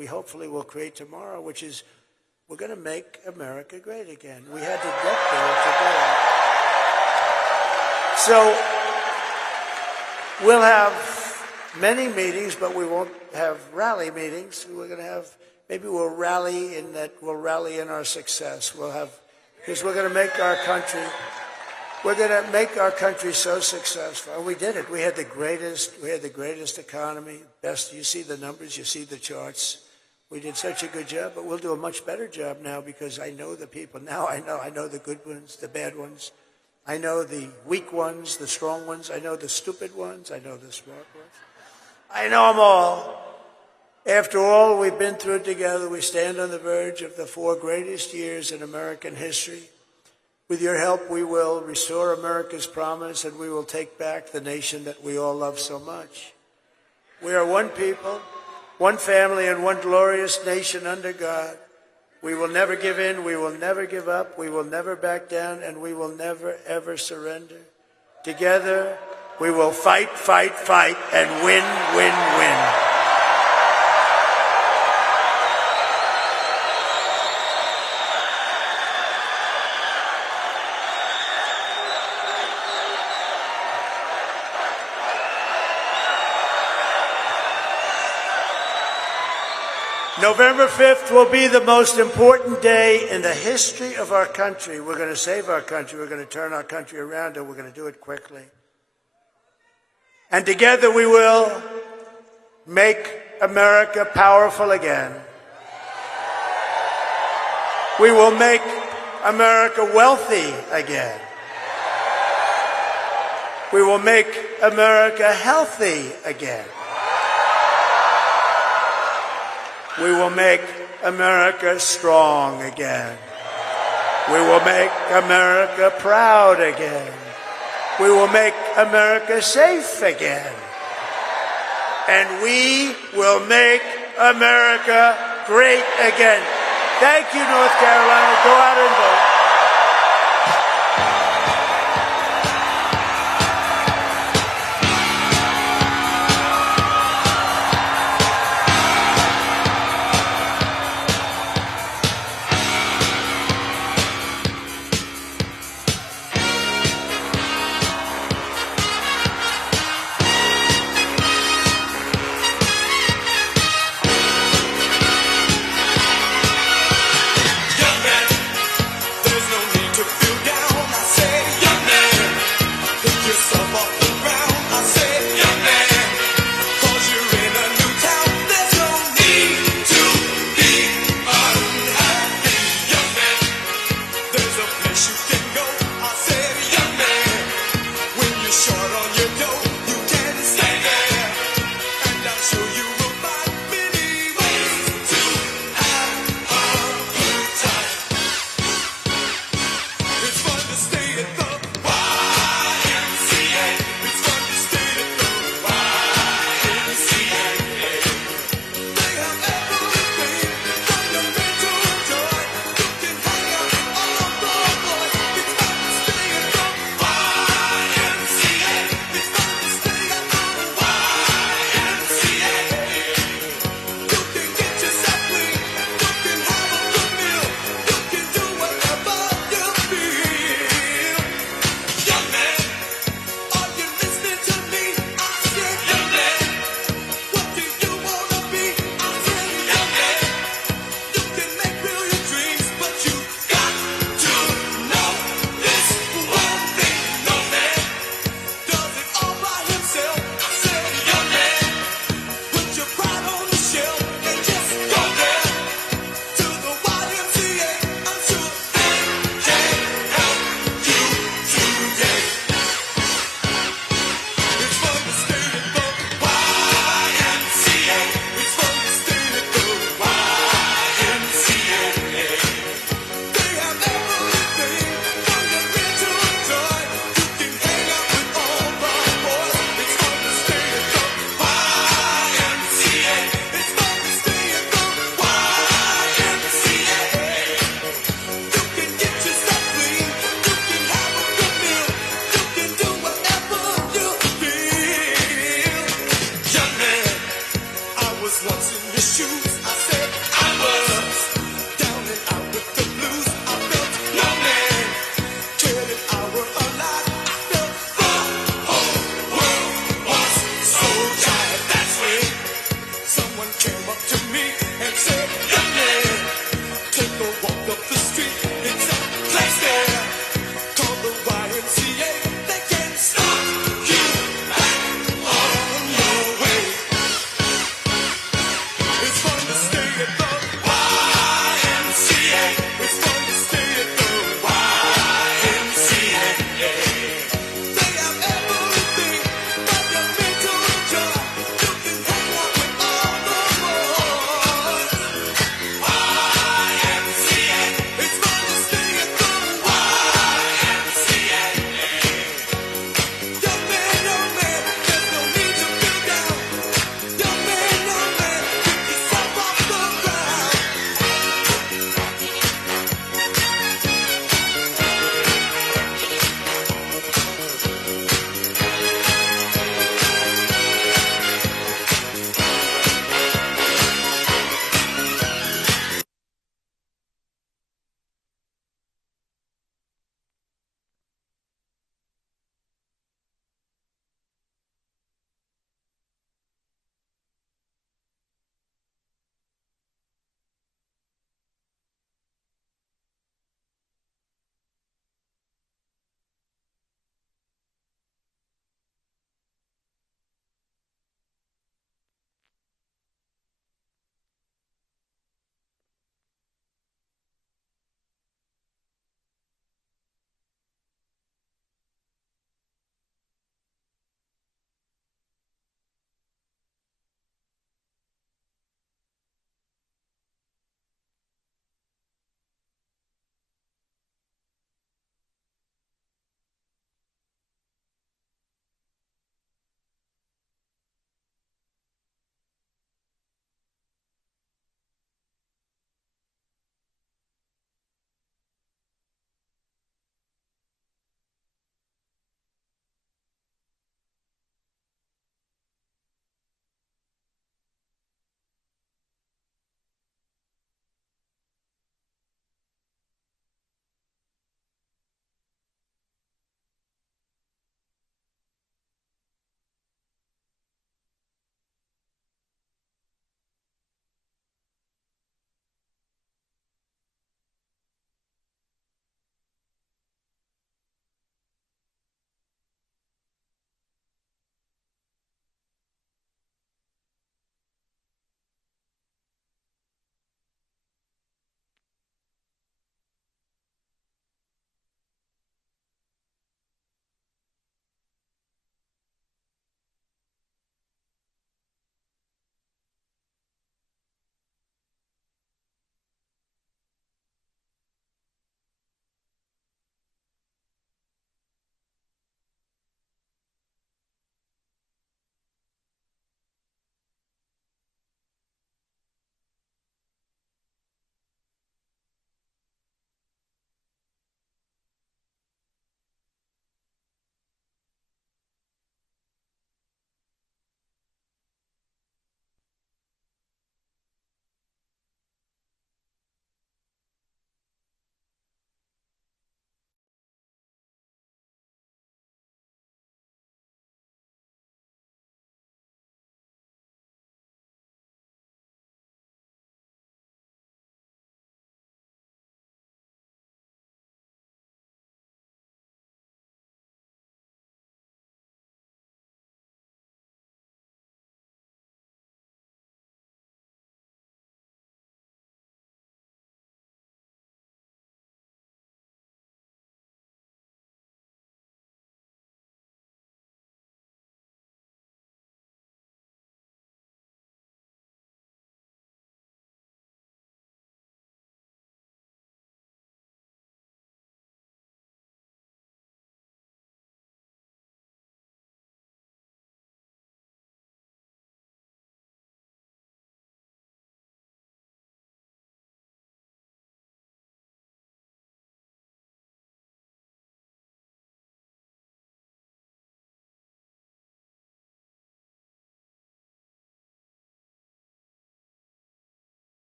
we hopefully will create tomorrow, which is we're going to make America great again. We had to get there today. So we'll have many meetings, but we won't have rally meetings. We're going to have, maybe we'll rally in our success. Because we're going to make our country so successful. And we did it. We had the greatest economy, best. You see the numbers, you see the charts. We did such a good job, but we'll do a much better job now because I know the people. Now I know the good ones, the bad ones. I know the weak ones, the strong ones. I know the stupid ones. I know the smart ones. I know them all. After all we've been through together, we stand on the verge of the 4 greatest years in American history. With your help, we will restore America's promise and we will take back the nation that we all love so much. We are one people, one family, and one glorious nation under God. We will never give in, we will never give up, we will never back down, and we will never, ever surrender. Together, we will fight, fight, fight, and win, win, win. November 5th will be the most important day in the history of our country. We're going to save our country. We're going to turn our country around, and we're going to do it quickly. And together we will make America powerful again. We will make America wealthy again. We will make America healthy again. We will make America strong again. We will make America proud again. We will make America safe again. And we will make America great again. Thank you, North Carolina. Go out and vote.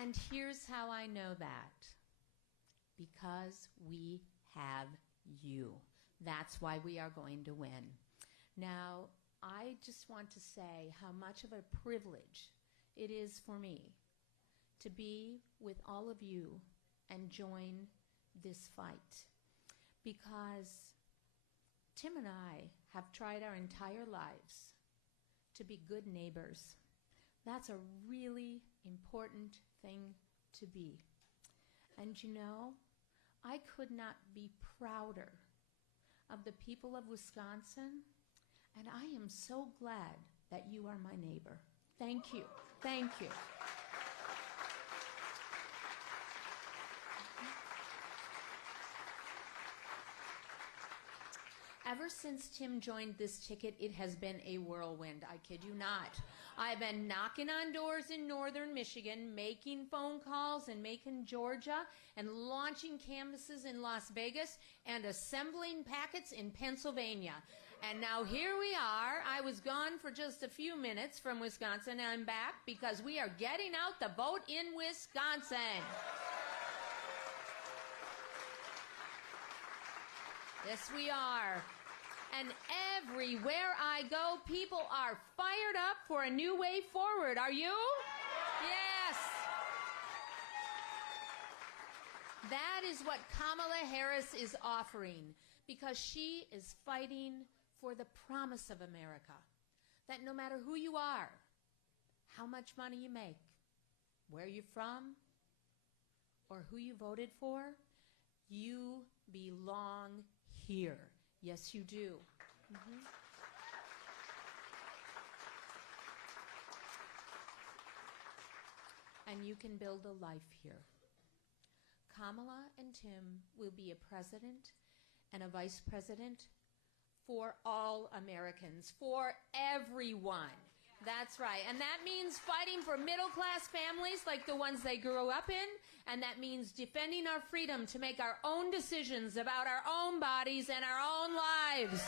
And here's how I know that. Because we have you. That's why we are going to win. Now, I just want to say how much of a privilege it is for me to be with all of you and join this fight. Because Tim and I have tried our entire lives to be good neighbors. That's a really important thing to be. And you know, I could not be prouder of the people of Wisconsin, and I am so glad that you are my neighbor. Thank you. Thank you. Ever since Tim joined this ticket, it has been a whirlwind. I kid you not. I've been knocking on doors in northern Michigan, making phone calls in Macon, Georgia, and launching canvases in Las Vegas, and assembling packets in Pennsylvania. And now here we are. I was gone for just a few minutes from Wisconsin, and I'm back because we are getting out the vote in Wisconsin. Yes, we are. And everywhere I go, people are fired up for a new way forward. Are you? Yes. That is what Kamala Harris is offering, because she is fighting for the promise of America, that no matter who you are, how much money you make, where you're from, or who you voted for, you belong here. Yes, you do. Mm-hmm. And you can build a life here. Kamala and Tim will be a president and a vice president for all Americans, for everyone. That's right. And that means fighting for middle-class families like the ones they grew up in, and that means defending our freedom to make our own decisions about our own bodies and our own lives.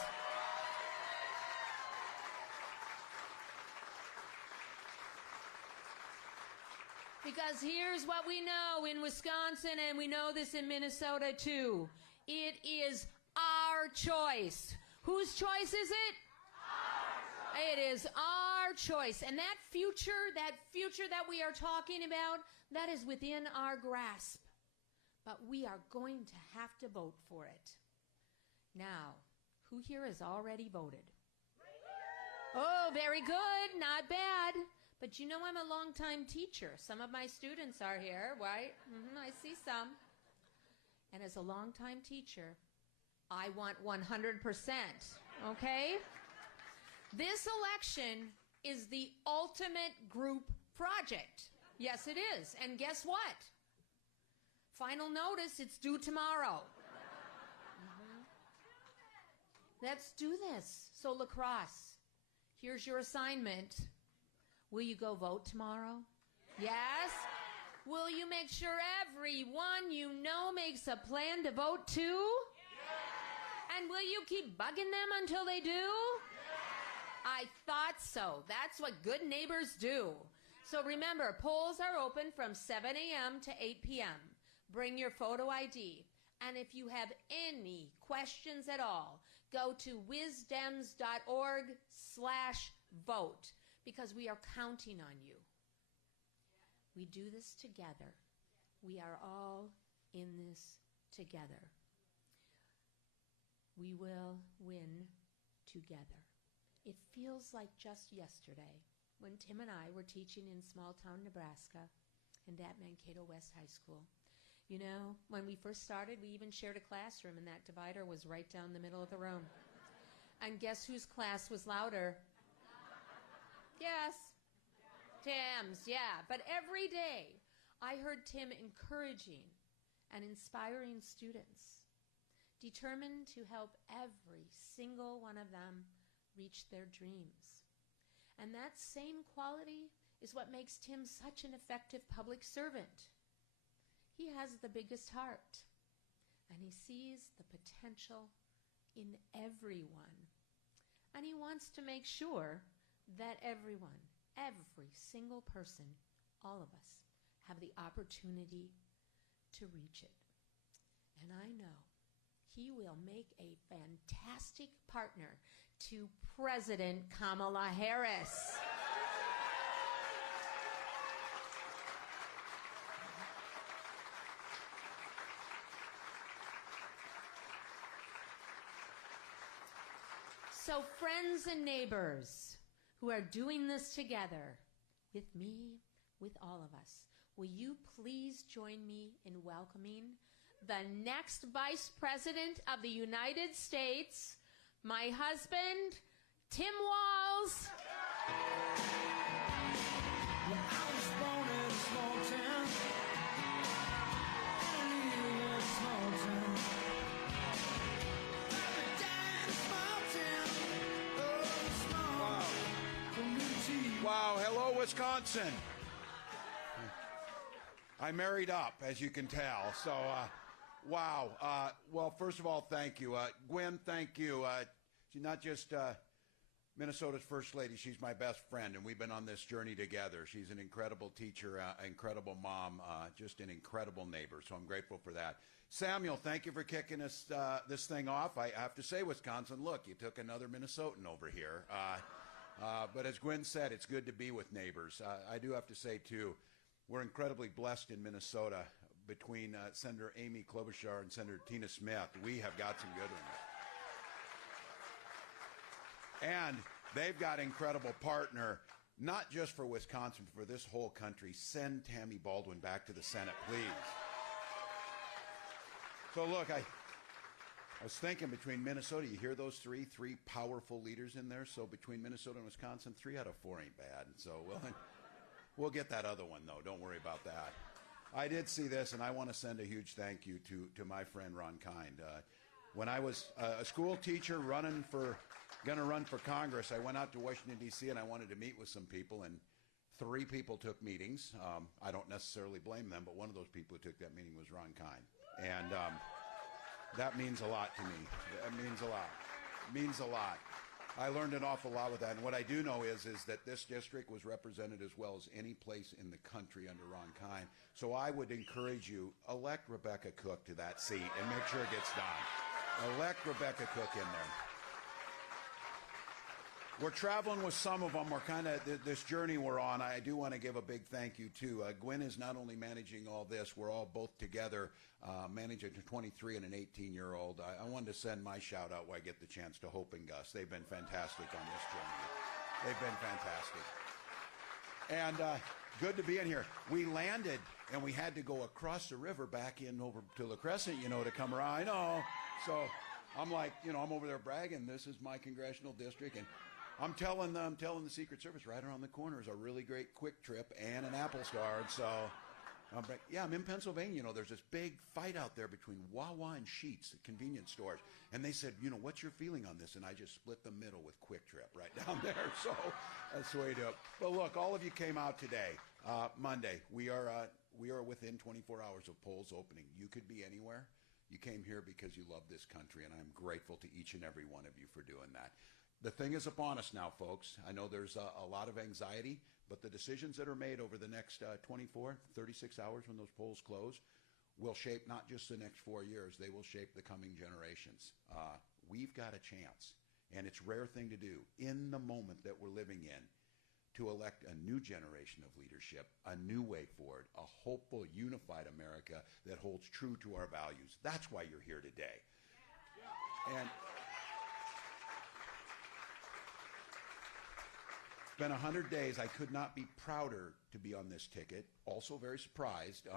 Because here's what we know in Wisconsin, and we know this in Minnesota too. It is our choice. Whose choice is it? It is our choice. And that future that we are talking about, that is within our grasp. But we are going to have to vote for it. Now, who here has already voted? Oh, very good. Not bad. But you know I'm a longtime teacher. Some of my students are here, right? I see some. And as a longtime teacher, I want 100%, okay? This election is the ultimate group project. Yes, it is. And guess what? Final notice, it's due tomorrow. Let's do this. So, La Crosse, here's your assignment. Will you go vote tomorrow? Yes? Will you make sure everyone you know makes a plan to vote too? And will you keep bugging them until they do? I thought so. That's what good neighbors do. So remember, polls are open from 7 a.m. to 8 p.m. Bring your photo ID. And if you have any questions at all, go to wisdems.org/vote, because we are counting on you. We do this together. We are all in this together. We will win together. It feels like just yesterday when Tim and I were teaching in small-town Nebraska and at Mankato West High School. You know, when we first started, we even shared a classroom, and that divider was right down the middle of the room. And guess whose class was louder? Yes, Tim's, yeah. But every day, I heard Tim encouraging and inspiring students, determined to help every single one of them reach their dreams. And that same quality is what makes Tim such an effective public servant. He has the biggest heart, and he sees the potential in everyone. And he wants to make sure that everyone, every single person, all of us, have the opportunity to reach it. And I know he will make a fantastic partner to President Kamala Harris. So, friends and neighbors who are doing this together with me, with all of us, will you please join me in welcoming the next Vice President of the United States, my husband, Tim Walz. Wow, hello, Wisconsin. I married up, as you can tell. So, wow. Well, first of all, thank you. Gwen, thank you. She's not just Minnesota's First Lady, she's my best friend, and we've been on this journey together. She's an incredible teacher, incredible mom, just an incredible neighbor, so I'm grateful for that. Samuel, thank you for kicking this thing off. I have to say, Wisconsin, look, you took another Minnesotan over here. But as Gwen said, it's good to be with neighbors. I do have to say, too, we're incredibly blessed in Minnesota between Senator Amy Klobuchar and Senator Tina Smith. We have got some good ones. And they've got an incredible partner, not just for Wisconsin, but for this whole country. Send Tammy Baldwin back to the Senate, please. So, look, I was thinking between Minnesota, you hear those three powerful leaders in there? So between Minnesota and Wisconsin, 3 out of 4 ain't bad. So we'll get that other one, though. Don't worry about that. I did see this, and I want to send a huge thank you to my friend Ron Kind. When I was a school teacher going to run for Congress, I went out to Washington, D.C., and I wanted to meet with some people, and 3 people took meetings. I don't necessarily blame them, but one of those people who took that meeting was Ron Kind. And that means a lot to me. It means a lot. It means a lot. I learned an awful lot with that. And what I do know is that this district was represented as well as any place in the country under Ron Kind. So I would encourage you, elect Rebecca Cook to that seat and make sure it gets done. Elect Rebecca Cook in there. We're traveling with some of them. We're kind of, this journey we're on, I do want to give a big thank you to. Gwen is not only managing all this, we're all both together managing a 23 and an 18-year-old. I wanted to send my shout out while I get the chance to Hope and Gus. They've been fantastic on this journey. They've been fantastic. And good to be in here. We landed and we had to go across the river back in over to La Crescent, to come around. I know. So I'm like, I'm over there bragging. This is my congressional district. And I'm telling the Secret Service right around the corner is a really great Quick Trip and an Apple Store. So, I'm in Pennsylvania. There's this big fight out there between Wawa and Sheetz, the convenience stores. And they said, what's your feeling on this? And I just split the middle with Quick Trip right down there. So that's the way to do it. But look, all of you came out today, Monday. We are within 24 hours of polls opening. You could be anywhere. You came here because you love this country, and I'm grateful to each and every one of you for doing that. The thing is upon us now, folks. I know there's a lot of anxiety, but the decisions that are made over the next 24, 36 hours when those polls close will shape not just the next 4 years, they will shape the coming generations. We've got a chance, and it's a rare thing to do in the moment that we're living in to elect a new generation of leadership, a new way forward, a hopeful, unified America that holds true to our values. That's why you're here today. And it's been 100 days. I could not be prouder to be on this ticket. Also very surprised.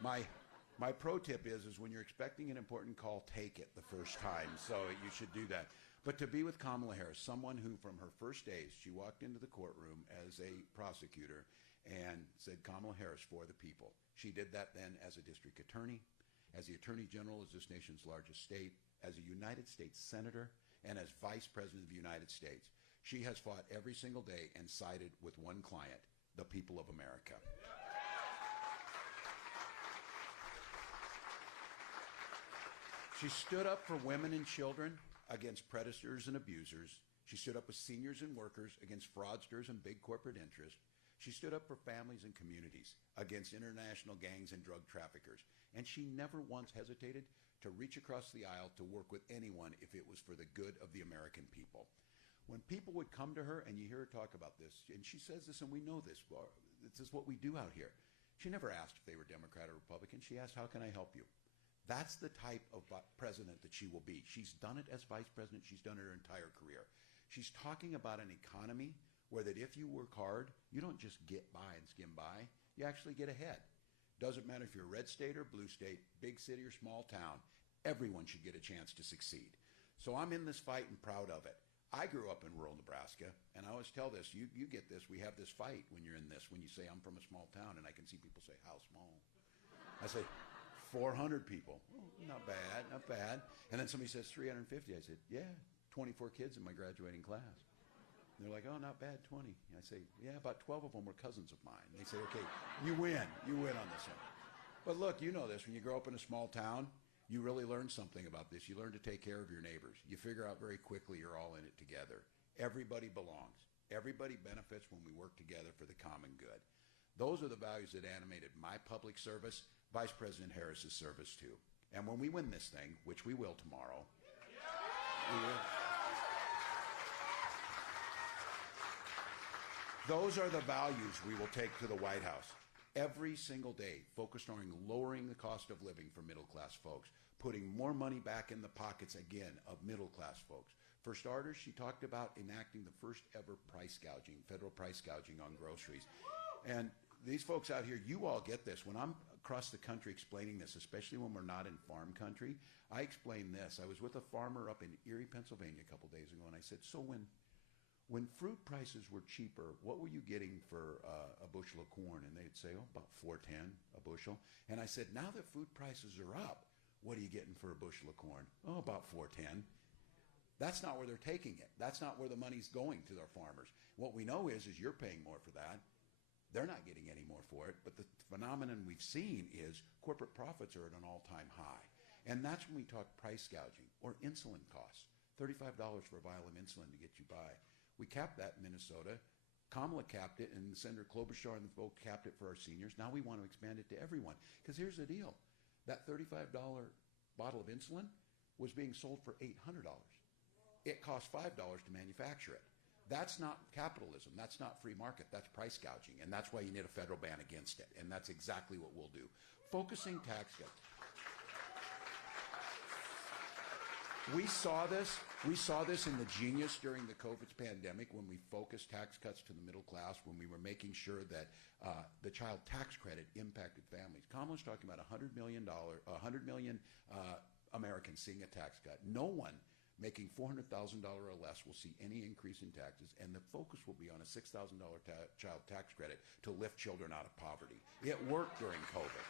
My pro tip is when you're expecting an important call, take it the first time. So you should do that. But to be with Kamala Harris, someone who from her first days, she walked into the courtroom as a prosecutor and said, Kamala Harris for the people. She did that then as a district attorney, as the attorney general of this nation's largest state, as a United States senator, and as vice president of the United States. She has fought every single day and sided with one client, the people of America. She stood up for women and children against predators and abusers. She stood up with seniors and workers against fraudsters and big corporate interests. She stood up for families and communities against international gangs and drug traffickers. And she never once hesitated to reach across the aisle to work with anyone if it was for the good of the American people. When people would come to her, and you hear her talk about this, and she says this, and we know this, this is what we do out here. She never asked if they were Democrat or Republican. She asked, how can I help you? That's the type of president that she will be. She's done it as vice president. She's done it her entire career. She's talking about an economy where that if you work hard, you don't just get by and skim by. You actually get ahead. Doesn't matter if you're a red state or blue state, big city or small town. Everyone should get a chance to succeed. So I'm in this fight and proud of it. I grew up in rural Nebraska, and I always tell this, you get this, we have this fight when you're in this, when you say, I'm from a small town, and I can see people say, how small? I say, 400 people. Oh, not bad, not bad. And then somebody says 350. I said, yeah, 24 kids in my graduating class. And they're like, oh, not bad, 20. And I say, yeah, about 12 of them were cousins of mine. And they say, okay, you win on this one. But look, you know this, when you grow up in a small town, you really learn something about this. You learn to take care of your neighbors. You figure out very quickly you're all in it together. Everybody belongs. Everybody benefits when we work together for the common good. Those are the values that animated my public service, Vice President Harris's service too. And when we win this thing, which we will tomorrow, we will. Those are the values we will take to the White House. Every single day, focused on lowering the cost of living for middle-class folks, putting more money back in the pockets, again, of middle-class folks. For starters, she talked about enacting the first ever price gouging, federal price gouging on groceries. And these folks out here, you all get this. When I'm across the country explaining this, especially when we're not in farm country, I explain this. I was with a farmer up in Erie, Pennsylvania a couple days ago, and I said, so when fruit prices were cheaper, what were you getting for a bushel of corn? And they'd say, oh, about $4.10 a bushel. And I said, now that food prices are up, what are you getting for a bushel of corn? Oh, about $4.10. That's not where they're taking it. That's not where the money's going to their farmers. What we know is you're paying more for that. They're not getting any more for it. But the phenomenon we've seen is corporate profits are at an all-time high. And that's when we talk price gouging or insulin costs. $35 for a vial of insulin to get you by. We capped that in Minnesota. Kamala capped it, and Senator Klobuchar and the folk capped it for our seniors. Now we want to expand it to everyone. Because here's the deal. That $35 bottle of insulin was being sold for $800. It cost $5 to manufacture it. That's not capitalism. That's not free market. That's price gouging. And that's why you need a federal ban against it. And that's exactly what we'll do. Focusing tax cuts. We saw this in the genius during the COVID pandemic when we focused tax cuts to the middle class, when we were making sure that the child tax credit impacted families. Kamala's talking about $100 million Americans seeing a tax cut. No one making $400,000 or less will see any increase in taxes, and the focus will be on a $6,000 child tax credit to lift children out of poverty. It worked during COVID.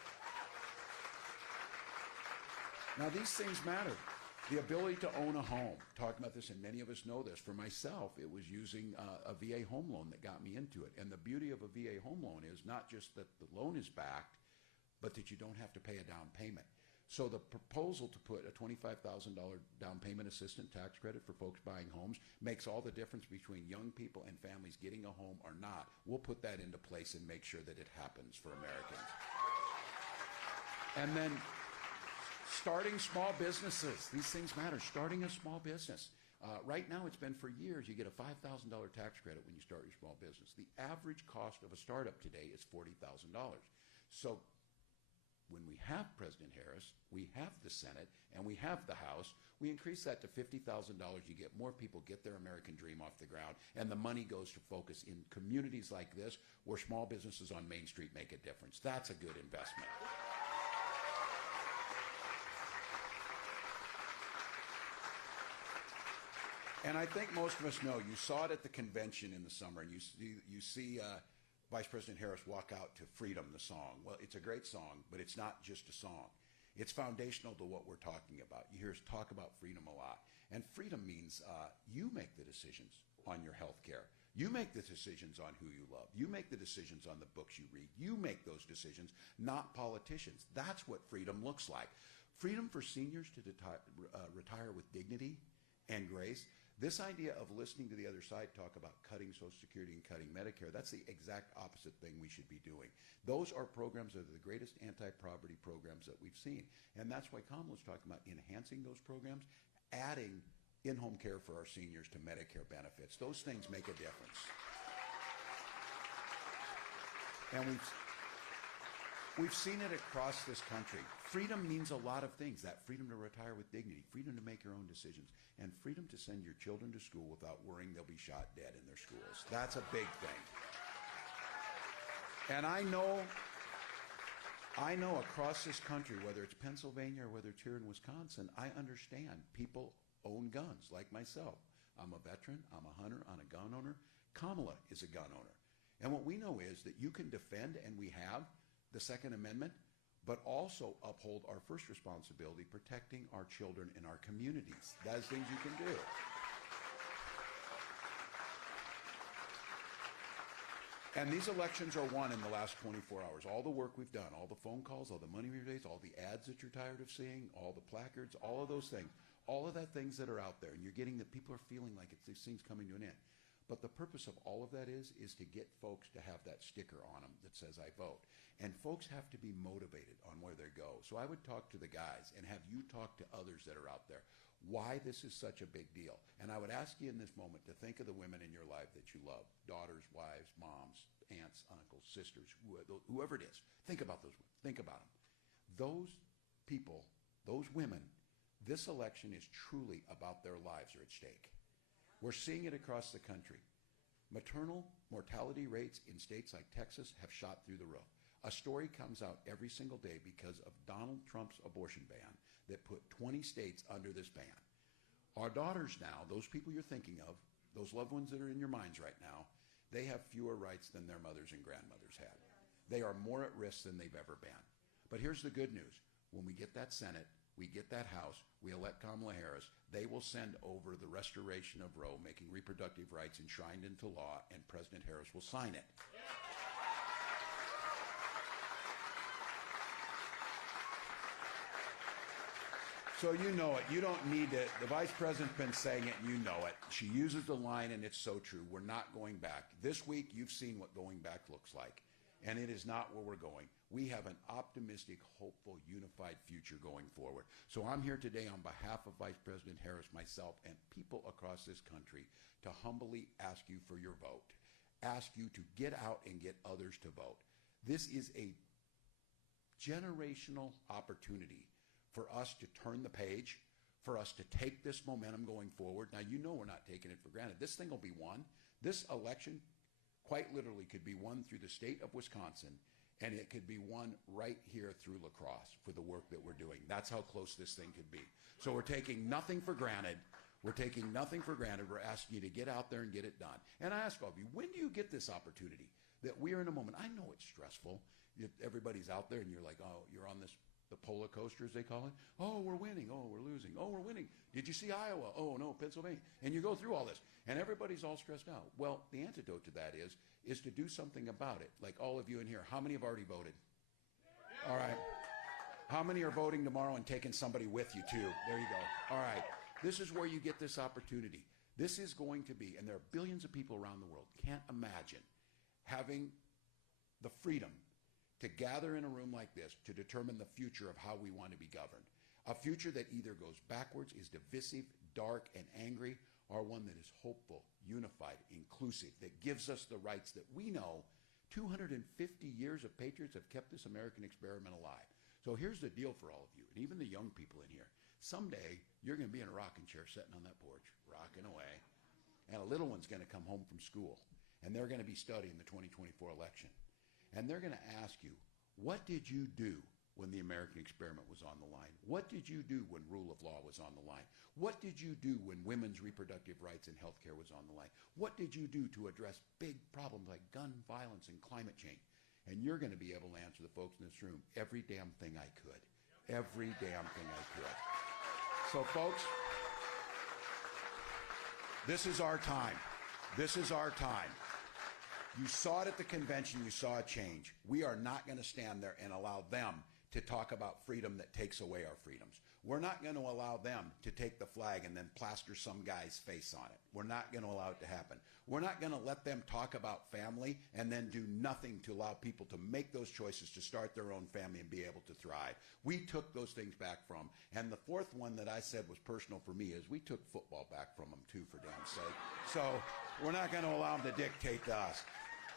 Now, these things matter. The ability to own a home, talking about this, and many of us know this. For myself, it was using a VA home loan that got me into it. And the beauty of a VA home loan is not just that the loan is backed, but that you don't have to pay a down payment. So the proposal to put a $25,000 down payment assistance tax credit for folks buying homes makes all the difference between young people and families getting a home or not. We'll put that into place and make sure that it happens for Americans. And then starting small businesses. These things matter. Starting a small business. Right now, it's been for years, you get a $5,000 tax credit when you start your small business. The average cost of a startup today is $40,000. So when we have President Harris, we have the Senate, and we have the House, we increase that to $50,000. You get more people get their American dream off the ground, and the money goes to focus in communities like this where small businesses on Main Street make a difference. That's a good investment. And I think most of us know, you saw it at the convention in the summer, and you see Vice President Harris walk out to Freedom, the song. Well, it's a great song, but it's not just a song. It's foundational to what we're talking about. You hear us talk about freedom a lot. And freedom means you make the decisions on your health care. You make the decisions on who you love. You make the decisions on the books you read. You make those decisions, not politicians. That's what freedom looks like. Freedom for seniors to retire with dignity and grace. This idea of listening to the other side talk about cutting Social Security and cutting Medicare, that's the exact opposite thing we should be doing. Those are programs that are the greatest anti-poverty programs that we've seen. And that's why Kamala's talking about enhancing those programs, adding in-home care for our seniors to Medicare benefits. Those things make a difference. And we've seen it across this country. Freedom means a lot of things. That freedom to retire with dignity, freedom to make your own decisions, and freedom to send your children to school without worrying they'll be shot dead in their schools. That's a big thing. And I know across this country, whether it's Pennsylvania or whether it's here in Wisconsin, I understand people own guns like myself. I'm a veteran, I'm a hunter, I'm a gun owner. Kamala is a gun owner. And what we know is that you can defend, and we have, the Second Amendment, but also uphold our first responsibility, protecting our children in our communities. Those things you can do. And these elections are won in the last 24 hours. All the work we've done, all the phone calls, all the money we've raised, all the ads that you're tired of seeing, all the placards, all of those things, all of that things that are out there, and you're getting that people are feeling like it's these things coming to an end. But the purpose of all of that is to get folks to have that sticker on them that says, I vote. And folks have to be motivated on where they go. So I would talk to the guys and have you talk to others that are out there why this is such a big deal. And I would ask you in this moment to think of the women in your life that you love, daughters, wives, moms, aunts, uncles, sisters, whoever it is. Think about those women. Think about them. Those people, those women, this election is truly about their lives are at stake. We're seeing it across the country. Maternal mortality rates in states like Texas have shot through the roof. A story comes out every single day because of Donald Trump's abortion ban that put 20 states under this ban. Our daughters now, those people you're thinking of, those loved ones that are in your minds right now, they have fewer rights than their mothers and grandmothers had. They are more at risk than they've ever been. But here's the good news. When we get that Senate, we get that House, we elect Kamala Harris, they will send over the restoration of Roe, making reproductive rights enshrined into law, and President Harris will sign it. So you know it. You don't need it. The vice president's been saying it, and you know it. She uses the line, and it's so true. We're not going back. This week, you've seen what going back looks like, and it is not where we're going. We have an optimistic, hopeful, unified future going forward. So I'm here today on behalf of Vice President Harris, myself, and people across this country to humbly ask you for your vote, ask you to get out and get others to vote. This is a generational opportunity for us to turn the page, for us to take this momentum going forward. Now, you know we're not taking it for granted. This thing will be won. This election quite literally could be won through the state of Wisconsin, and it could be won right here through La Crosse for the work that we're doing. That's how close this thing could be. So we're taking nothing for granted. We're taking nothing for granted. We're asking you to get out there and get it done. And I ask all of you, when do you get this opportunity that we are in a moment? I know it's stressful. Everybody's out there, and you're like, oh, you're on this, the polar coaster, as they call it. Oh, we're winning. Oh, we're losing. Oh, we're winning. Did you see Iowa? Oh, no, Pennsylvania. And you go through all this, and everybody's all stressed out. Well, the antidote to that is to do something about it. Like all of you in here, how many have already voted? All right. How many are voting tomorrow and taking somebody with you, too? There you go. All right. This is where you get this opportunity. This is going to be, and there are billions of people around the world, can't imagine having the freedom to gather in a room like this to determine the future of how we want to be governed. A future that either goes backwards, is divisive, dark, and angry, or one that is hopeful, unified, inclusive, that gives us the rights that we know 250 years of patriots have kept this American experiment alive. So here's the deal for all of you, and even the young people in here. Someday, you're going to be in a rocking chair sitting on that porch, rocking away, and a little one's going to come home from school, and they're going to be studying the 2024 election. And they're going to ask you, what did you do when the American experiment was on the line? What did you do when rule of law was on the line? What did you do when women's reproductive rights and health care was on the line? What did you do to address big problems like gun violence and climate change? And you're going to be able to answer the folks in this room, every damn thing I could. Every damn thing I could. So, folks, this is our time. This is our time. You saw it at the convention. You saw a change. We are not going to stand there and allow them to talk about freedom that takes away our freedoms. We're not going to allow them to take the flag and then plaster some guy's face on it. We're not going to allow it to happen. We're not going to let them talk about family and then do nothing to allow people to make those choices to start their own family and be able to thrive. We took those things back from. And the fourth one that I said was personal for me is we took football back from them too, for damn sake. So we're not going to allow them to dictate to us.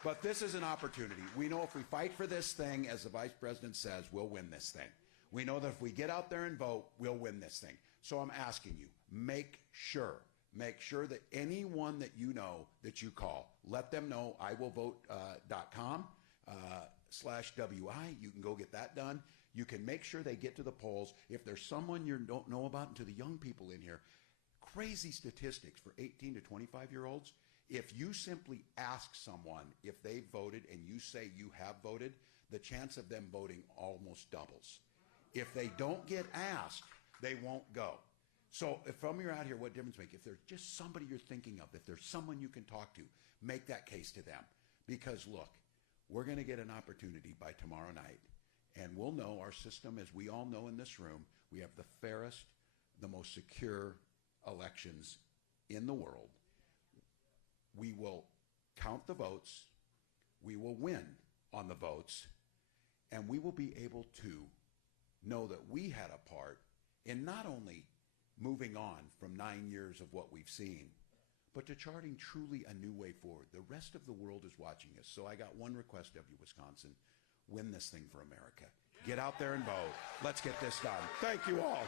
But this is an opportunity. We know if we fight for this thing, as the Vice President says, we'll win this thing. We know that if we get out there and vote, we'll win this thing. So I'm asking you, make sure that anyone that you know that you call, let them know iwillvote.com /WI. You can go get that done. You can make sure they get to the polls. If there's someone you don't know about, and to the young people in here, crazy statistics for 18 to 25-year-olds. If you simply ask someone if they voted and you say you have voted, the chance of them voting almost doubles. If they don't get asked, they won't go. So if from you're out here, what difference make? If there's just somebody you're thinking of, if there's someone you can talk to, make that case to them. Because look, we're going to get an opportunity by tomorrow night, and we'll know our system, as we all know in this room, we have the fairest, the most secure elections in the world. We will count the votes, we will win on the votes, and we will be able to know that we had a part in not only moving on from 9 years of what we've seen, but to charting truly a new way forward. The rest of the world is watching us. So I got one request of you, Wisconsin. Win this thing for America. Get out there and vote. Let's get this done. Thank you all.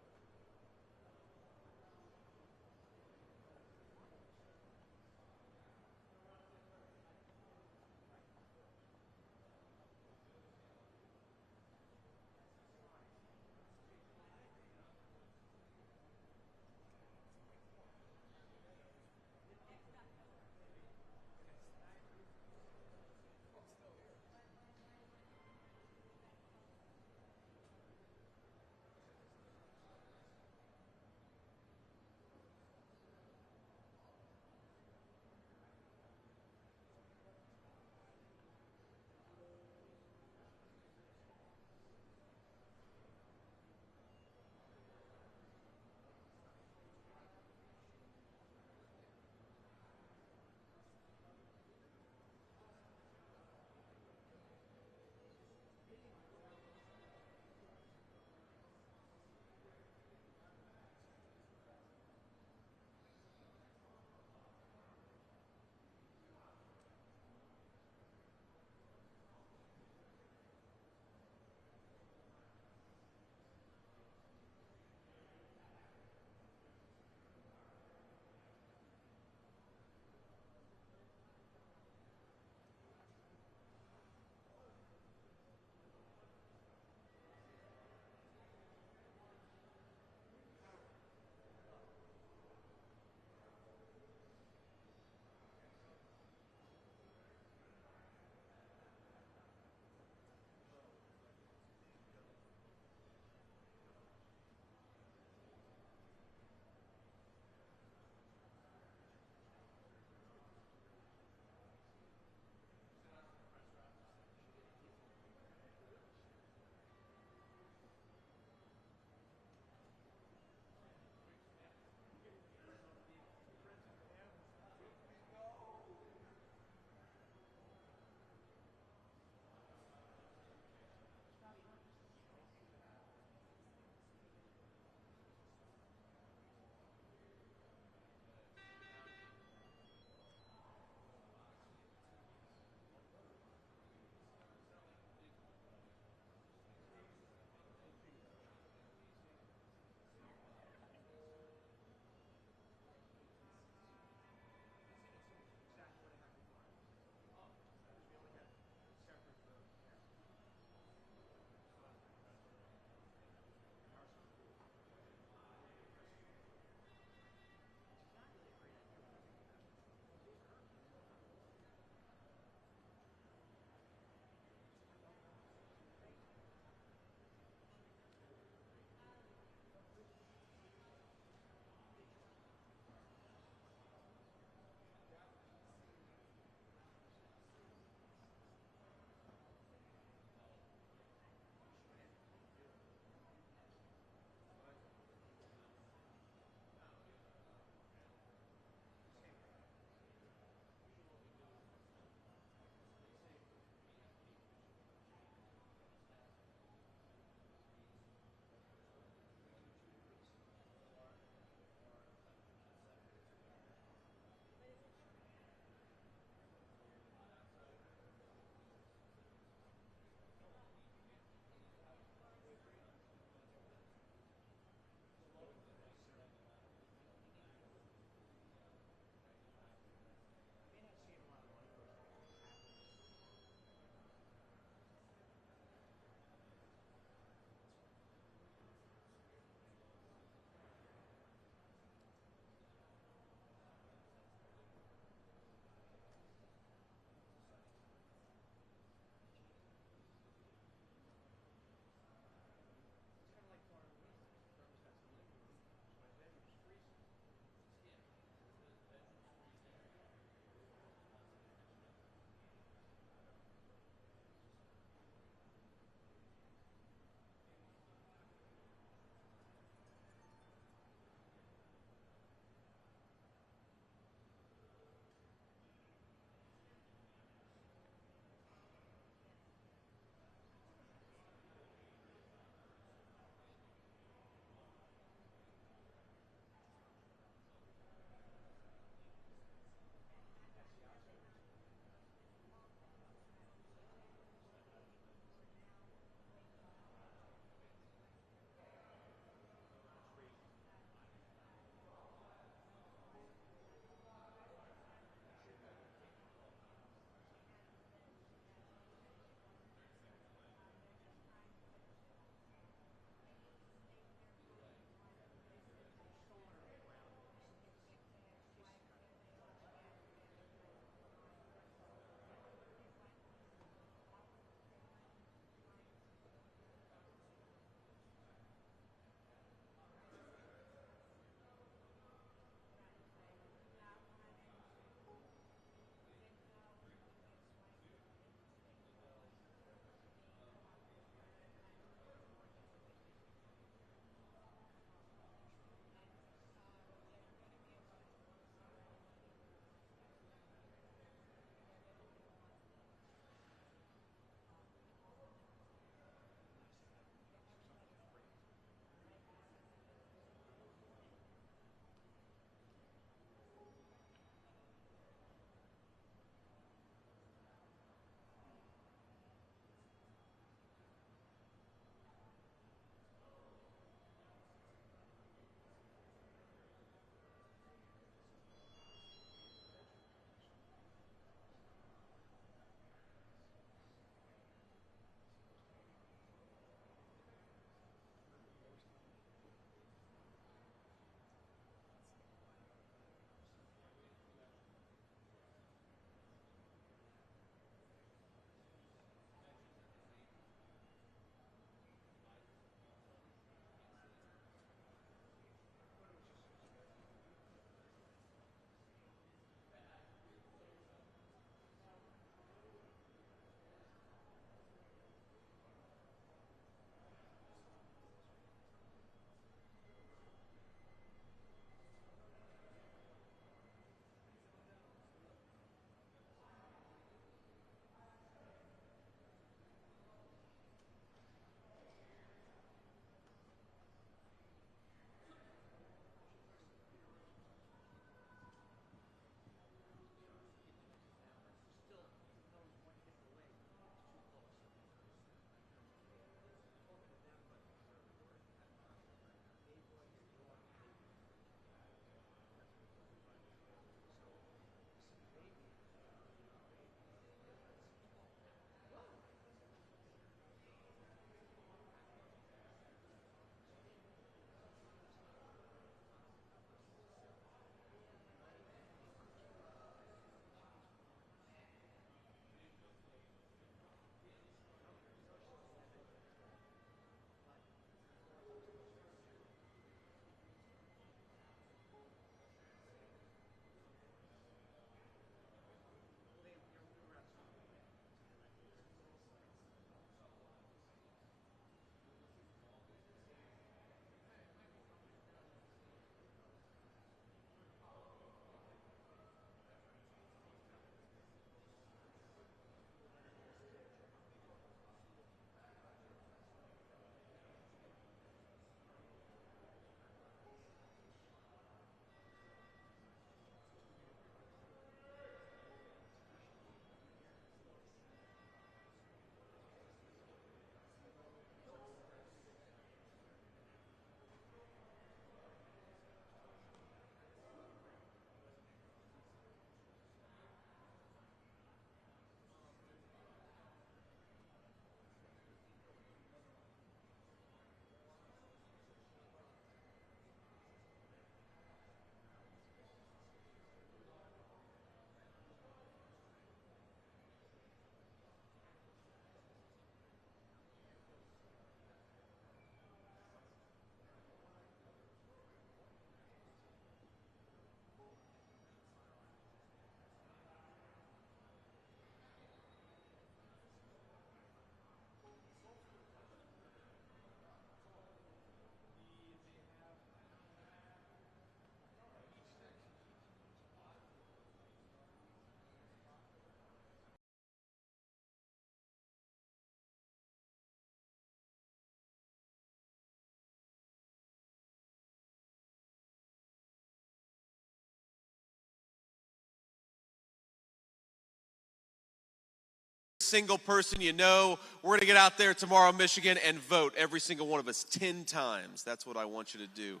single person you know. We're going to get out there tomorrow in Michigan and vote, every single one of us, 10 times. That's what I want you to do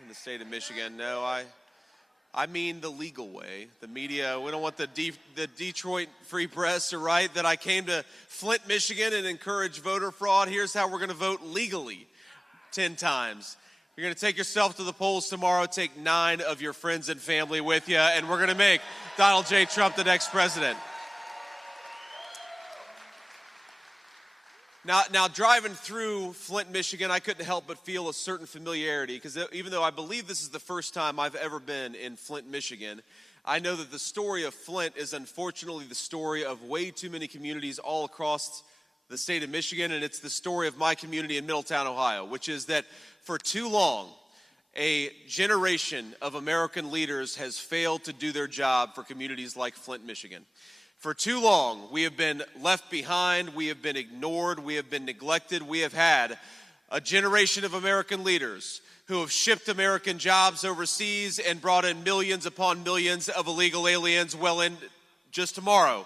in the state of Michigan. No, I mean the legal way. The media, we don't want the Detroit Free Press to write that I came to Flint, Michigan and encourage voter fraud. Here's how we're going to vote legally 10 times. You're going to take yourself to the polls tomorrow, take 9 of your friends and family with you, and we're going to make Donald J. Trump the next president. Now, driving through Flint, Michigan, I couldn't help but feel a certain familiarity, because even though I believe this is the first time I've ever been in Flint, Michigan, I know that the story of Flint is unfortunately the story of way too many communities all across the state of Michigan, and it's the story of my community in Middletown, Ohio, which is that for too long, a generation of American leaders has failed to do their job for communities like Flint, Michigan. For too long, we have been left behind, we have been ignored, we have been neglected. We have had a generation of American leaders who have shipped American jobs overseas and brought in millions upon millions of illegal aliens. Well, in just tomorrow,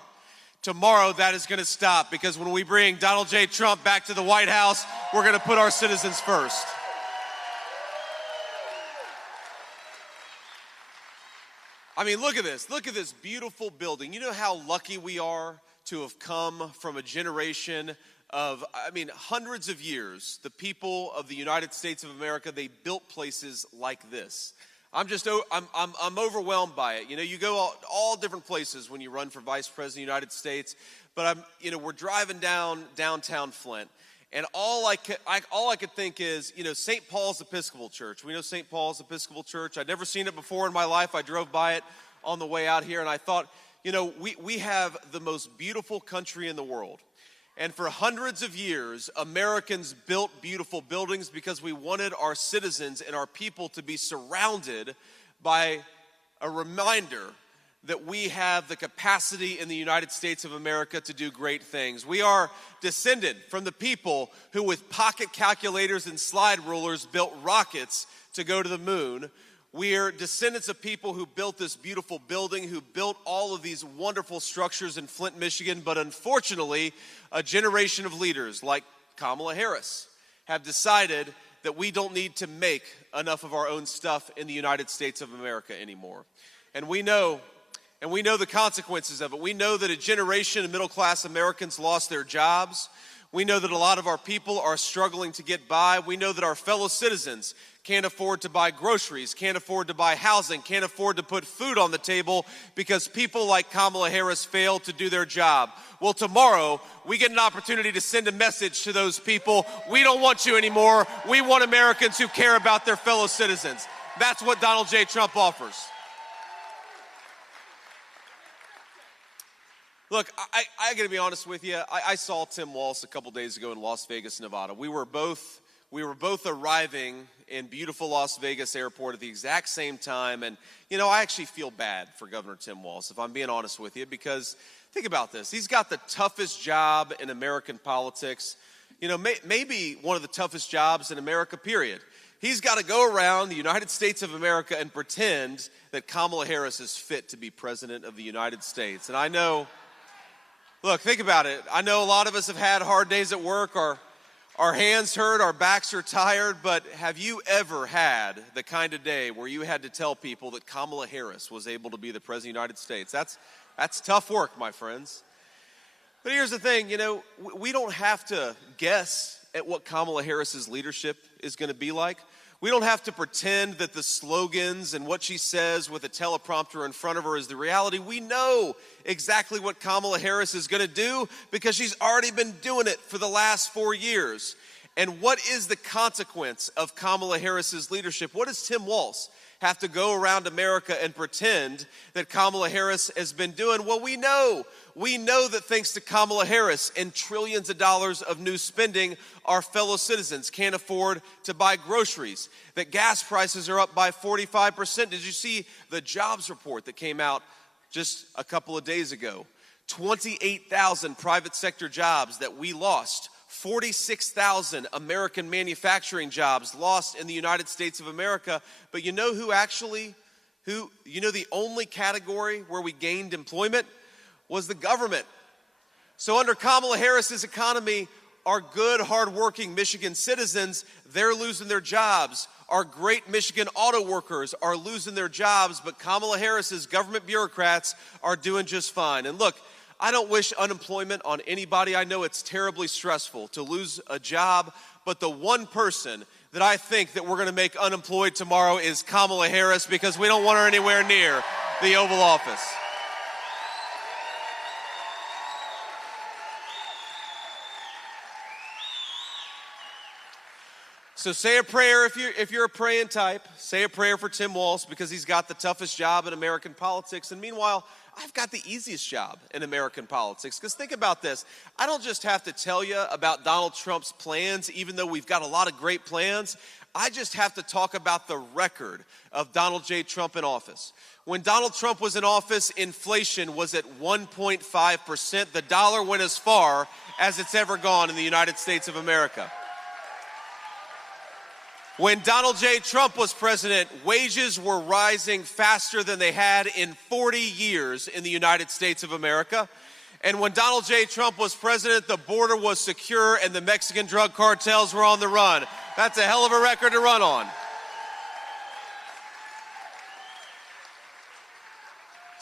that is going to stop, because when we bring Donald J. Trump back to the White House, we're going to put our citizens first. I mean, look at this. Look at this beautiful building. You know how lucky we are to have come from a generation of, hundreds of years. The people of the United States of America, they built places like this. I'm overwhelmed by it. You know, you go all different places when you run for vice president of the United States, but we're driving downtown Flint. And all I could think is, St. Paul's Episcopal Church. We know St. Paul's Episcopal Church. I'd never seen it before in my life. I drove by it on the way out here, and I thought, we have the most beautiful country in the world. And for hundreds of years, Americans built beautiful buildings because we wanted our citizens and our people to be surrounded by a reminder that we have the capacity in the United States of America to do great things. We are descended from the people who, with pocket calculators and slide rulers, built rockets to go to the moon. We are descendants of people who built this beautiful building, who built all of these wonderful structures in Flint, Michigan. But unfortunately, a generation of leaders like Kamala Harris have decided that we don't need to make enough of our own stuff in the United States of America anymore. And we know the consequences of it. We know that a generation of middle-class Americans lost their jobs. We know that a lot of our people are struggling to get by. We know that our fellow citizens can't afford to buy groceries, can't afford to buy housing, can't afford to put food on the table because people like Kamala Harris failed to do their job. Well, tomorrow, we get an opportunity to send a message to those people. We don't want you anymore. We want Americans who care about their fellow citizens. That's what Donald J. Trump offers. Look, I got to be honest with you. I saw Tim Walz a couple days ago in Las Vegas, Nevada. We were both arriving in beautiful Las Vegas airport at the exact same time. And, I actually feel bad for Governor Tim Walz, if I'm being honest with you, because think about this. He's got the toughest job in American politics, maybe one of the toughest jobs in America, period. He's got to go around the United States of America and pretend that Kamala Harris is fit to be president of the United States. And I know... Look, think about it. I know a lot of us have had hard days at work. Our hands hurt, our backs are tired, but have you ever had the kind of day where you had to tell people that Kamala Harris was able to be the president of the United States? That's tough work, my friends. But here's the thing, we don't have to guess at what Kamala Harris's leadership is going to be like. We don't have to pretend that the slogans and what she says with a teleprompter in front of her is the reality. We know exactly what Kamala Harris is going to do because she's already been doing it for the last 4 years. And what is the consequence of Kamala Harris's leadership? What does Tim Walz have to go around America and pretend that Kamala Harris has been doing? Well, we know that thanks to Kamala Harris and trillions of dollars of new spending, our fellow citizens can't afford to buy groceries, that gas prices are up by 45%. Did you see the jobs report that came out just a couple of days ago? 28,000 private sector jobs that we lost. 46,000 American manufacturing jobs lost in the United States of America. But the only category where we gained employment was the government. So under Kamala Harris's economy, our good, hardworking Michigan citizens, they're losing their jobs. Our great Michigan auto workers are losing their jobs, but Kamala Harris's government bureaucrats are doing just fine. And look, I don't wish unemployment on anybody. I know it's terribly stressful to lose a job, but the one person that I think that we're going to make unemployed tomorrow is Kamala Harris, because we don't want her anywhere near the Oval Office. So say a prayer if you're a praying type. Say a prayer for Tim Walz, because he's got the toughest job in American politics. And meanwhile, I've got the easiest job in American politics. Because think about this. I don't just have to tell you about Donald Trump's plans, even though we've got a lot of great plans. I just have to talk about the record of Donald J. Trump in office. When Donald Trump was in office, inflation was at 1.5%. The dollar went as far as it's ever gone in the United States of America. When Donald J. Trump was president, wages were rising faster than they had in 40 years in the United States of America. And when Donald J. Trump was president, the border was secure and the Mexican drug cartels were on the run. That's a hell of a record to run on.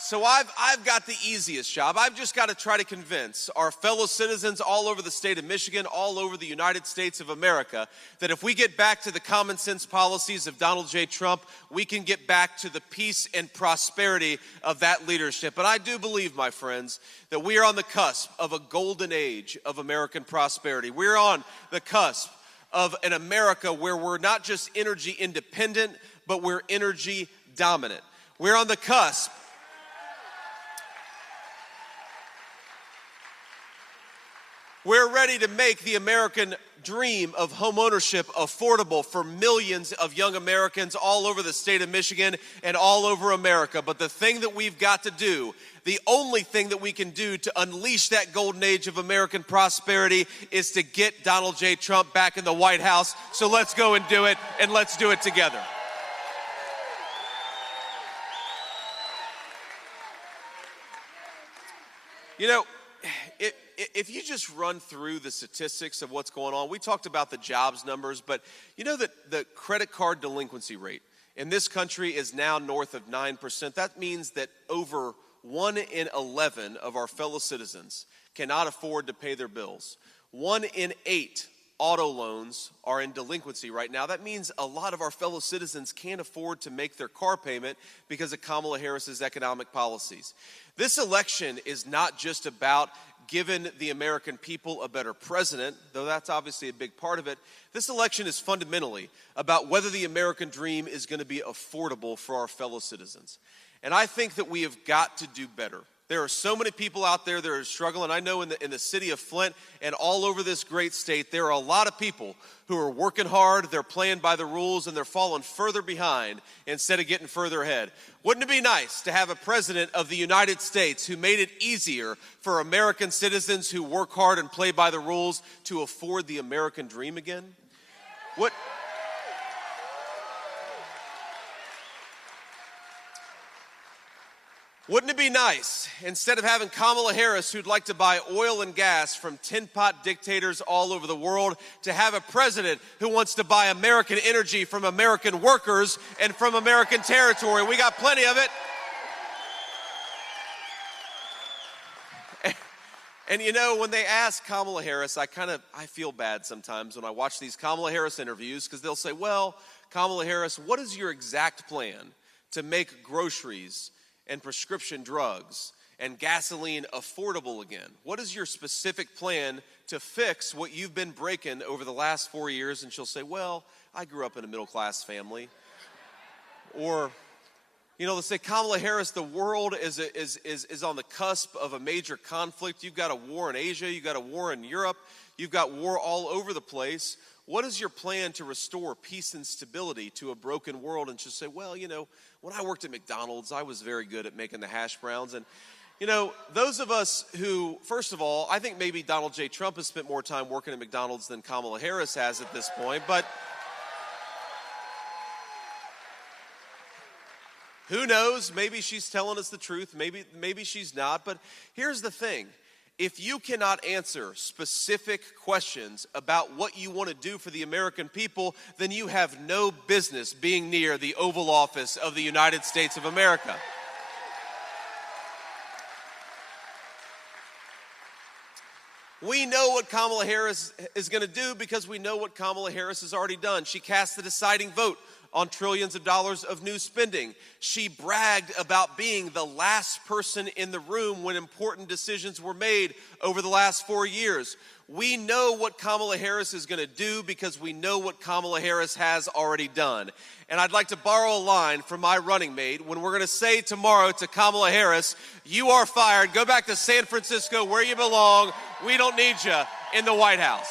So I've got the easiest job. I've just got to try to convince our fellow citizens all over the state of Michigan, all over the United States of America, that if we get back to the common sense policies of Donald J. Trump, we can get back to the peace and prosperity of that leadership. And I do believe, my friends, that we are on the cusp of a golden age of American prosperity. We're on the cusp of an America where we're not just energy independent, but we're energy dominant. We're on the cusp. We're ready to make the American dream of homeownership affordable for millions of young Americans all over the state of Michigan and all over America. But the thing that we've got to do, the only thing that we can do to unleash that golden age of American prosperity, is to get Donald J. Trump back in the White House. So let's go and do it, and let's do it together. You know, if you just run through the statistics of what's going on, we talked about the jobs numbers, but you know that the credit card delinquency rate in this country is now north of 9%. That means that over 1 in 11 of our fellow citizens cannot afford to pay their bills. 1 in 8 auto loans are in delinquency right now. That means a lot of our fellow citizens can't afford to make their car payment because of Kamala Harris's economic policies. This election is not just about giving the American people a better president, though that's obviously a big part of it. This election is fundamentally about whether the American dream is going to be affordable for our fellow citizens. And I think that we have got to do better. There are so many people out there that are struggling. I know in the city of Flint and all over this great state, there are a lot of people who are working hard, they're playing by the rules, and they're falling further behind instead of getting further ahead. Wouldn't it be nice to have a president of the United States who made it easier for American citizens who work hard and play by the rules to afford the American dream again? Wouldn't it be nice, instead of having Kamala Harris, who'd like to buy oil and gas from tin-pot dictators all over the world, to have a president who wants to buy American energy from American workers and from American territory? We got plenty of it. And you know, when they ask Kamala Harris, I feel bad sometimes when I watch these Kamala Harris interviews, because they'll say, well, Kamala Harris, what is your exact plan to make groceries and prescription drugs and gasoline affordable again? What is your specific plan to fix what you've been breaking over the last 4 years? And she'll say, well, I grew up in a middle-class family. Or, you know, they'll say, Kamala Harris, the world is on the cusp of a major conflict. You've got a war in Asia. You've got a war in Europe. You've got war all over the place. What is your plan to restore peace and stability to a broken world? And she'll say, well, you know, when I worked at McDonald's, I was very good at making the hash browns. And, you know, those of us who, first of all, I think maybe Donald J. Trump has spent more time working at McDonald's than Kamala Harris has at this point. But who knows? Maybe she's telling us the truth. Maybe she's not. But here's the thing. If you cannot answer specific questions about what you want to do for the American people, then you have no business being near the Oval Office of the United States of America. We know what Kamala Harris is going to do because we know what Kamala Harris has already done. She cast the deciding vote on trillions of dollars of new spending. She bragged about being the last person in the room when important decisions were made over the last 4 years. We know what Kamala Harris is going to do because we know what Kamala Harris has already done. And I'd like to borrow a line from my running mate when we're going to say tomorrow to Kamala Harris, you are fired. Go back to San Francisco where you belong. We don't need you in the White House.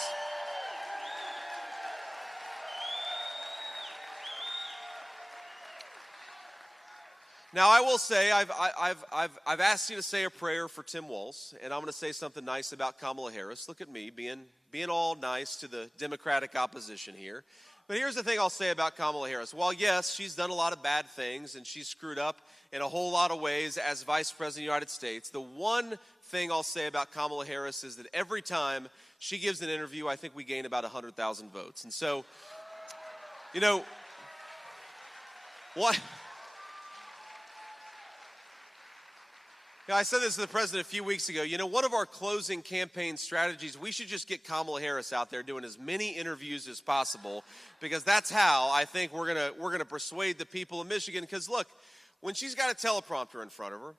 Now, I will say, I've asked you to say a prayer for Tim Walz, and I'm going to say something nice about Kamala Harris. Look at me, being all nice to the Democratic opposition here. But here's the thing I'll say about Kamala Harris. While, yes, she's done a lot of bad things, and she's screwed up in a whole lot of ways as Vice President of the United States, the one thing I'll say about Kamala Harris is that every time she gives an interview, I think we gain about 100,000 votes. And so, you know, what... I said this to the president a few weeks ago. You know, one of our closing campaign strategies, we should just get Kamala Harris out there doing as many interviews as possible, because that's how I think we're gonna persuade the people of Michigan. Because look, when she's got a teleprompter in front of her,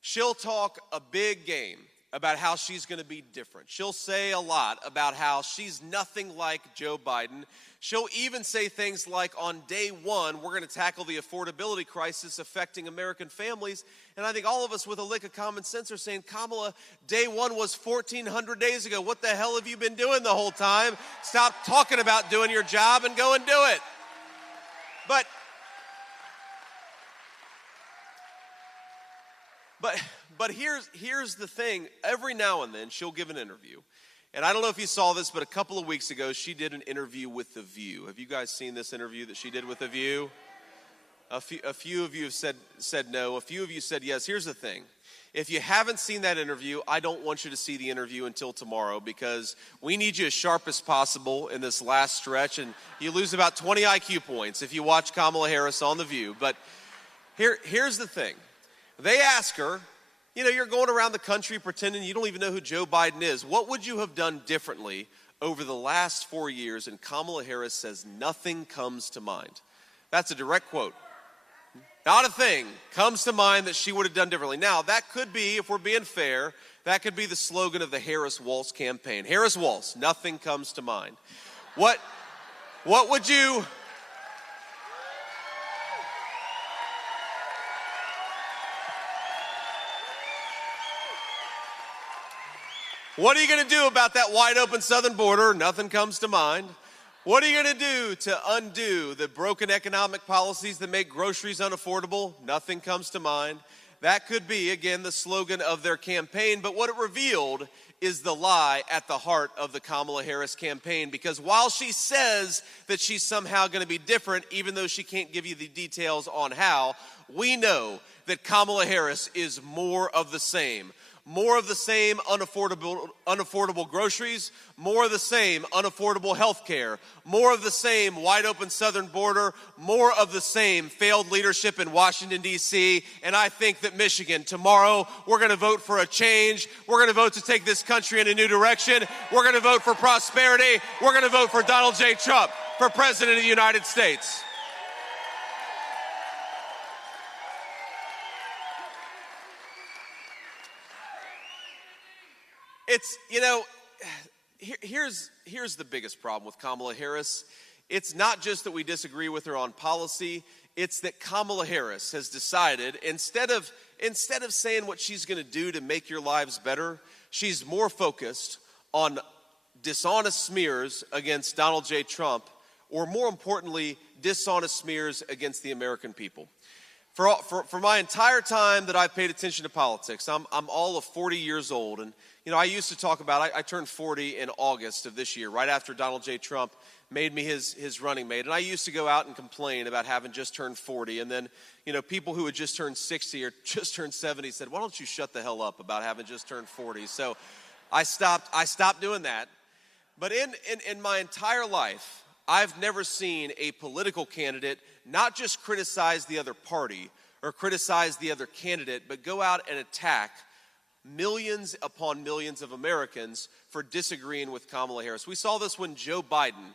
she'll talk a big game about how she's going to be different. She'll say a lot about how she's nothing like Joe Biden. She'll even say things like, on day one, we're going to tackle the affordability crisis affecting American families. And I think all of us with a lick of common sense are saying, Kamala, day one was 1,400 days ago. What the hell have you been doing the whole time? Stop talking about doing your job and go and do it. But here's the thing. Every now and then, she'll give an interview. And I don't know if you saw this, but a couple of weeks ago, she did an interview with The View. Have you guys seen this interview that she did with The View? A few of you have said no. A few of you said yes. Here's the thing. If you haven't seen that interview, I don't want you to see the interview until tomorrow, because we need you as sharp as possible in this last stretch. And you lose about 20 IQ points if you watch Kamala Harris on The View. But here's the thing. They ask her, you know, you're going around the country pretending you don't even know who Joe Biden is. What would you have done differently over the last 4 years? And Kamala Harris says, nothing comes to mind. That's a direct quote. Not a thing comes to mind that she would have done differently. Now, that could be, if we're being fair, that could be the slogan of the Harris-Walz campaign. Harris-Walz, nothing comes to mind. What would you... What are you going to do about that wide open southern border? Nothing comes to mind. What are you going to do to undo the broken economic policies that make groceries unaffordable? Nothing comes to mind. That could be, again, the slogan of their campaign. But what it revealed is the lie at the heart of the Kamala Harris campaign. Because while she says that she's somehow going to be different, even though she can't give you the details on how, we know that Kamala Harris is more of the same. More of the same unaffordable groceries, more of the same unaffordable health care, more of the same wide open southern border, more of the same failed leadership in Washington, D.C. And I think that Michigan, tomorrow, we're going to vote for a change. We're going to vote to take this country in a new direction. We're going to vote for prosperity. We're going to vote for Donald J. Trump for President of the United States. It's, you know, here's the biggest problem with Kamala Harris. It's not just that we disagree with her on policy. It's that Kamala Harris has decided, instead of saying what she's going to do to make your lives better, she's more focused on dishonest smears against Donald J. Trump, or more importantly, dishonest smears against the American people. For my entire time that I've paid attention to politics, I'm all of 40 years old. And, you know, I used to talk about, I turned 40 in August of this year, right after Donald J. Trump made me his running mate. And I used to go out and complain about having just turned 40. And then, you know, people who had just turned 60 or just turned 70 said, why don't you shut the hell up about having just turned 40? So I stopped doing that. But in my entire life, I've never seen a political candidate not just criticize the other party or criticize the other candidate, but go out and attack millions upon millions of Americans for disagreeing with Kamala Harris. We saw this when Joe Biden,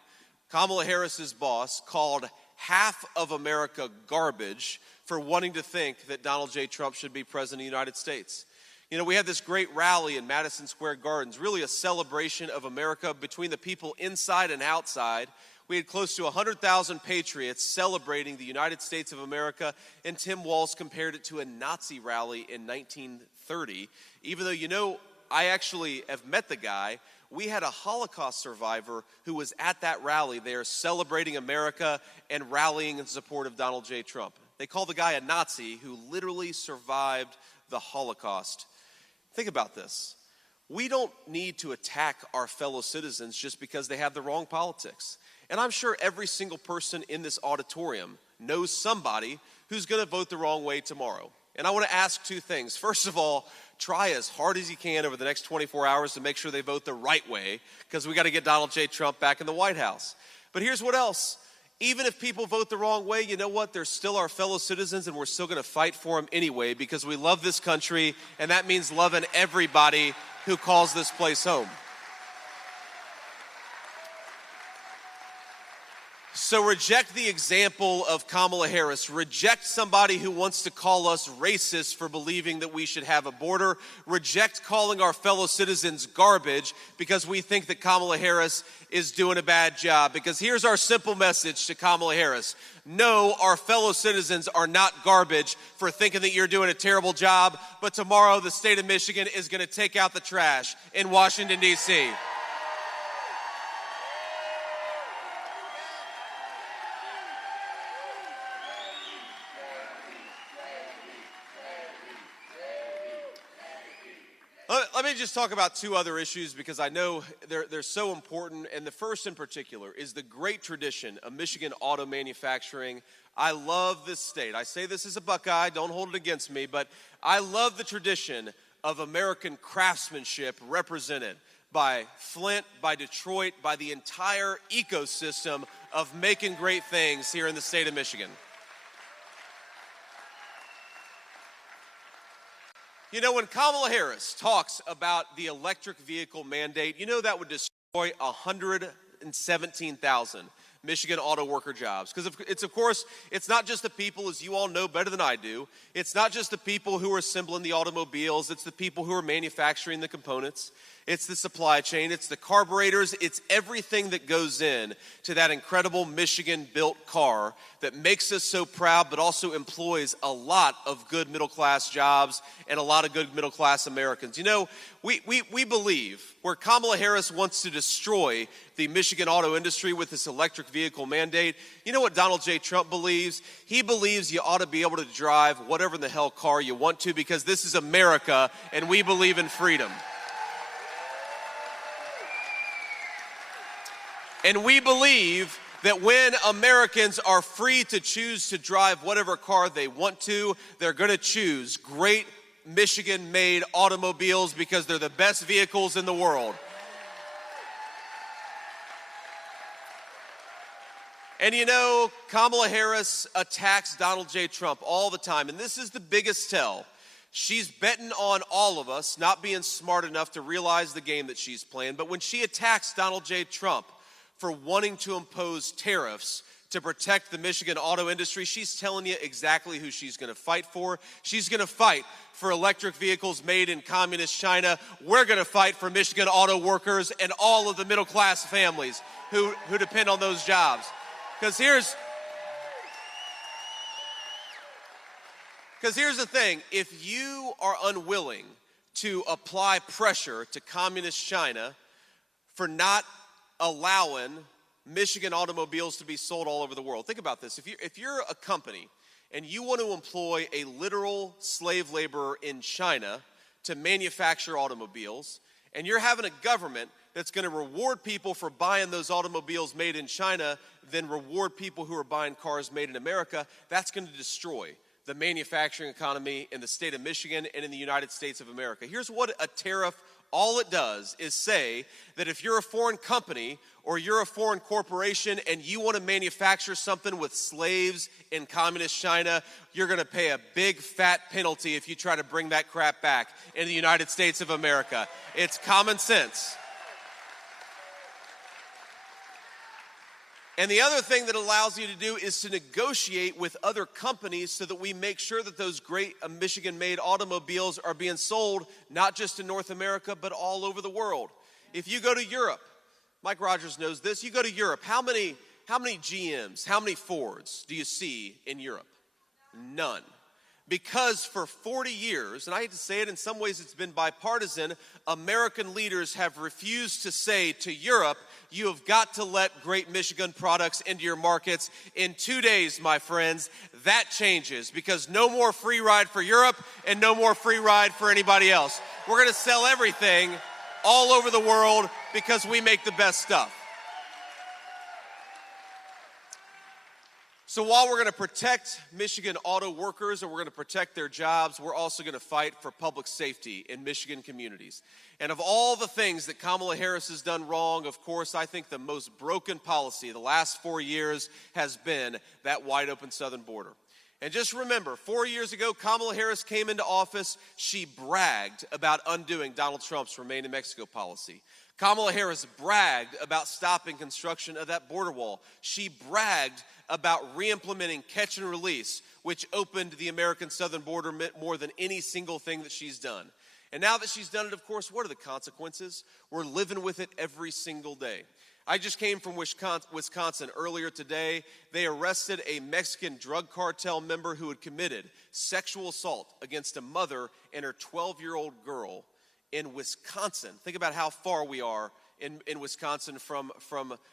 Kamala Harris's boss, called half of America garbage for wanting to think that Donald J. Trump should be president of the United States. You know, we had this great rally in Madison Square Gardens, really a celebration of America between the people inside and outside. We had close to 100,000 patriots celebrating the United States of America, and Tim Walz compared it to a Nazi rally in 1930. Even though, you know, I actually have met the guy. We had a Holocaust survivor who was at that rally there celebrating America and rallying in support of Donald J. Trump. They call the guy a Nazi who literally survived the Holocaust. Think about this. We don't need to attack our fellow citizens just because they have the wrong politics. And I'm sure every single person in this auditorium knows somebody who's going to vote the wrong way tomorrow. And I want to ask two things. First of all, try as hard as you can over the next 24 hours to make sure they vote the right way, because we got to get Donald J. Trump back in the White House. But here's what else. Even if people vote the wrong way, you know what? They're still our fellow citizens, and we're still going to fight for them anyway, because we love this country, and that means loving everybody who calls this place home. So reject the example of Kamala Harris. Reject somebody who wants to call us racist for believing that we should have a border. Reject calling our fellow citizens garbage because we think that Kamala Harris is doing a bad job. Because here's our simple message to Kamala Harris. No, our fellow citizens are not garbage for thinking that you're doing a terrible job, but tomorrow the state of Michigan is going to take out the trash in Washington, D.C. Let me just talk about two other issues because I know they're so important. And the first in particular is the great tradition of Michigan auto manufacturing. I love this state. I say this as a Buckeye, don't hold it against me, but I love the tradition of American craftsmanship represented by Flint, by Detroit, by the entire ecosystem of making great things here in the state of Michigan. You know, when Kamala Harris talks about the electric vehicle mandate, you know that would destroy 117,000 Michigan auto worker jobs. Because of course, it's not just the people, as you all know better than I do, it's not just the people who are assembling the automobiles, it's the people who are manufacturing the components, it's the supply chain, it's the carburetors, it's everything that goes in to that incredible Michigan-built car that makes us so proud, but also employs a lot of good middle-class jobs and a lot of good middle-class Americans. You know, we believe where Kamala Harris wants to destroy the Michigan auto industry with this electric vehicle mandate, you know what Donald J. Trump believes? He believes you ought to be able to drive whatever in the hell car you want to because this is America and we believe in freedom. And we believe that when Americans are free to choose to drive whatever car they want to, they're going to choose great Michigan-made automobiles because they're the best vehicles in the world. And you know, Kamala Harris attacks Donald J. Trump all the time, and this is the biggest tell. She's betting on all of us not being smart enough to realize the game that she's playing, but when she attacks Donald J. Trump for wanting to impose tariffs to protect the Michigan auto industry, she's telling you exactly who she's going to fight for. She's going to fight for electric vehicles made in communist China. We're going to fight for Michigan auto workers and all of the middle-class families who depend on those jobs. Because here's the thing. If you are unwilling to apply pressure to communist China for not allowing Michigan automobiles to be sold all over the world. Think about this. If you're a company and you want to employ a literal slave laborer in China to manufacture automobiles, and you're having a government that's going to reward people for buying those automobiles made in China, then reward people who are buying cars made in America, that's going to destroy the manufacturing economy in the state of Michigan and in the United States of America. Here's what a tariff, all it does is say that if you're a foreign company or you're a foreign corporation and you want to manufacture something with slaves in communist China, you're going to pay a big fat penalty if you try to bring that crap back in the United States of America. It's common sense. And the other thing that allows you to do is to negotiate with other companies so that we make sure that those great Michigan-made automobiles are being sold not just in North America, but all over the world. If you go to Europe, Mike Rogers knows this, you go to Europe, how many GMs, how many Fords do you see in Europe? None. Because for 40 years, and I hate to say it, in some ways it's been bipartisan, American leaders have refused to say to Europe, you have got to let great Michigan products into your markets. In 2 days, my friends, that changes because no more free ride for Europe and no more free ride for anybody else. We're going to sell everything all over the world because we make the best stuff. So while we're going to protect Michigan auto workers and we're going to protect their jobs, we're also going to fight for public safety in Michigan communities. And of all the things that Kamala Harris has done wrong, of course, I think the most broken policy of the last 4 years has been that wide open southern border. And just remember, 4 years ago, Kamala Harris came into office. She bragged about undoing Donald Trump's Remain in Mexico policy. Kamala Harris bragged about stopping construction of that border wall. She bragged about re-implementing catch and release, which opened the American southern border more than any single thing that she's done. And now that she's done it, of course, what are the consequences? We're living with it every single day. I just came from Wisconsin earlier today. They arrested a Mexican drug cartel member who had committed sexual assault against a mother and her 12-year-old girl in Wisconsin. Think about how far we are in Wisconsin from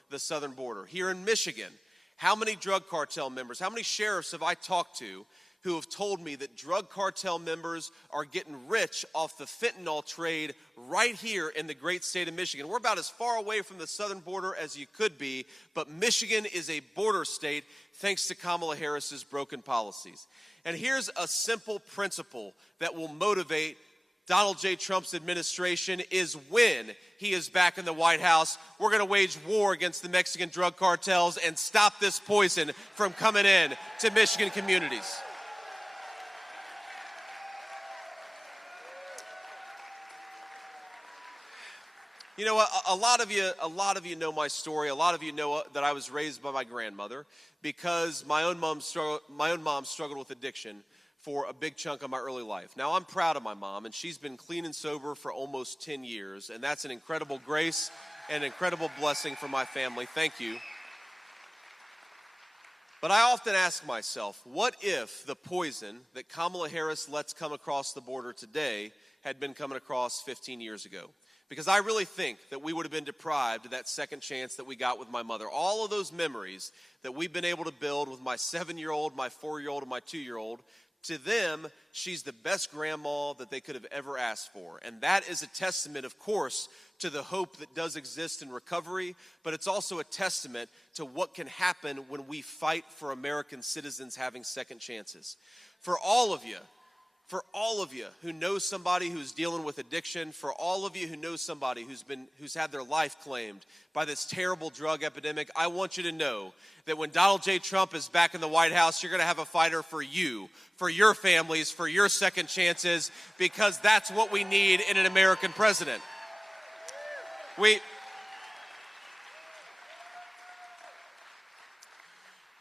the southern border. Here in Michigan, how many drug cartel members, how many sheriffs have I talked to who have told me that drug cartel members are getting rich off the fentanyl trade right here in the great state of Michigan? We're about as far away from the southern border as you could be, but Michigan is a border state thanks to Kamala Harris's broken policies. And here's a simple principle that will motivate Donald J. Trump's administration is when he is back in the White House, we're going to wage war against the Mexican drug cartels and stop this poison from coming in to Michigan communities. You know, a lot of you know my story. A lot of you know that I was raised by my grandmother because my own mom struggled with addiction for a big chunk of my early life. Now, I'm proud of my mom, and she's been clean and sober for almost 10 years, and that's an incredible grace and an incredible blessing for my family. Thank you. But I often ask myself, what if the poison that Kamala Harris lets come across the border today had been coming across 15 years ago? Because I really think that we would have been deprived of that second chance that we got with my mother. All of those memories that we've been able to build with my 7-year-old, my 4-year-old, and my 2-year-old, to them, she's the best grandma that they could have ever asked for. And that is a testament, of course, to the hope that does exist in recovery, but it's also a testament to what can happen when we fight for American citizens having second chances. For all of you who know somebody who's dealing with addiction, for all of you who know somebody who's had their life claimed by this terrible drug epidemic, I want you to know that when Donald J. Trump is back in the White House, you're going to have a fighter for you, for your families, for your second chances, because that's what we need in an American president.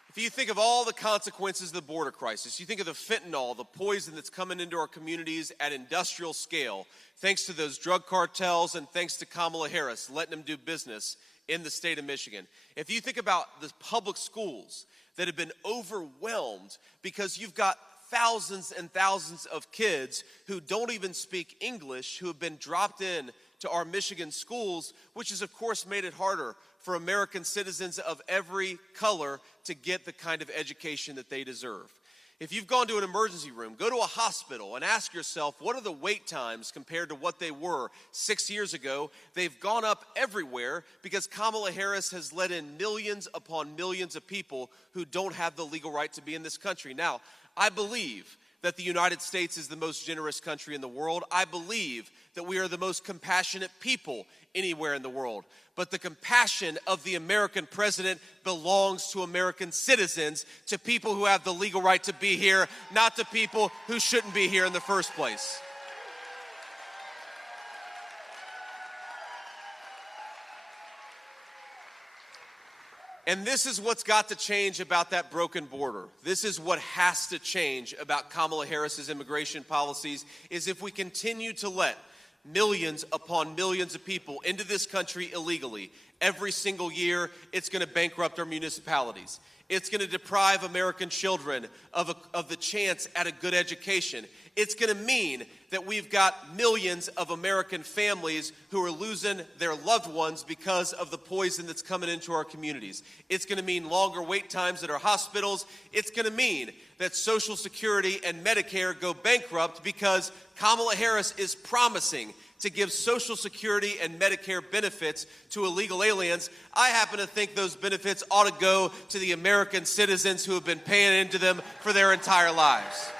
If you think of all the consequences of the border crisis, you think of the fentanyl, the poison that's coming into our communities at industrial scale, thanks to those drug cartels and thanks to Kamala Harris letting them do business in the state of Michigan. If you think about the public schools that have been overwhelmed because you've got thousands and thousands of kids who don't even speak English who have been dropped in to our Michigan schools, which has, of course, made it harder for American citizens of every color to get the kind of education that they deserve. If you've gone to an emergency room, go to a hospital and ask yourself, what are the wait times compared to what they were 6 years ago? They've gone up everywhere because Kamala Harris has let in millions upon millions of people who don't have the legal right to be in this country. Now, I believe that the United States is the most generous country in the world. I believe that we are the most compassionate people anywhere in the world. But the compassion of the American president belongs to American citizens, to people who have the legal right to be here, not to people who shouldn't be here in the first place. And this is what's got to change about that broken border. This is what has to change about Kamala Harris's immigration policies, is if we continue to let millions upon millions of people into this country illegally every single year, it's going to bankrupt our municipalities. It's going to deprive American children of the chance at a good education. It's going to mean that we've got millions of American families who are losing their loved ones because of the poison that's coming into our communities. It's going to mean longer wait times at our hospitals. It's going to mean that Social Security and Medicare go bankrupt because Kamala Harris is promising to give Social Security and Medicare benefits to illegal aliens. I happen to think those benefits ought to go to the American citizens who have been paying into them for their entire lives.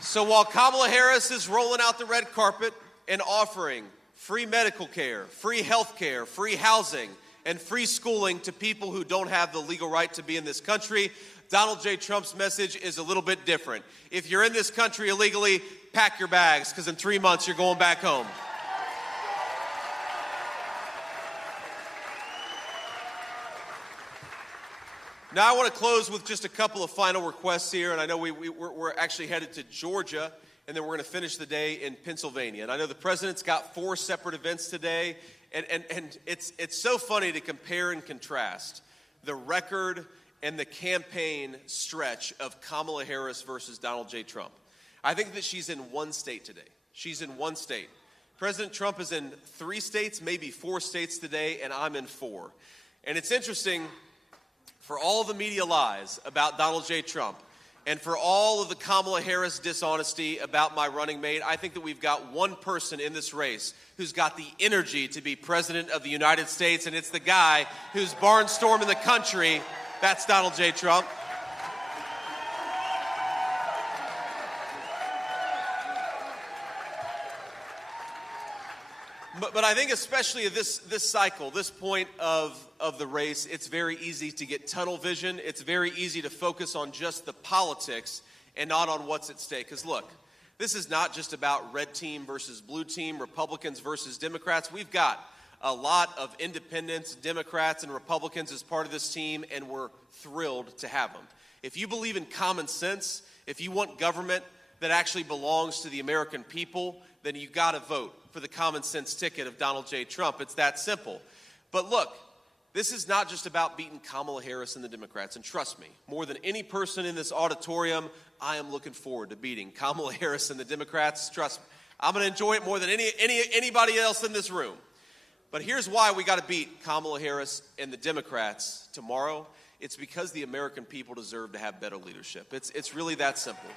So while Kamala Harris is rolling out the red carpet and offering free medical care, free health care, free housing, and free schooling to people who don't have the legal right to be in this country, Donald J. Trump's message is a little bit different. If you're in this country illegally, pack your bags, because in 3 months you're going back home. Now I want to close with just a couple of final requests here, and I know we're actually headed to Georgia, and then we're going to finish the day in Pennsylvania. And I know the president's got 4 separate events today, and it's so funny to compare and contrast the record and the campaign stretch of Kamala Harris versus Donald J. Trump. I think that she's in 1 state today. She's in 1 state. President Trump is in 3 states, maybe 4 states today, and I'm in 4. And it's interesting, for all the media lies about Donald J. Trump and for all of the Kamala Harris dishonesty about my running mate, I think that we've got one person in this race who's got the energy to be president of the United States, and it's the guy who's barnstorming the country. That's Donald J. Trump. But I think especially at this cycle, this point of the race, it's very easy to get tunnel vision. It's very easy to focus on just the politics and not on what's at stake. Because look, this is not just about red team versus blue team, Republicans versus Democrats. We've got a lot of independents, Democrats, and Republicans as part of this team, and we're thrilled to have them. If you believe in common sense, if you want government that actually belongs to the American people, then you got to vote for the common sense ticket of Donald J. Trump. It's that simple. But look, this is not just about beating Kamala Harris and the Democrats. And trust me, more than any person in this auditorium, I am looking forward to beating Kamala Harris and the Democrats. Trust me, I'm going to enjoy it more than anybody else in this room. But here's why we got to beat Kamala Harris and the Democrats tomorrow. It's because the American people deserve to have better leadership. It's really that simple.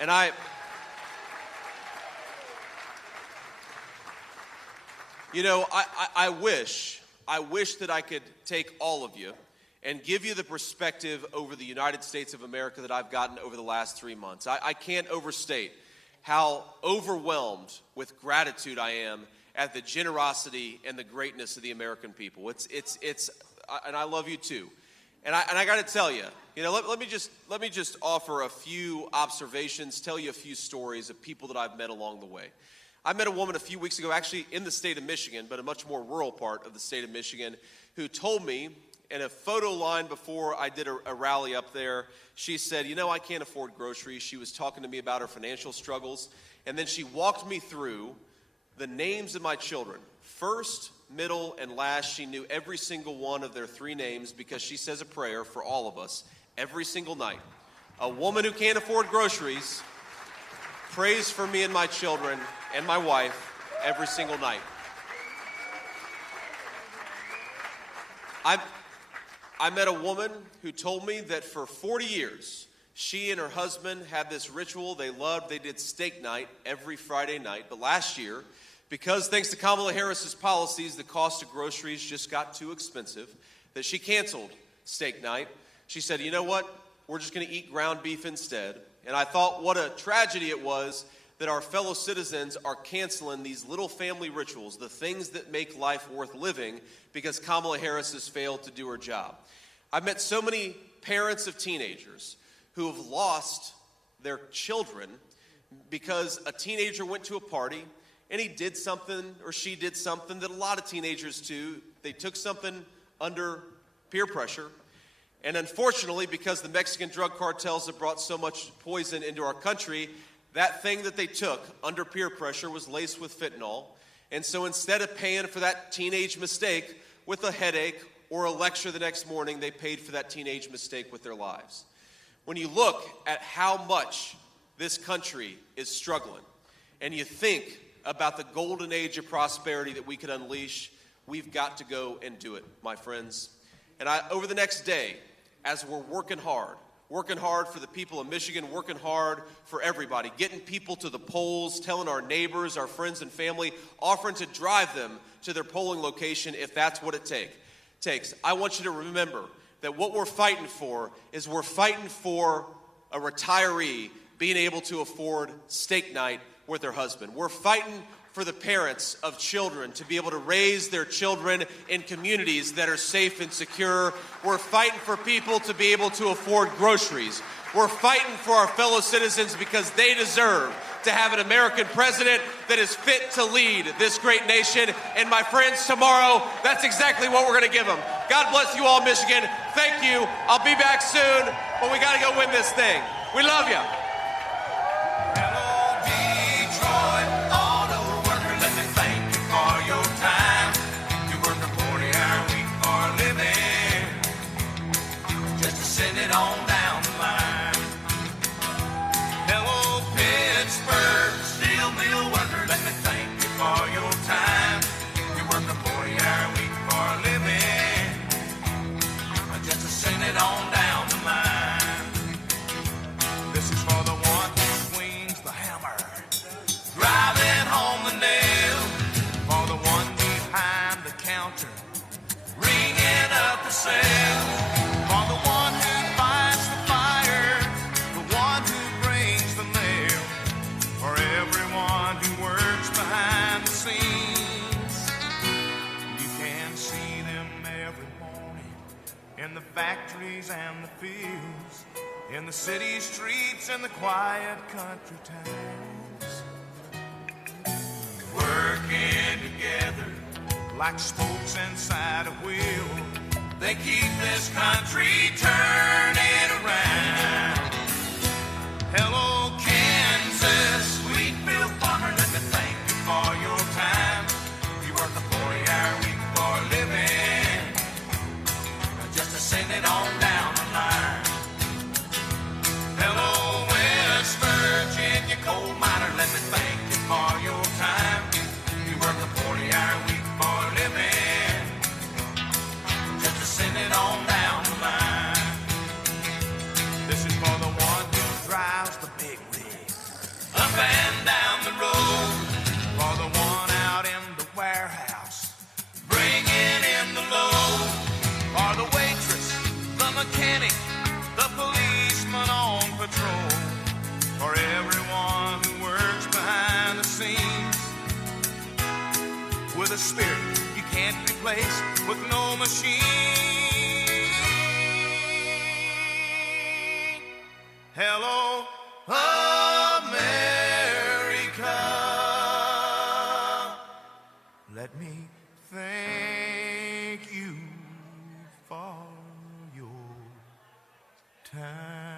And I wish that I could take all of you and give you the perspective over the United States of America that I've gotten over the last 3 months. I can't overstate how overwhelmed with gratitude I am at the generosity and the greatness of the American people. And I love you too. And I got to tell you, let me just offer a few observations, tell you a few stories of people that I've met along the way. I met a woman a few weeks ago, actually in the state of Michigan, but a much more rural part of the state of Michigan, who told me in a photo line before I did a rally up there, she said, I can't afford groceries. She was talking to me about her financial struggles. And then she walked me through the names of my children. First, middle, and last. She knew every single one of their 3 names because she says a prayer for all of us every single night. A woman who can't afford groceries prays for me and my children and my wife every single night. I met a woman who told me that for 40 years, she and her husband had this ritual they loved. They did steak night every Friday night. But last year, because thanks to Kamala Harris's policies, the cost of groceries just got too expensive, that she canceled steak night. She said, you know what? We're just going to eat ground beef instead. And I thought what a tragedy it was that our fellow citizens are canceling these little family rituals, the things that make life worth living, because Kamala Harris has failed to do her job. I've met so many parents of teenagers who have lost their children because a teenager went to a party and he did something or she did something that a lot of teenagers do. They took something under peer pressure. And unfortunately, because the Mexican drug cartels have brought so much poison into our country, that thing that they took under peer pressure was laced with fentanyl. And so instead of paying for that teenage mistake with a headache or a lecture the next morning, they paid for that teenage mistake with their lives. When you look at how much this country is struggling, and you think about the golden age of prosperity that we could unleash, we've got to go and do it, my friends. And over the next day, as we're working hard for the people of Michigan, working hard for everybody, getting people to the polls, telling our neighbors, our friends and family, offering to drive them to their polling location if that's what it takes. I want you to remember that what we're fighting for is we're fighting for a retiree being able to afford steak night with their husband. We're fighting for the parents of children to be able to raise their children in communities that are safe and secure. We're fighting for people to be able to afford groceries. We're fighting for our fellow citizens because they deserve to have an American president that is fit to lead this great nation. And my friends, tomorrow, that's exactly what we're going to give them. God bless you all, Michigan. Thank you. I'll be back soon, but we got to go win this thing. We love you. Send it on down the line. Hello, Pittsburgh, steel mill worker, let me thank you for your time. You work a 40-hour week for a living, just to send it on down the line. This is for the one who swings the hammer, driving home the nail, for the one behind the counter, ringing up the sale, for the one who fights the fire, the one who brings the mail, for everyone who works behind the scenes. You can see them every morning in the factories and the fields, in the city streets and the quiet country towns, working together like spokes inside a wheel. They keep this country turning around. Hello, Kansas, Wheatfield farmer, let me thank you for your time. You work a 40-hour week for a living, just to send it on down the line. Hello, West Virginia coal miner, let me thank you for your time. You work a 40-hour week for a living, send it on down the line. This is for the one who drives the big rig up and down the road, for the one out in the warehouse bringing in the load, for the waitress, the mechanic, the policeman on patrol, for everyone who works behind the scenes with a spirit you can't replace with no machine. Hello, America. Let me thank you for your time.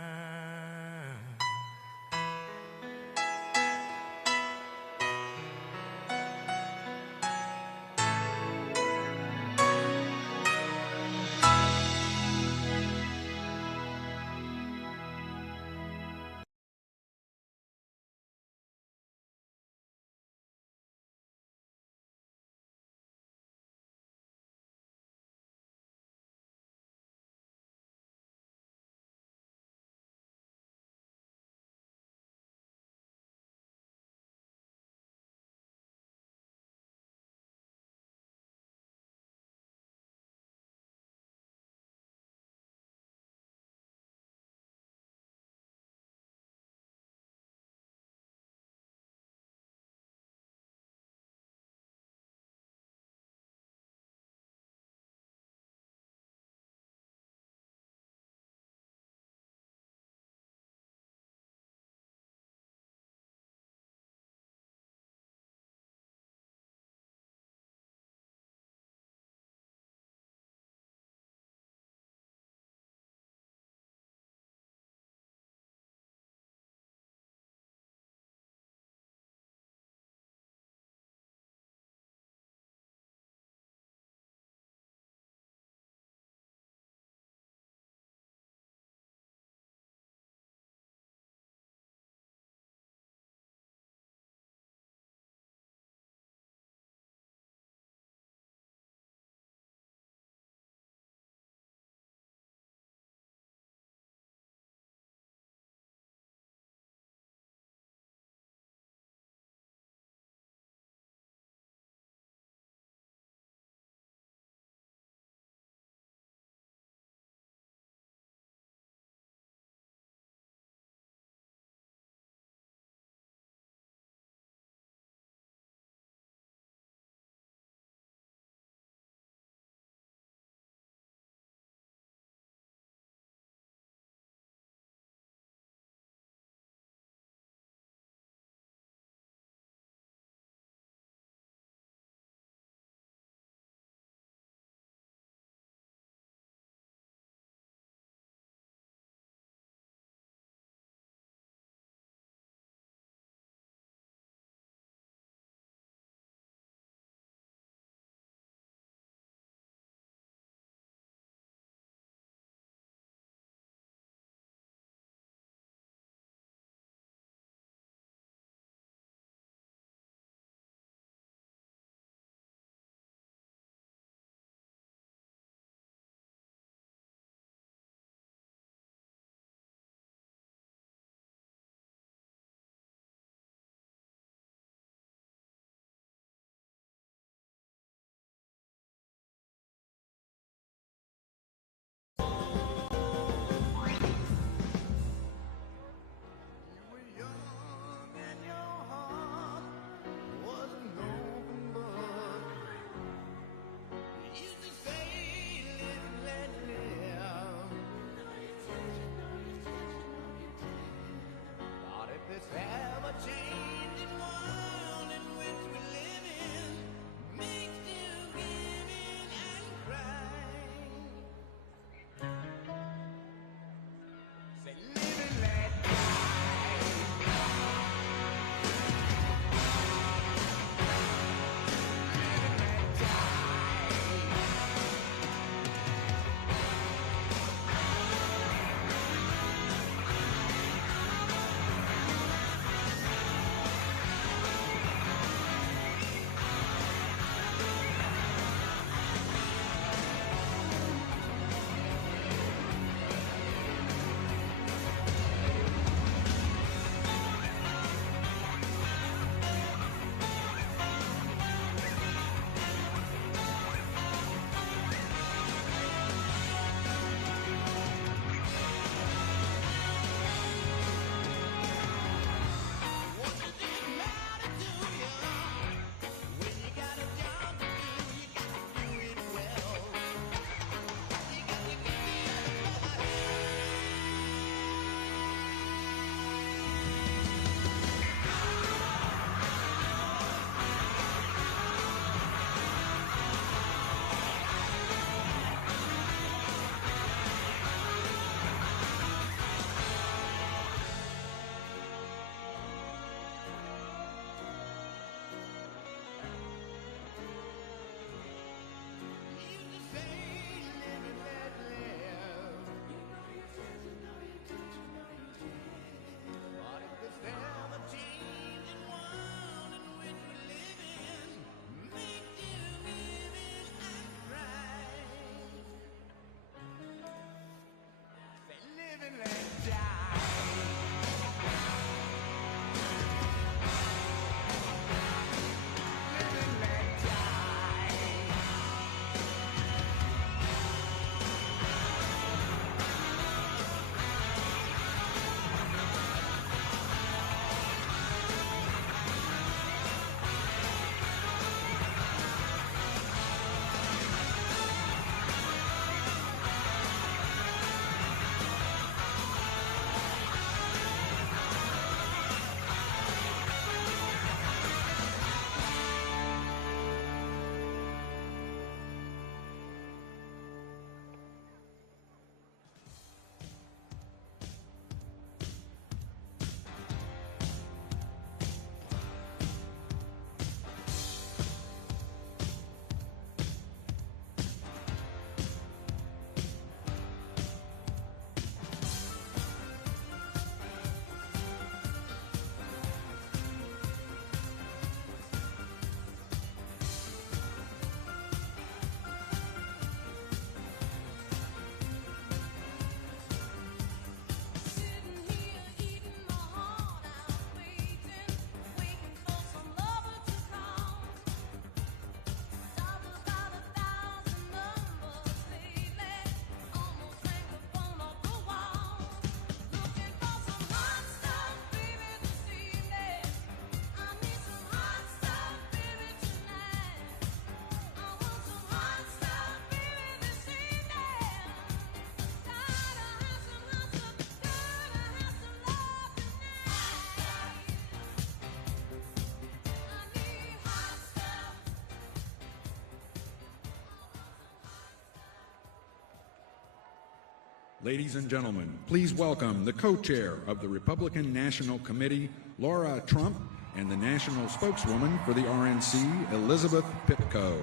Ladies and gentlemen, please welcome the co-chair of the Republican National Committee, Laura Trump, and the national spokeswoman for the RNC, Elizabeth Pipko.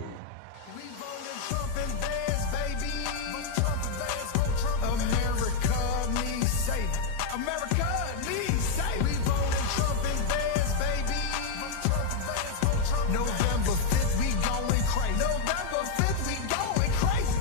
We voted Trump and Bears, baby. Trump and Bears, vote Trump. America needs saving. America needs saving. We voted Trump and Bears, baby. Trump and Bears, vote Trump. November 5th, we going crazy. November 5th, we going crazy.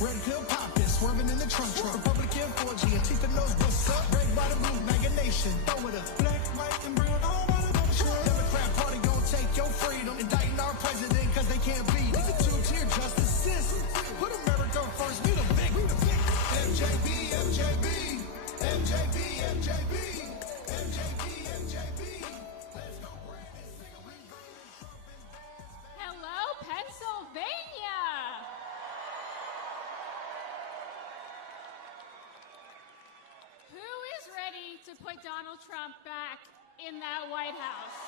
Red pill poppin', swerving in the trunk. Republican 4G, and teeth and nose, what's up? Break by the blue, MAGA nation. Throw it up. Black, white, and brown, all wanna go to Trump. Democrat party gon' take your freedom. Indicting our president cause they can't beat it. It's a two-tier justice system. Put America first, we the big. MJB, MJB, MJB, MJB, MJB, MJB. Let's go, Brandon. Sing a we voted Trump and Bears. Hello, Pennsylvania! Who is ready to put Donald Trump back in that White House?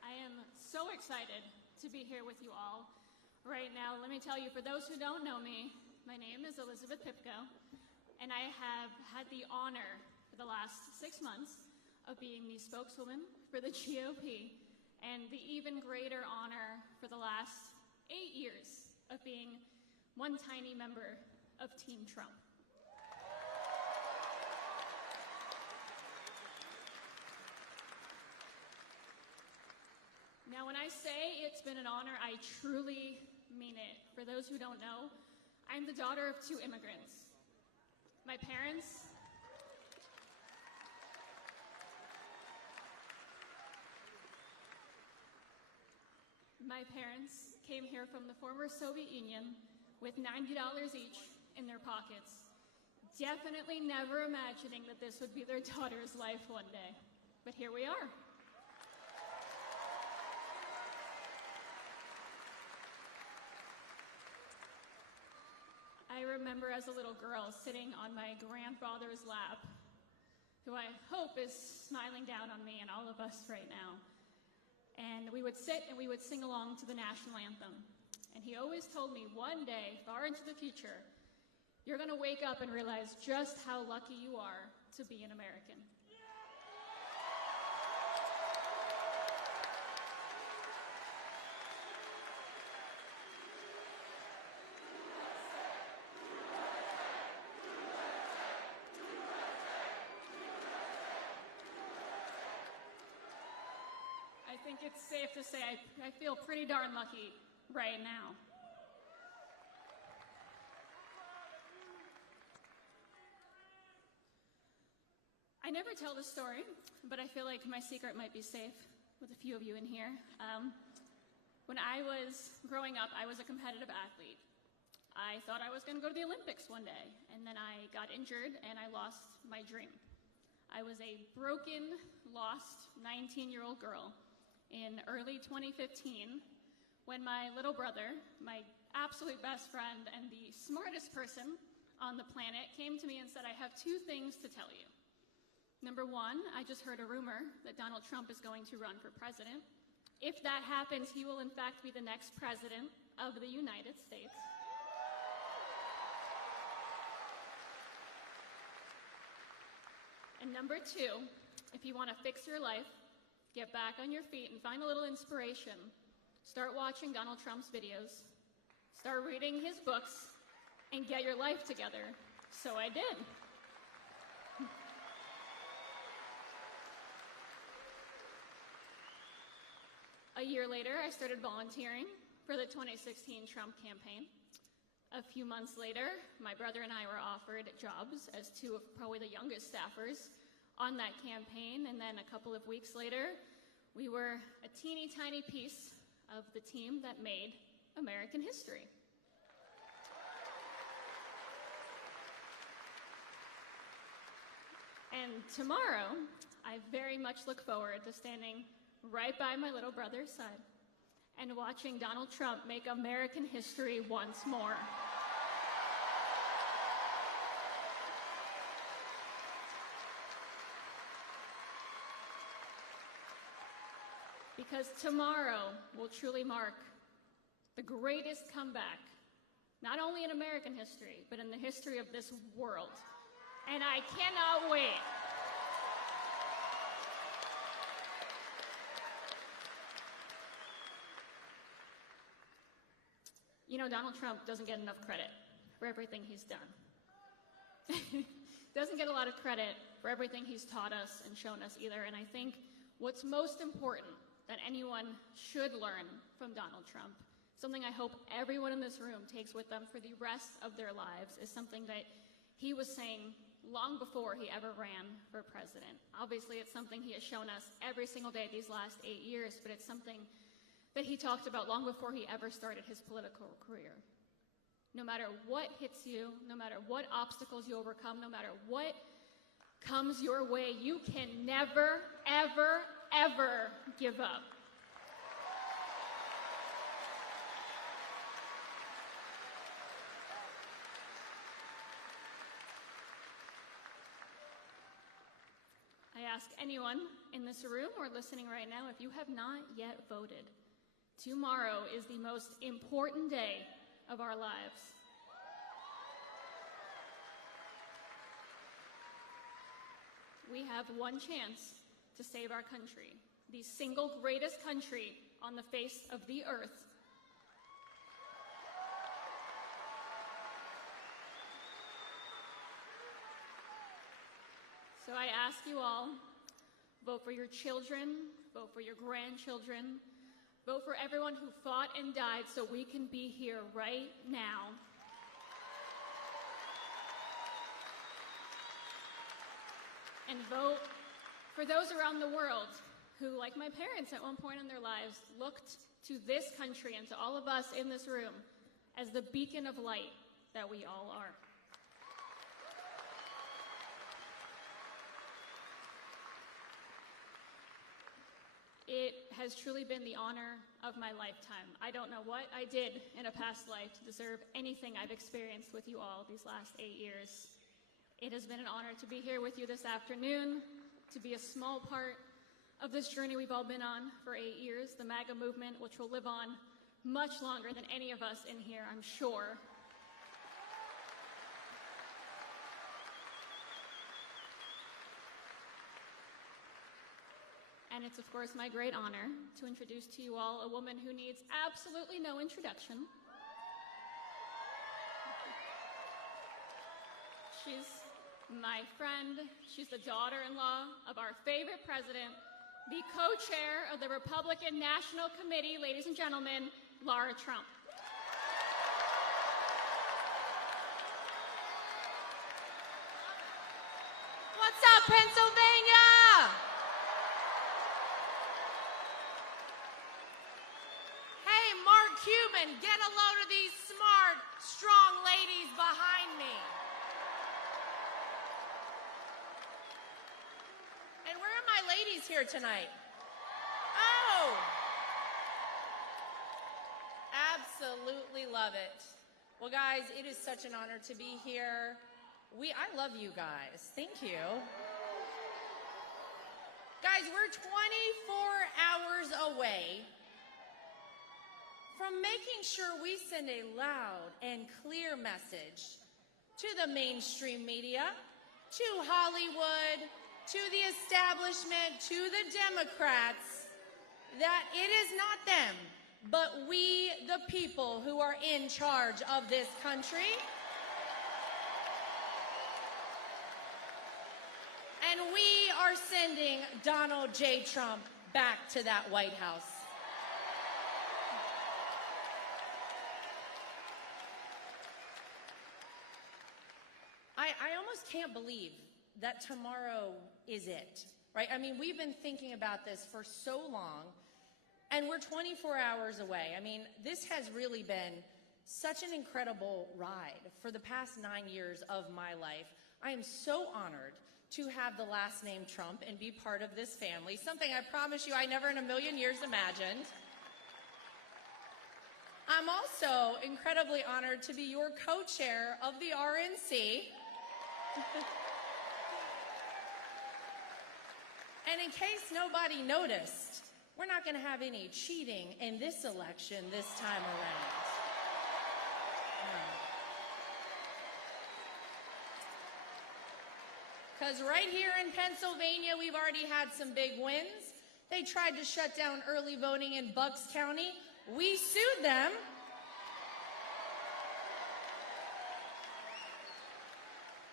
I am so excited to be here with you all right now. Let me tell you, for those who don't know me, my name is Elizabeth Pipko, and I have had the honor for the last 6 months of being the spokeswoman for the GOP, and the even greater honor for the last 8 years of being one tiny member of Team Trump. Now, when I say it's been an honor, I truly mean it. For those who don't know, I'm the daughter of 2 immigrants. My parents came here from the former Soviet Union with $90 each in their pockets, definitely never imagining that this would be their daughter's life one day. But here we are. I remember as a little girl sitting on my grandfather's lap, who I hope is smiling down on me and all of us right now. And we would sit and we would sing along to the national anthem. And he always told me, one day, far into the future, you're going to wake up and realize just how lucky you are to be an American. I think it's safe to say I feel pretty darn lucky right now. I never tell this story, but I feel like my secret might be safe with a few of you in here. When I was growing up, I was a competitive athlete. I thought I was going to go to the Olympics one day, and then I got injured and I lost my dream. I was a broken, lost 19-year-old girl in early 2015 when my little brother, my absolute best friend and the smartest person on the planet, came to me and said, I have 2 things to tell you. Number 1, I just heard a rumor that Donald Trump is going to run for president. If that happens, he will in fact be the next president of the United States. And number 2, if you want to fix your life, get back on your feet and find a little inspiration, start watching Donald Trump's videos, start reading his books, and get your life together. So I did. A year later, I started volunteering for the 2016 Trump campaign. A few months later, my brother and I were offered jobs as 2 of probably the youngest staffers on that campaign, and then a couple of weeks later, we were a teeny tiny piece of the team that made American history. And tomorrow, I very much look forward to standing right by my little brother's side and watching Donald Trump make American history once more. Because tomorrow will truly mark the greatest comeback, not only in American history, but in the history of this world. And I cannot wait. You know, Donald Trump doesn't get enough credit for everything he's done. Doesn't get a lot of credit for everything he's taught us and shown us either. And I think what's most important that anyone should learn from Donald Trump, something I hope everyone in this room takes with them for the rest of their lives, is something that he was saying long before he ever ran for president. Obviously, it's something he has shown us every single day these last 8 years, but it's something that he talked about long before he ever started his political career. No matter what hits you, no matter what obstacles you overcome, no matter what comes your way, you can never, ever, ever give up. I ask anyone in this room or listening right now, if you have not yet voted, tomorrow is the most important day of our lives. We have one chance to save our country, the single greatest country on the face of the earth. So I ask you all, vote for your children, vote for your grandchildren, vote for everyone who fought and died so we can be here right now. And vote for those around the world who, like my parents at one point in their lives, looked to this country and to all of us in this room as the beacon of light that we all are. It has truly been the honor of my lifetime. I don't know what I did in a past life to deserve anything I've experienced with you all these last 8 years. It has been an honor to be here with you this afternoon, to be a small part of this journey we've all been on for 8 years, the MAGA movement, which will live on much longer than any of us in here, I'm sure. And it's, of course, my great honor to introduce to you all a woman who needs absolutely no introduction. She's my friend. She's the daughter-in-law of our favorite president, the co-chair of the Republican National Committee, ladies and gentlemen, Laura Trump. What's up, Pennsylvania? Hey, Mark Cuban, get a load of these smart, strong ladies behind me. And where are my ladies here tonight? Oh! Absolutely love it. Well, guys, it is such an honor to be here. I love you guys. Thank you. Guys, we're 24 hours away from making sure we send a loud and clear message to the mainstream media, to Hollywood, to the establishment, to the Democrats, that it is not them, but we, the people, who are in charge of this country. And we are sending Donald J. Trump back to that White House. I almost can't believe that tomorrow is it, right? I mean, we've been thinking about this for so long, and we're 24 hours away. I mean, this has really been such an incredible ride for the past 9 years of my life. I am so honored to have the last name Trump and be part of this family, something I promise you I never in a million years imagined. I'm also incredibly honored to be your co-chair of the RNC. And in case nobody noticed, we're not going to have any cheating in this election this time around. Because right here in Pennsylvania, we've already had some big wins. They tried to shut down early voting in Bucks County. We sued them.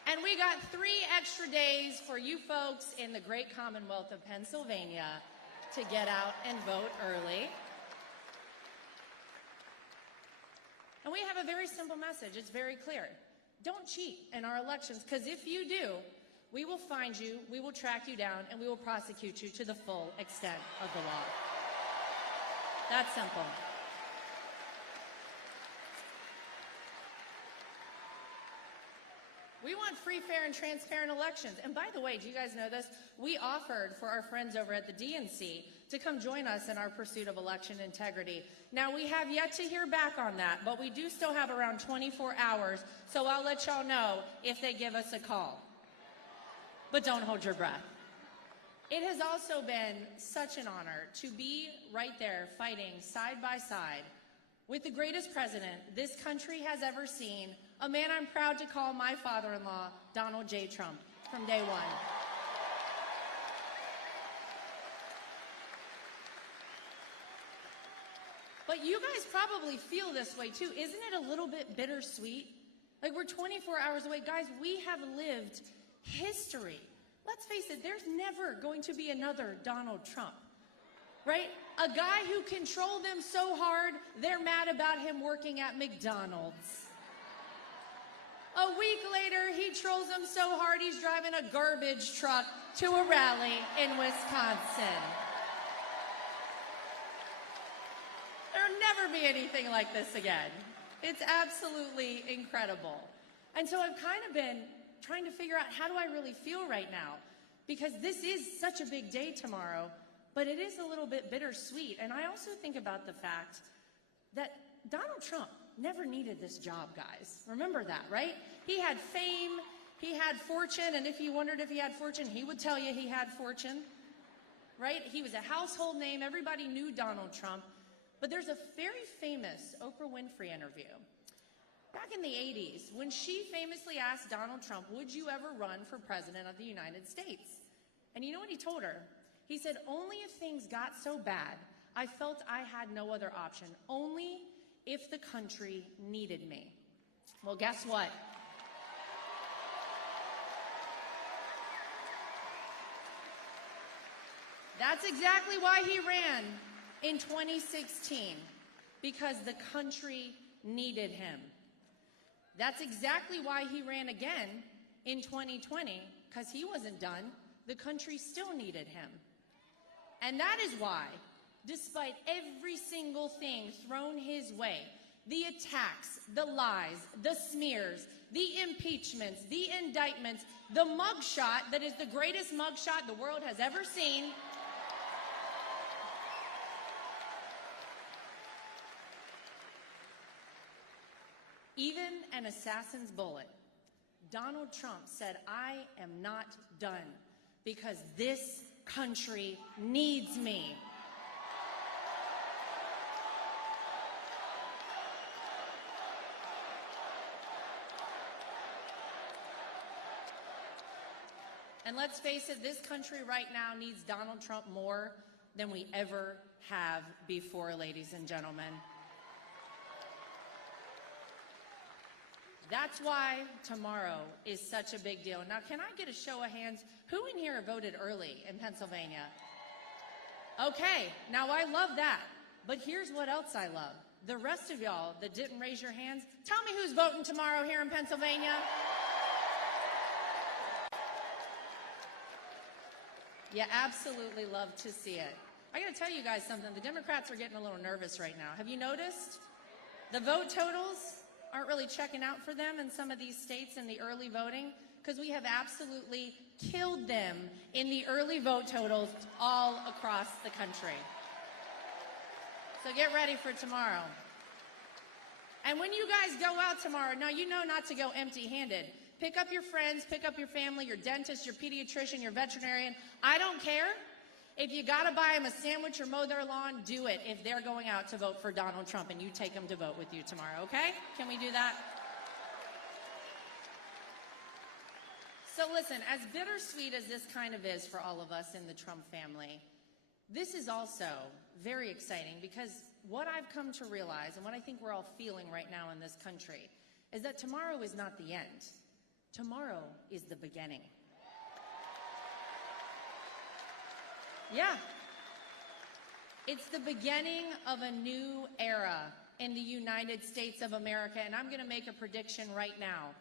And we got 3 extra days for you folks in the great Commonwealth of Pennsylvania to get out and vote early. And we have a very simple message. It's very clear. Don't cheat in our elections, because if you do, we will find you, we will track you down, and we will prosecute you to the full extent of the law. That's simple. We want free, fair, and transparent elections. And by the way, do you guys know this? We offered for our friends over at the DNC to come join us in our pursuit of election integrity. Now, we have yet to hear back on that, but we do still have around 24 hours, so I'll let y'all know if they give us a call. But don't hold your breath. It has also been such an honor to be right there fighting side by side with the greatest president this country has ever seen, a man I'm proud to call my father-in-law, Donald J. Trump, from day one. But you guys probably feel this way too. Isn't it a little bit bittersweet? Like, we're 24 hours away. Guys, we have lived history. Let's face it, there's never going to be another Donald Trump, right? A guy who controlled them so hard, they're mad about him working at McDonald's. A week later, he trolls them so hard, he's driving a garbage truck to a rally in Wisconsin. There'll never be anything like this again. It's absolutely incredible. And so I've kind of been trying to figure out, how do I really feel right now? Because this is such a big day tomorrow, but it is a little bit bittersweet. And I also think about the fact that Donald Trump never needed this job, guys. Remember that, right? He had fame, he had fortune, and if you wondered if he had fortune, he would tell you he had fortune, right? He was a household name. Everybody knew Donald Trump. But there's a very famous Oprah Winfrey interview back in the 80s, when she famously asked Donald Trump, would you ever run for president of the United States? And you know what he told her? He said, only if things got so bad, I felt I had no other option. Only if the country needed me. Well, guess what? That's exactly why he ran in 2016, because the country needed him. That's exactly why he ran again in 2020, because he wasn't done. The country still needed him. And that is why, despite every single thing thrown his way, the attacks, the lies, the smears, the impeachments, the indictments, the mugshot that is the greatest mugshot the world has ever seen, even an assassin's bullet, Donald Trump said, I am not done because this country needs me. And let's face it, this country right now needs Donald Trump more than we ever have before, ladies and gentlemen. That's why tomorrow is such a big deal. Now, can I get a show of hands? Who in here voted early in Pennsylvania? Okay, now I love that. But here's what else I love. The rest of y'all that didn't raise your hands, tell me who's voting tomorrow here in Pennsylvania. You absolutely love to see it. I got to tell you guys something. The Democrats are getting a little nervous right now. Have you noticed? The vote totals aren't really checking out for them in some of these states in the early voting, because we have absolutely killed them in the early vote totals all across the country. So get ready for tomorrow. And when you guys go out tomorrow, now you know not to go empty-handed. Pick up your friends, pick up your family, your dentist, your pediatrician, your veterinarian. I don't care. If you got to buy them a sandwich or mow their lawn, do it if they're going out to vote for Donald Trump and you take them to vote with you tomorrow, okay? Can we do that? So listen, as bittersweet as this kind of is for all of us in the Trump family, this is also very exciting because what I've come to realize and what I think we're all feeling right now in this country is that tomorrow is not the end. Tomorrow is the beginning. Yeah. It's the beginning of a new era in the United States of America, and I'm going to make a prediction right now.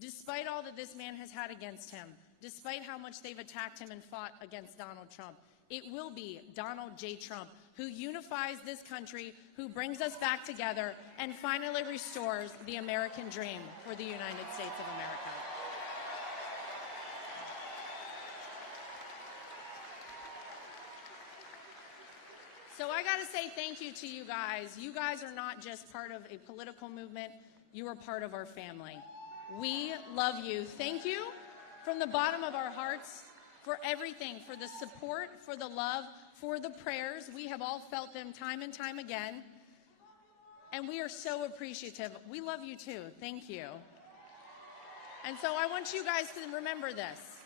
Despite all that this man has had against him, despite how much they've attacked him and fought against Donald Trump, it will be Donald J. Trump who unifies this country, who brings us back together, and finally restores the American dream for the United States of America. So I got to say thank you to you guys. You guys are not just part of a political movement. You are part of our family. We love you. Thank you from the bottom of our hearts for everything, for the support, for the love, for the prayers. We have all felt them time and time again. And we are so appreciative. We love you too. Thank you. And so I want you guys to remember this.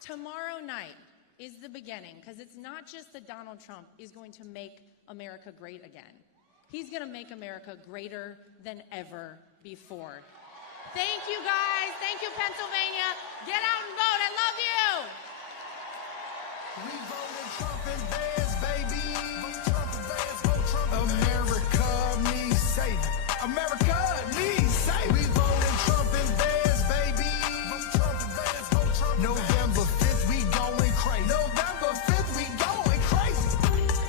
Tomorrow night is the beginning, because it's not just that Donald Trump is going to make America great again. He's going to make America greater than ever before. Thank you, guys. Thank you, Pennsylvania. Get out and vote. I love you. We voted Trump and Bears, baby. Trump and Bears, vote Trump. America needs saving. America needs saving. We voted Trump and Bears, baby. Trump and Bears, vote Trump. November 5th, we going crazy. November 5th, we going crazy.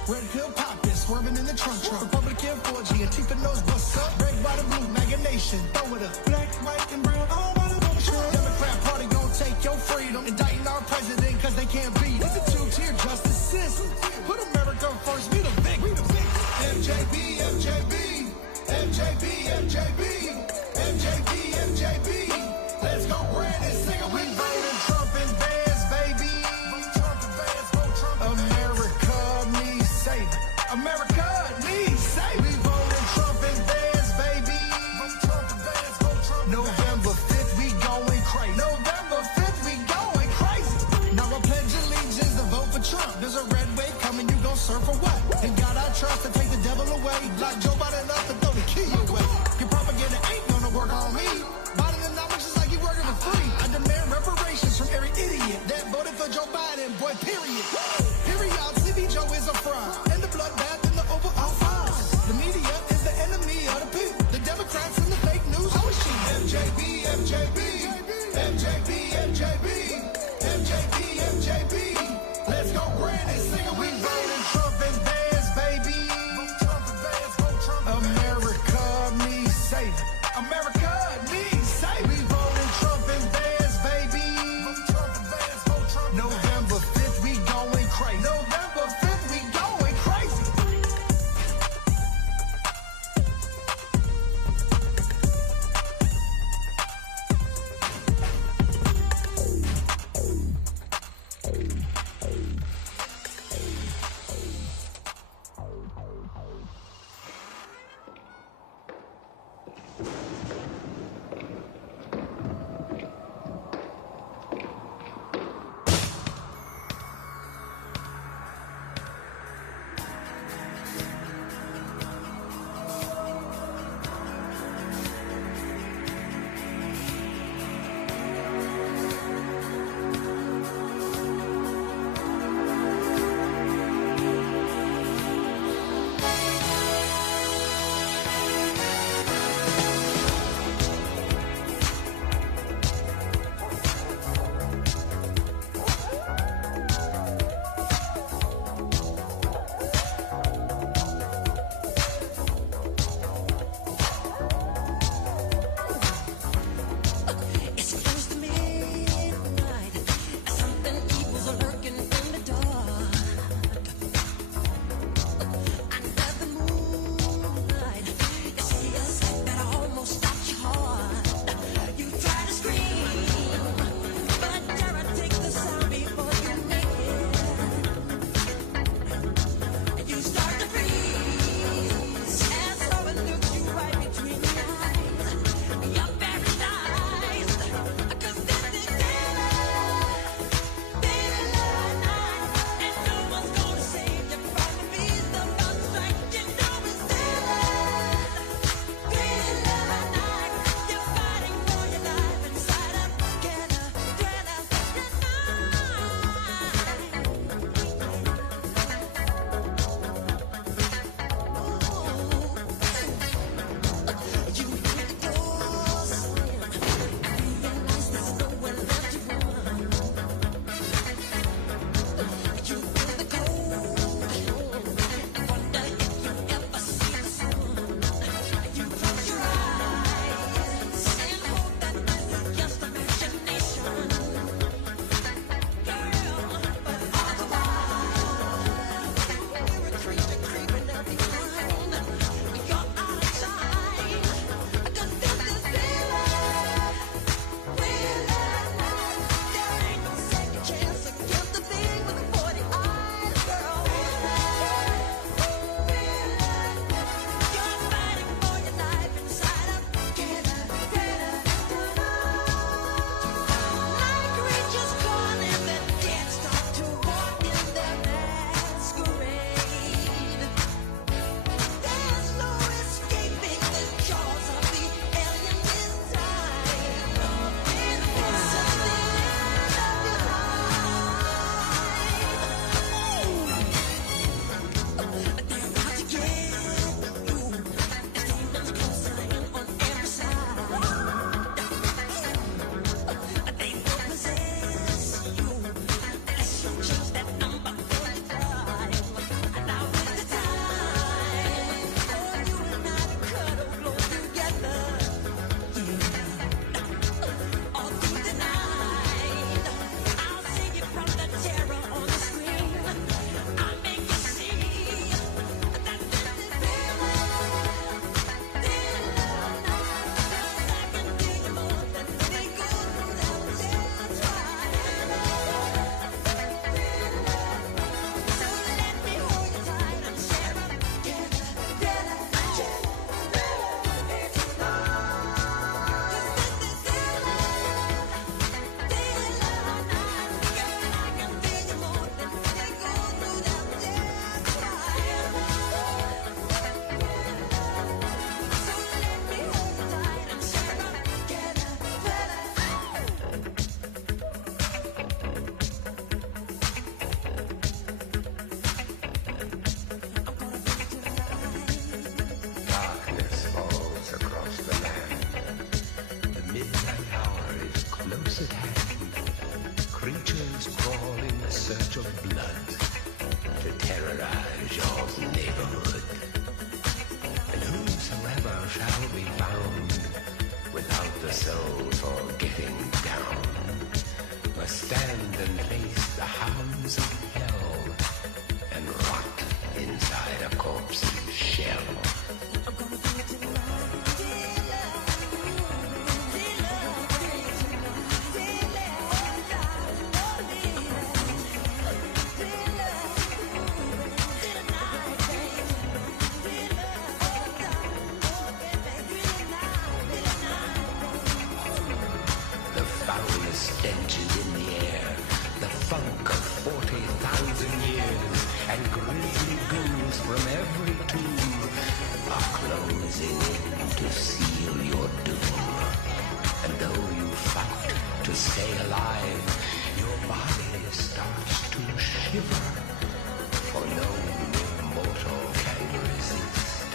Red pill poppin', swerving in the trunk. Republican 4G, and keeping those busts up. Break by the blue, MAGA nation, throw it up. Black, white, and brown, all by the vote Trump. Democrat party gon' take your freedom. Indicting our president, cause they can't beat it. It's a two-tier justice system. Put America first, we the big. MJB, MJB, MJB, MJB, MJB, MJB. Let's go, Brandon, sing it. We voted Trump and Bears, baby. Trump and Bears, vote Trump. America needs saving. America needs saving. We voted Trump and Bears, baby. Trump and Bears, vote Trump. November 5th, we going crazy. November 5th, we going crazy. Now I pledge allegiance to vote for Trump. There's a red wave coming, you gon' surf for what? And God I trust to take the devil away. Lock Joe Biden up and throw the key away. Your propaganda ain't gonna work on me. Biden and I just like you working for free. I demand reparations from every idiot that voted for Joe Biden, boy, period. Period, Sleepy Joe is a fraud. And the bloodbath and the overall fraud. The media is the enemy of the people. The Democrats and the fake news, how is she? MJB, MJB, MJB, MJB, MJB, MJB. Let's go, Brandon, sing it. We voted Trump and Bears, baby. Trump and Bears, vote Trump. America needs saving. America needs saving. We voted Trump and Bears, baby. Trump and Bears, vote Trump. November 5th, we going crazy. November the soul for getting down must stand and face the hounds of hell and rot inside a corpse's shell. Stench is in the air, the funk of 40,000 years, and grisly ghouls from every tomb are closing in to seal your doom. And though you fight to stay alive, your body starts to shiver, for no mortal can resist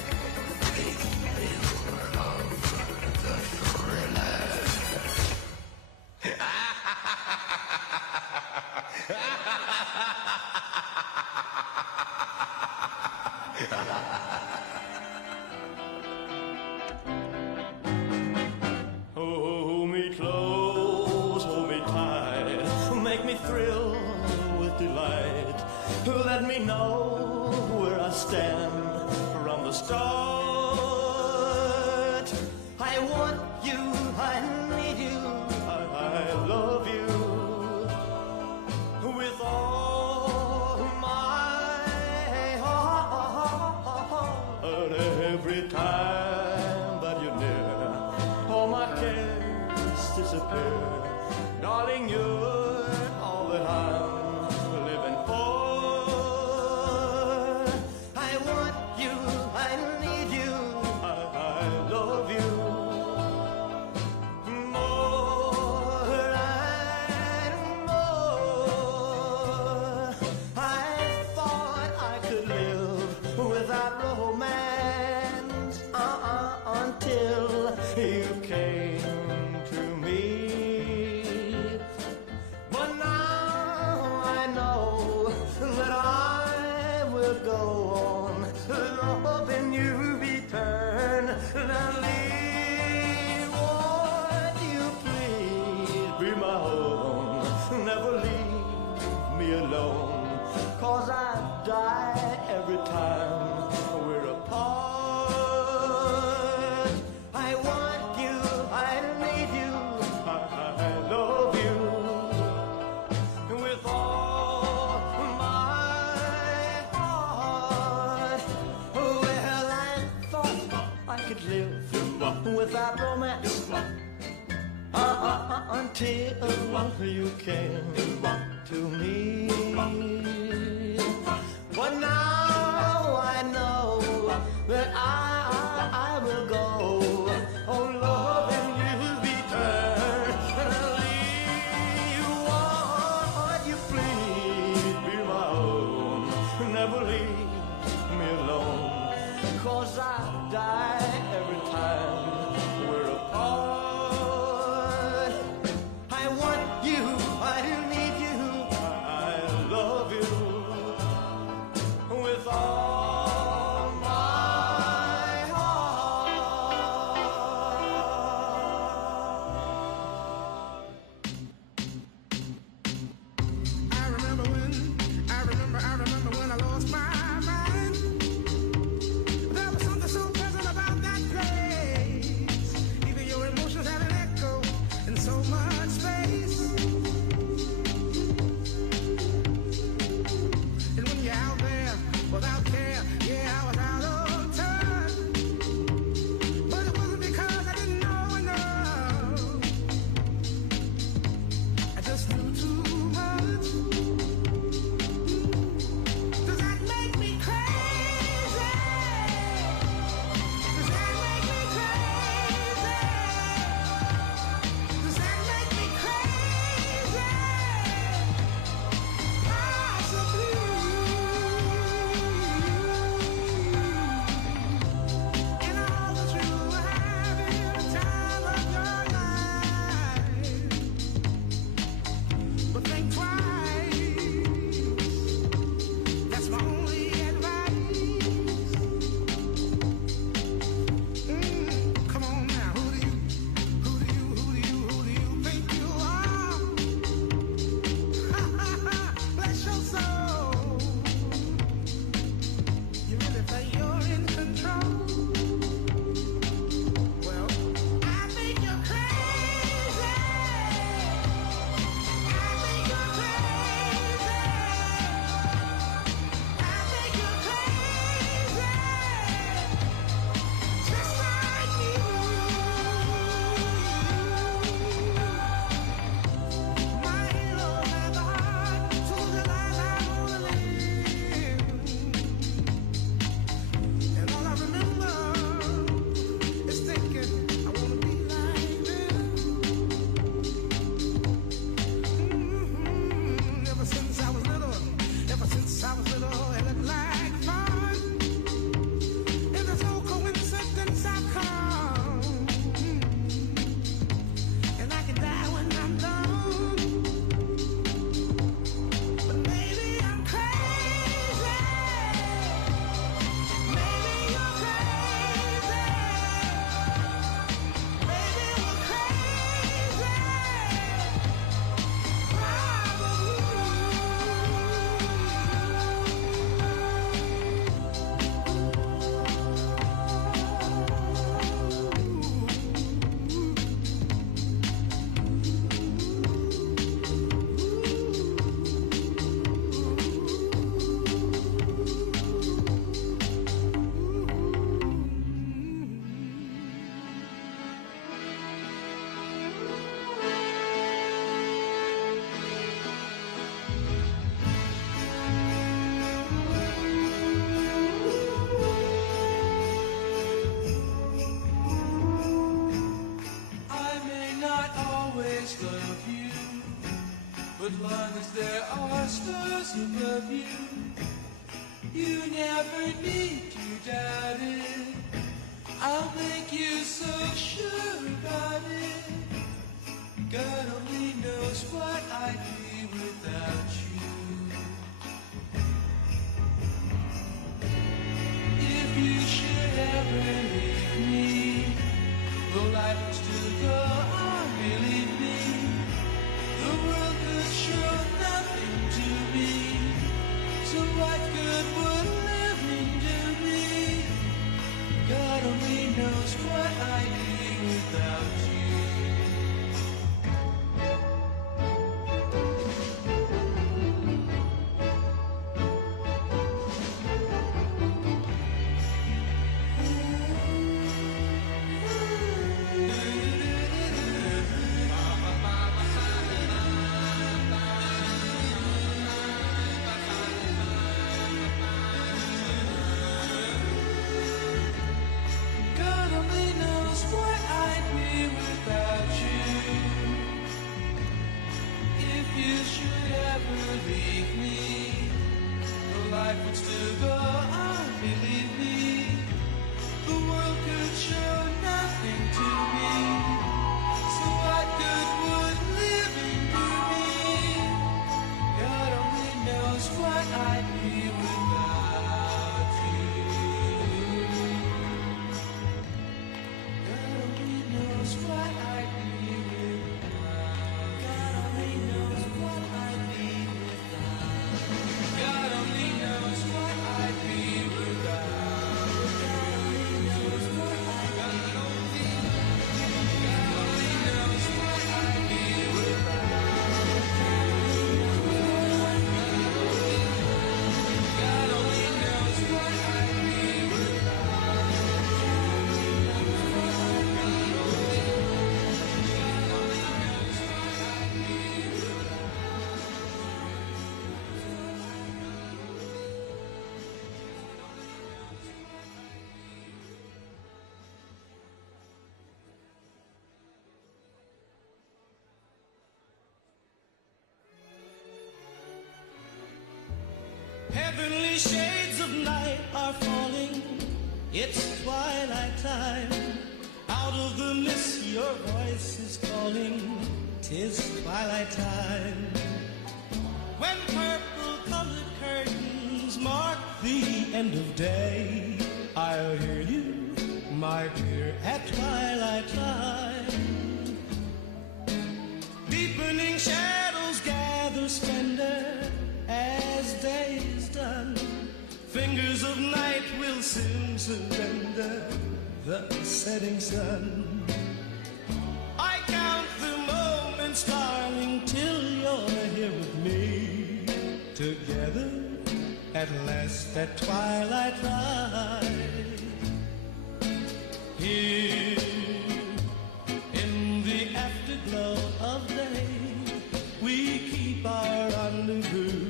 the evil of the thriller. Hold me close, hold me tight, make me thrill with delight. Let me know where I stand from the start. I want you, I need you, I love you with all my heart. Every time that you're near, all my cares disappear. Darling, you're all that I'm living for. I want you, I need you, I love you more and more. I thought I could live without romance until you came to me. But now I know that I will go on loving you eternally. Won't you please be my own? Never leave me alone, 'cause I die every time we're apart. I want you, I need you, I love you with all my heart. Well, I thought I could live without romance until you came to me. But now I know that I will go on loving you eternally. Won't you please be my own? Never leave me alone, 'cause I die every time we're apart. I want you, I need you, I love you you. You never need to doubt it. I'll make you so sure about it. God only knows what I'd be without you. If you should ever leave me, though life would still go on, believe me, the world could show nothing to me. So what good would living do me? God only knows what I'd be without you. God only knows what I'd be without you. If you should ever leave me, the life would still go on, believe me. The world could show nothing to me. So what good would living do me? God only knows what I'd be without you. God only knows what I'd be without. God only knows what I'd be without. God only knows what I'd be without. God only knows what I'd be. God only knows what I'd be without. God only knows what I'd be Heavenly shades of night are falling. It's twilight time. Out of the mist your voice is calling. 'Tis twilight time. When purple colored curtains mark the end of day, I'll hear you, my dear, at twilight time. Deepening shadows gather splendor as day is done. Fingers of night will soon surrender the setting sun. I count the moments, darling, till you're here with me. Together at last at twilight light. Here in the afterglow of day, we keep our rendezvous.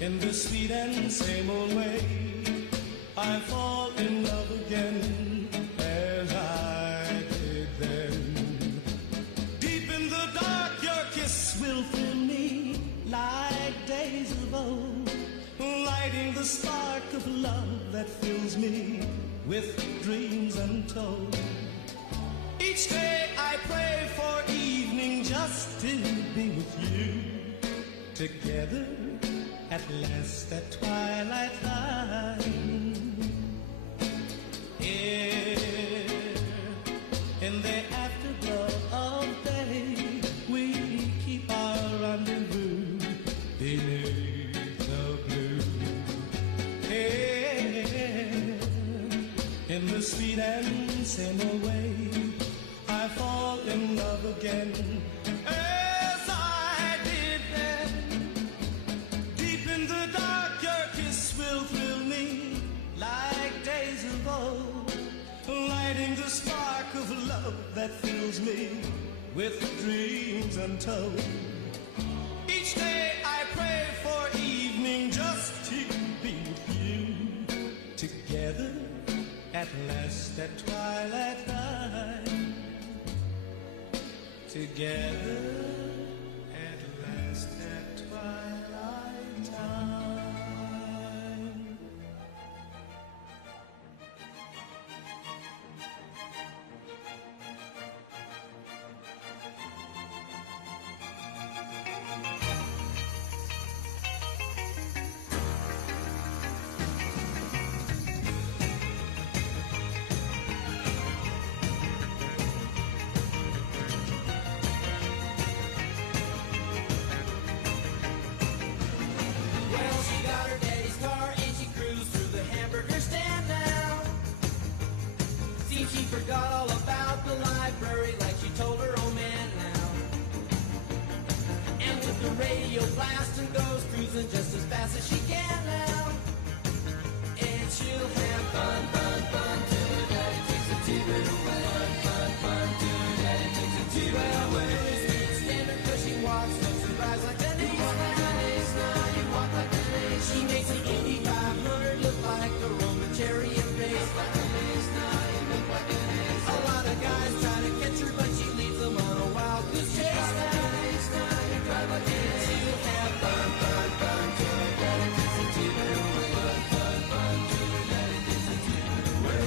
In the sweet and same old way, I fall in love again as I did then. Deep in the dark, your kiss will fill me like days of old, lighting the spark of love that fills me with dreams untold. Each day I pray for evening just to be with you. Together at last at twilight time. Here in the afterglow of day, we keep our rendezvous beneath the blue. Here in the sweet and same old way, I fall in love again as I did then. Deep in the dark, your kiss will thrill me like days of old, lighting the spark of love that fills me with dreams untold. Each day I pray for evening just to be with you. Together at last at twilight time. together at last at twilight time. Well, she got her daddy's car and she cruised through the hamburger stand now. Seems she forgot all about the library like she told her old man now. And with the radio blasting goes cruising just as fast as she can now. And she'll have fun, fun, fun till her daddy takes her T-bird away. Fun, fun, fun till her daddy takes her T-bird away. Standard cushy walks, looks and rides like an ace. She makes an Indy 500 look like a Roman chariot race. A lot of guys try to catch her, but she leads them on a wild goose chase. She'll have fun, fun, fun till her daddy takes the T-bird away. Fun, fun, fun till her daddy takes the T-bird away.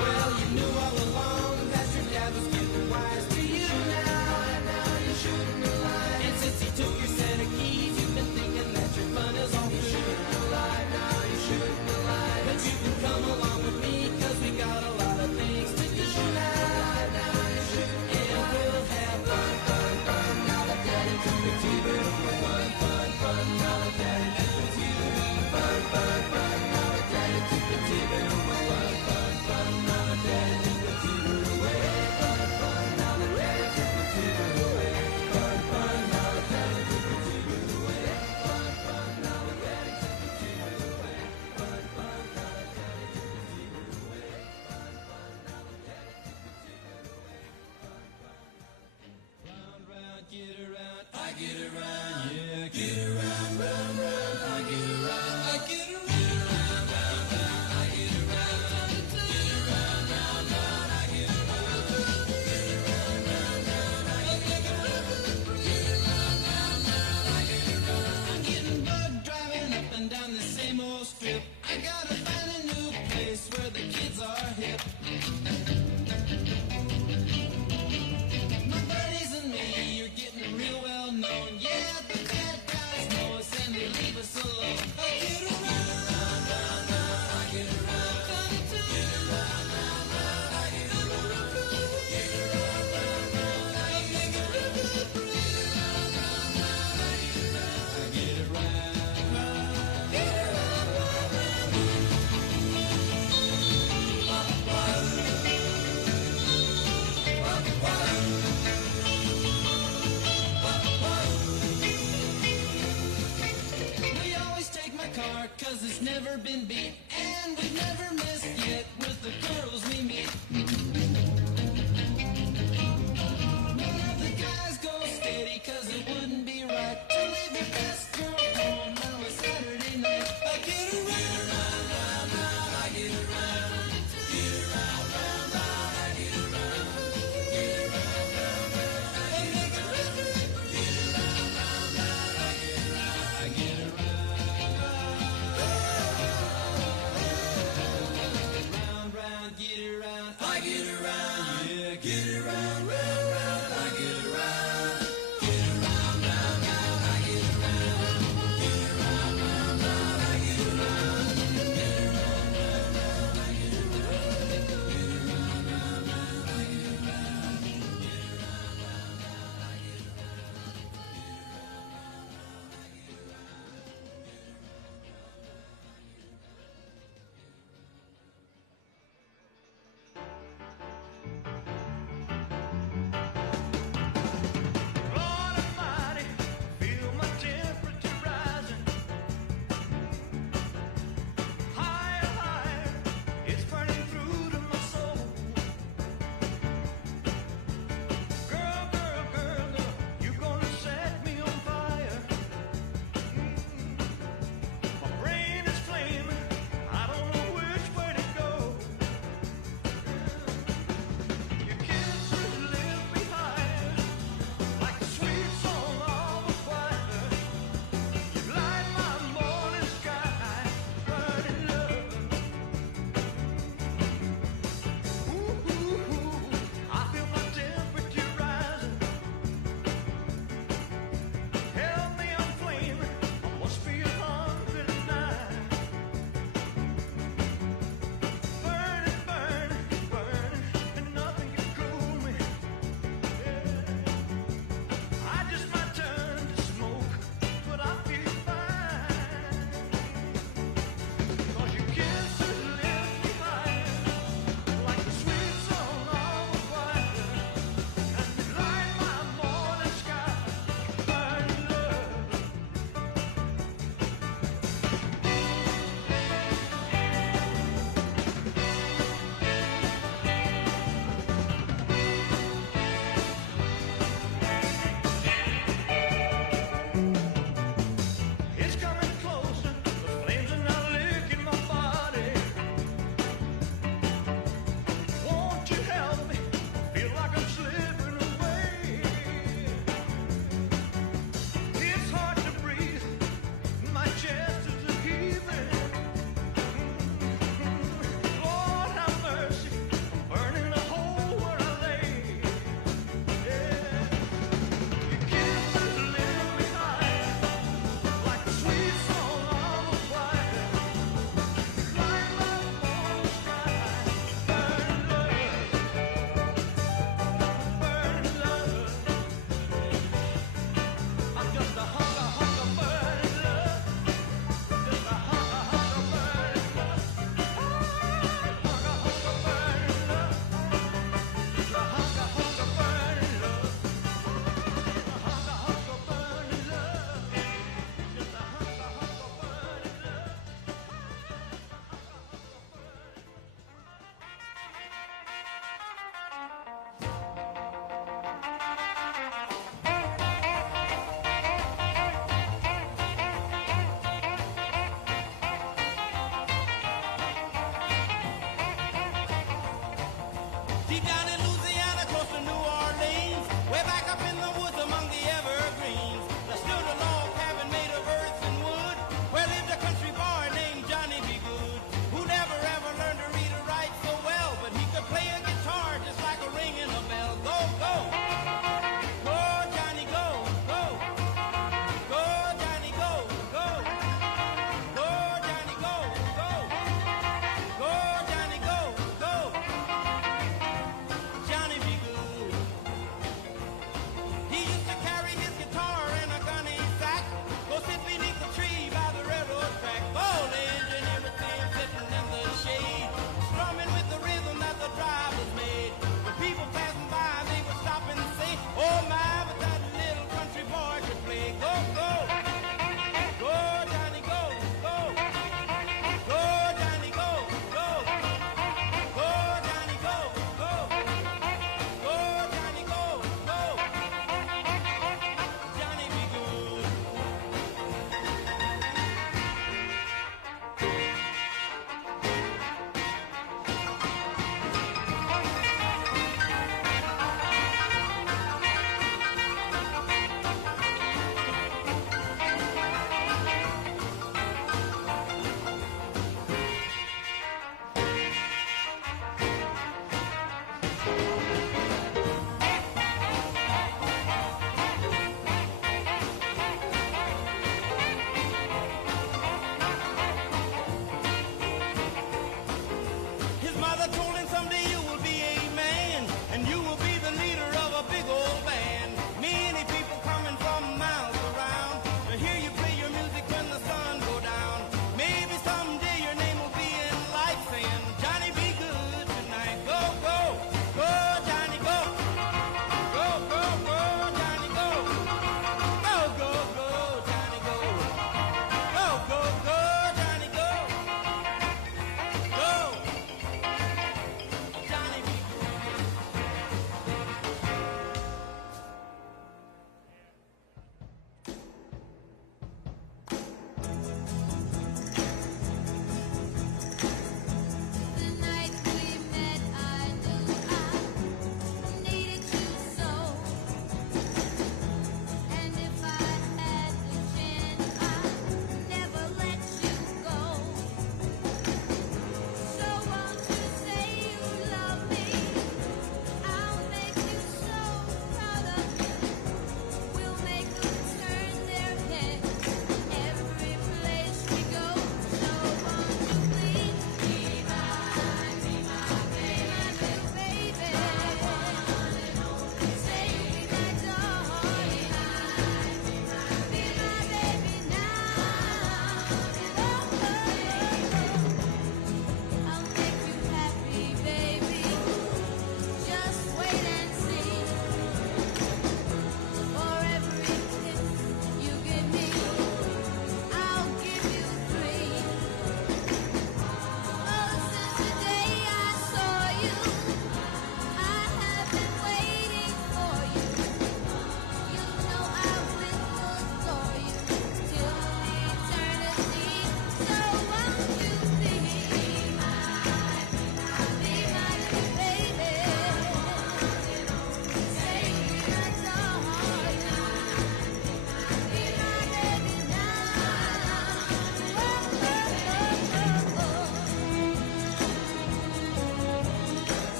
Well, you knew all along that your dad was getting wise to you now. Now you shouldn't have lied. And since he took your set of keys, you've been thinking that your fun is all through. You shouldn't have lied. Now you shouldn't have lied. But you can come along with me, 'cause we got a lot of things to do now. Now you shouldn't have lied. And we'll have fun, fun, fun. Now that daddy took the T-bird away. Fun, fun, fun. Now that daddy took the T-bird away. Fun, fun, fun. Now that daddy took the T-bird away. Fun, fun, fun. Now that daddy took the T-bird away. Fun, fun. Now that daddy took the T-bird away. Fun, fun. Now that daddy took the T-bird away. Fun, fun. Now that daddy took the T-bird away. Fun, fun. Now that daddy took the T-bird away. Fun, fun. Now that daddy took the T-bird away. Round, round, get around, I get around, yeah, get around, round, round, I get around, I get around, round, round, round, I get around, get around, round, round, I get around, get around, round, round, I get around, get around, round, round, I get around. I'm getting bugged driving up and down the same old strip. I gotta find a new place where the kids are hip. My buddies and me, you're getting real well known. Yeah, the bad guys know us and they leave us alone. I get around, round, round, round, I get around, get around, round, round, I get around, get around, round, round, I get around, get around, round, round, I get around, I get around, get around, round, round. We always take my car 'cause it's never been beat, and we've never missed yet with the girls we meet. None of the guys go steady 'cause it wouldn't be right to leave your best girl home on a Saturday night. I get around, round, round, round, I get around, get around, round, round, I get around, get around, round, round, I get around, get around, round, round, I get around, I get around. Round, round, get around.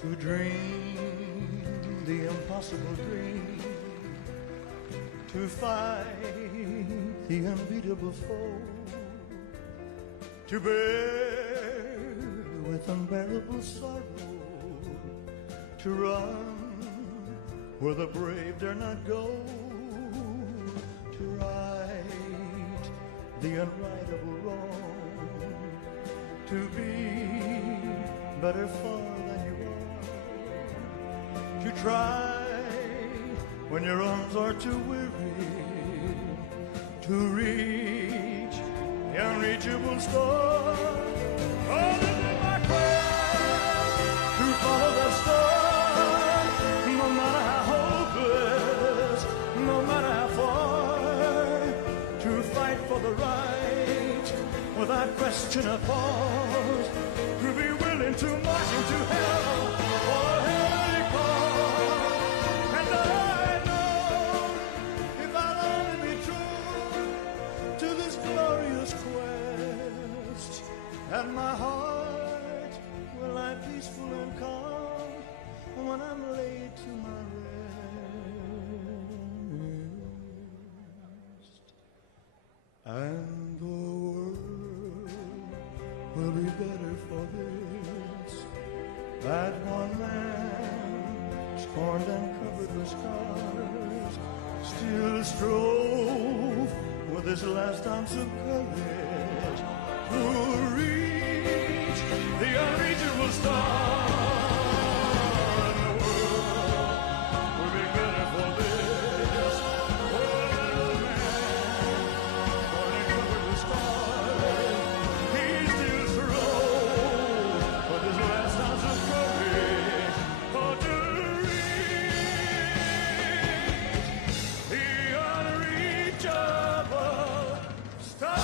to dream the impossible dream, to fight the unbeatable foe, to bear with unbearable sorrow, to run where the brave dare not go, to right the unrightable wrong, to be better far than you are, to try when your arms are too weary, to reach the unreachable star. Oh, this is my quest to follow that star, no matter how hopeless, no matter how far, to fight for the right without question or pause, to be willing to march into hell for a heavenly cause. And I know if I'll only be true to this glorious quest, and my heart will lie peaceful and calm when I'm laid to my rest. And the world will be better for this, that one man, scorned and covered with scars, still strove with his last ounce of courage to reach the unreachable star. And the world will be better for this. Oh, that man, born and covered with scars, he still strove with his last ounce of courage to reach the unreachable star.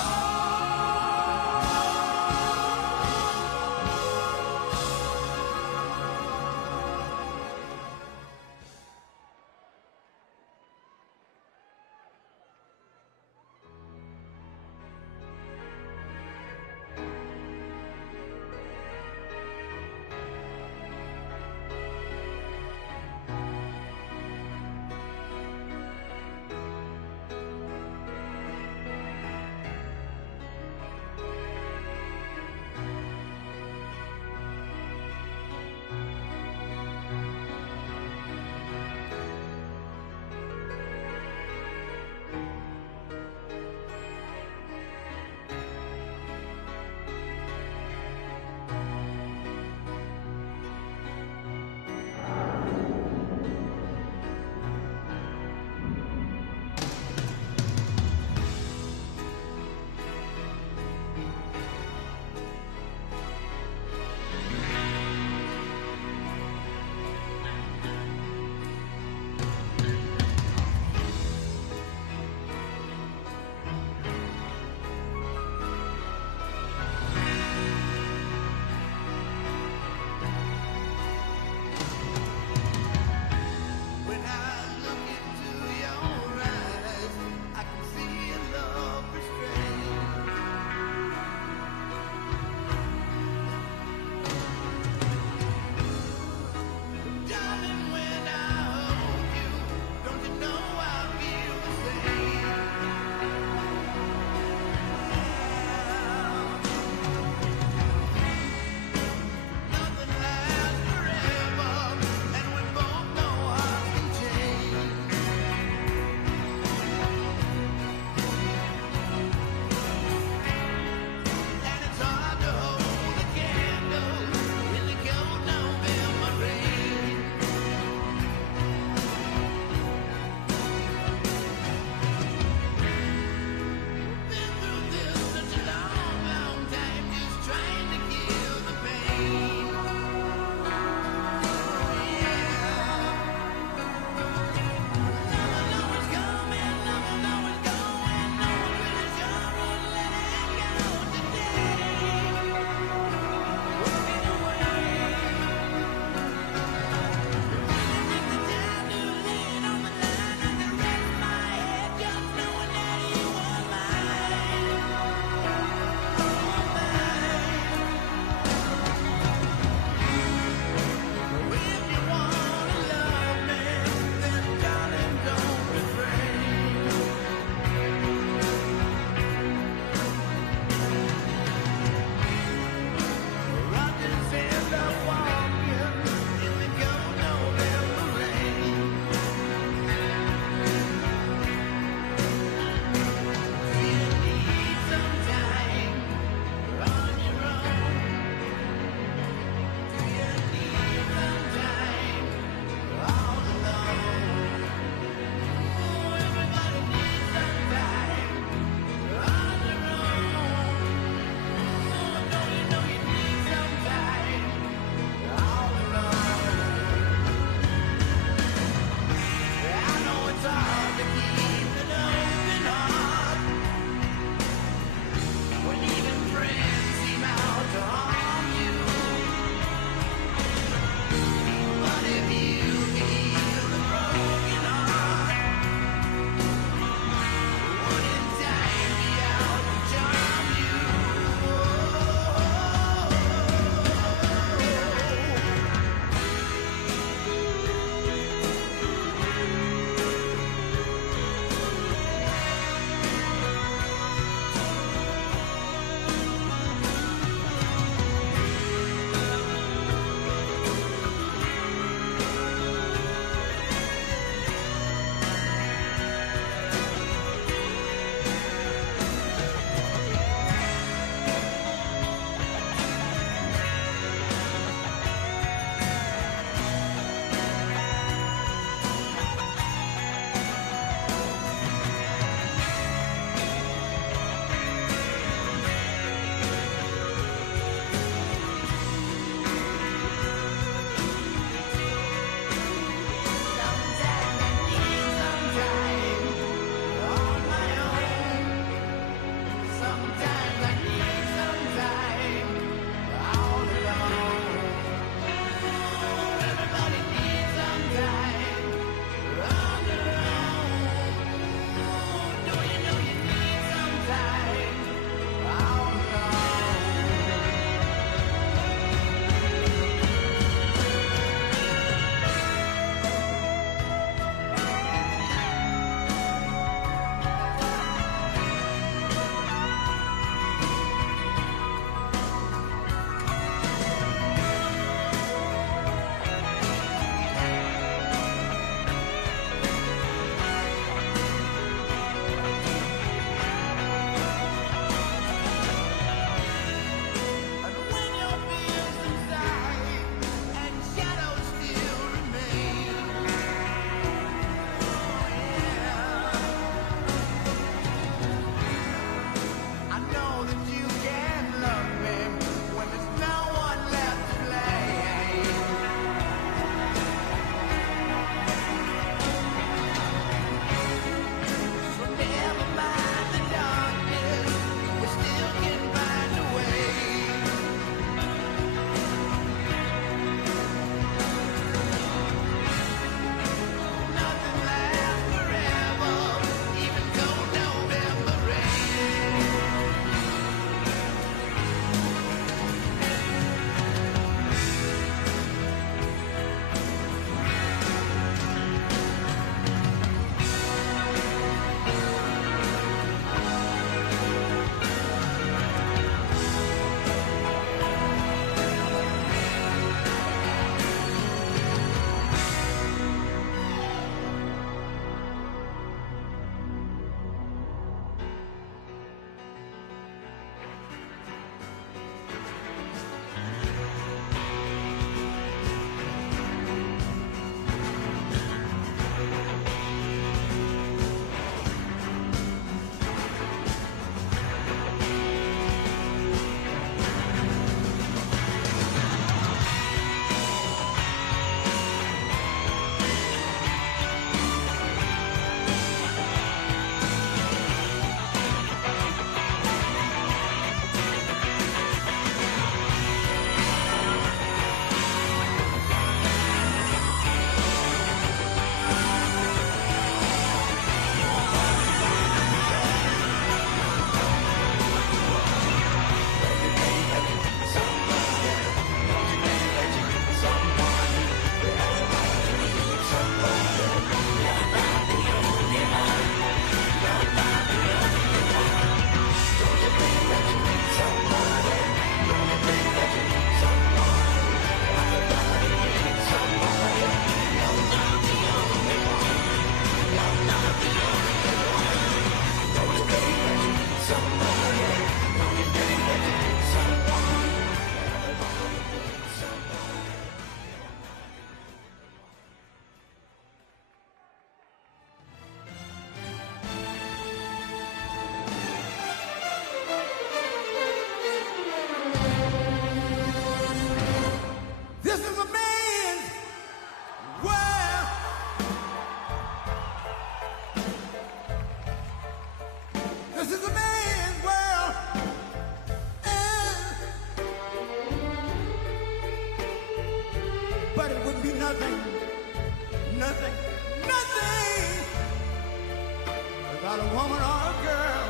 a woman or a girl.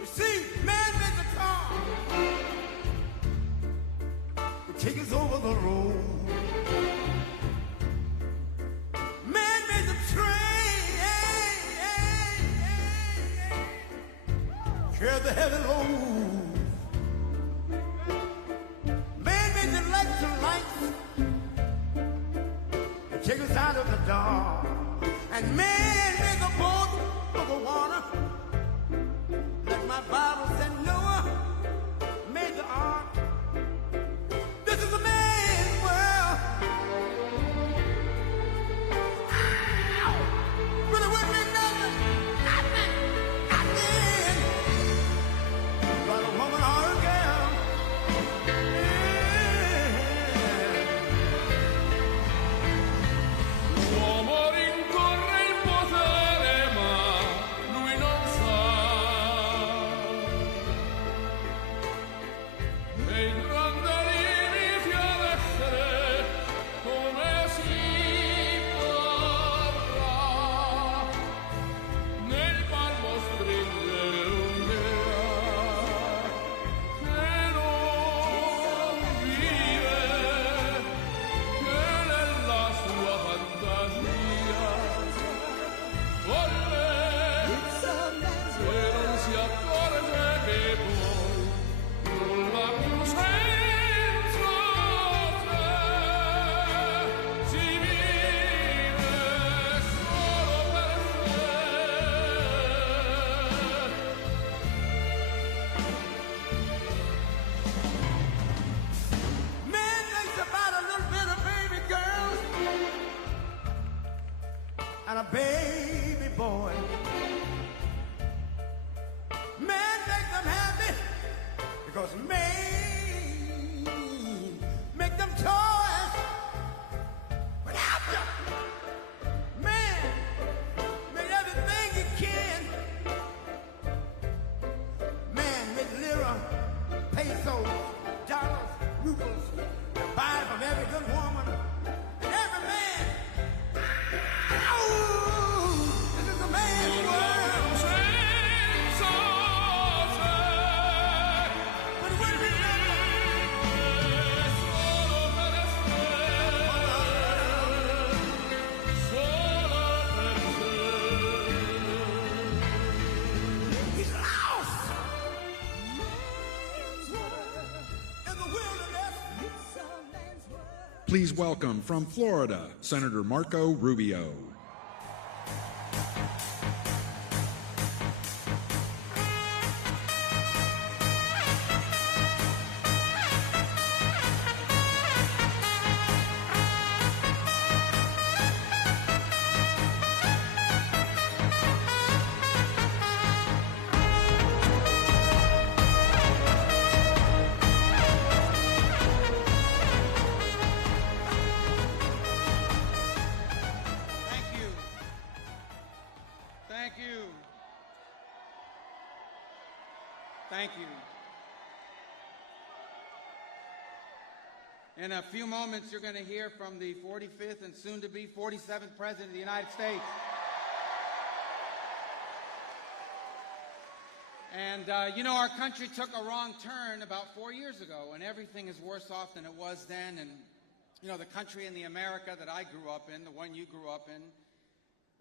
You see, man made the car, will take us over the road. Man made the train, carry the heavy load. Man made the electric lights, take us out of the dark. And man made the boat of the water, like my Bible said Noah made the ark. This is a man's world. Ow! But it wouldn't be nothing, nothing but a woman or a girl. L'uomo rincorre il potere, ma lui non sa. Nei grandi limiti ad essere come si potrà. Nel palmo stringere un'idea che non vive, che nella sua fantasia volle, se non si accorge che poi nulla più senza te si vive solo per te. Man thinks about a little bit of baby girl and a baby boy. Man makes them happy because man make them toys. But after man made everything he can, man made lira, pesos, dollars, rubles, to buy from every good woman and every man. Ow! This is a man's world. Senza te But it wouldn't be nothing. solo per te. He's lost in the wilderness. Please welcome from Florida, Senator Marco Rubio. Thank you. Thank you. Thank you. In a few moments, you're going to hear from the 45th and soon to be 47th President of the United States. And, you know, our country took a wrong turn about 4 years ago, and everything is worse off than it was then. And, you know, the country in the America that I grew up in, the one you grew up in,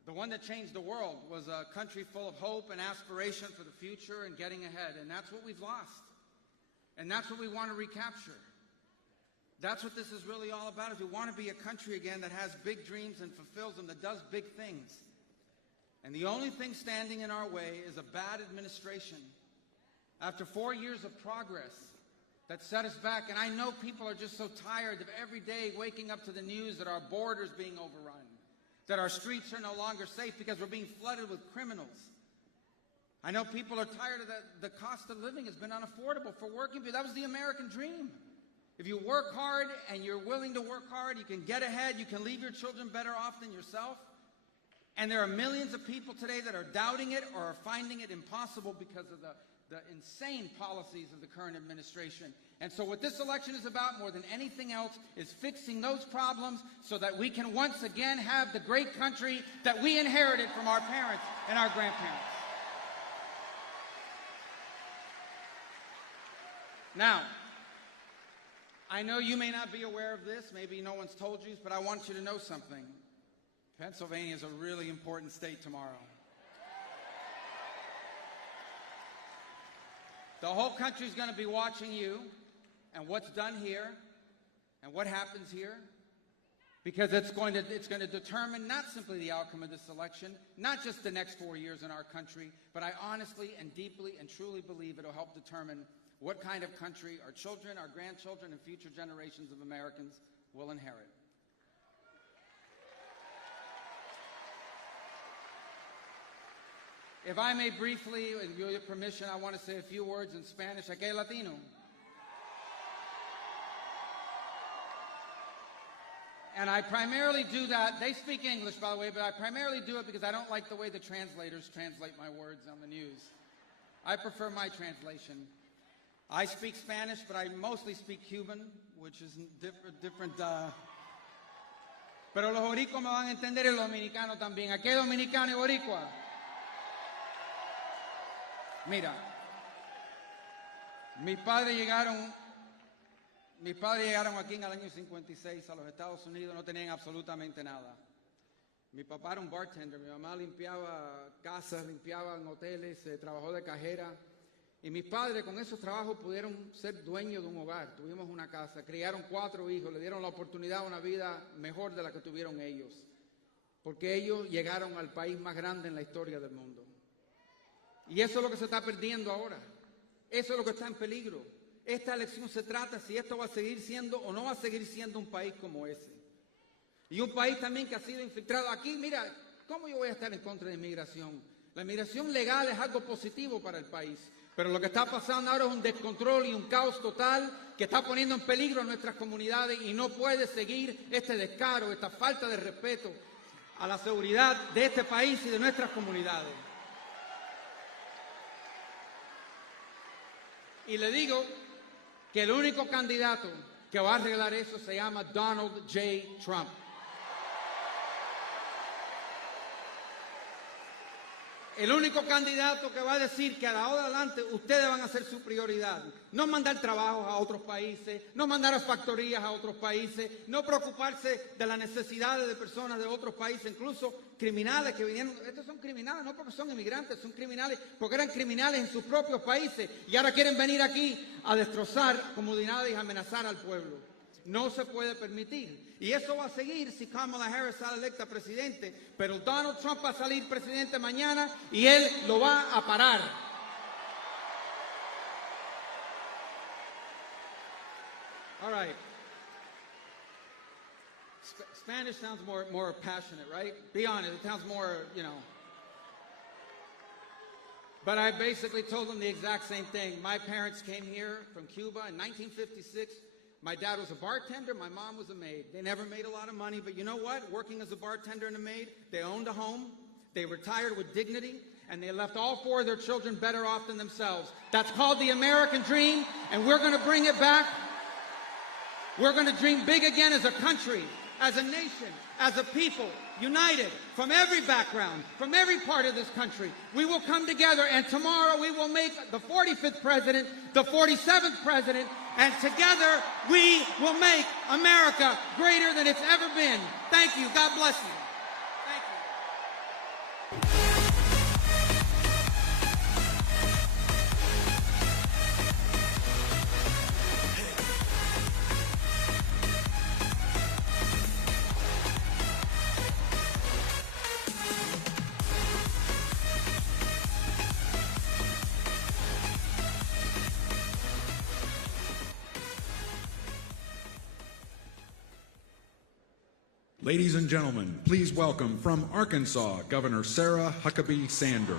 the one that changed the world was a country full of hope and aspiration for the future and getting ahead. And that's what we've lost. And that's what we want to recapture. That's what this is really all about, is we want to be a country again that has big dreams and fulfills them, that does big things. And the only thing standing in our way is a bad administration. After 4 years of progress that set us back, and I know people are just so tired of every day waking up to the news that our borders being overrun, that our streets are no longer safe because we're being flooded with criminals. I know people are tired of the cost of living has been unaffordable for working people. That was the American dream. If you work hard and you're willing to work hard, you can get ahead, you can leave your children better off than yourself. And there are millions of people today that are doubting it or are finding it impossible because of the insane policies of the current administration. And so what this election is about more than anything else is fixing those problems so that we can once again have the great country that we inherited from our parents and our grandparents. Now, I know you may not be aware of this, maybe no one's told you, but I want you to know something. Pennsylvania is a really important state tomorrow. The whole country is going to be watching you and what's done here and what happens here, because it's going to determine not simply the outcome of this election, not just the next 4 years in our country, but I honestly and deeply and truly believe it'll help determine what kind of country our children, our grandchildren, and future generations of Americans will inherit. If I may briefly, with your permission, I want to say a few words in Spanish. Aquí Latino. And I primarily do that. They speak English, by the way, but I primarily do it because I don't like the way the translators translate my words on the news. I prefer my translation. I speak Spanish, but I mostly speak Cuban, which is different. Pero los boricuas me van a entender y los dominicanos también. Aquí hay dominicano y boricua. Mira, mis padres llegaron aquí en el año 56 a los Estados Unidos, no tenían absolutamente nada. Mi papá era un bartender, mi mamá limpiaba casas, limpiaba en hoteles, trabajó de cajera. Y mis padres con esos trabajos pudieron ser dueños de un hogar. Tuvimos una casa, criaron 4 hijos, le dieron la oportunidad a una vida mejor de la que tuvieron ellos. Porque ellos llegaron al país más grande en la historia del mundo. Y eso es lo que se está perdiendo ahora. Eso es lo que está en peligro. Esta elección se trata si esto va a seguir siendo o no va a seguir siendo un país como ese. Y un país también que ha sido infiltrado. Aquí, mira, ¿cómo yo voy a estar en contra de inmigración? La inmigración legal es algo positivo para el país. Pero lo que está pasando ahora es un descontrol y un caos total que está poniendo en peligro a nuestras comunidades y no puede seguir este descaro, esta falta de respeto a la seguridad de este país y de nuestras comunidades. Y le digo que el único candidato que va a arreglar eso se llama Donald J. Trump. El único candidato que va a decir que a la hora de adelante ustedes van a ser su prioridad. No mandar trabajos a otros países, no mandar a factorías a otros países, no preocuparse de las necesidades de personas de otros países, incluso criminales que vinieron. Estos son criminales no porque son inmigrantes, son criminales porque eran criminales en sus propios países y ahora quieren venir aquí a destrozar comunidades y amenazar al pueblo. No se puede permitir. Y eso va a seguir si Kamala Harris sale electa presidente. Pero Donald Trump va a salir presidente mañana y él lo va a parar. All right. Spanish sounds more passionate, right? Be honest, it sounds more, you know. But I basically told them the exact same thing. My parents came here from Cuba in 1956. My dad was a bartender, my mom was a maid. They never made a lot of money, but you know what? Working as a bartender and a maid, they owned a home, they retired with dignity, and they left all 4 of their children better off than themselves. That's called the American dream, and we're going to bring it back. We're going to dream big again as a country, as a nation, as a people, united from every background, from every part of this country. We will come together, and tomorrow we will make the 45th president, the 47th president, and together we will make America greater than it's ever been. Thank you. God bless you. Thank you. Ladies and gentlemen, please welcome from Arkansas, Governor Sarah Huckabee Sanders.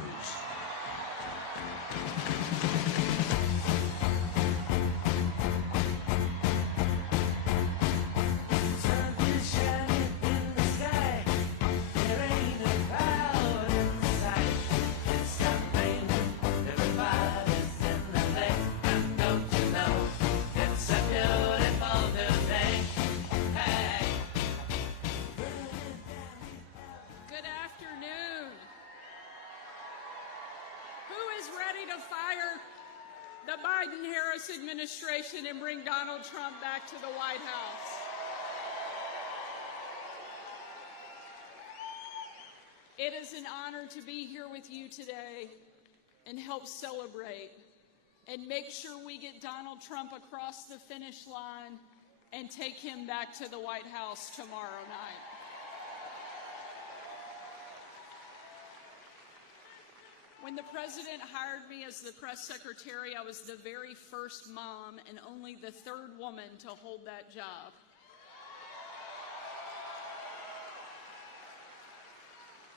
Everybody's ready to fire the Biden-Harris administration and bring Donald Trump back to the White House. It is an honor to be here with you today and help celebrate and make sure we get Donald Trump across the finish line and take him back to the White House tomorrow night. When the president hired me as the press secretary, I was the very first mom and only the third woman to hold that job.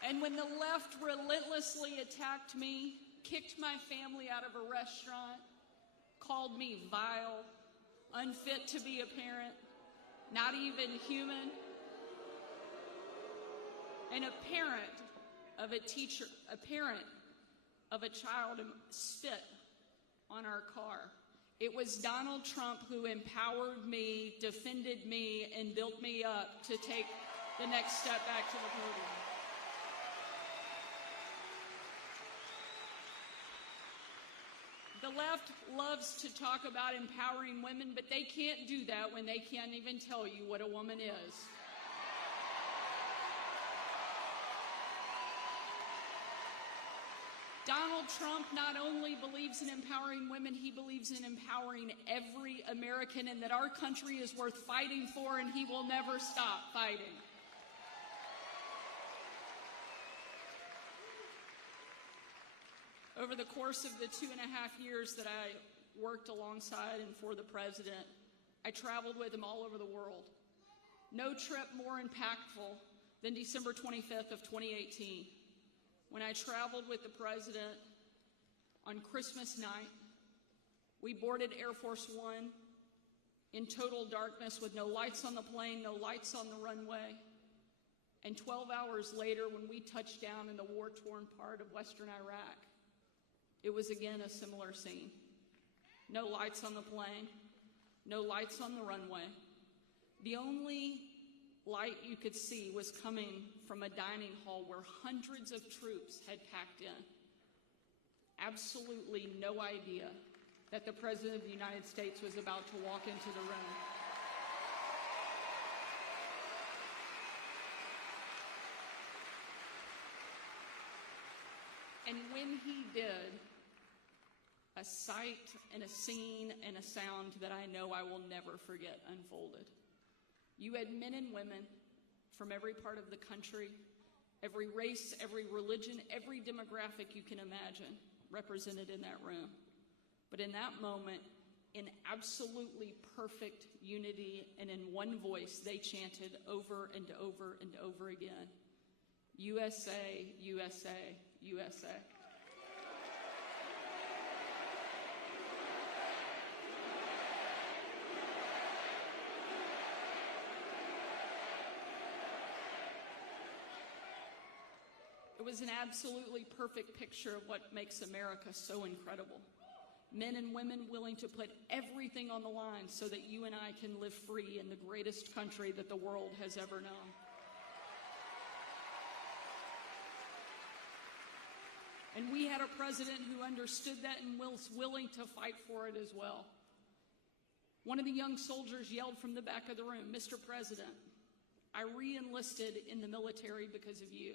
And when the left relentlessly attacked me, kicked my family out of a restaurant, called me vile, unfit to be a parent, not even human, and a parent of a teacher, a parent of a child spit on our car. It was Donald Trump who empowered me, defended me, and built me up to take the next step back to the podium. The left loves to talk about empowering women, but they can't do that when they can't even tell you what a woman is. Donald Trump not only believes in empowering women, he believes in empowering every American, and that our country is worth fighting for, and he will never stop fighting. Over the course of the 2.5 years that I worked alongside and for the president, I traveled with him all over the world. No trip more impactful than December 25th of 2018, when I traveled with the president on Christmas night. We boarded Air Force One in total darkness with no lights on the plane, no lights on the runway. And 12 hours later, when we touched down in the war-torn part of western Iraq, it was again a similar scene. No lights on the plane, no lights on the runway. The only light you could see was coming from a dining hall where hundreds of troops had packed in. Absolutely no idea that the President of the United States was about to walk into the room. And when he did, a sight and a scene and a sound that I know I will never forget unfolded. You had men and women from every part of the country, every race, every religion, every demographic you can imagine represented in that room. But in that moment, in absolutely perfect unity and in one voice, they chanted over and over and over again, USA, USA, USA. It was an absolutely perfect picture of what makes America so incredible. Men and women willing to put everything on the line so that you and I can live free in the greatest country that the world has ever known. And we had a president who understood that and was willing to fight for it as well. One of the young soldiers yelled from the back of the room, "Mr. President, I re-enlisted in the military because of you."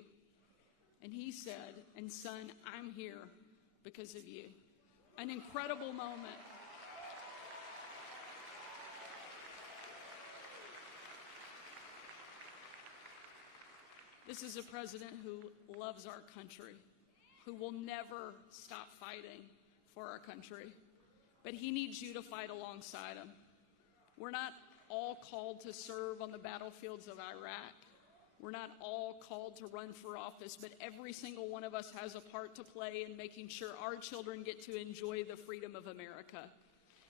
And he said, "And son, I'm here because of you." An incredible moment. This is a president who loves our country, who will never stop fighting for our country. But he needs you to fight alongside him. We're not all called to serve on the battlefields of Iraq. We're not all called to run for office, but every single one of us has a part to play in making sure our children get to enjoy the freedom of America.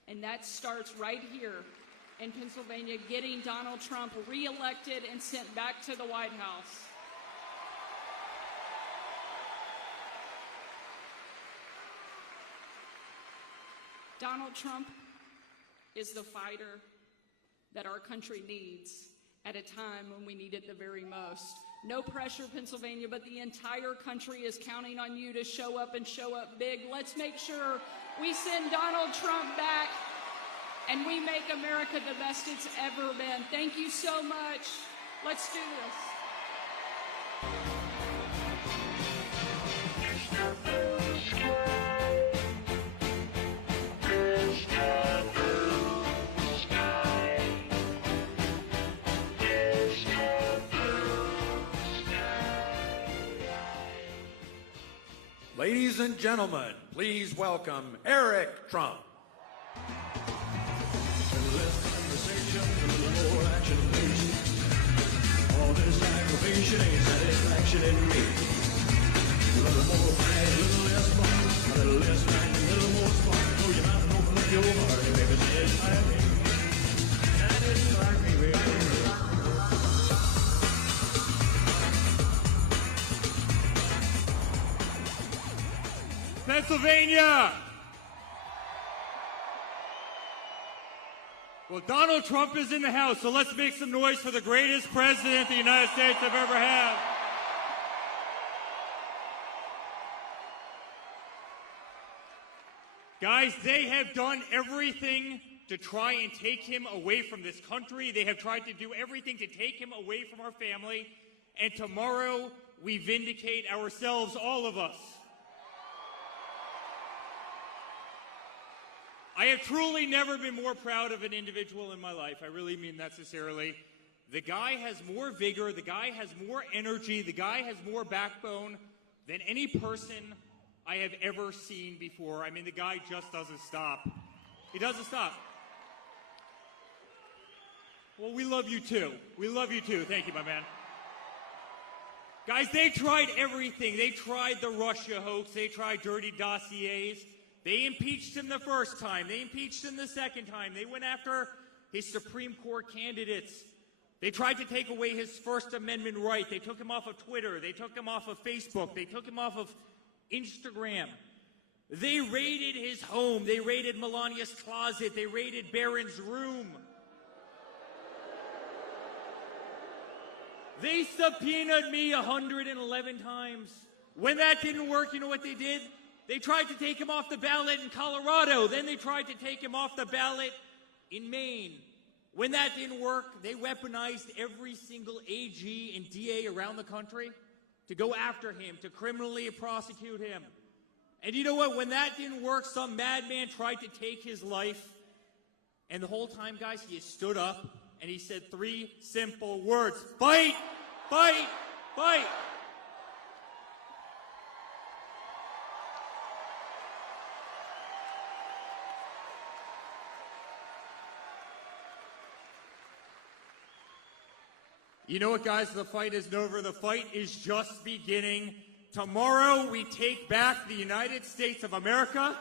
And that starts right here in Pennsylvania, getting Donald Trump reelected and sent back to the White House. Donald Trump is the fighter that our country needs, at a time when we need it the very most. No pressure, Pennsylvania, but the entire country is counting on you to show up and show up big. Let's make sure we send Donald Trump back and we make America the best it's ever been. Thank you so much. Let's do this. Ladies and gentlemen, please welcome Eric Trump. All this aggravation ain't satisfaction in me. A little more pride, a little less fun, a little less mind, a little more spark. Throw your mouth and open up your heart, and baby, satisfy me. Satisfy me, baby. Pennsylvania! Well, Donald Trump is in the house, so let's make some noise for the greatest president the United States have ever had. Guys, they have done everything to try and take him away from this country. They have tried to do everything to take him away from our family. And tomorrow, we vindicate ourselves, all of us. I have truly never been more proud of an individual in my life. I really mean that sincerely. The guy has more vigor, the guy has more energy, the guy has more backbone than any person I have ever seen before. I mean, the guy just doesn't stop. He doesn't stop. Well, we love you too. We love you too. Thank you, my man. Guys, they tried everything. They tried the Russia hoax. They tried dirty dossiers. They impeached him the first time. They impeached him the second time. They went after his Supreme Court candidates. They tried to take away his First Amendment right. They took him off of Twitter. They took him off of Facebook. They took him off of Instagram. They raided his home. They raided Melania's closet. They raided Barron's room. They subpoenaed me 111 times. When that didn't work, you know what they did? They tried to take him off the ballot in Colorado. Then they tried to take him off the ballot in Maine. When that didn't work, they weaponized every single AG and DA around the country to go after him, to criminally prosecute him. And you know what? When that didn't work, some madman tried to take his life. And the whole time, guys, he stood up and he said 3 simple words: fight, fight, fight. You know what, guys? The fight isn't over. The fight is just beginning. Tomorrow, we take back the United States of America.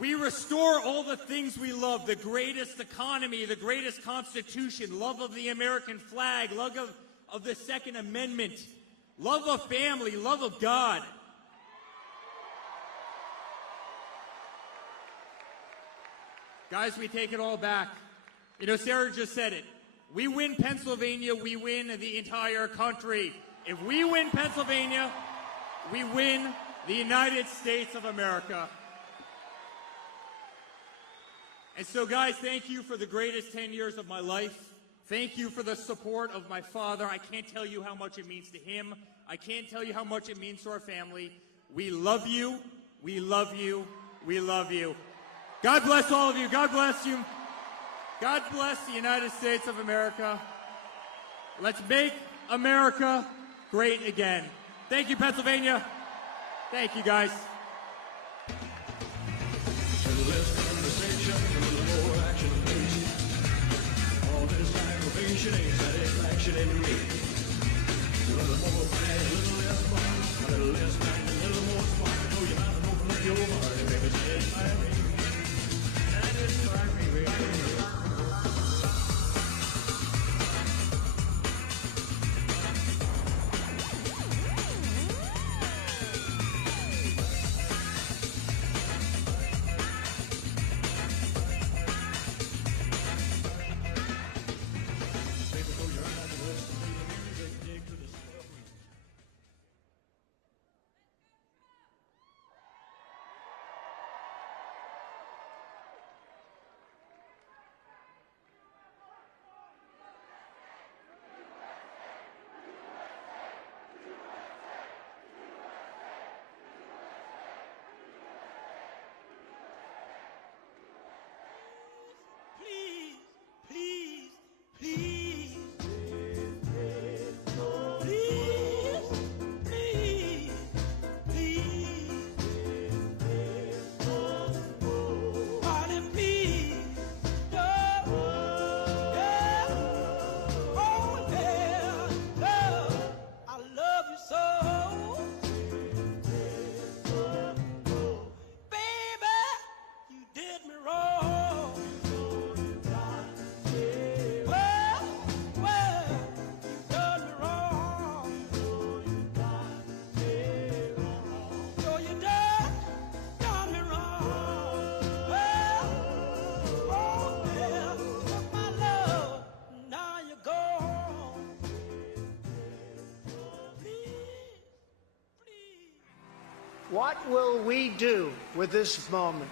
We restore all the things we love: the greatest economy, the greatest constitution, love of the American flag, love of the Second Amendment, love of family, love of God. Guys, we take it all back. You know, Sarah just said it. We win Pennsylvania, we win the entire country. If we win Pennsylvania, we win the United States of America. And so, guys, thank you for the greatest 10 years of my life. Thank you for the support of my father. I can't tell you how much it means to him. I can't tell you how much it means to our family. We love you. We love you. We love you. God bless all of you. God bless you. God bless the United States of America. Let's make America great again. Thank you, Pennsylvania. Thank you, guys. All this aggravation ain't satisfaction in me. A little more pride, a little less fun, a little less mind, a little more spark. Throw your mouth and open up your heart, and baby, satisfy me. Satisfy me, baby. What will we do with this moment?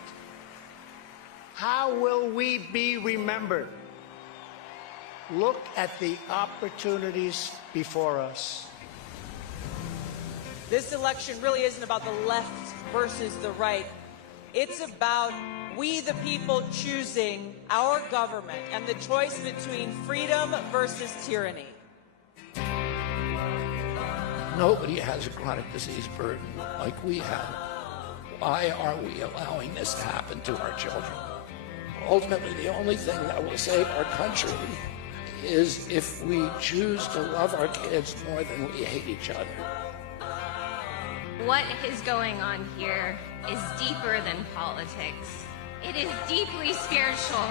How will we be remembered? Look at the opportunities before us. This election really isn't about the left versus the right. It's about we the people choosing our government and the choice between freedom versus tyranny. Nobody has a chronic disease burden like we have. Why are we allowing this to happen to our children? Ultimately, the only thing that will save our country is if we choose to love our kids more than we hate each other. What is going on here is deeper than politics. It is deeply spiritual.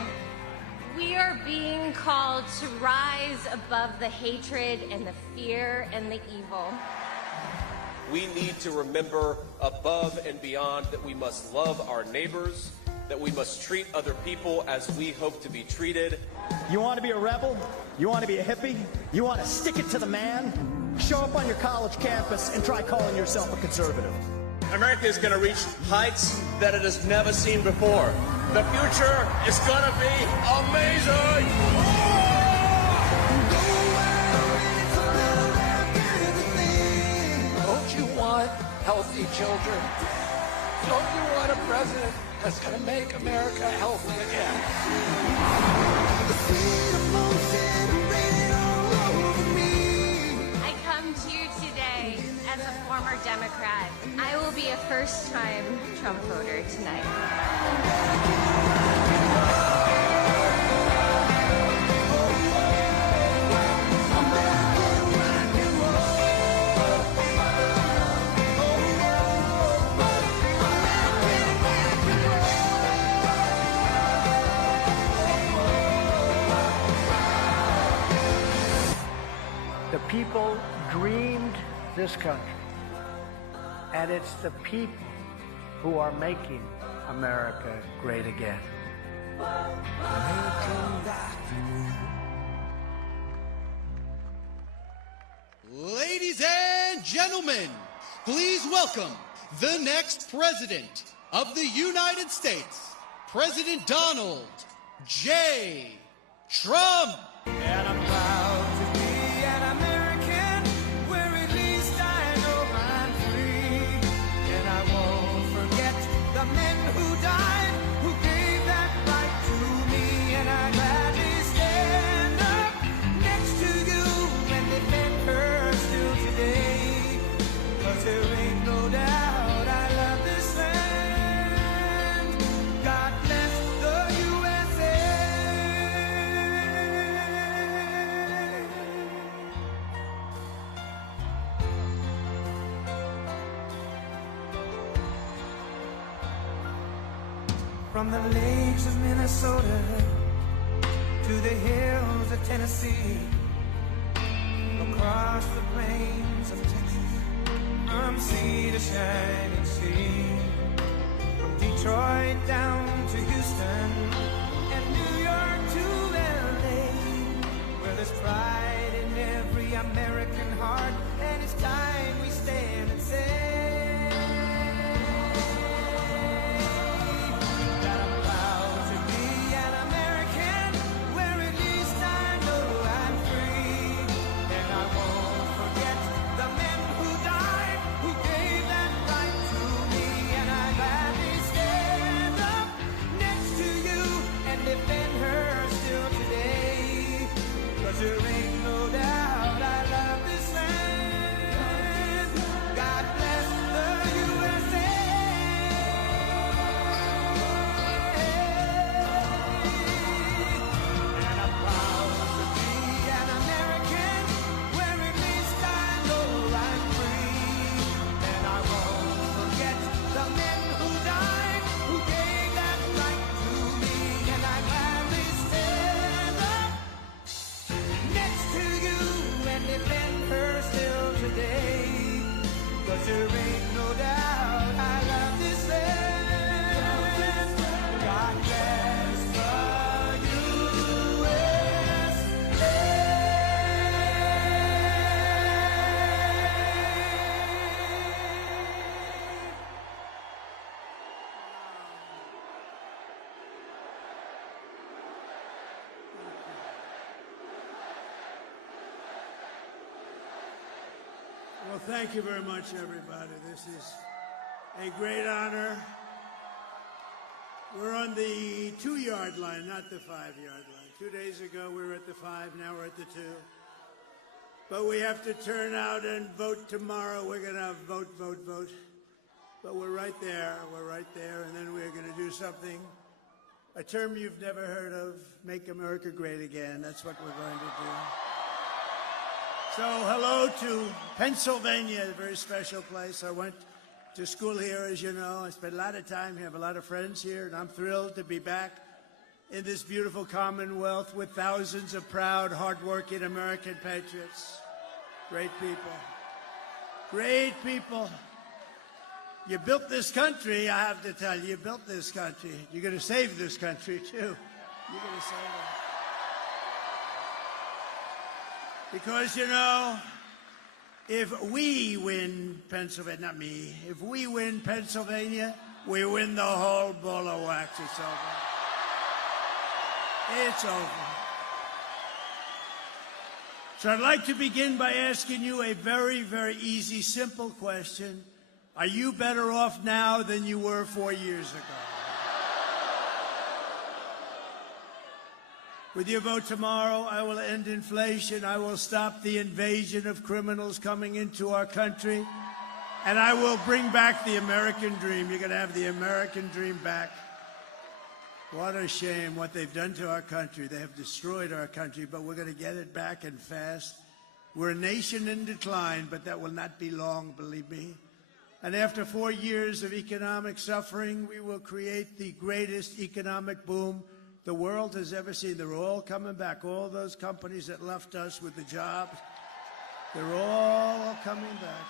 We are being called to rise above the hatred and the fear and the evil. We need to remember above and beyond that we must love our neighbors, that we must treat other people as we hope to be treated. You want to be a rebel? You want to be a hippie? You want to stick it to the man? Show up on your college campus and try calling yourself a conservative. America is going to reach heights that it has never seen before. The future is going to be amazing. Don't you want healthy children? Don't you want a president that's going to make America healthy again? I come to you today as a former Democrat. I will be a first-time Trump voter tonight. The people dreamed this country, and it's the people who are making America great again. Ladies and gentlemen, please welcome the next president of the United States, President Donald J. Trump. And I'm proud to be an American, where at least I know I'm free. And I won't forget the men who died, who gave that right to me. And I gladly stand up next to you and defend her still today. 'Cause there ain't no doubt I love this land. God bless the USA. From the lakes of Minnesota to the hills of Tennessee, across the plains of Texas, from sea to shining sea, from Detroit down to Houston and New York to LA, where there's pride in every American heart, and it's time we stand and say that I'm proud to be an American, where at least I know I'm free. And I won't forget the men who died, who gave that right to me. And I gladly stand up next to you and defend her still today. 'Cause there ain't no doubt I love this land. Well, thank you very much, everybody. This is a great honor. We're on the 2-yard line, not the 5-yard line. 2 days ago, we were at the 5, now we're at the 2. But we have to turn out and vote tomorrow. We're going to vote. But we're right there. We're right there. And then we're going to do something, a term you've never heard of, make America great again. That's what we're going to do. So hello to Pennsylvania, a very special place. I went to school here, as you know. I spent a lot of time here. I have a lot of friends here, and I'm thrilled to be back in this beautiful Commonwealth with thousands of proud, hardworking American patriots. Great people. Great people. You built this country, I have to tell you. You built this country. You're going to save this country, too. You're going to save it. Because, you know, if we win Pennsylvania, not me, if we win Pennsylvania, we win the whole ball of wax. It's over. It's over. So I'd like to begin by asking you a very, very easy, simple question. Are you better off now than you were 4 years ago? With your vote tomorrow, I will end inflation. I will stop the invasion of criminals coming into our country. And I will bring back the American dream. You're going to have the American dream back. What a shame what they've done to our country. They have destroyed our country, but we're going to get it back and fast. We're a nation in decline, but that will not be long, believe me. And after 4 years of economic suffering, we will create the greatest economic boom the world has ever seen. They're all coming back. All those companies that left us with the jobs, they're all coming back.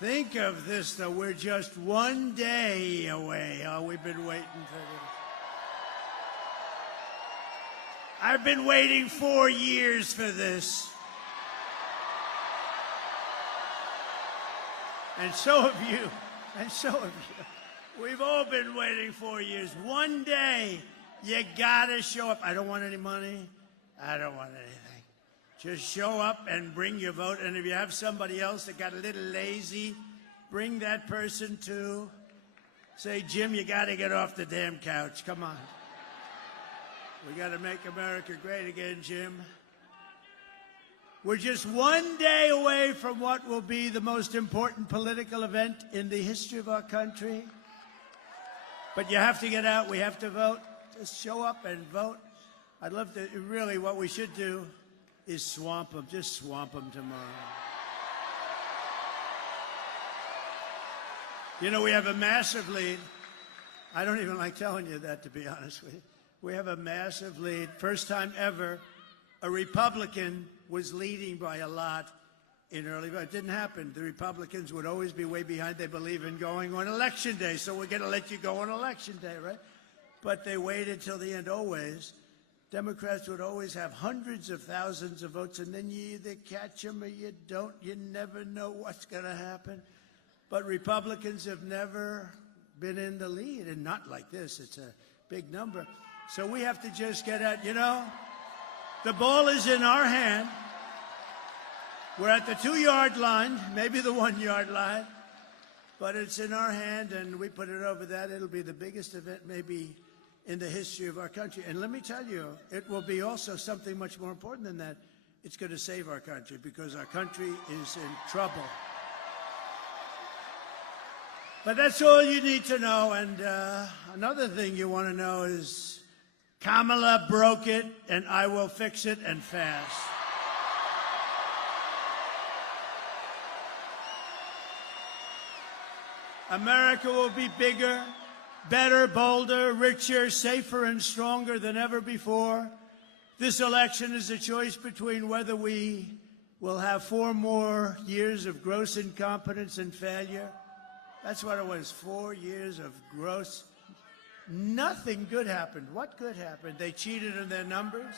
Think of this, though. We're just 1 day away. Oh, we've been waiting for this. I've been waiting 4 years for this. And so have you. And so have you. We've all been waiting 4 years. 1 day, you gotta show up. I don't want any money. I don't want anything. Just show up and bring your vote. And if you have somebody else that got a little lazy, bring that person too. Say, Jim, you gotta get off the damn couch. Come on. We gotta make America great again, Jim. We're just 1 day away from what will be the most important political event in the history of our country. But you have to get out. We have to vote. Just show up and vote. I'd love to, really, what we should do is swamp them. Just swamp them tomorrow. You know, we have a massive lead. I don't even like telling you that, to be honest with you. We have a massive lead. First time ever, a Republican was leading by a lot in early vote. It didn't happen. The Republicans would always be way behind. They believe in going on Election Day, so we're going to let you go on Election Day, right? But they waited till the end always. Democrats would always have hundreds of thousands of votes, and then you either catch them or you don't. You never know what's going to happen. But Republicans have never been in the lead, and not like this. It's a big number. So we have to just get out. You know, the ball is in our hand. We're at the 2-yard line, maybe the 1-yard line, but it's in our hand, and we put it over that. It'll be the biggest event maybe in the history of our country. And let me tell you, it will be also something much more important than that. It's going to save our country, because our country is in trouble. But that's all you need to know. And another thing you want to know is Kamala broke it, and I will fix it, and fast. America will be bigger, better, bolder, richer, safer, and stronger than ever before. This election is a choice between whether we will have 4 more years of gross incompetence and failure. That's what it was, 4 years of gross. Nothing good happened. What good happened? They cheated in their numbers.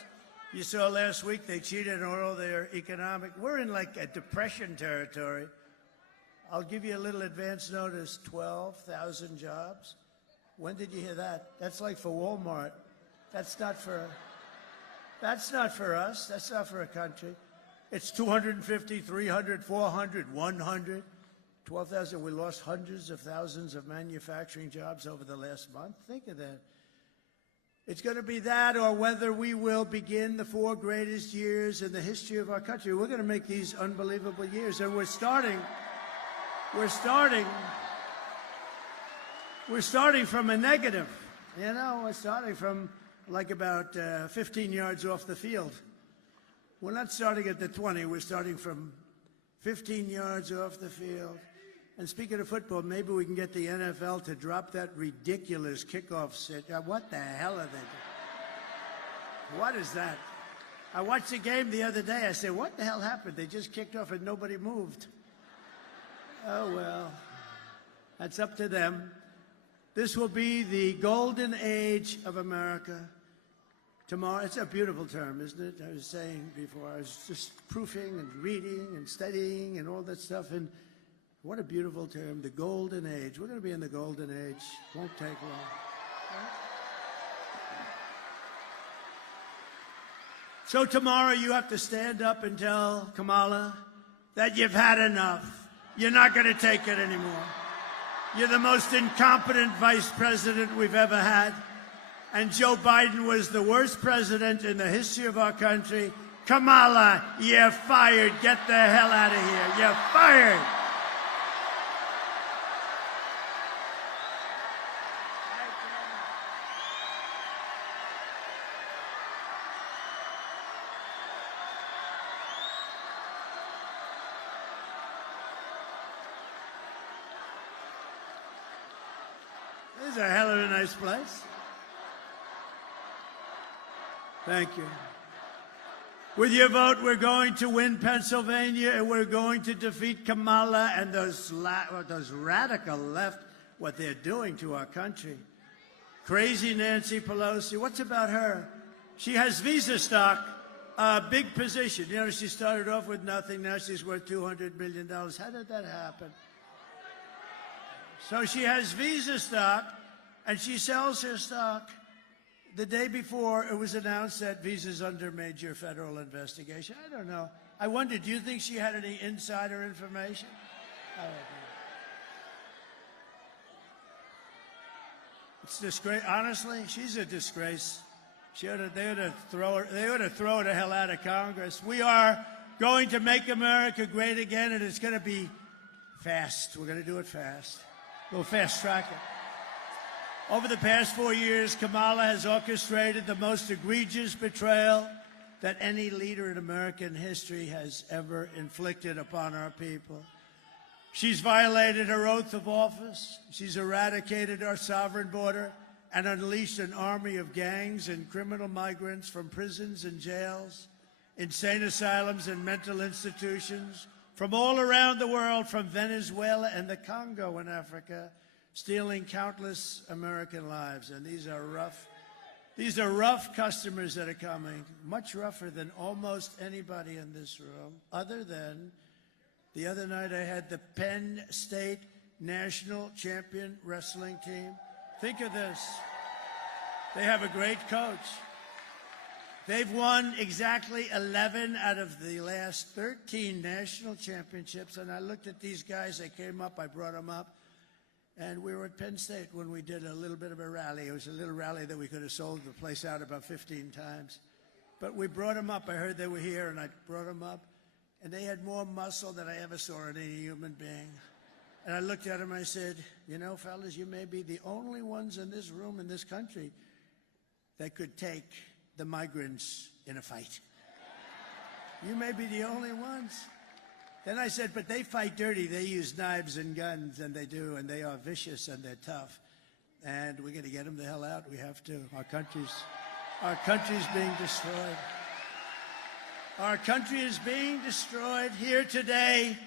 You saw last week they cheated in all their economic. We're in like a depression territory. I'll give you a little advance notice, 12,000 jobs. When did you hear that? That's like for Walmart. That's not for us. That's not for a country. It's 250, 300, 400, 100, 12,000. We lost hundreds of thousands of manufacturing jobs over the last month. Think of that. It's going to be that, or whether we will begin the 4 greatest years in the history of our country. We're going to make these unbelievable years, and we're starting from a negative. You know, we're starting from like about 15 yards off the field. We're not starting at the 20. We're starting from 15 yards off the field. And speaking of football, maybe we can get the NFL to drop that ridiculous kickoff sit. What the hell are they doing? What is that? I watched the game the other day. I said, what the hell happened? They just kicked off and nobody moved. Oh, well, that's up to them. This will be the golden age of America. Tomorrow, it's a beautiful term, isn't it? I was saying before, I was just proofing and reading and studying and all that stuff, and what a beautiful term, the golden age. We're going to be in the golden age. Won't take long. So tomorrow you have to stand up and tell Kamala that you've had enough. You're not going to take it anymore. You're the most incompetent vice president we've ever had. And Joe Biden was the worst president in the history of our country. Kamala, you're fired. Get the hell out of here. You're fired. This is a hell of a nice place. Thank you. With your vote, we're going to win Pennsylvania, and we're going to defeat Kamala and those radical left, what they're doing to our country. Crazy Nancy Pelosi. What's about her? She has Visa stock, a big position. You know, she started off with nothing. Now she's worth $200 million. How did that happen? So she has Visa stock, and she sells her stock. The day before, it was announced that Visa's under major federal investigation. I don't know. I wonder, do you think she had any insider information? I don't know. It's disgrace. Honestly, she's a disgrace. They ought to throw her the hell out of Congress. We are going to make America great again, and it's going to be fast. We're going to do it fast. We'll fast track it. Over the past 4 years, Kamala has orchestrated the most egregious betrayal that any leader in American history has ever inflicted upon our people. She's violated her oath of office. She's eradicated our sovereign border and unleashed an army of gangs and criminal migrants from prisons and jails, insane asylums and mental institutions from all around the world, from Venezuela and the Congo in Africa, stealing countless American lives. And these are rough customers that are coming, much rougher than almost anybody in this room, other than the other night I had the Penn State national champion wrestling team. Think of this. They have a great coach. They've won exactly 11 out of the last 13 national championships. And I looked at these guys. They came up. I brought them up. And we were at Penn State when we did a little bit of a rally. It was a little rally that we could have sold the place out about 15 times. But we brought them up. I heard they were here, and I brought them up. And they had more muscle than I ever saw in any human being. And I looked at them and I said, you know, fellas, you may be the only ones in this room, in this country, that could take the migrants in a fight. You may be the only ones. Then I said, but they fight dirty. They use knives and guns, and they do, and they are vicious and they're tough. And we're going to get them the hell out. We have to. Our country's being destroyed. Our country is being destroyed. Here today,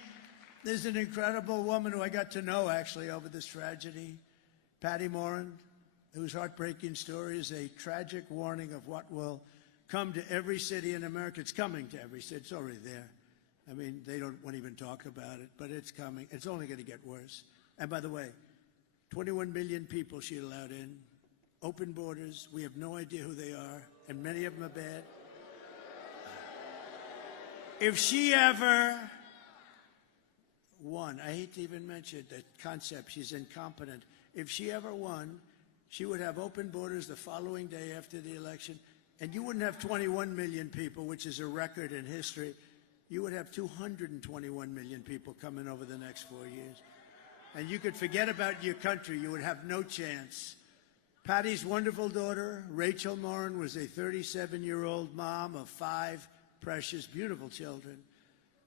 there's an incredible woman who I got to know, actually, over this tragedy, Patty Morin, whose heartbreaking story is a tragic warning of what will come to every city in America. It's coming to every city. It's already there. I mean, they don't want to even talk about it, but it's coming. It's only going to get worse. And by the way, 21 million people she allowed in, open borders. We have no idea who they are, and many of them are bad. If she ever won, I hate to even mention the concept, she's incompetent. If she ever won, she would have open borders the following day after the election, and you wouldn't have 21 million people, which is a record in history. You would have 221 million people coming over the next 4 years. And you could forget about your country. You would have no chance. Patty's wonderful daughter, Rachel Morin, was a 37-year-old mom of 5 precious, beautiful children.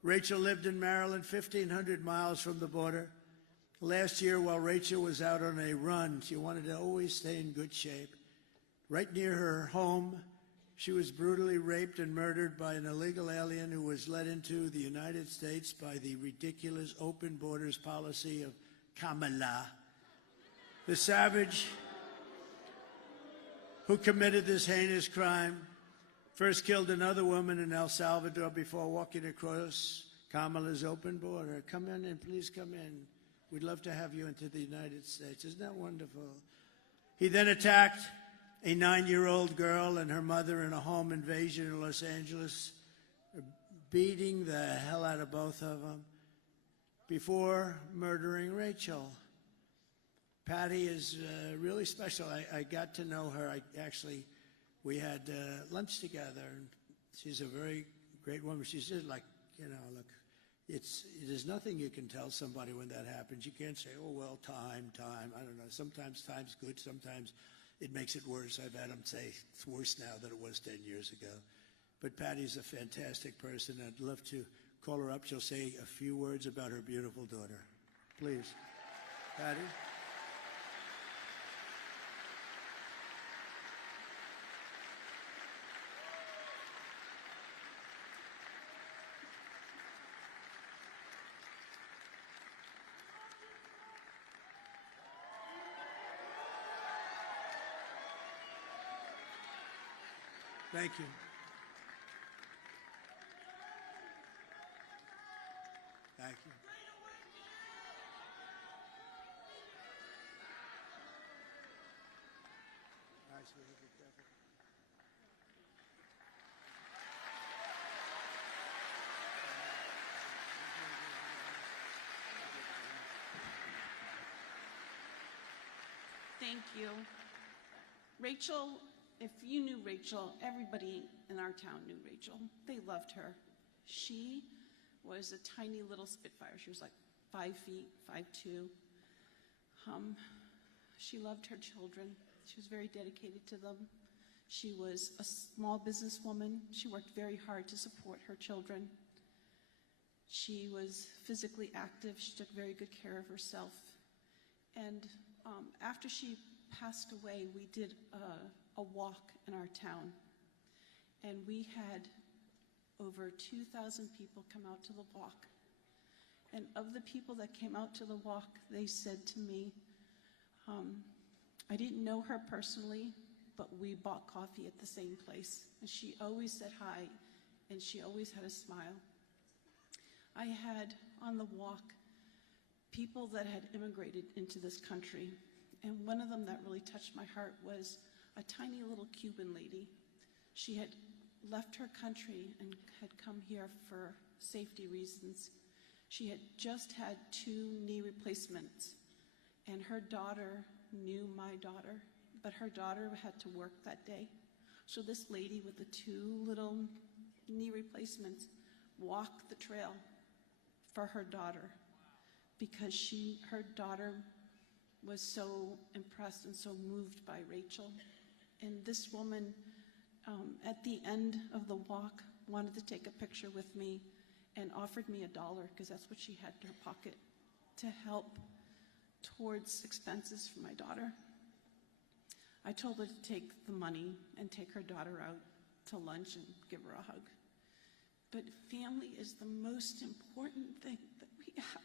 Rachel lived in Maryland, 1,500 miles from the border. Last year, while Rachel was out on a run, she wanted to always stay in good shape. Right near her home, she was brutally raped and murdered by an illegal alien who was let into the United States by the ridiculous open borders policy of Kamala. The savage who committed this heinous crime first killed another woman in El Salvador before walking across Kamala's open border. Come in and please come in. We'd love to have you into the United States. Isn't that wonderful? He then attacked a 9-year-old girl and her mother in a home invasion in Los Angeles, beating the hell out of both of them before murdering Rachel. Patty is really special. I got to know her. We had lunch together, and she's a very great woman. She's just like, look, there's nothing you can tell somebody when that happens. You can't say, oh, well, time. I don't know. Sometimes time's good. Sometimes it makes it worse. I've had them say it's worse now than it was 10 years ago. But Patty's a fantastic person. I'd love to call her up. She'll say a few words about her beautiful daughter. Please. Patty? Thank you. Thank you. Nice, be careful. Thank you. Rachel, if you knew Rachel, everybody in our town knew Rachel. They loved her. She was a tiny little Spitfire. She was like 5 feet, 5'2". She loved her children. She was very dedicated to them. She was a small businesswoman. She worked very hard to support her children. She was physically active. She took very good care of herself. And after she passed away, we did a walk in our town. And we had over 2,000 people come out to the walk. And of the people that came out to the walk, they said to me, I didn't know her personally, but we bought coffee at the same place. And she always said hi, and she always had a smile. I had on the walk people that had immigrated into this country. And one of them that really touched my heart was a tiny little Cuban lady. She had left her country and had come here for safety reasons. She had just had 2 knee replacements, and her daughter knew my daughter, but her daughter had to work that day. So this lady with the 2 little knee replacements walked the trail for her daughter because her daughter was so impressed and so moved by Rachel. And this woman, at the end of the walk, wanted to take a picture with me and offered me $1, because that's what she had in her pocket, to help towards expenses for my daughter. I told her to take the money and take her daughter out to lunch and give her a hug. But family is the most important thing that we have.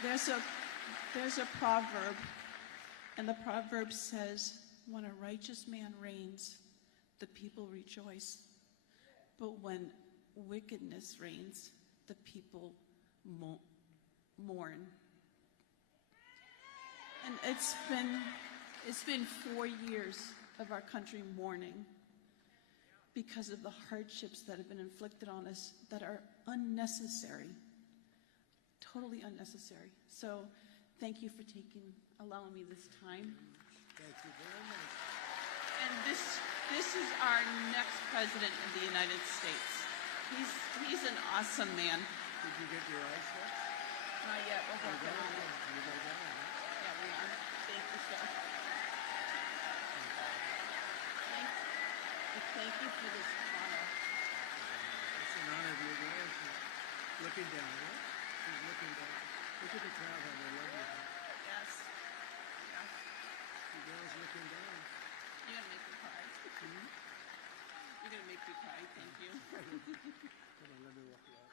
There's a proverb, and the proverb says, when a righteous man reigns, the people rejoice. But when wickedness reigns, the people mourn. And It's been 4 years of our country mourning because of the hardships that have been inflicted on us that are unnecessary, totally unnecessary. So thank you for allowing me this time. Thank you very much. And this is our next president of the United States. He's an awesome man. Did you get your eyes checked? Not yet. We're working on it. You got that one, huh? Yeah, we are. Thank you, sir. Thank you for this trial. It's an honor to be there. She's looking down, right? She's looking down. Look at the crowd, how they love you. Yes. Yes. The girl's looking down. You're gonna make me cry. You're gonna make me cry. Thank you. Come on, let me walk you out.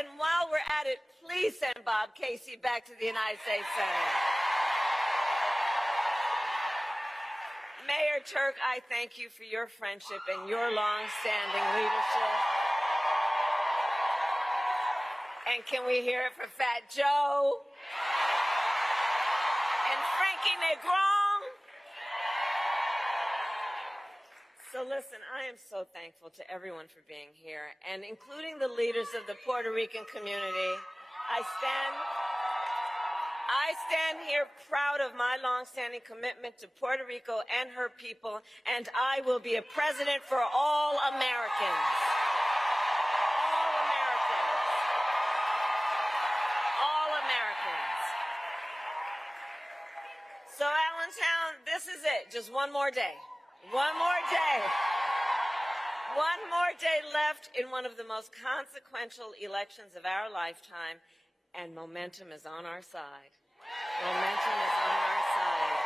And while we're at it, please send Bob Casey back to the United States Senate. Mayor Turk, I thank you for your friendship and your long-standing leadership. And can we hear it for Fat Joe? And Frankie Negron? So listen, I am so thankful to everyone for being here, and including the leaders of the Puerto Rican community. I stand here proud of my longstanding commitment to Puerto Rico and her people, and I will be a president for all Americans. All Americans. All Americans. So Allentown, this is it. Just one more day. One more day. One more day left in one of the most consequential elections of our lifetime, and momentum is on our side. Momentum is on our side.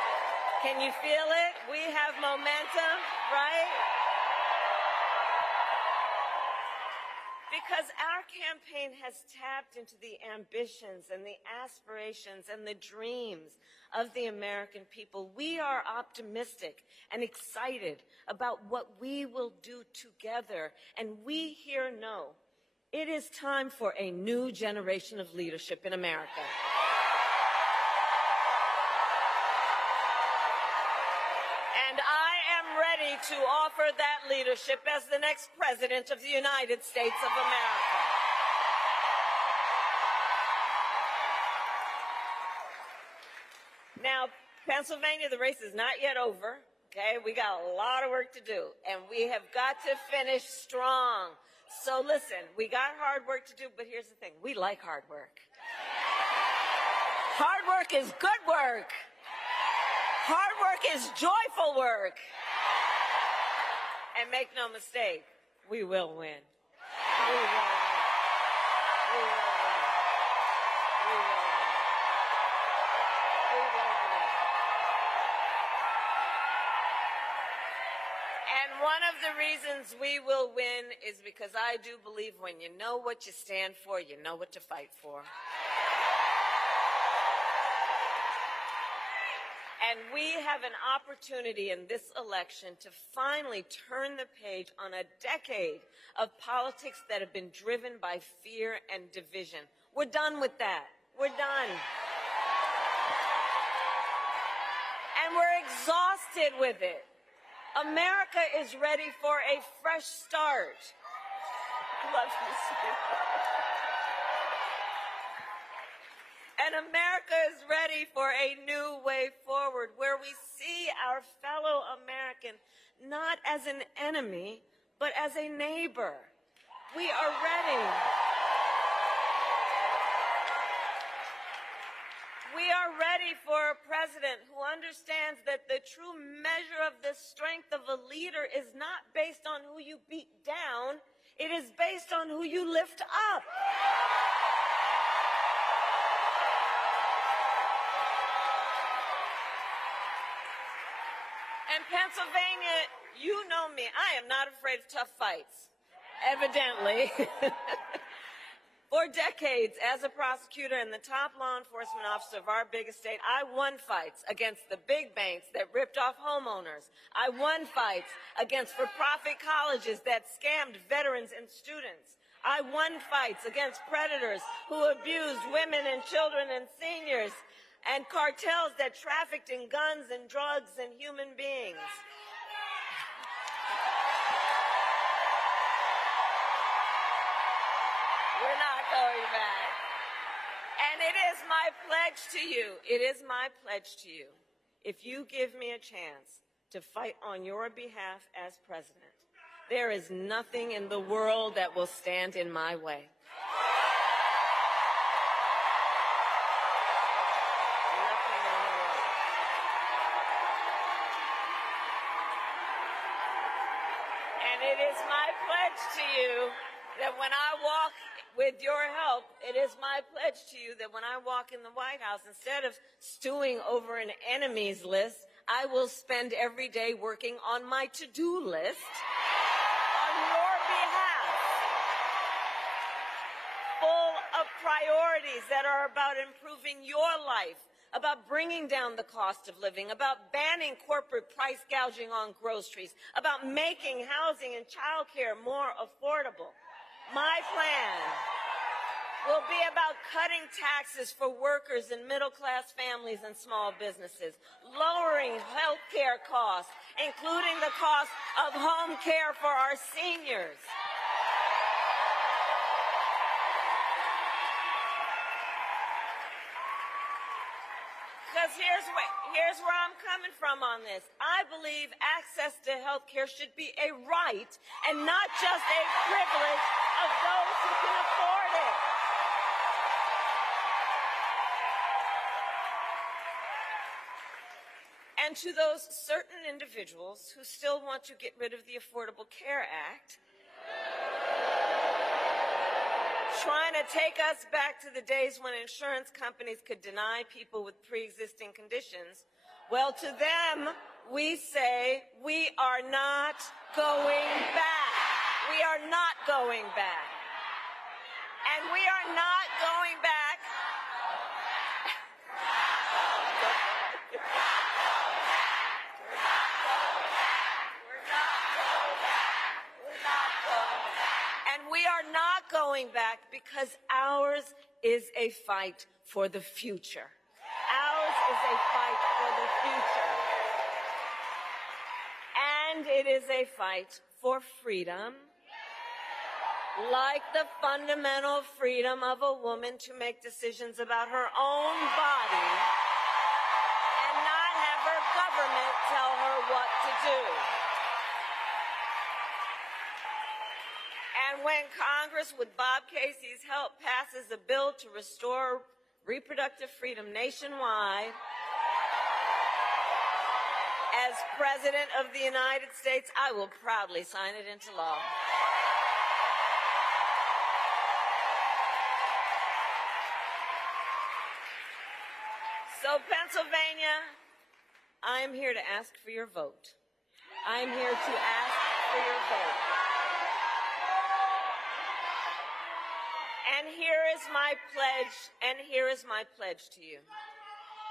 Can you feel it? We have momentum, right? Because our campaign has tapped into the ambitions and the aspirations and the dreams of the American people. We are optimistic and excited about what we will do together. And we here know it is time for a new generation of leadership in America. And I am ready to offer that leadership as the next president of the United States of America. Now, Pennsylvania, the race is not yet over, okay? We got a lot of work to do, and we have got to finish strong. So listen, we got hard work to do, but here's the thing. We like hard work. Hard work is good work. Hard work is joyful work. And make no mistake, we will win. We will win. We will win. We will win. We will win. And one of the reasons we will win is because I do believe when you know what you stand for, you know what to fight for. And we have an opportunity in this election to finally turn the page on a decade of politics that have been driven by fear and division. We're done with that. We're done. And we're exhausted with it. America is ready for a fresh start. Love you, sweetheart. And America is ready for a new way forward where we see our fellow American not as an enemy, but as a neighbor. We are ready. We are ready for a president who understands that the true measure of the strength of a leader is not based on who you beat down, it is based on who you lift up. And Pennsylvania, you know me, I am not afraid of tough fights, evidently. For decades, as a prosecutor and the top law enforcement officer of our biggest state, I won fights against the big banks that ripped off homeowners. I won fights against for-profit colleges that scammed veterans and students. I won fights against predators who abused women and children and seniors, and cartels that trafficked in guns and drugs and human beings. We're not going back. And it is my pledge to you, if you give me a chance to fight on your behalf as president, there is nothing in the world that will stand in my way. It is my pledge to you that when I walk, with your help, it is my pledge to you that when I walk in the White House, instead of stewing over an enemies list, I will spend every day working on my to-do list on your behalf. Full of priorities that are about improving your life, about bringing down the cost of living, about banning corporate price gouging on groceries, about making housing and childcare more affordable. My plan will be about cutting taxes for workers and middle-class families and small businesses, lowering health care costs, including the cost of home care for our seniors. Because here's where I'm coming from on this. I believe access to health care should be a right and not just a privilege of those who can afford it. And to those certain individuals who still want to get rid of the Affordable Care Act, trying to take us back to the days when insurance companies could deny people with pre-existing conditions, well, to them, we say we are not going back. We are not going back. And we are not going back. We are not going back because ours is a fight for the future. Ours is a fight for the future. And it is a fight for freedom, like the fundamental freedom of a woman to make decisions about her own body and not have her government tell her what to do. And when Congress, with Bob Casey's help, passes a bill to restore reproductive freedom nationwide, as President of the United States, I will proudly sign it into law. So, Pennsylvania, I am here to ask for your vote. I am here to ask for your vote. And here is my pledge to you.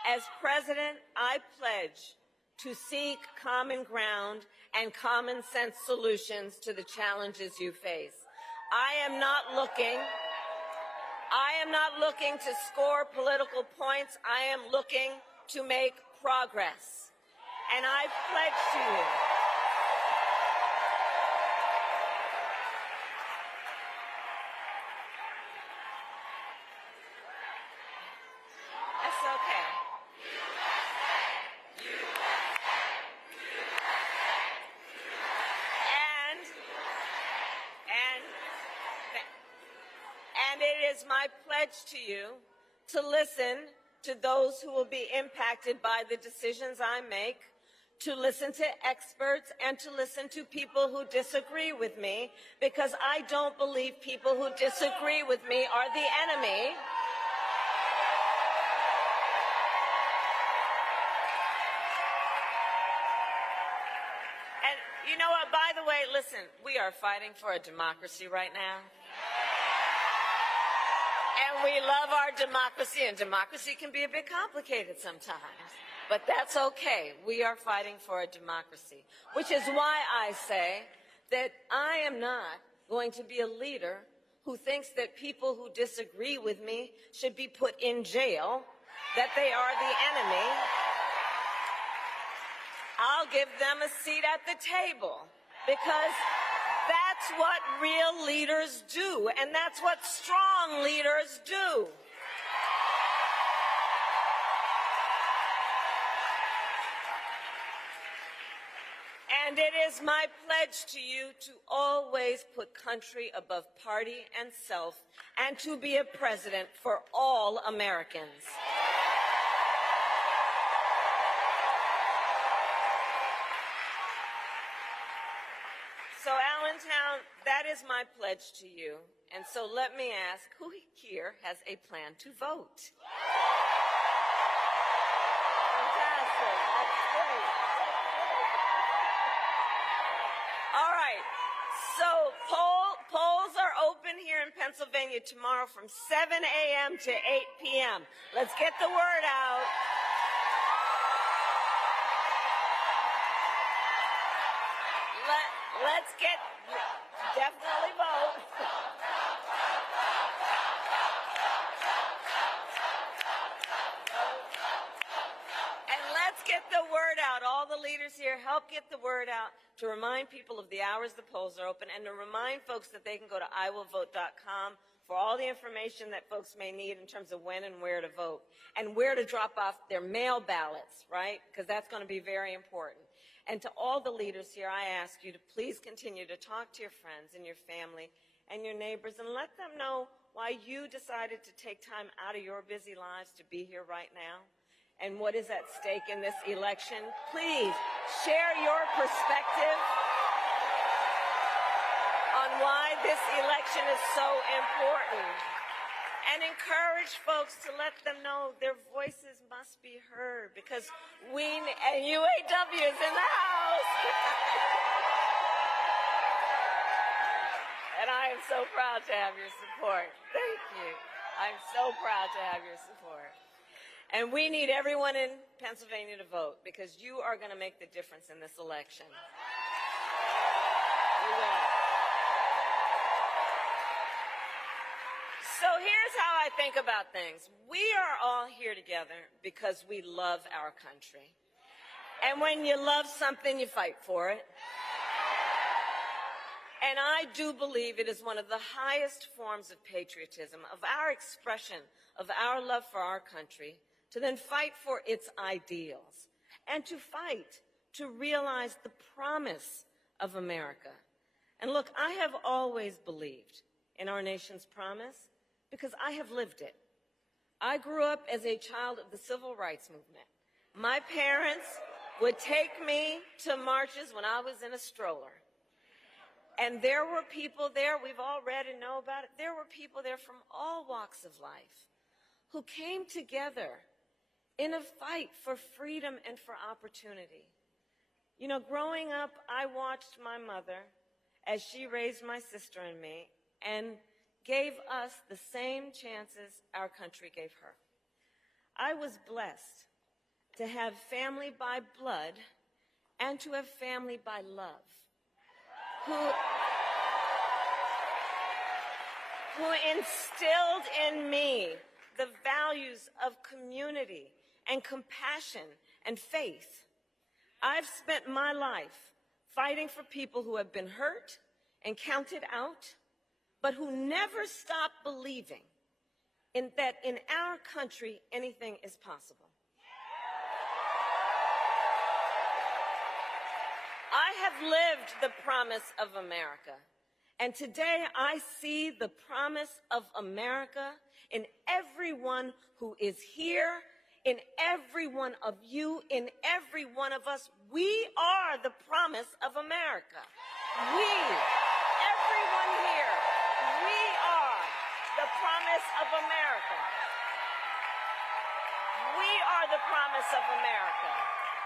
As president, I pledge to seek common ground and common sense solutions to the challenges you face. I am not looking to score political points. I am looking to make progress. And I pledge to you my pledge to you to listen to those who will be impacted by the decisions I make, to listen to experts, and to listen to people who disagree with me, because I don't believe people who disagree with me are the enemy. And you know what, by the way, listen, we are fighting for a democracy right now. And we love our democracy, and democracy can be a bit complicated sometimes. But that's okay. We are fighting for a democracy, which is why I say that I am not going to be a leader who thinks that people who disagree with me should be put in jail, that they are the enemy. I'll give them a seat at the table, because that's what real leaders do, and that's what strong leaders do. And it is my pledge to you to always put country above party and self, and to be a president for all Americans. So, Allentown, that is my pledge to you. And so let me ask, who here has a plan to vote? Fantastic. That's great. All right. So polls are open happen here in Pennsylvania tomorrow from 7 a.m. to 8 p.m. Let's get the word out. Let's get, definitely vote. And let's get the word out. All the leaders here, help get the word out to remind people of the hours the polls are open and to remind folks that they can go to iwillvote.com for all the information that folks may need in terms of when and where to vote and where to drop off their mail ballots, right? Because that's going to be very important. And to all the leaders here, I ask you to please continue to talk to your friends and your family and your neighbors and let them know why you decided to take time out of your busy lives to be here right now and what is at stake in this election. Please share your perspective on why this election is so important. And encourage folks to let them know their voices must be heard because and UAW is in the house. And I am so proud to have your support. Thank you. I'm so proud to have your support. And we need everyone in Pennsylvania to vote because you are going to make the difference in this election. You will. So here's how I think about things. We are all here together because we love our country. And when you love something, you fight for it. And I do believe it is one of the highest forms of patriotism, of our expression, of our love for our country, to then fight for its ideals and to fight to realize the promise of America. And look, I have always believed in our nation's promise because I have lived it. I grew up as a child of the civil rights movement. My parents would take me to marches when I was in a stroller. And there were people there, we've all read and know about it, there were people there from all walks of life who came together in a fight for freedom and for opportunity. You know, growing up, I watched my mother as she raised my sister and me and gave us the same chances our country gave her. I was blessed to have family by blood and to have family by love who instilled in me the values of community and compassion and faith. I've spent my life fighting for people who have been hurt and counted out, but who never stopped believing that in our country anything is possible. I have lived the promise of America, and today I see the promise of America in everyone who is here, in every one of you, in every one of us. We are the promise of America. We, everyone here, we are the promise of America. We are the promise of America.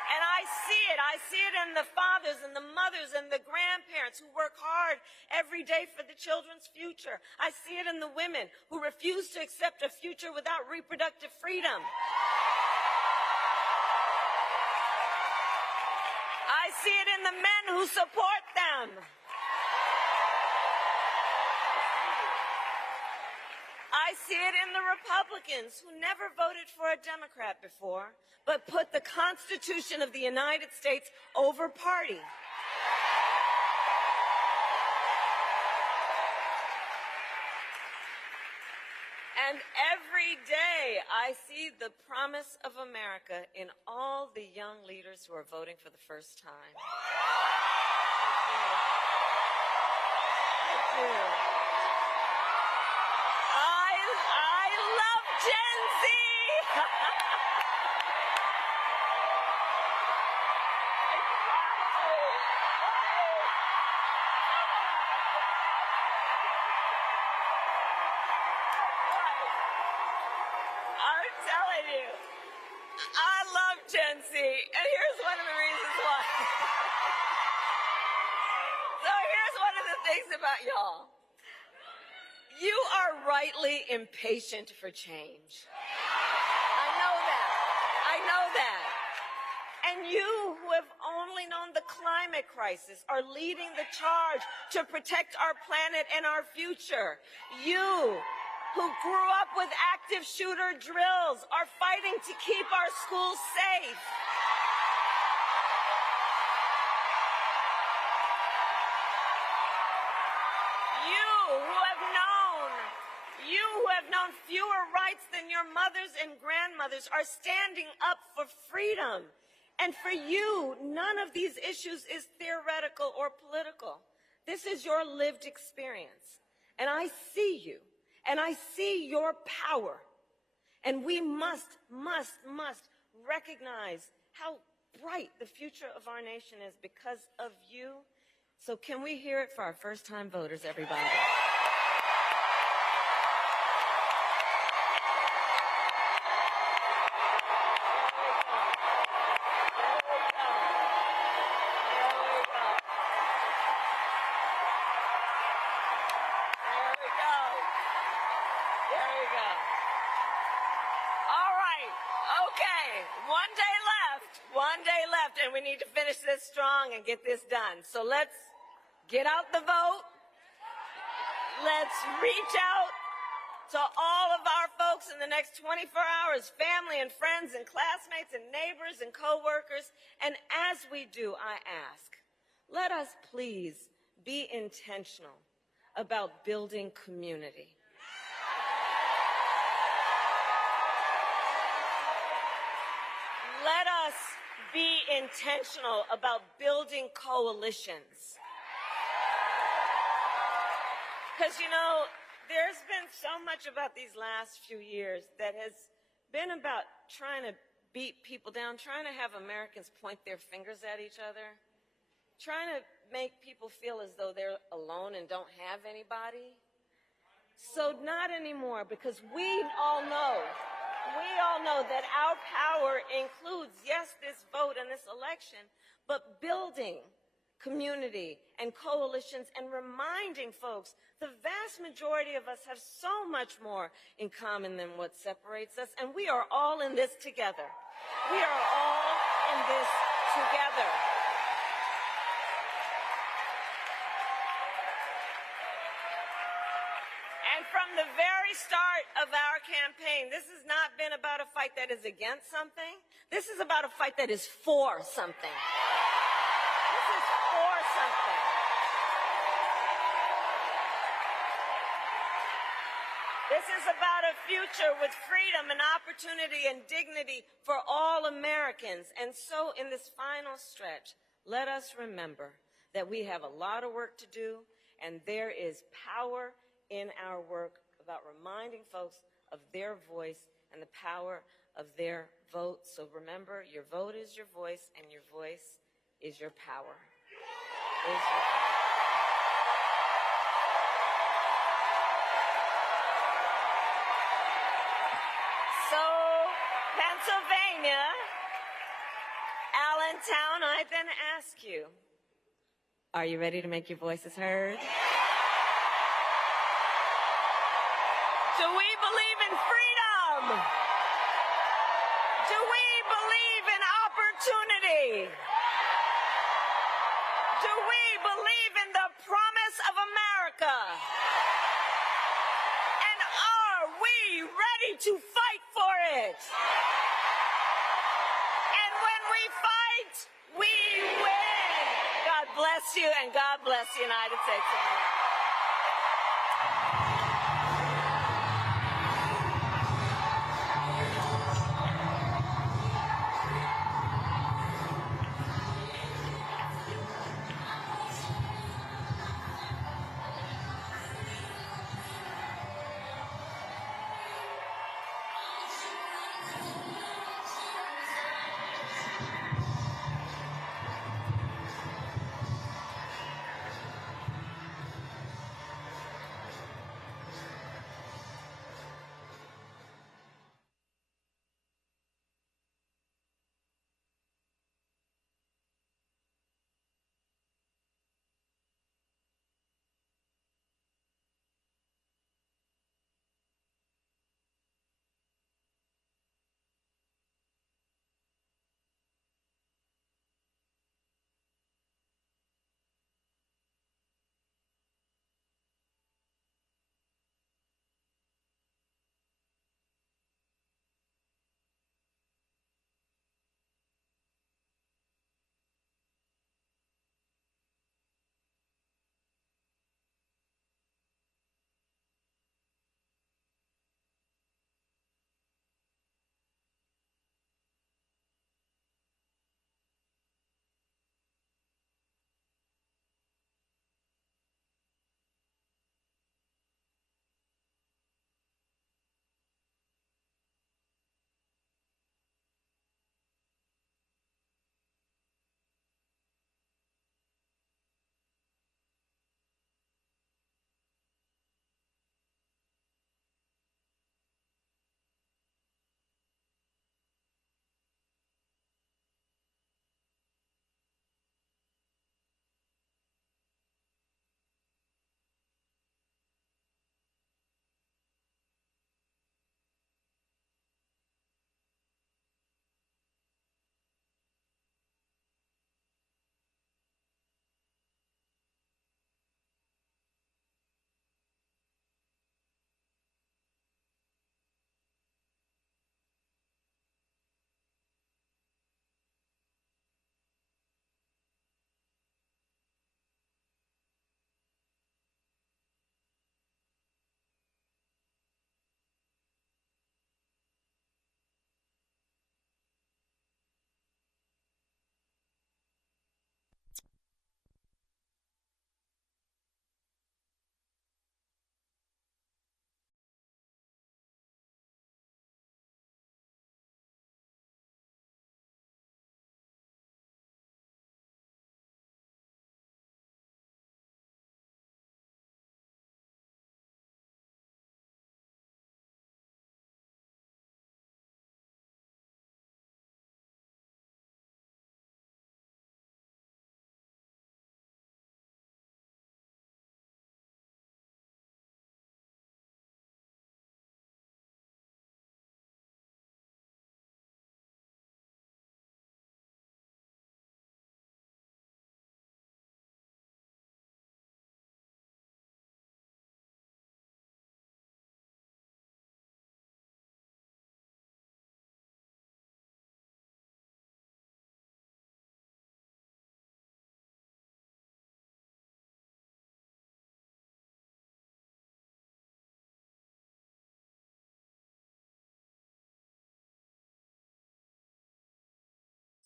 And I see it. I see it in the fathers and the mothers and the grandparents who work hard every day for the children's future. I see it in the women who refuse to accept a future without reproductive freedom. I see it in the men who support them. I see it in the Republicans who never voted for a Democrat before, but put the Constitution of the United States over party. And every day I see the promise of America in all the young leaders who are voting for the first time. Thank you. I love Gen Z. I'm telling you, I love Gen Z, and here's one of the reasons why. So here's one of the things about y'all. You are rightly impatient for change. I know that. I know that. And you who have only known the climate crisis are leading the charge to protect our planet and our future. You who grew up with active shooter drills are fighting to keep our schools safe. You who have known fewer rights than your mothers and grandmothers are standing up for freedom. And for you, none of these issues is theoretical or political. This is your lived experience. And I see you, and I see your power. And we must recognize how bright the future of our nation is because of you. So can we hear it for our first-time voters, everybody? And we need to finish this strong and get this done. So let's get out the vote. Let's reach out to all of our folks in the next 24 hours, family and friends and classmates and neighbors and coworkers. And as we do, I ask, let us please be intentional about building community. Let us be intentional about building coalitions. Because, you know, there's been so much about these last few years that has been about trying to beat people down, trying to have Americans point their fingers at each other, trying to make people feel as though they're alone and don't have anybody. So not anymore, because we all know that our power includes, yes, this vote and this election, but building community and coalitions and reminding folks the vast majority of us have so much more in common than what separates us, and we are all in this together. We are all in this together. And from the very start of our campaign, this has not been about a fight that is against something. This is about a fight that is for something. This is for something. This is about a future with freedom and opportunity and dignity for all Americans. And so in this final stretch, let us remember that we have a lot of work to do, and there is power in our work about reminding folks of their voice and the power of their vote. So remember, your vote is your voice, and your voice is your power. Is your power. So, Pennsylvania, Allentown, I then ask you, are you ready to make your voices heard? Do we believe in freedom? Do we believe in opportunity? Do we believe in the promise of America? And are we ready to fight for it? And when we fight, we win. God bless you, and God bless the United States of America.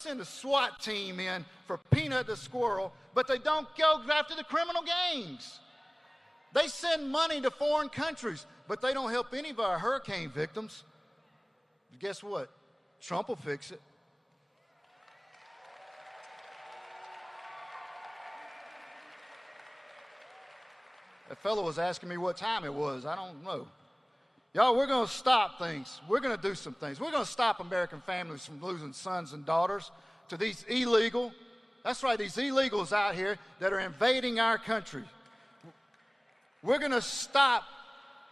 send a SWAT team in for Peanut the squirrel, but they don't go after the criminal gangs. They send money to foreign countries, but they don't help any of our hurricane victims. Guess what? Trump will fix it. That fellow was asking me what time it was. I don't know. Y'all, we're going to stop things. We're going to do some things. We're going to stop American families from losing sons and daughters to these illegal, that's right, these illegals out here that are invading our country. We're going to stop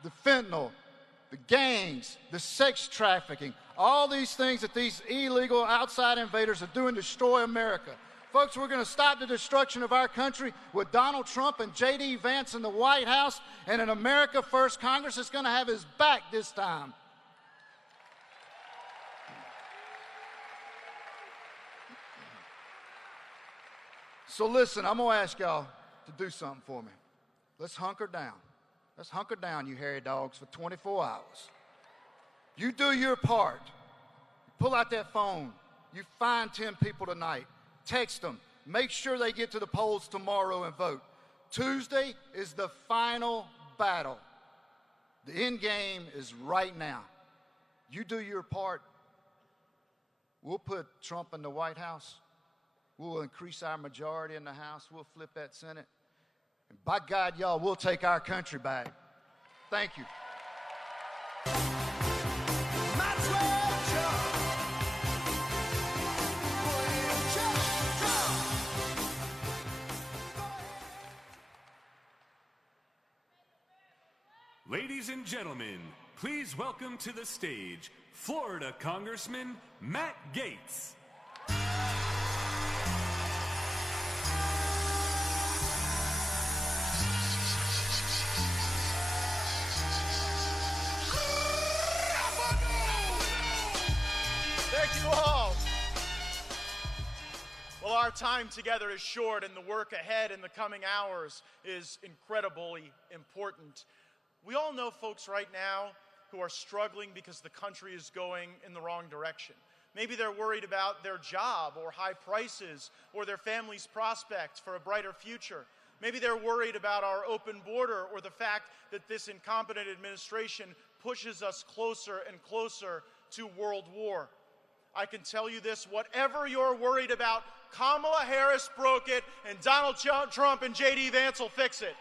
the fentanyl, the gangs, the sex trafficking, all these things that these illegal outside invaders are doing to destroy America. Folks, we're going to stop the destruction of our country with Donald Trump and J.D. Vance in the White House and an America First Congress that's going to have his back this time. So listen, I'm going to ask y'all to do something for me. Let's hunker down. Let's hunker down, you hairy dogs, for 24 hours. You do your part. Pull out that phone. You find 10 people tonight. Text them. Make sure they get to the polls tomorrow and vote. Tuesday is the final battle. The end game is right now. You do your part. We'll put Trump in the White House. We'll increase our majority in the House. We'll flip that Senate. And by God, y'all, we'll take our country back. Thank you. Ladies and gentlemen, please welcome to the stage Florida Congressman Matt Gaetz. Thank you all. Well, our time together is short, and the work ahead in the coming hours is incredibly important. We all know folks right now who are struggling because the country is going in the wrong direction. Maybe they're worried about their job or high prices or their family's prospects for a brighter future. Maybe they're worried about our open border or the fact that this incompetent administration pushes us closer and closer to world war. I can tell you this, whatever you're worried about, Kamala Harris broke it, and Donald Trump and J.D. Vance will fix it.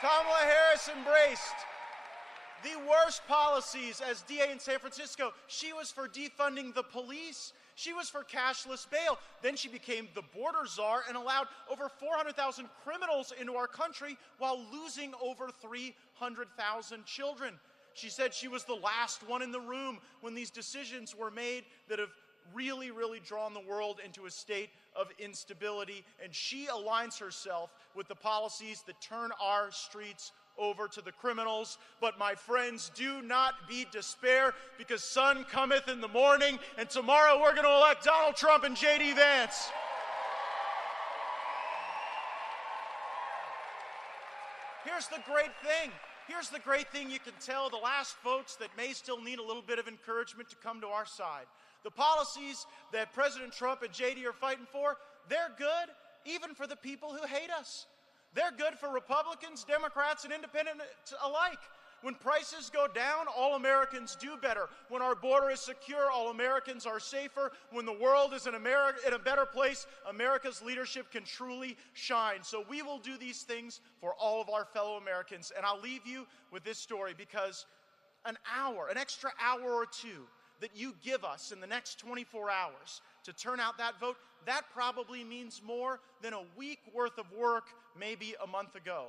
Kamala Harris embraced the worst policies as DA in San Francisco. She was for defunding the police. She was for cashless bail. Then she became the border czar and allowed over 400,000 criminals into our country while losing over 300,000 children. She said she was the last one in the room when these decisions were made that have really, really drawn the world into a state of instability, and she aligns herself with the policies that turn our streets over to the criminals. But my friends, do not be despair, because sun cometh in the morning, and tomorrow we're going to elect Donald Trump and J.D. Vance. Here's the great thing. Here's the great thing you can tell the last folks that may still need a little bit of encouragement to come to our side. The policies that President Trump and J.D. are fighting for, they're good even for the people who hate us. They're good for Republicans, Democrats, and independents alike. When prices go down, all Americans do better. When our border is secure, all Americans are safer. When the world is in a better place, America's leadership can truly shine. So we will do these things for all of our fellow Americans. And I'll leave you with this story, because an extra hour or two that you give us in the next 24 hours to turn out that vote, that probably means more than a week worth of work maybe a month ago.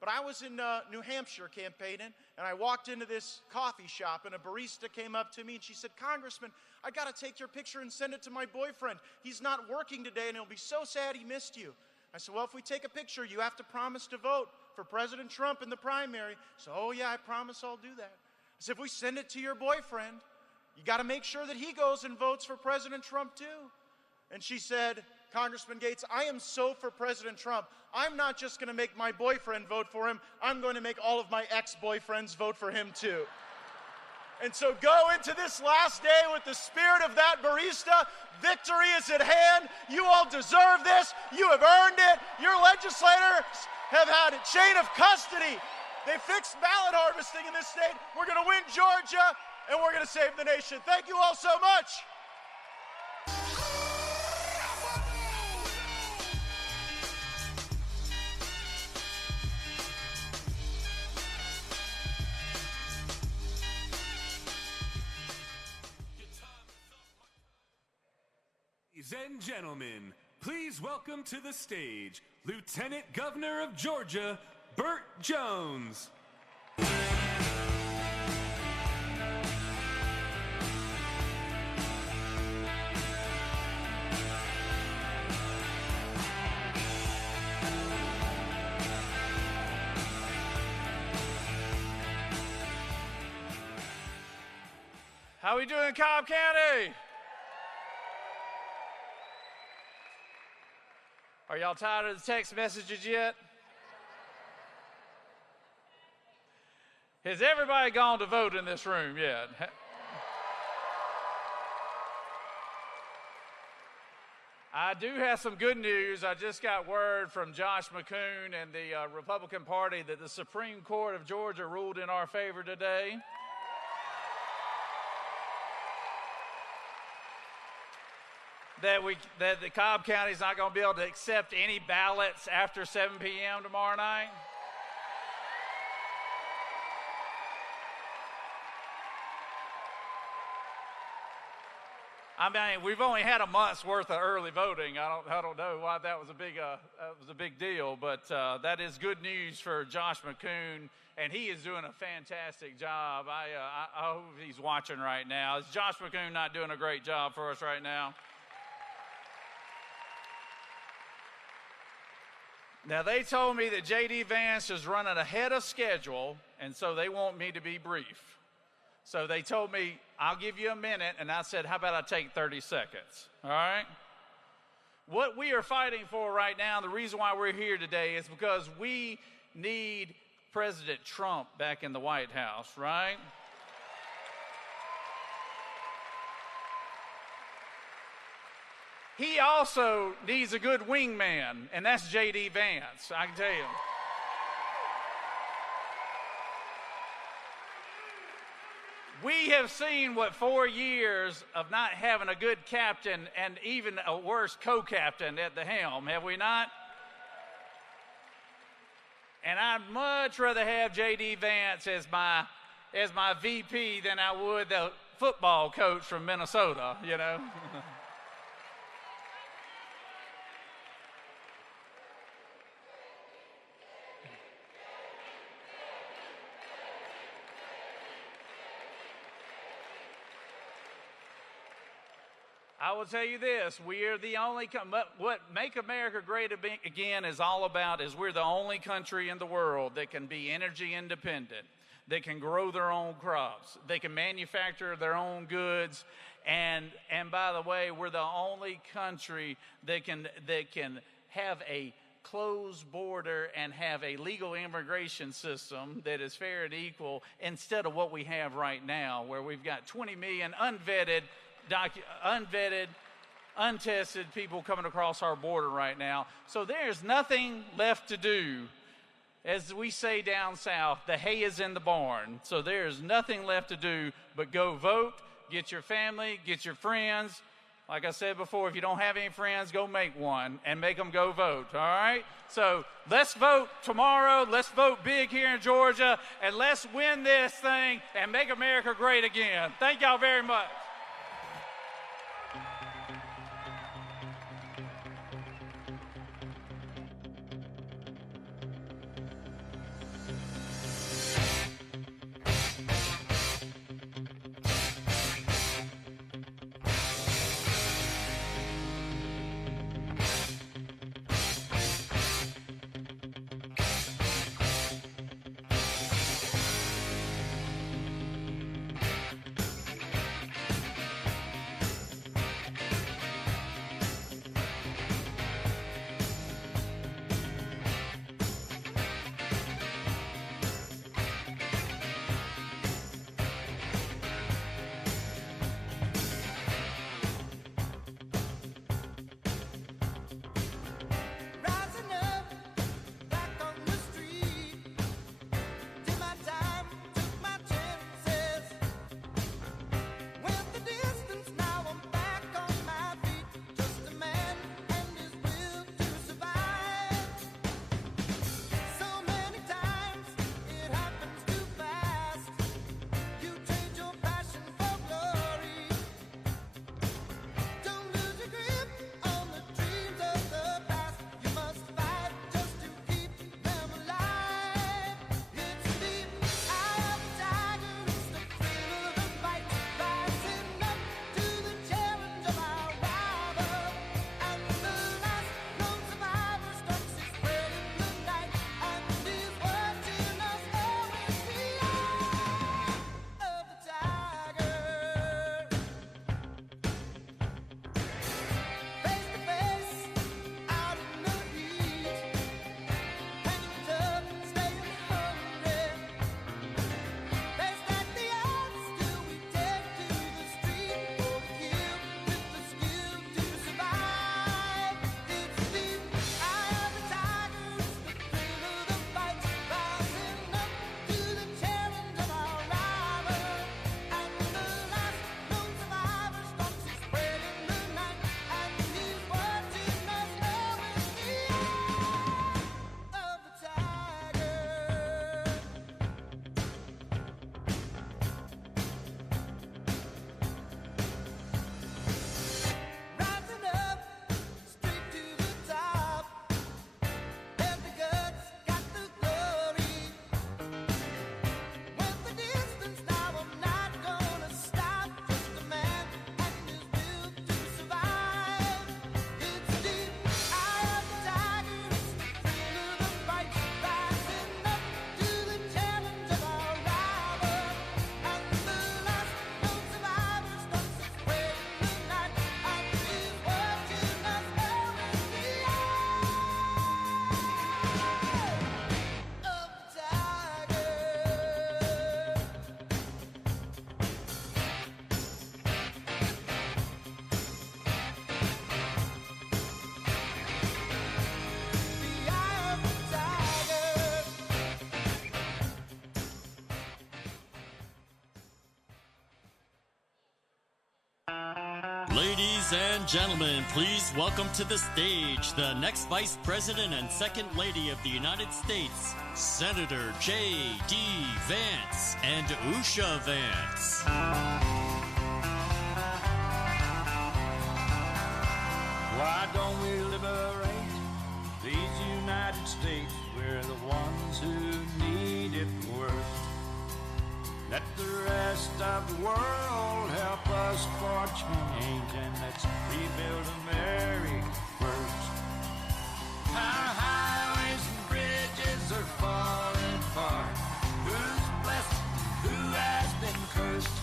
But I was in New Hampshire campaigning, and I walked into this coffee shop, and a barista came up to me, and she said, "Congressman, I got to take your picture and send it to my boyfriend. He's not working today, and he'll be so sad he missed you." I said, "Well, if we take a picture, you have to promise to vote for President Trump in the primary." So, "Oh, yeah, I promise I'll do that." I said, "If we send it to your boyfriend, you got to make sure that he goes and votes for President Trump, too." And she said, "Congressman Gaetz, I am so for President Trump. I'm not just going to make my boyfriend vote for him. I'm going to make all of my ex-boyfriends vote for him, too." And so go into this last day with the spirit of that barista. Victory is at hand. You all deserve this. You have earned it. Your legislators have had a chain of custody. They fixed ballot harvesting in this state. We're going to win Georgia, and we're going to save the nation. Thank you all so much. Ladies and gentlemen, please welcome to the stage Lieutenant Governor of Georgia, Burt Jones. How we doing, Cobb County? Are y'all tired of the text messages yet? Has everybody gone to vote in this room yet? I do have some good news. I just got word from Josh McCoon and the Republican Party that the Supreme Court of Georgia ruled in our favor today. That the Cobb County is not going to be able to accept any ballots after 7 p.m. tomorrow night. I mean, we've only had a month's worth of early voting. I don't know why that was a big deal, but that is good news for Josh McCoon, and he is doing a fantastic job. I hope he's watching right now. Is Josh McCoon not doing a great job for us right now? Now, they told me that J.D. Vance is running ahead of schedule, and so they want me to be brief. So they told me, I'll give you a minute, and I said, how about I take 30 seconds, all right? What we are fighting for right now, the reason why we're here today is because we need President Trump back in the White House, right? He also needs a good wingman, and that's J.D. Vance, I can tell you. We have seen what 4 years of not having a good captain and even a worse co-captain at the helm, have we not? And I'd much rather have J.D. Vance as my VP than I would the football coach from Minnesota, you know? I will tell you this, we are the only, what Make America Great Again is all about is we're the only country in the world that can be energy independent, that can grow their own crops, they can manufacture their own goods, and by the way, we're the only country that can have a closed border and have a legal immigration system that is fair and equal instead of what we have right now, where we've got 20 million unvetted, untested people coming across our border right now. So there's nothing left to do. As we say down south, the hay is in the barn. So there's nothing left to do but go vote, get your family, get your friends. Like I said before, if you don't have any friends, go make one and make them go vote, all right? So let's vote tomorrow. Let's vote big here in Georgia, and let's win this thing and make America great again. Thank y'all very much. Ladies and gentlemen, please welcome to the stage the next Vice President and Second Lady of the United States, Senator J.D. Vance and Usha Vance. Why don't we liberate these United States? We're the ones who need it worst. Let the rest of the world help us for change, and let's rebuild America first. Our highways and bridges are falling apart. Who's blessed? Who has been cursed?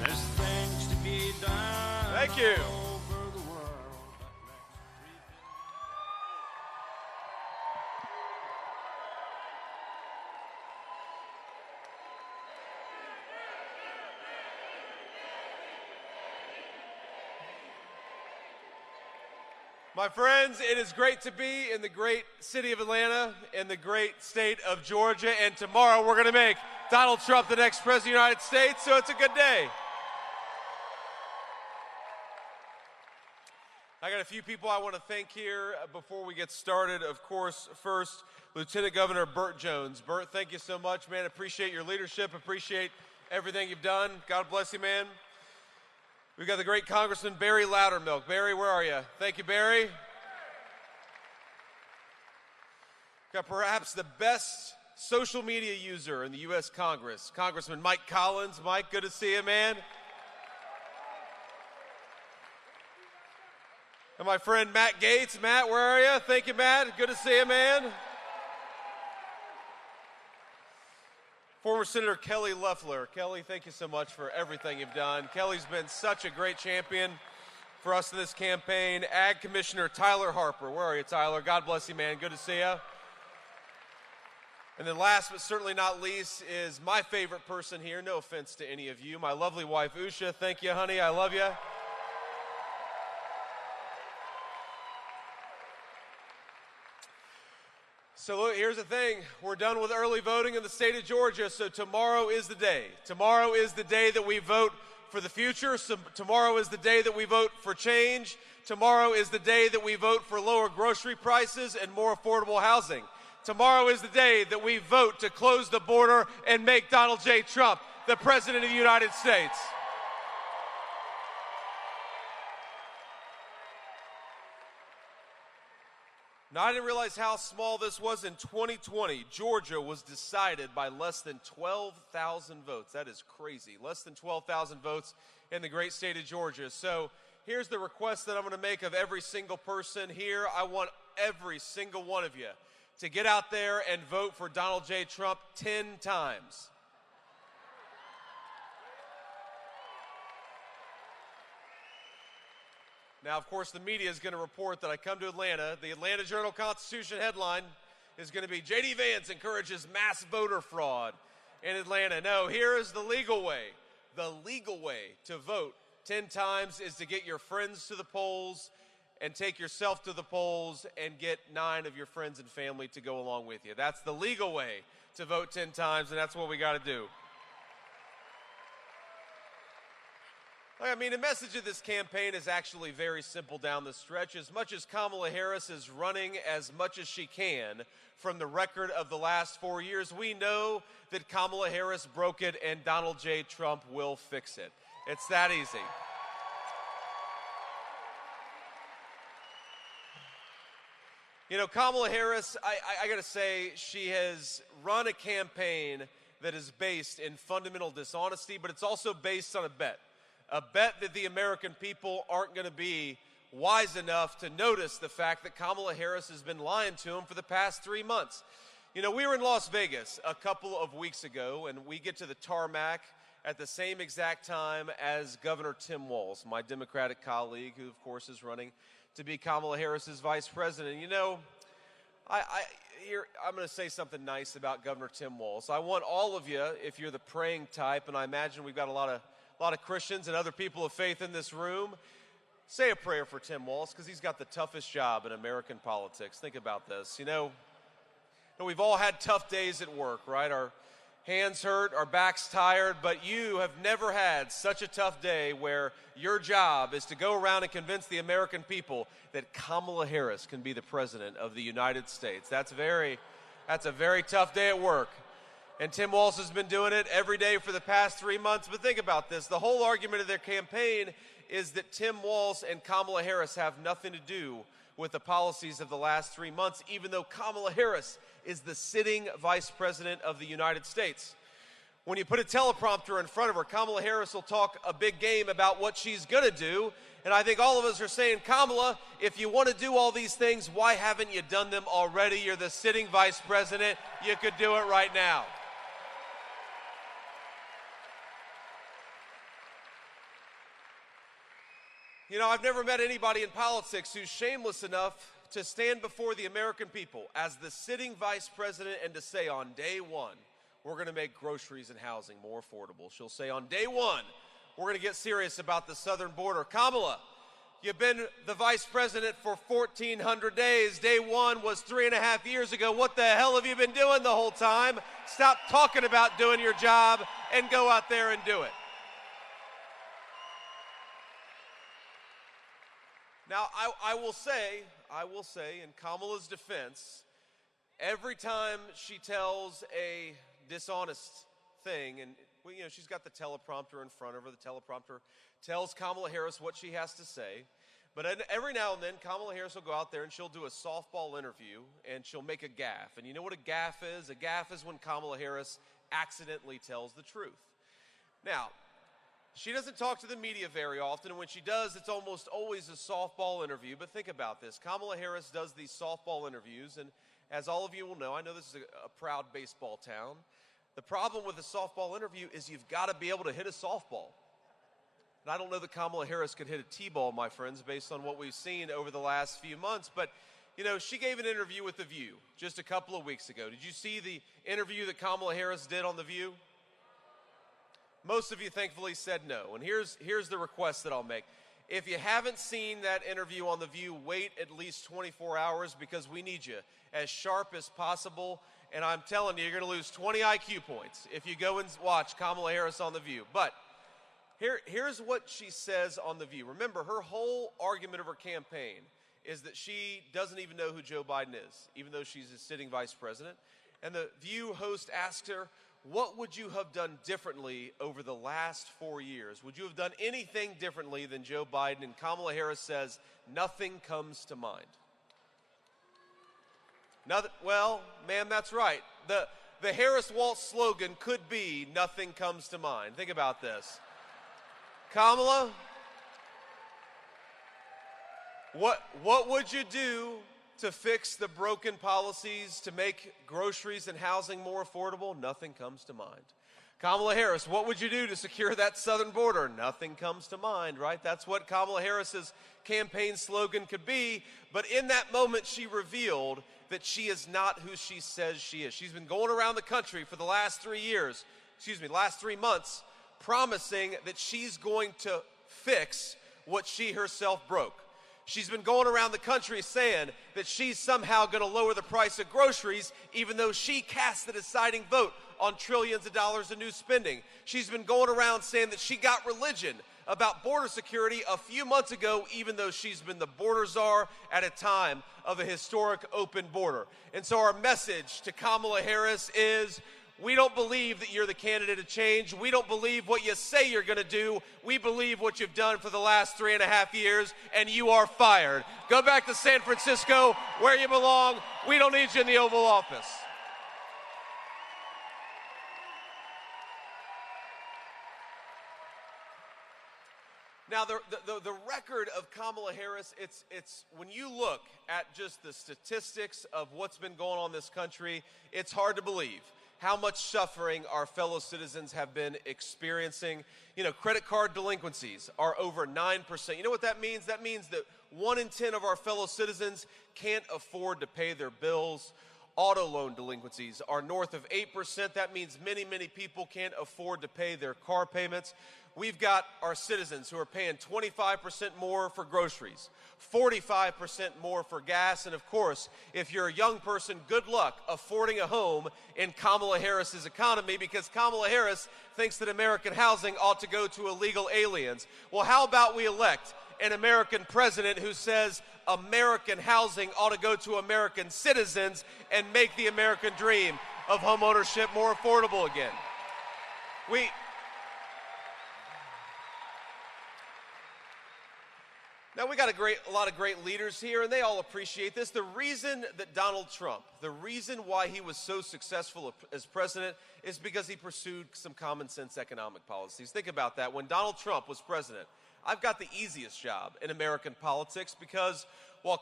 There's things to be done. Thank you. Over the world. My friends, it is great to be in the great city of Atlanta, in the great state of Georgia, and tomorrow we're going to make Donald Trump the next president of the United States, so it's a good day. I got a few people I want to thank here before we get started. Of course, first, Lieutenant Governor Burt Jones. Burt, thank you so much, man. Appreciate your leadership, appreciate everything you've done. God bless you, man. We've got the great Congressman Barry Loudermilk. Barry, where are you? Thank you, Barry. Got perhaps the best social media user in the U.S. Congress, Congressman Mike Collins. Mike, good to see you, man. And my friend Matt Gaetz. Matt, where are you? Thank you, Matt. Good to see you, man. Former Senator Kelly Loeffler. Kelly, thank you so much for everything you've done. Kelly's been such a great champion for us in this campaign. Ag Commissioner Tyler Harper. Where are you, Tyler? God bless you, man. Good to see you. And then last but certainly not least is my favorite person here. No offense to any of you. My lovely wife, Usha. Thank you, honey. I love you. So look, here's the thing. We're done with early voting in the state of Georgia, so tomorrow is the day. Tomorrow is the day that we vote for the future. So tomorrow is the day that we vote for change. Tomorrow is the day that we vote for lower grocery prices and more affordable housing. Tomorrow is the day that we vote to close the border and make Donald J. Trump the President of the United States. Now, I didn't realize how small this was. In 2020, Georgia was decided by less than 12,000 votes. That is crazy. Less than 12,000 votes in the great state of Georgia. So here's the request that I'm going to make of every single person here. I want every single one of you to get out there and vote for Donald J. Trump 10 times. Now, of course, the media is going to report that I come to Atlanta. The Atlanta Journal-Constitution headline is going to be, J.D. Vance encourages mass voter fraud in Atlanta. No, here is the legal way. The legal way to vote 10 times is to get your friends to the polls and take yourself to the polls and get 9 of your friends and family to go along with you. That's the legal way to vote 10 times, and that's what we got to do. I mean, the message of this campaign is actually very simple down the stretch. As much as Kamala Harris is running as much as she can from the record of the last 4 years, we know that Kamala Harris broke it and Donald J. Trump will fix it. It's that easy. You know, Kamala Harris, I got to say, she has run a campaign that is based in fundamental dishonesty, but it's also based on a bet that the American people aren't going to be wise enough to notice the fact that Kamala Harris has been lying to them for the past 3 months. You know, we were in Las Vegas a couple of weeks ago, and we get to the tarmac at the same exact time as Governor Tim Walz, my Democratic colleague, who, of course, is running to be Kamala Harris's vice president. You know, I'm going to say something nice about Governor Tim Walz. I want all of you, if you're the praying type, and I imagine we've got a lot of Christians and other people of faith in this room, say a prayer for Tim Walz, because he's got the toughest job in American politics. Think about this. You know, we've all had tough days at work, right? hands hurt, our backs tired, but you have never had such a tough day where your job is to go around and convince the American people that Kamala Harris can be the president of the United States. That's a very tough day at work. And Tim Walz has been doing it every day for the past 3 months. But think about this. The whole argument of their campaign is that Tim Walz and Kamala Harris have nothing to do with the policies of the last 3 months, even though Kamala Harris is the sitting vice president of the United States. When you put a teleprompter in front of her, Kamala Harris will talk a big game about what she's going to do. And I think all of us are saying, Kamala, if you want to do all these things, why haven't you done them already? You're the sitting vice president. You could do it right now. You know, I've never met anybody in politics who's shameless enough to stand before the American people as the sitting vice president and to say on day one, we're going to make groceries and housing more affordable. She'll say on day one, we're going to get serious about the southern border. Kamala, you've been the vice president for 1,400 days. Day one was 3.5 years ago. What the hell have you been doing the whole time? Stop talking about doing your job and go out there and do it. Now, I will say, in Kamala's defense, every time she tells a dishonest thing, and you know, she's got the teleprompter in front of her, the teleprompter tells Kamala Harris what she has to say, but every now and then, Kamala Harris will go out there and she'll do a softball interview, and she'll make a gaffe. And you know what a gaffe is? A gaffe is when Kamala Harris accidentally tells the truth. Now, she doesn't talk to the media very often, and when she does, it's almost always a softball interview. But think about this. Kamala Harris does these softball interviews, and as all of you will know, I know this is a proud baseball town. The problem with a softball interview is you've got to be able to hit a softball. And I don't know that Kamala Harris could hit a T-ball, my friends, based on what we've seen over the last few months. But, you know, she gave an interview with The View just a couple of weeks ago. Did you see the interview that Kamala Harris did on The View? Most of you thankfully said no, and here's the request that I'll make. If you haven't seen that interview on The View, wait at least 24 hours because we need you as sharp as possible, and I'm telling you, you're going to lose 20 IQ points if you go and watch Kamala Harris on The View. But here's what she says on The View. Remember, her whole argument of her campaign is that she doesn't even know who Joe Biden is, even though she's a sitting vice president. And The View host asked her, what would you have done differently over the last 4 years? Would you have done anything differently than Joe Biden? And Kamala Harris says, nothing comes to mind. Nothing, well, ma'am, that's right. The Harris-Walz slogan could be, nothing comes to mind. Think about this. Kamala, what would you do to fix the broken policies to make groceries and housing more affordable? Nothing comes to mind. Kamala Harris, what would you do to secure that southern border? Nothing comes to mind, right? That's what Kamala Harris's campaign slogan could be. But in that moment, she revealed that she is not who she says she is. She's been going around the country for the last 3 months, promising that she's going to fix what she herself broke. She's been going around the country saying that she's somehow going to lower the price of groceries, even though she cast the deciding vote on trillions of dollars in new spending. She's been going around saying that she got religion about border security a few months ago, even though she's been the border czar at a time of a historic open border. And so our message to Kamala Harris is, we don't believe that you're the candidate of change. We don't believe what you say you're going to do. We believe what you've done for the last 3.5 years, and you are fired. Go back to San Francisco, where you belong. We don't need you in the Oval Office. Now, the record of Kamala Harris, it's when you look at just the statistics of what's been going on in this country, it's hard to believe how much suffering our fellow citizens have been experiencing. You know, credit card delinquencies are over 9%. You know what that means? That means that 1 in 10 of our fellow citizens can't afford to pay their bills. auto loan delinquencies are north of 8%. That means many, many people can't afford to pay their car payments. We've got our citizens who are paying 25% more for groceries, 45% more for gas, and of course, if you're a young person, good luck affording a home in Kamala Harris's economy, because Kamala Harris thinks that American housing ought to go to illegal aliens. Well, how about we elect an American president who says American housing ought to go to American citizens and make the American dream of homeownership more affordable again? Now, we got a lot of great leaders here, and they all appreciate this. The reason that Donald Trump, the reason why he was so successful as president is because he pursued some common sense economic policies. Think about that. When Donald Trump was president, I've got the easiest job in American politics, because while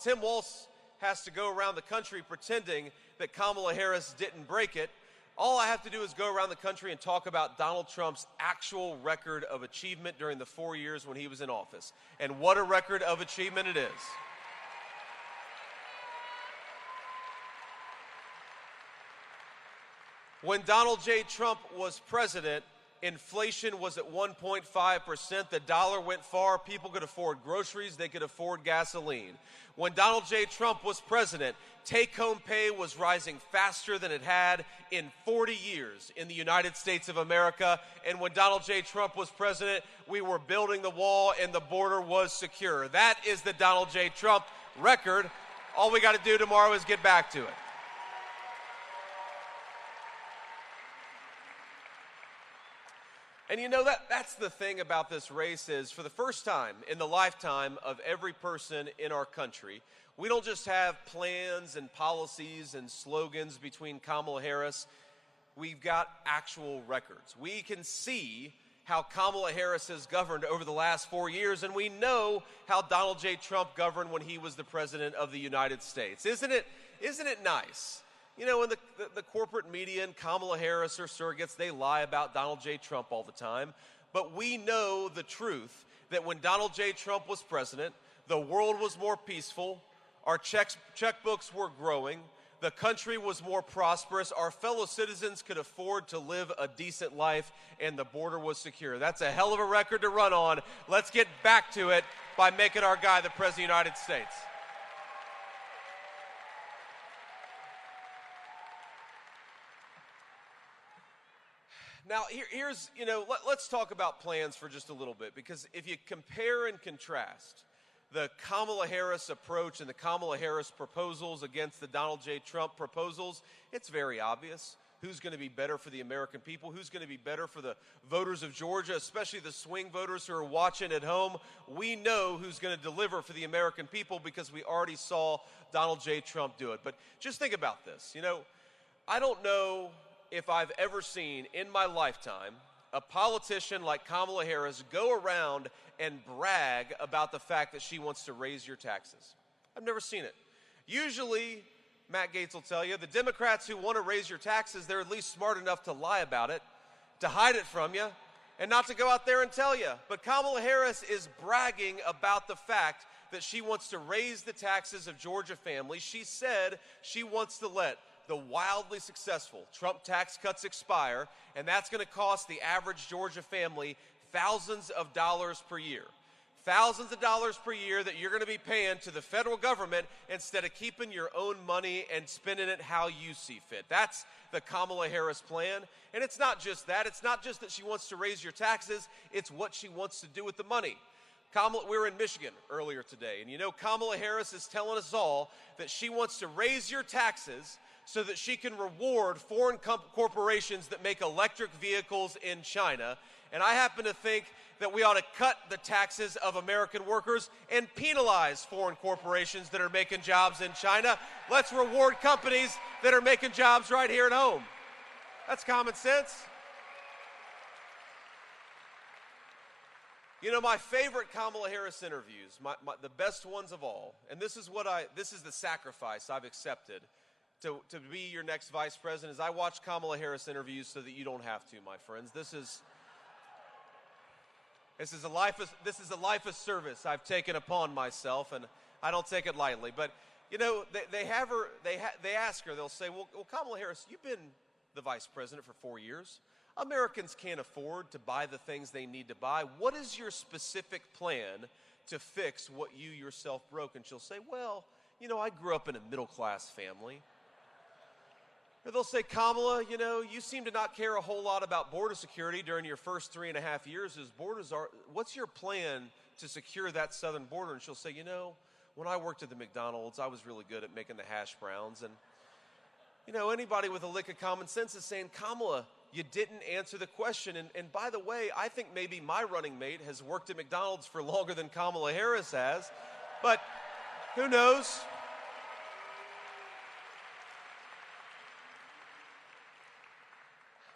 Tim Walz has to go around the country pretending that Kamala Harris didn't break it, all I have to do is go around the country and talk about Donald Trump's actual record of achievement during the 4 years when he was in office. And what a record of achievement it is. When Donald J. Trump was president, inflation was at 1.5%. The dollar went far. People could afford groceries. They could afford gasoline. When Donald J. Trump was president, take-home pay was rising faster than it had in 40 years in the United States of America. And when Donald J. Trump was president, we were building the wall and the border was secure. That is the Donald J. Trump record. All we got to do tomorrow is get back to it. And you know, that's the thing about this race is, for the first time in the lifetime of every person in our country, we don't just have plans and policies and slogans between Kamala Harris. We've got actual records. We can see how Kamala Harris has governed over the last 4 years, and we know how Donald J. Trump governed when he was the president of the United States. Isn't it nice? You know, in the corporate media and Kamala Harris or surrogates, they lie about Donald J. Trump all the time. But we know the truth, that when Donald J. Trump was president, the world was more peaceful, our checkbooks were growing, the country was more prosperous, our fellow citizens could afford to live a decent life, and the border was secure. That's a hell of a record to run on. Let's get back to it by making our guy the President of the United States. Now, here's, let's talk about plans for just a little bit, because if you compare and contrast the Kamala Harris approach and the Kamala Harris proposals against the Donald J. Trump proposals, it's very obvious who's going to be better for the American people, who's going to be better for the voters of Georgia, especially the swing voters who are watching at home. We know who's going to deliver for the American people because we already saw Donald J. Trump do it. But just think about this. I don't know if I've ever seen in my lifetime a politician like Kamala Harris go around and brag about the fact that she wants to raise your taxes. I've never seen it. Usually, Matt Gaetz will tell you, the Democrats who want to raise your taxes, they're at least smart enough to lie about it, to hide it from you, and not to go out there and tell you. But Kamala Harris is bragging about the fact that she wants to raise the taxes of Georgia families. She said she wants to let the wildly successful Trump tax cuts expire, and that's going to cost the average Georgia family thousands of dollars per year. Thousands of dollars per year that you're going to be paying to the federal government instead of keeping your own money and spending it how you see fit. That's the Kamala Harris plan. And it's not just that. It's not just that she wants to raise your taxes. It's what she wants to do with the money. We were in Michigan earlier today, and Kamala Harris is telling us all that she wants to raise your taxes so that she can reward foreign corporations that make electric vehicles in China. And I happen to think that we ought to cut the taxes of American workers and penalize foreign corporations that are making jobs in China. Let's reward companies that are making jobs right here at home. That's common sense. My favorite Kamala Harris interviews, the best ones of all, and this is the sacrifice I've accepted to be your next vice president, is I watch Kamala Harris interviews so that you don't have to, my friends. This is a life of service I've taken upon myself, and I don't take it lightly. But You know, they ask her, they'll say, well, Kamala Harris, you've been the vice president for 4 years. Americans can't afford to buy the things they need to buy. What is your specific plan to fix what you yourself broke? And she'll say, well, you know, I grew up in a middle-class family. Or they'll say, Kamala, you know, you seem to not care a whole lot about border security during your first 3.5 years as borders are. What's your plan to secure that southern border? And she'll say, you know, when I worked at the McDonald's, I was really good at making the hash browns. And, you know, anybody with a lick of common sense is saying, Kamala, you didn't answer the question. And by the way, I think maybe my running mate has worked at McDonald's for longer than Kamala Harris has. But who knows?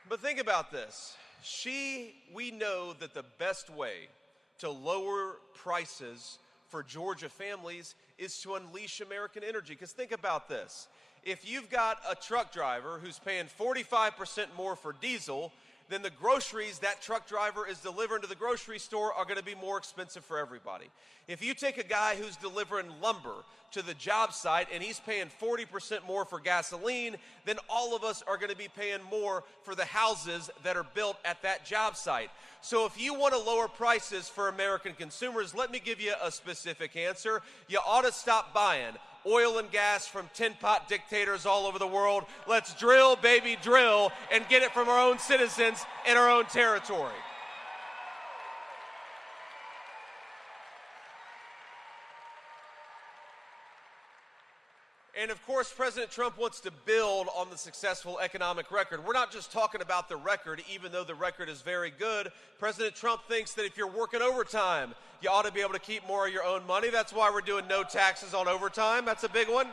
But think about this. We know that the best way to lower prices for Georgia families is to unleash American energy. Because think about this. If you've got a truck driver who's paying 45% more for diesel, then the groceries that truck driver is delivering to the grocery store are going to be more expensive for everybody. If you take a guy who's delivering lumber to the job site and he's paying 40% more for gasoline, then all of us are going to be paying more for the houses that are built at that job site. So if you want to lower prices for American consumers, let me give you a specific answer. You ought to stop buying oil and gas from tin pot dictators all over the world. Let's drill, baby, drill, and get it from our own citizens in our own territory. And of course, President Trump wants to build on the successful economic record. We're not just talking about the record, even though the record is very good. President Trump thinks that if you're working overtime, you ought to be able to keep more of your own money. That's why we're doing no taxes on overtime. That's a big one.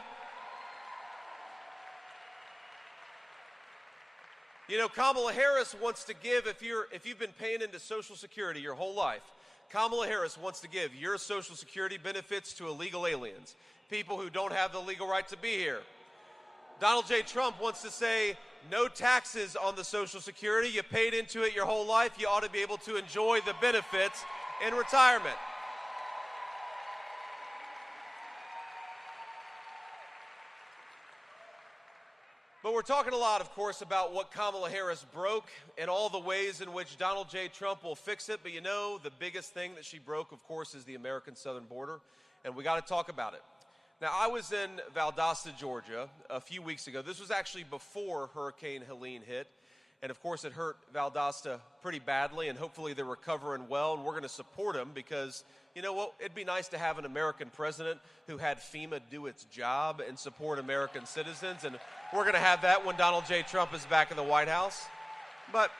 You know, Kamala Harris wants to give, if you've been paying into Social Security your whole life, Kamala Harris wants to give your Social Security benefits to illegal aliens, people who don't have the legal right to be here. Donald J. Trump wants to say no taxes on the Social Security. You paid into it your whole life. You ought to be able to enjoy the benefits in retirement. But we're talking a lot, of course, about what Kamala Harris broke and all the ways in which Donald J. Trump will fix it. But you know, the biggest thing that she broke, of course, is the American southern border. And we got to talk about it. Now, I was in Valdosta, Georgia, a few weeks ago. This was actually before Hurricane Helene hit. And, of course, it hurt Valdosta pretty badly, and hopefully they're recovering well, and we're going to support them because, you know what, it'd be nice to have an American president who had FEMA do its job and support American citizens, and we're going to have that when Donald J. Trump is back in the White House. But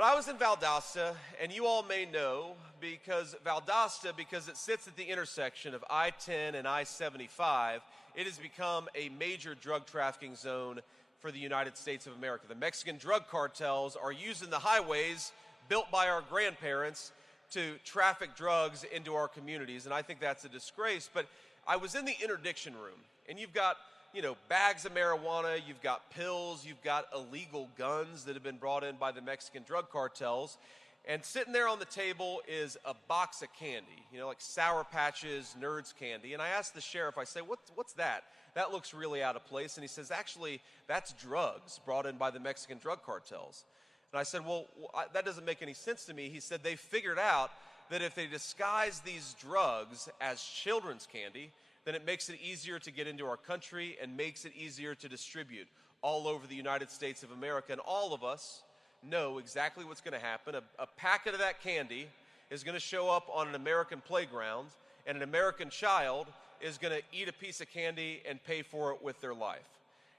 I was in Valdosta, and you all may know, because it sits at the intersection of I-10 and I-75, it has become a major drug trafficking zone for the United States of America. The Mexican drug cartels are using the highways built by our grandparents to traffic drugs into our communities, and I think that's a disgrace. But I was in the interdiction room, and you've got, you know, bags of marijuana, you've got pills, you've got illegal guns that have been brought in by the Mexican drug cartels, and sitting there on the table is a box of candy, you know, like Sour Patches, Nerds candy. And I asked the sheriff, I say, what's that? That looks really out of place. And he says, actually, that's drugs brought in by the Mexican drug cartels. And I said, well, that doesn't make any sense to me. He said they figured out that if they disguise these drugs as children's candy, then it makes it easier to get into our country and makes it easier to distribute all over the United States of America. And all of us know exactly what's going to happen. A packet of that candy is going to show up on an American playground, and an American child is going to eat a piece of candy and pay for it with their life.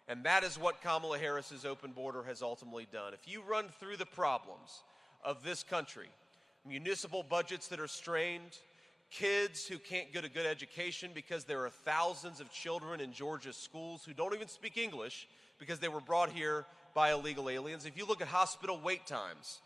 And that is what Kamala Harris's open border has ultimately done. If you run through the problems of this country, municipal budgets that are strained, kids who can't get a good education because there are thousands of children in Georgia's schools who don't even speak English because they were brought here by illegal aliens. If you look at hospital wait times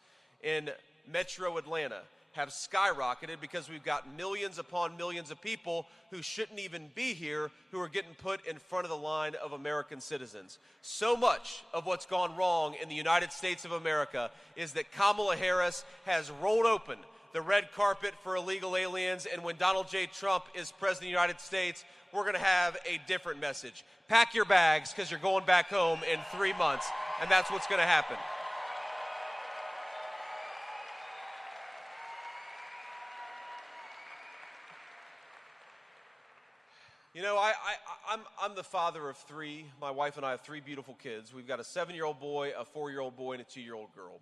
in metro Atlanta, have skyrocketed because we've got millions upon millions of people who shouldn't even be here who are getting put in front of the line of American citizens. So much of what's gone wrong in the United States of America is that Kamala Harris has rolled open the red carpet for illegal aliens, and when Donald J. Trump is president of the United States, we're going to have a different message. Pack your bags because you're going back home in 3 months, and that's what's going to happen. You know, I'm the father of three. My wife and I have three beautiful kids. We've got a 7-year-old boy, a 4-year-old boy, and a 2-year-old girl.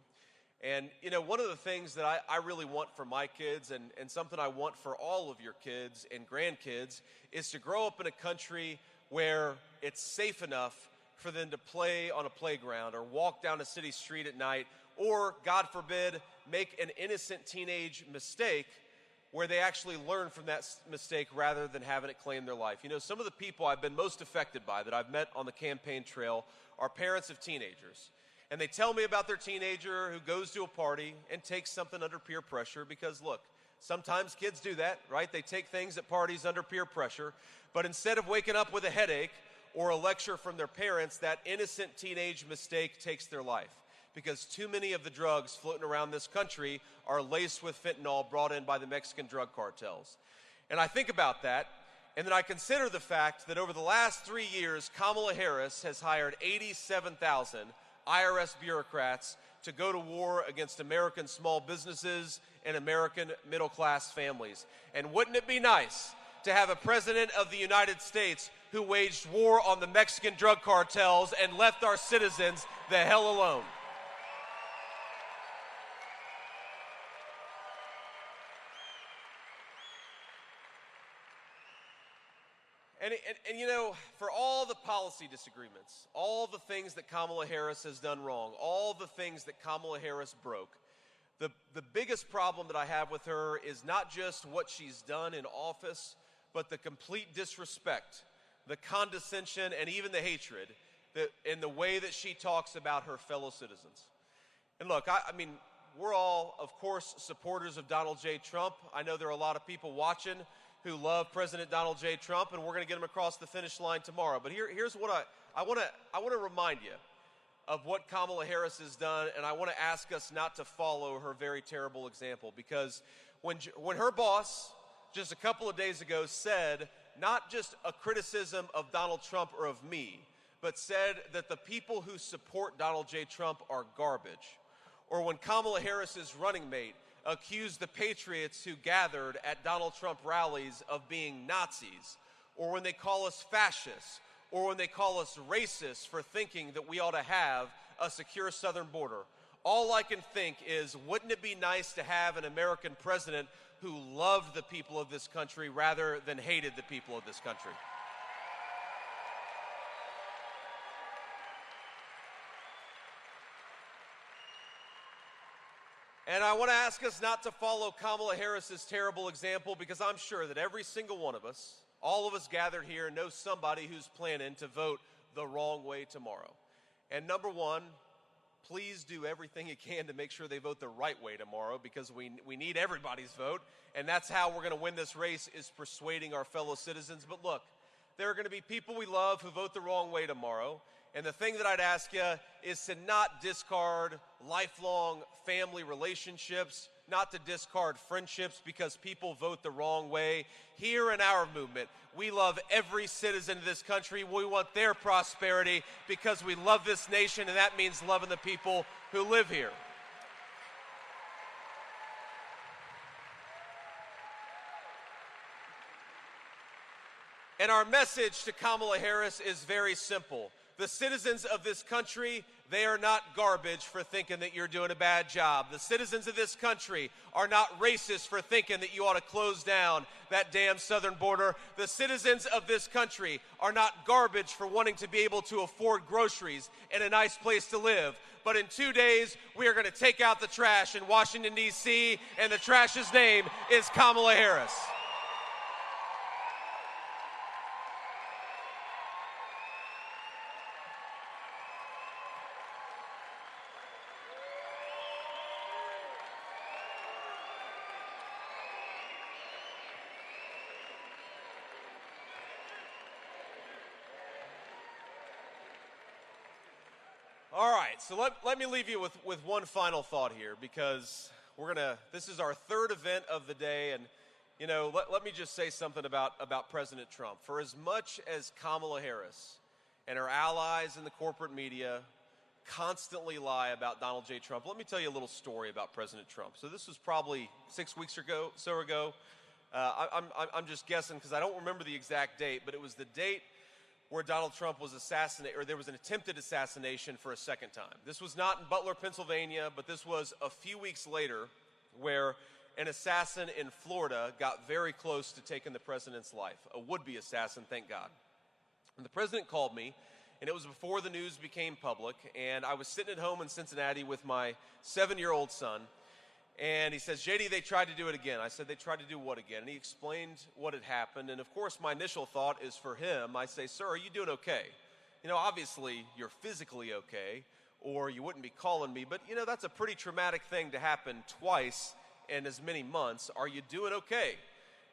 And, you know, one of the things that I really want for my kids and something I want for all of your kids and grandkids is to grow up in a country where it's safe enough for them to play on a playground or walk down a city street at night or, God forbid, make an innocent teenage mistake where they actually learn from that mistake rather than having it claim their life. You know, some of the people I've been most affected by that I've met on the campaign trail are parents of teenagers. And they tell me about their teenager who goes to a party and takes something under peer pressure because, look, sometimes kids do that, right? They take things at parties under peer pressure. But instead of waking up with a headache or a lecture from their parents, that innocent teenage mistake takes their life. Because too many of the drugs floating around this country are laced with fentanyl brought in by the Mexican drug cartels. And I think about that, and then I consider the fact that over the last 3 years, Kamala Harris has hired 87,000 IRS bureaucrats to go to war against American small businesses and American middle-class families. And wouldn't it be nice to have a president of the United States who waged war on the Mexican drug cartels and left our citizens the hell alone? And you know, for all the policy disagreements, all the things that Kamala Harris has done wrong, all the things that Kamala Harris broke, the biggest problem that I have with her is not just what she's done in office, but the complete disrespect, the condescension, and even the hatred in the way that she talks about her fellow citizens. And look, I mean, we're all, of course, supporters of Donald J. Trump. I know there are a lot of people watching who love President Donald J. Trump, and we're going to get him across the finish line tomorrow. But here's what I want to remind you of what Kamala Harris has done, and I want to ask us not to follow her very terrible example. Because when her boss, just a couple of days ago, said not just a criticism of Donald Trump or of me, but said that the people who support Donald J. Trump are garbage, or when Kamala Harris's running mate accused the patriots who gathered at Donald Trump rallies of being Nazis, or when they call us fascists, or when they call us racist for thinking that we ought to have a secure southern border. All I can think is, wouldn't it be nice to have an American president who loved the people of this country rather than hated the people of this country? And I want to ask us not to follow Kamala Harris's terrible example, because I'm sure that every single one of us, all of us gathered here, know somebody who's planning to vote the wrong way tomorrow. And number one, please do everything you can to make sure they vote the right way tomorrow, because we need everybody's vote. And that's how we're going to win this race, is persuading our fellow citizens. But look, there are going to be people we love who vote the wrong way tomorrow. And the thing that I'd ask you is to not discard lifelong family relationships, not to discard friendships because people vote the wrong way. Here in our movement, we love every citizen of this country. We want their prosperity because we love this nation, and that means loving the people who live here. And our message to Kamala Harris is very simple. The citizens of this country, they are not garbage for thinking that you're doing a bad job. The citizens of this country are not racist for thinking that you ought to close down that damn southern border. The citizens of this country are not garbage for wanting to be able to afford groceries and a nice place to live. But in 2 days, we are going to take out the trash in Washington, D.C., and the trash's name is Kamala Harris. All right, so let me leave you with one final thought here, because This is our third event of the day, and you know, let me just say something about President Trump. For as much as Kamala Harris and her allies in the corporate media constantly lie about Donald J. Trump, let me tell you a little story about President Trump. So this was probably 6 weeks ago. I'm just guessing because I don't remember the exact date, but it was the date where Donald Trump was assassinated, or there was an attempted assassination for a second time. This was not in Butler, Pennsylvania, but this was a few weeks later where an assassin in Florida got very close to taking the president's life, a would-be assassin, thank God. And the president called me, and it was before the news became public, and I was sitting at home in Cincinnati with my 7-year-old son, and he says, JD, they tried to do it again. I said, they tried to do what again? And he explained what had happened, and of course my initial thought is for him. I say, sir, are you doing okay? You know, obviously you're physically okay, or you wouldn't be calling me, but you know, that's a pretty traumatic thing to happen twice in as many months. Are you doing okay?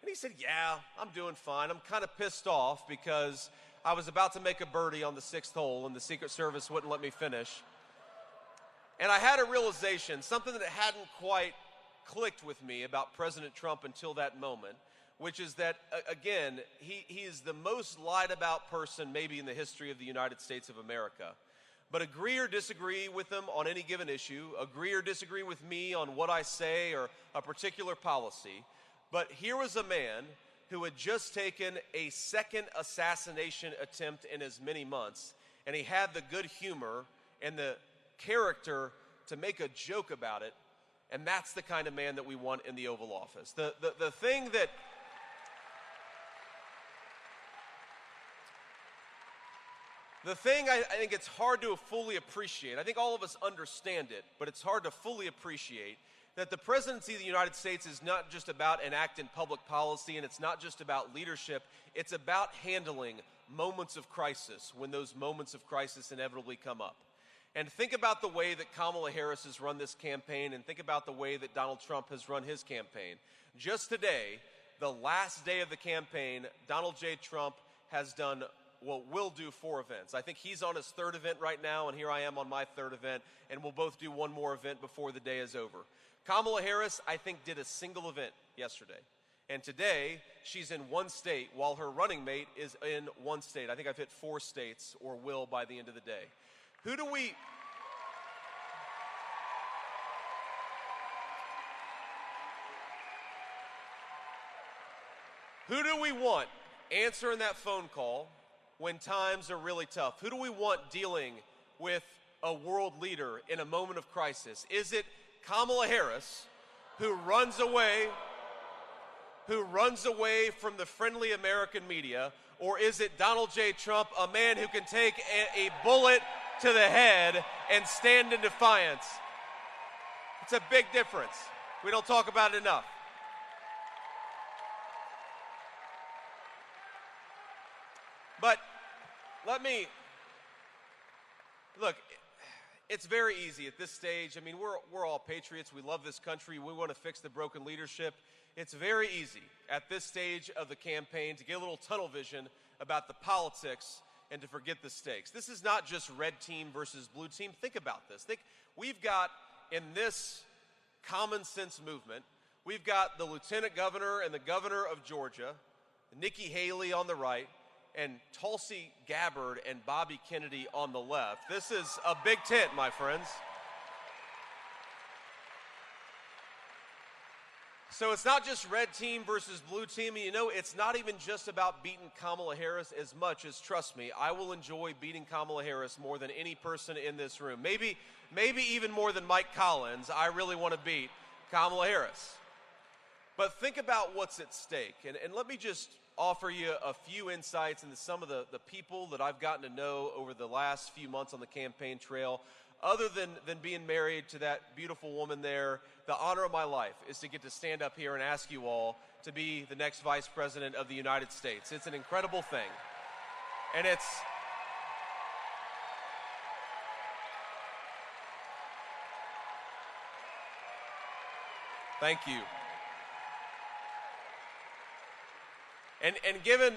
And he said, yeah, I'm doing fine. I'm kind of pissed off because I was about to make a birdie on the 6th hole and the Secret Service wouldn't let me finish. And I had a realization, something that hadn't quite clicked with me about President Trump until that moment, which is that, again, he is the most lied about person maybe in the history of the United States of America. But agree or disagree with him on any given issue, agree or disagree with me on what I say or a particular policy, but here was a man who had just taken a second assassination attempt in as many months, and he had the good humor and the character to make a joke about it, and that's the kind of man that we want in the Oval Office. The thing that I think it's hard to fully appreciate, I think all of us understand it, but it's hard to fully appreciate that the presidency of the United States is not just about enacting public policy, and it's not just about leadership, it's about handling moments of crisis when those moments of crisis inevitably come up. And think about the way that Kamala Harris has run this campaign, and think about the way that Donald Trump has run his campaign. Just today, the last day of the campaign, Donald J. Trump has done, well, will do 4 events. I think he's on his 3rd event right now, and here I am on my 3rd event, and we'll both do one more event before the day is over. Kamala Harris, I think, did a single event yesterday. And today, she's in 1 state, while her running mate is in 1 state. I think I've hit 4 states, or will by the end of the day. Who do we want answering that phone call when times are really tough? Who do we want dealing with a world leader in a moment of crisis? Is it Kamala Harris, who runs away from the friendly American media, or is it Donald J. Trump, a man who can take a bullet to the head and stand in defiance? It's a big difference. We don't talk about it enough. But look, it's very easy at this stage. I mean, we're all patriots. We love this country. We want to fix the broken leadership. It's very easy at this stage of the campaign to get a little tunnel vision about the politics and to forget the stakes. This is not just red team versus blue team. Think about this. We've got, in this common sense movement, we've got the lieutenant governor and the governor of Georgia, Nikki Haley on the right, and Tulsi Gabbard and Bobby Kennedy on the left. This is a big tent, my friends. So it's not just red team versus blue team. And you know, it's not even just about beating Kamala Harris as much as, trust me, I will enjoy beating Kamala Harris more than any person in this room. Maybe even more than Mike Collins. I really want to beat Kamala Harris. But think about what's at stake. And let me just offer you a few insights into some of the people that I've gotten to know over the last few months on the campaign trail. Other than being married to that beautiful woman there, the honor of my life is to get to stand up here and ask you all to be the next Vice President of the United States. It's an incredible thing. And it's... Thank you. And given,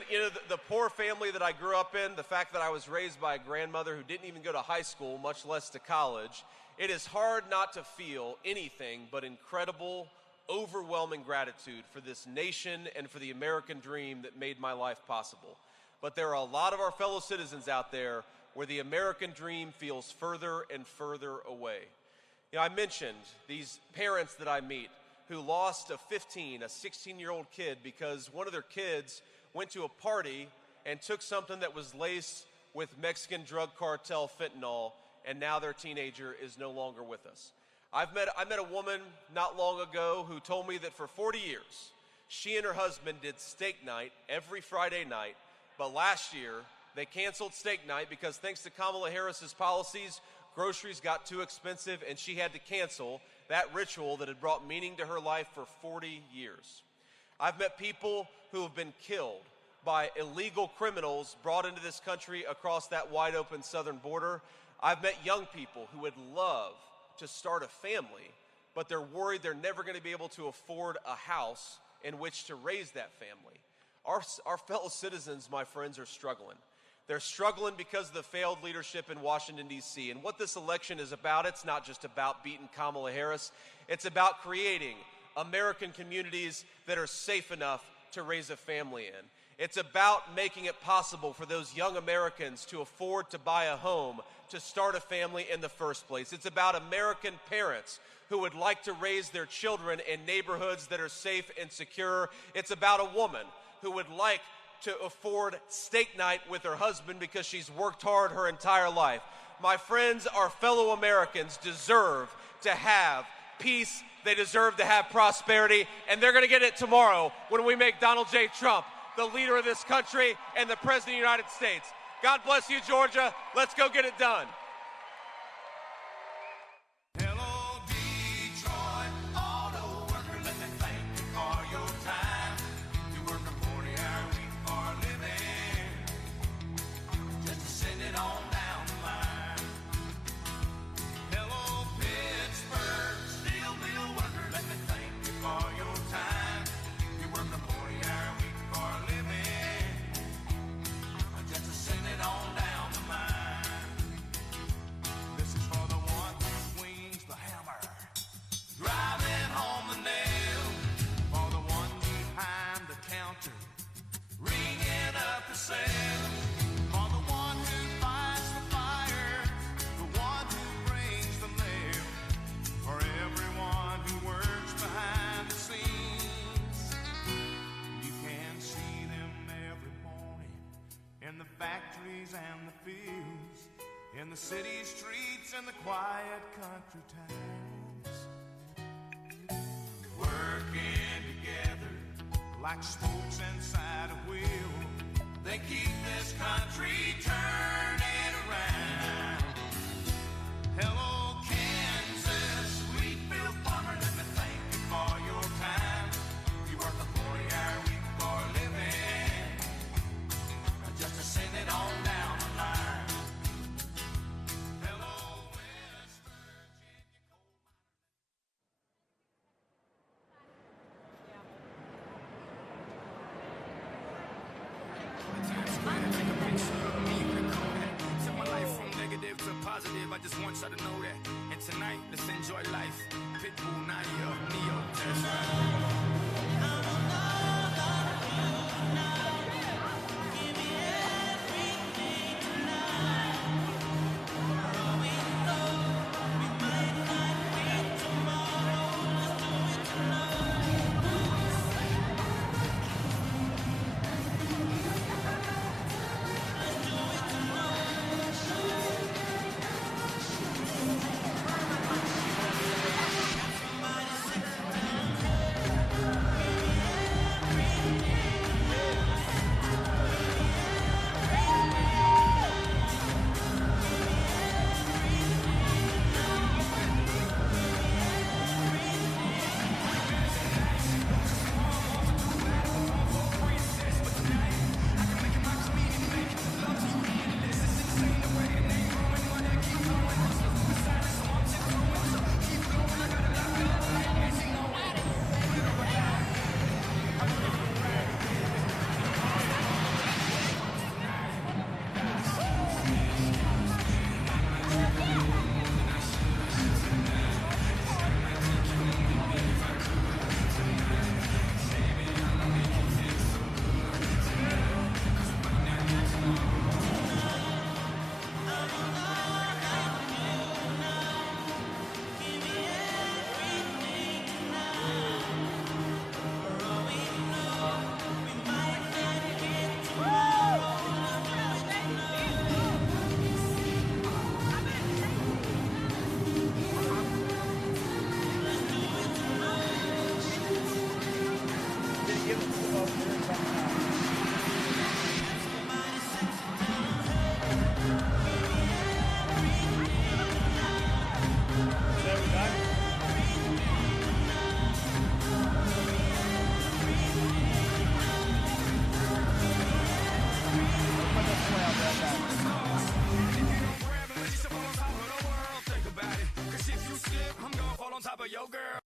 the poor family that I grew up in, the fact that I was raised by a grandmother who didn't even go to high school, much less to college, it is hard not to feel anything but incredible, overwhelming gratitude for this nation and for the American dream that made my life possible. But there are a lot of our fellow citizens out there where the American dream feels further and further away. I mentioned these parents that I meet who lost a 16-year-old kid because one of their kids went to a party and took something that was laced with Mexican drug cartel fentanyl, and now their teenager is no longer with us. I met a woman not long ago who told me that for 40 years, she and her husband did steak night every Friday night, but last year they canceled steak night because thanks to Kamala Harris's policies, groceries got too expensive and she had to cancel that ritual that had brought meaning to her life for 40 years. I've met people who have been killed by illegal criminals brought into this country across that wide open southern border. I've met young people who would love to start a family, but they're worried they're never going to be able to afford a house in which to raise that family. Our fellow citizens, my friends, are struggling. They're struggling because of the failed leadership in Washington, D.C. And what this election is about, it's not just about beating Kamala Harris. It's about creating American communities that are safe enough to raise a family in. It's about making it possible for those young Americans to afford to buy a home, to start a family in the first place. It's about American parents who would like to raise their children in neighborhoods that are safe and secure. It's about a woman who would like to afford steak night with her husband because she's worked hard her entire life. My friends, our fellow Americans deserve to have peace. They deserve to have prosperity, and they're going to get it tomorrow when we make Donald J. Trump the leader of this country and the President of the United States. God bless you, Georgia. Let's go get it done. And the fields, in the city streets and the quiet country towns, working together like spokes inside a wheel. They keep this country turning around. Hello, Kansas, sweet Bill Farmer, let me thank you for your time. You work a 40-hour week for a living, just to send it on down the line. Hello, West Took my life from negative to positive, I just want y'all to know that. And tonight, let's enjoy life. Pitbull, Nadia, Neo, that's right. Go, girl.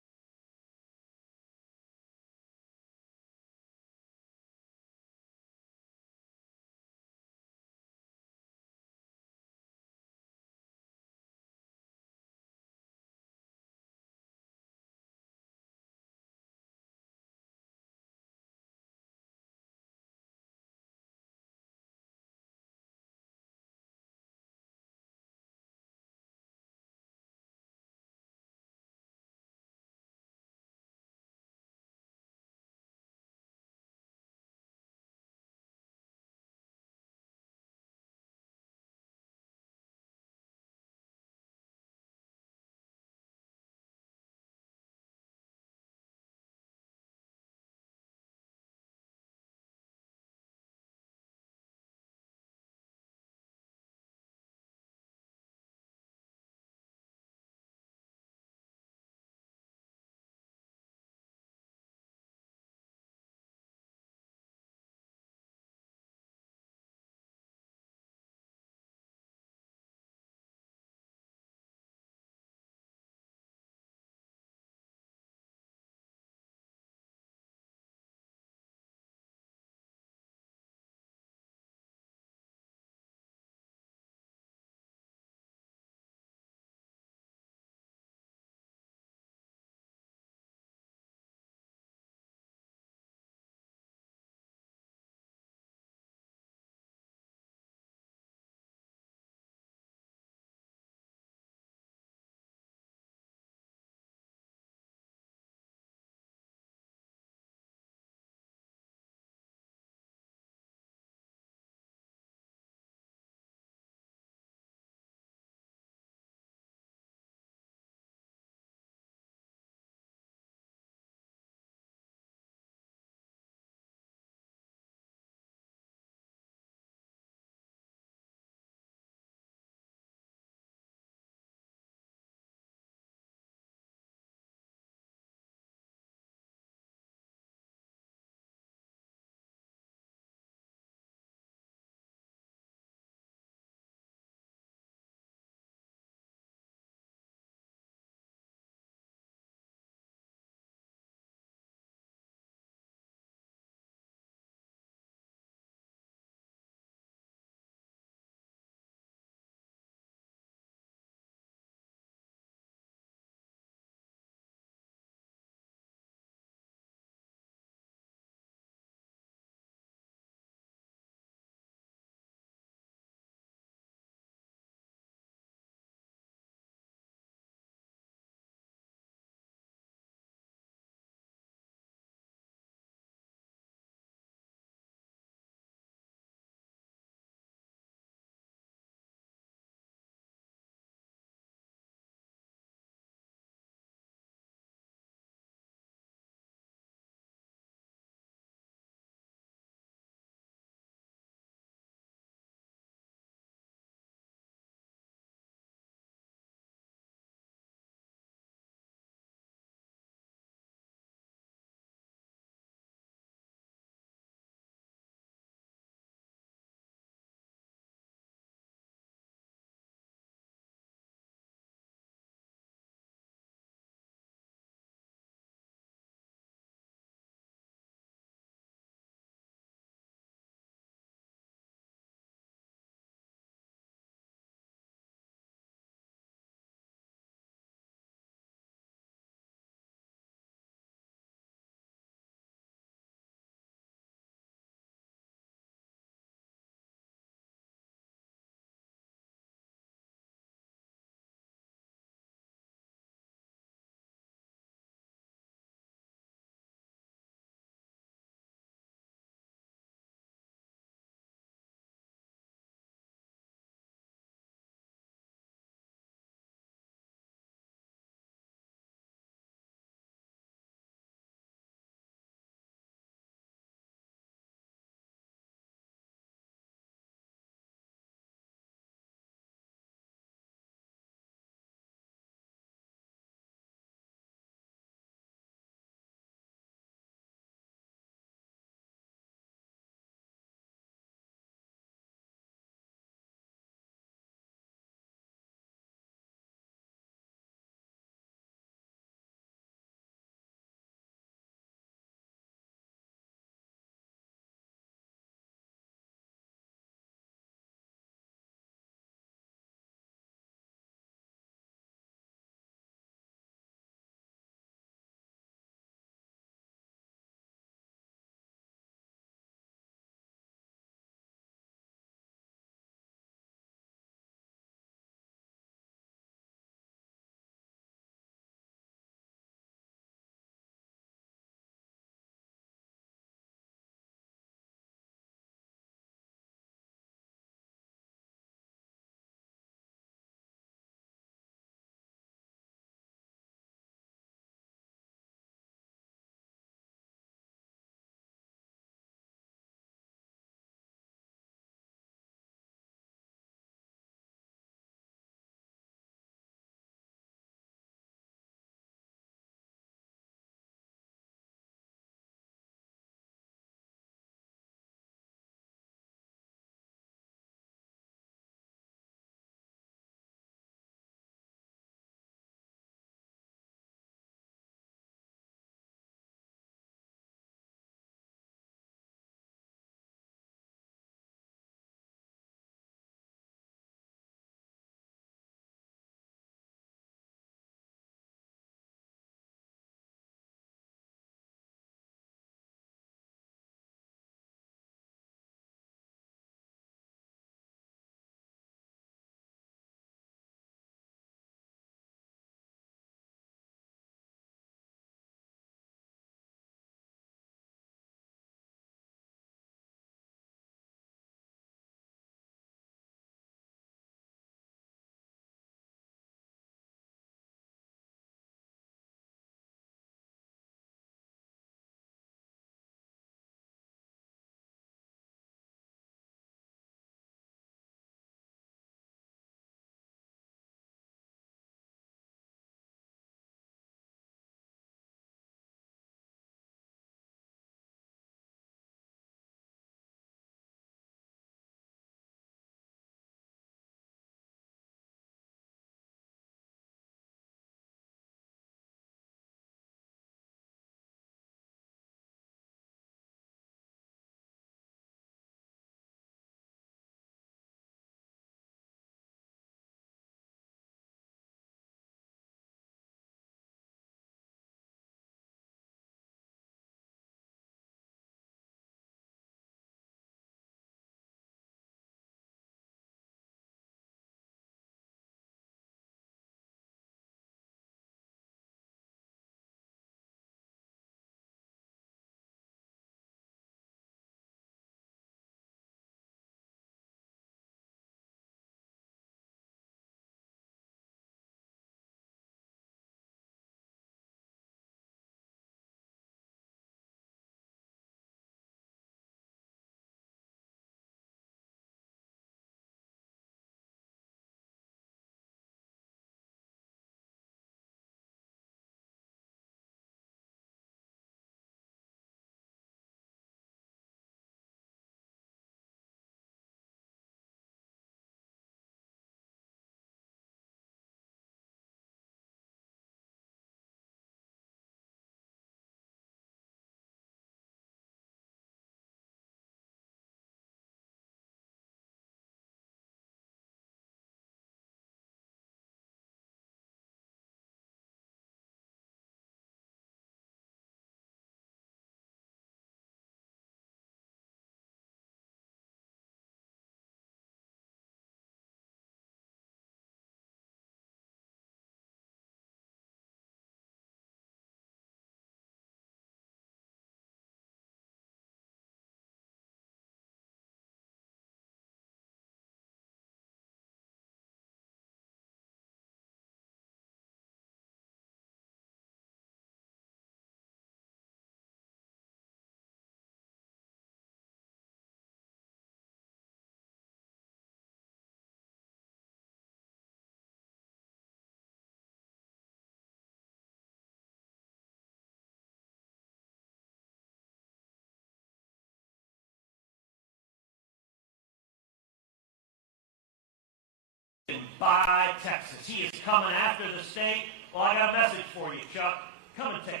by Texas. He is coming after the state. Well, I got a message for you, Chuck. Come and take it.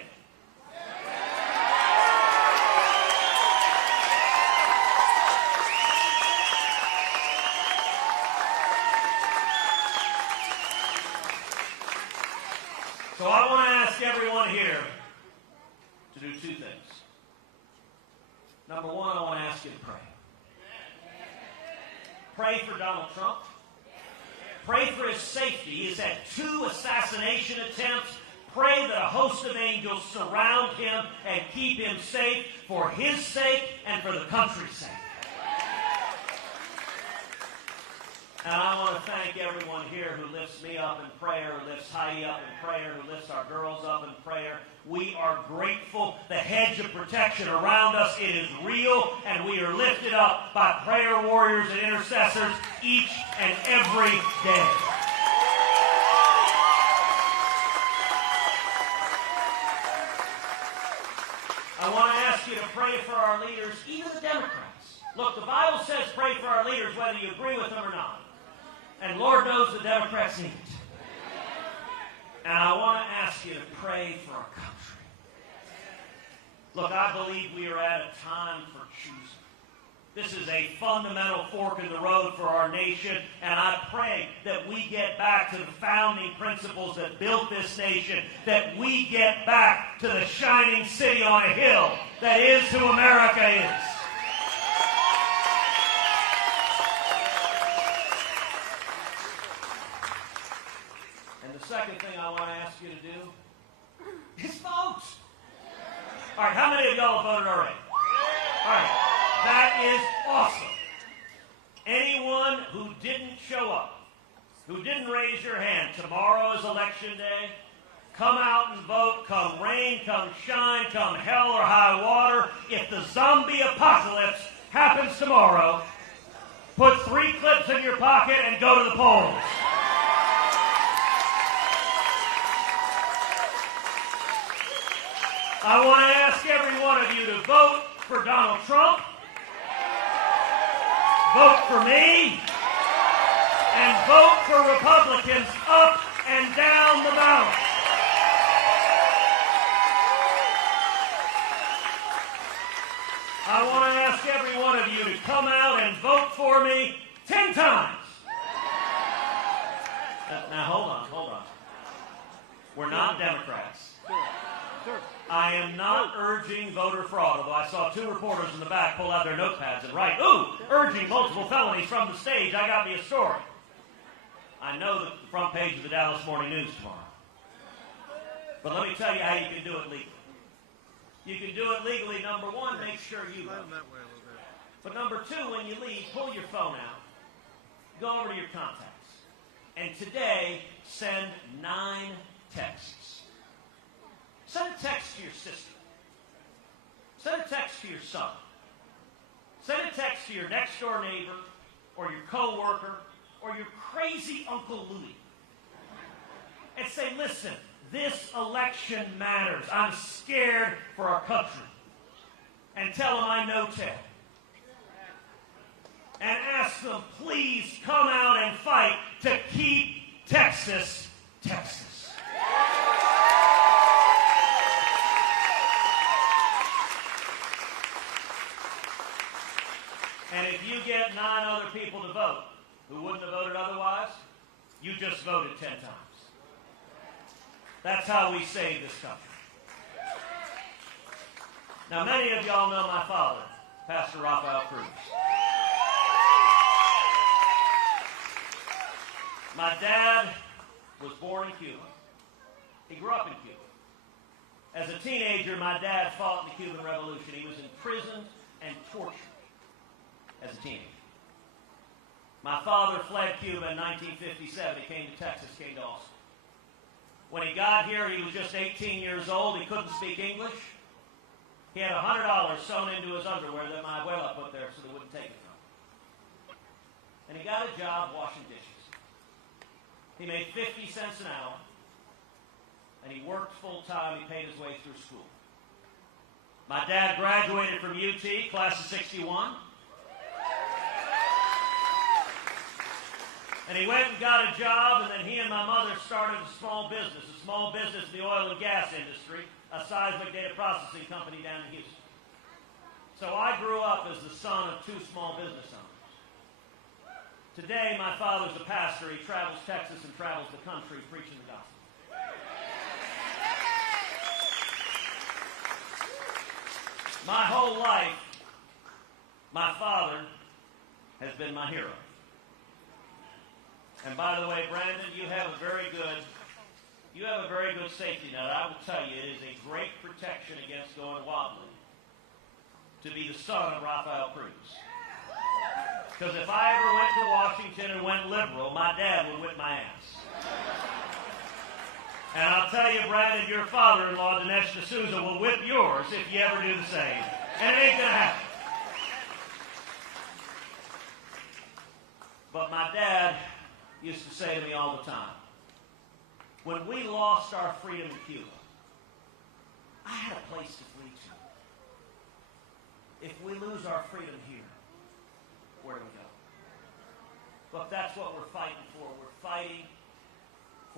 So I want to ask everyone here to do two things. Number one, I want to ask you to pray. Pray for Donald Trump. Pray for his safety. He's had 2 assassination attempts. Pray that a host of angels surround him and keep him safe for his sake and for the country's sake. And I want to thank everyone here who lifts me up in prayer, who lifts Heidi up in prayer, who lifts our girls up in prayer. We are grateful. The hedge of protection around us, it is real, and we are lifted up by prayer warriors and intercessors each and every day. I want to ask you to pray for our leaders, even the Democrats. Look, the Bible says pray for our leaders whether you agree with them or not. And Lord knows the Democrats need it. And I want to ask you to pray for our country. Look, I believe we are at a time for choosing. This is a fundamental fork in the road for our nation, and I pray that we get back to the founding principles that built this nation, that we get back to the shining city on a hill that is who America is. And the second thing I want to ask you to do is vote. All right, how many of y'all have voted already? All right. That is awesome. Anyone who didn't show up, who didn't raise your hand, tomorrow is election day. Come out and vote, come rain, come shine, come hell or high water. If the zombie apocalypse happens tomorrow, put 3 clips in your pocket and go to the polls. I want to ask every one of you to vote for Donald Trump. Vote for me, and vote for Republicans up and down the ballot. I want to ask every one of you to come out and vote for me 10 times. Now, hold on. We're not Democrats. I am not urging voter fraud, although I saw 2 reporters in the back pull out their notepads and write, "Ooh, urging multiple felonies from the stage. I got me a story." I know the front page of the Dallas Morning News tomorrow. But let me tell you how you can do it legally. You can do it legally, number one, make sure you vote. But number 2, when you leave, pull your phone out, go over to your contacts, and today, send 9 texts. Send a text to your sister. Send a text to your son. Send a text to your next door neighbor, or your coworker, or your crazy Uncle Louie. And say, listen, this election matters. I'm scared for our country. And tell them I know Ted. And ask them, please come out and fight to keep Texas, Texas. And if you get 9 other people to vote who wouldn't have voted otherwise, you just voted 10 times. That's how we save this country. Now, many of y'all know my father, Pastor Rafael Cruz. My dad was born in Cuba. He grew up in Cuba. As a teenager, my dad fought in the Cuban Revolution. He was imprisoned and tortured as a teenager. My father fled Cuba in 1957. He came to Texas, came to Austin. When he got here, he was just 18 years old. He couldn't speak English. He had $100 sewn into his underwear that my abuela put there so they wouldn't take it from him. And he got a job washing dishes. He made 50 cents an hour. And he worked full time. He paid his way through school. My dad graduated from UT, class of '61. And he went and got a job, and then he and my mother started a small business in the oil and gas industry, a seismic data processing company down in Houston. So I grew up as the son of two small business owners. Today, my father's a pastor. He travels Texas and travels the country preaching the gospel. My whole life, my father has been my hero. And by the way, Brandon, you have a very good safety net. I will tell you, it is a great protection against going wobbly to be the son of Rafael Cruz. Because if I ever went to Washington and went liberal, my dad would whip my ass. And I'll tell you, Brandon, your father-in-law, Dinesh D'Souza, will whip yours if you ever do the same. And it ain't going to happen. But my dad used to say to me all the time, when we lost our freedom in Cuba, I had a place to flee to. If we lose our freedom here, where do we go? Look, that's what we're fighting for. We're fighting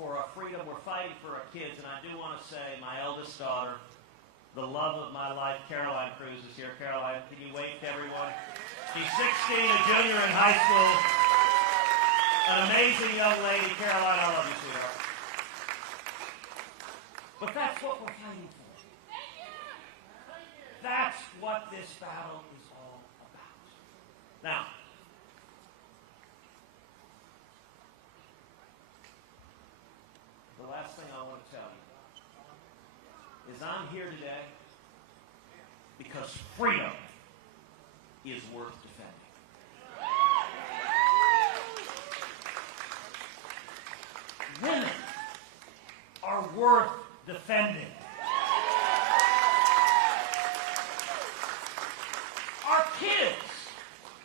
for our freedom. We're fighting for our kids. And I do want to say my eldest daughter, the love of my life, Caroline Cruz, is here. Caroline, can you wave to everyone? She's 16, a junior in high school. An amazing young lady. Caroline, I love you, sweetheart. But that's what we're fighting for. That's what this battle is all about. Now, the last thing I want to tell you is I'm here today because freedom is worth defending. Women are worth defending. Our kids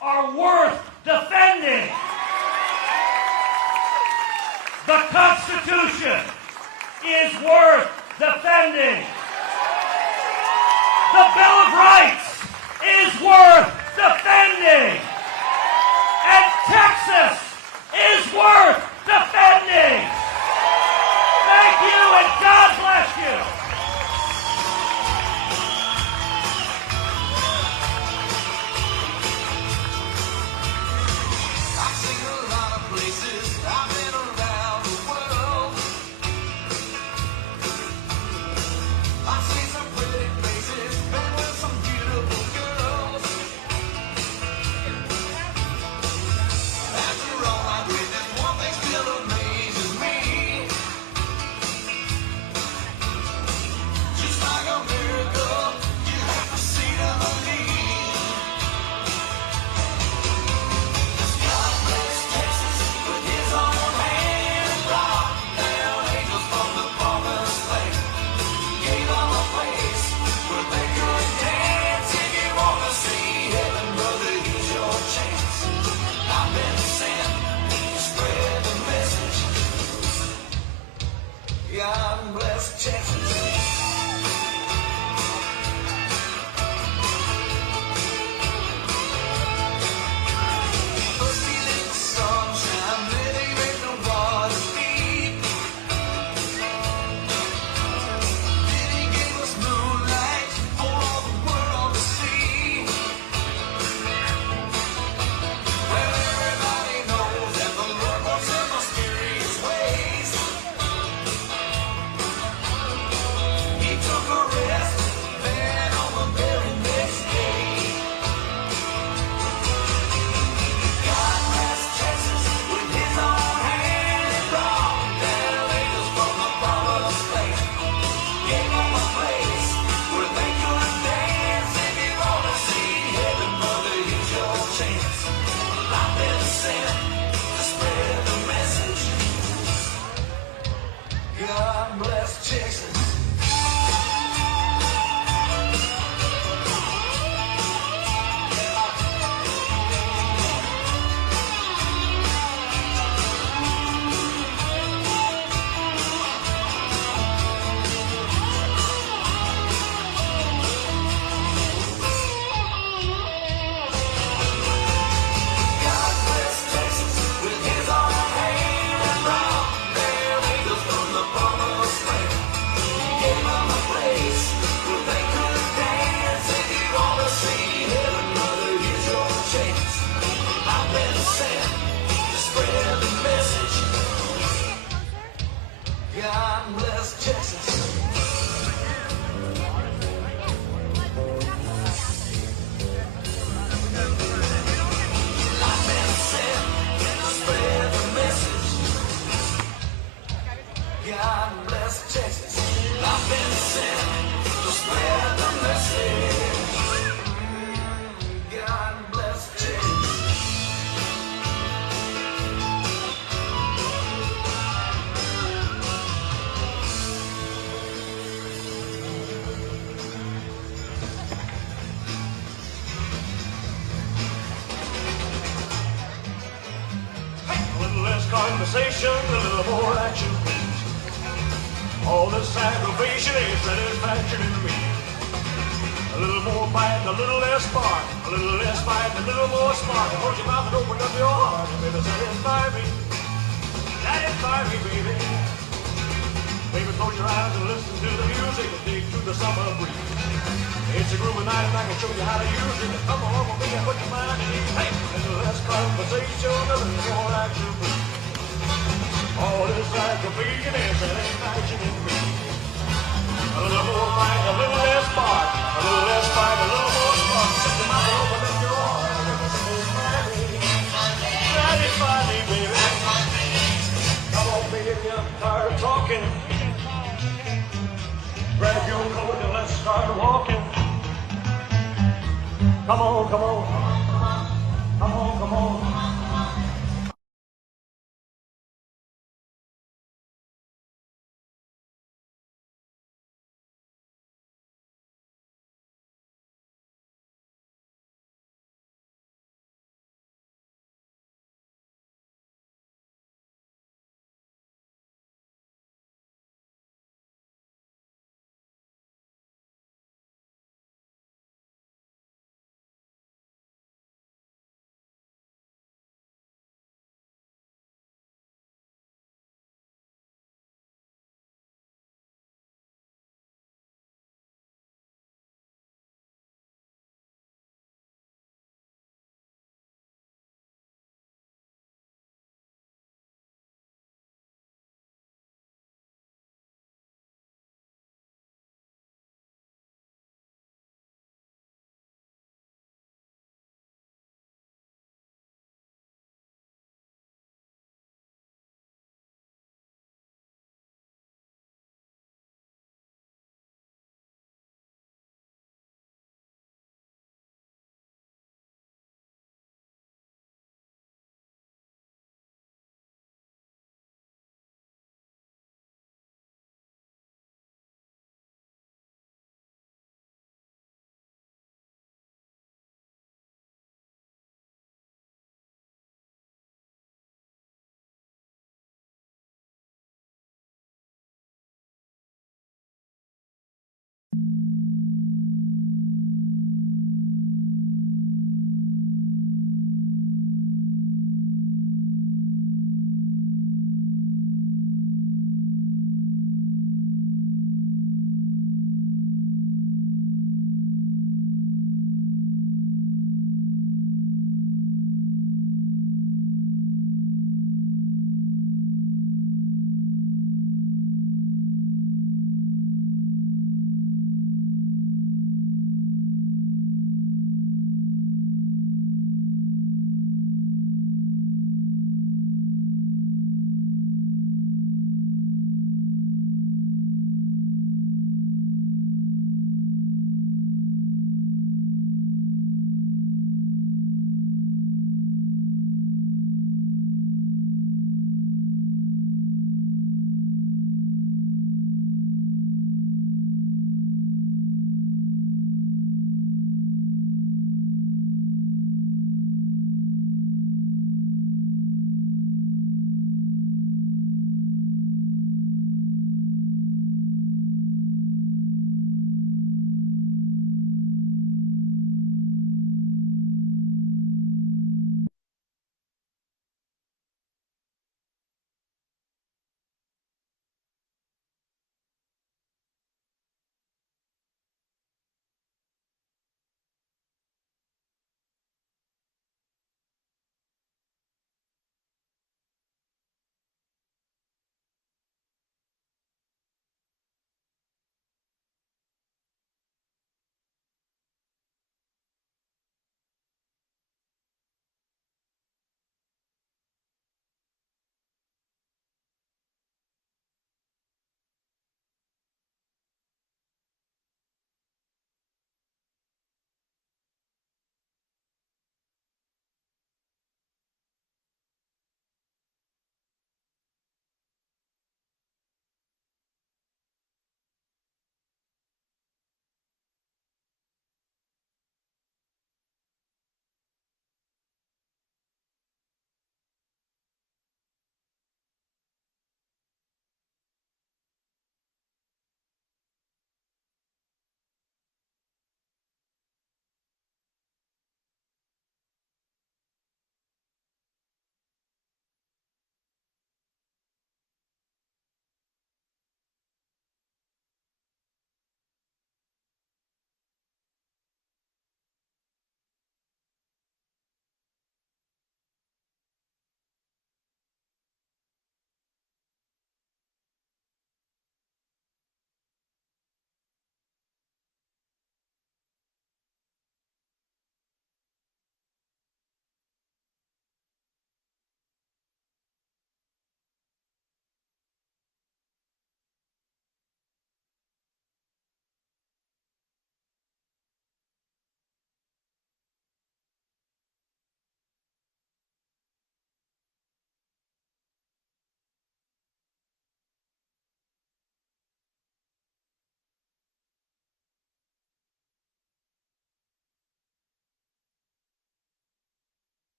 are worth defending. The Constitution is worth defending. The Bill of Rights is worth defending. And Texas is worth defending. Thank you, and God bless you. I've seen a lot of places, I've been around the world. I've seen some pretty places, been with some beautiful girls. After all I've witnessed, one thing still amazes me. Just like a miracle, you have to see to believe. God bless Texas with his own hand, brought down angels from the promised land. Gave them a place where they could dance. If you want to see heaven, brother, here's your chance. I've been sent to spread the message. God bless Texas. First he lit the sunshine, then he made the water deep. Then he gave us moonlight for all the world to see. Well, everybody knows that the Lord works in mysterious ways. God bless Texas. I've been sent to spread the message. God bless Texas. A little less conversation, a little more action, please. All this aggravation ain't satisfaction in me. A little more fight, a little less spark. A little less fight, a little more spark. Close your mouth and open up your heart. Baby, satisfy me. Satisfy me, baby. Baby, close your eyes and listen to the music and dig through the summer breeze. It's a groovy night and I can show you how to use it. Come on with me and put your mind at ease. Hey, a little less conversation, a little more action, please. All this aggravation is satisfaction in me. A little more fight, a little less spark. A little less fight, a little more spark. Shut your mouth and open up your heart. Satisfy me, baby. Come on, baby, I'm tired of talking. Grab your coat and let's start walking. Come on, come on. Come on, come on.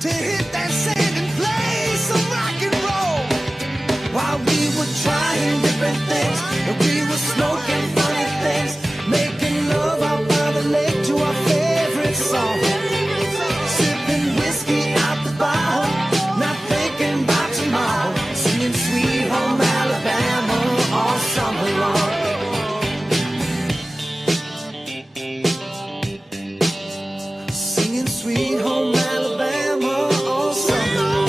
to hit that sand and play some rock and roll. While we were trying different things, and we were smoking funny things, making love out by the lake to our favorite song. Sipping whiskey out the bottle, not thinking about tomorrow. Singing Sweet Home Alabama all summer long. Singing Sweet Home Alabama all summer long.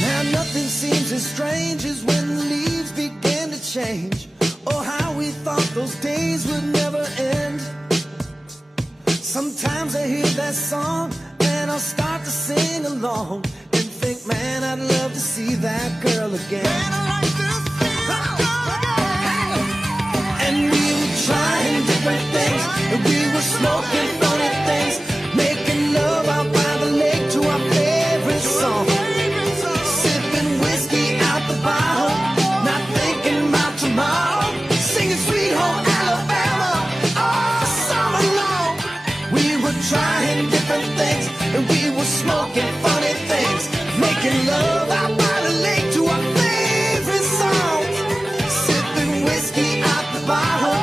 Now nothing seems as strange as when the leaves begin to change. Oh, how we thought those days would never end. Sometimes I hear that song and I'll start to sing along and think, man, I'd love to see that girl again. Man, I'd like to see that girl again. And we were trying different things, and we were smoking funny things, making love out by the lake to our favorite song. Sipping whiskey out the bottle, not thinking about tomorrow. Singing Sweet Home Alabama all summer long. We were trying different things, and we were smoking funny things, making love out by the lake to our favorite song. Sipping whiskey out the bottle,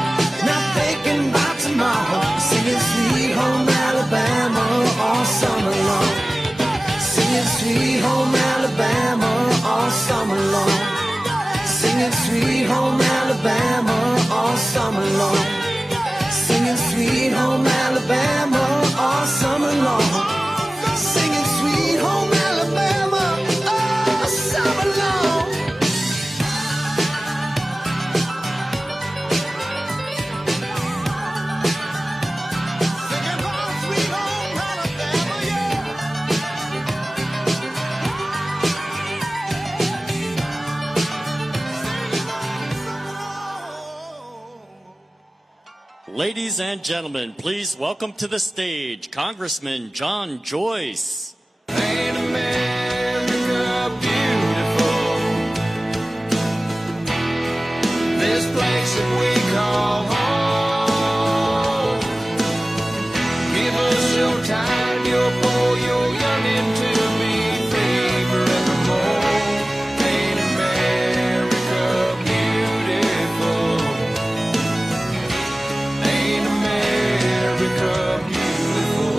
not thinking about tomorrow. Singing Sweet Home Alabama all summer long. Singing Sweet Home Alabama all summer long. Singing Sweet Home Alabama all summer long. Singing Sweet Home Alabama all summer long. Singing Sweet Home Alabama all summer long. Singing about Sweet Home Alabama, yeah. Ladies and gentlemen, please welcome to the stage Congressman John Joyce. Ain't America beautiful? This place that we call home. Give us your time, your poor, your youngin' to be free forevermore. Ain't America beautiful? Ain't America beautiful?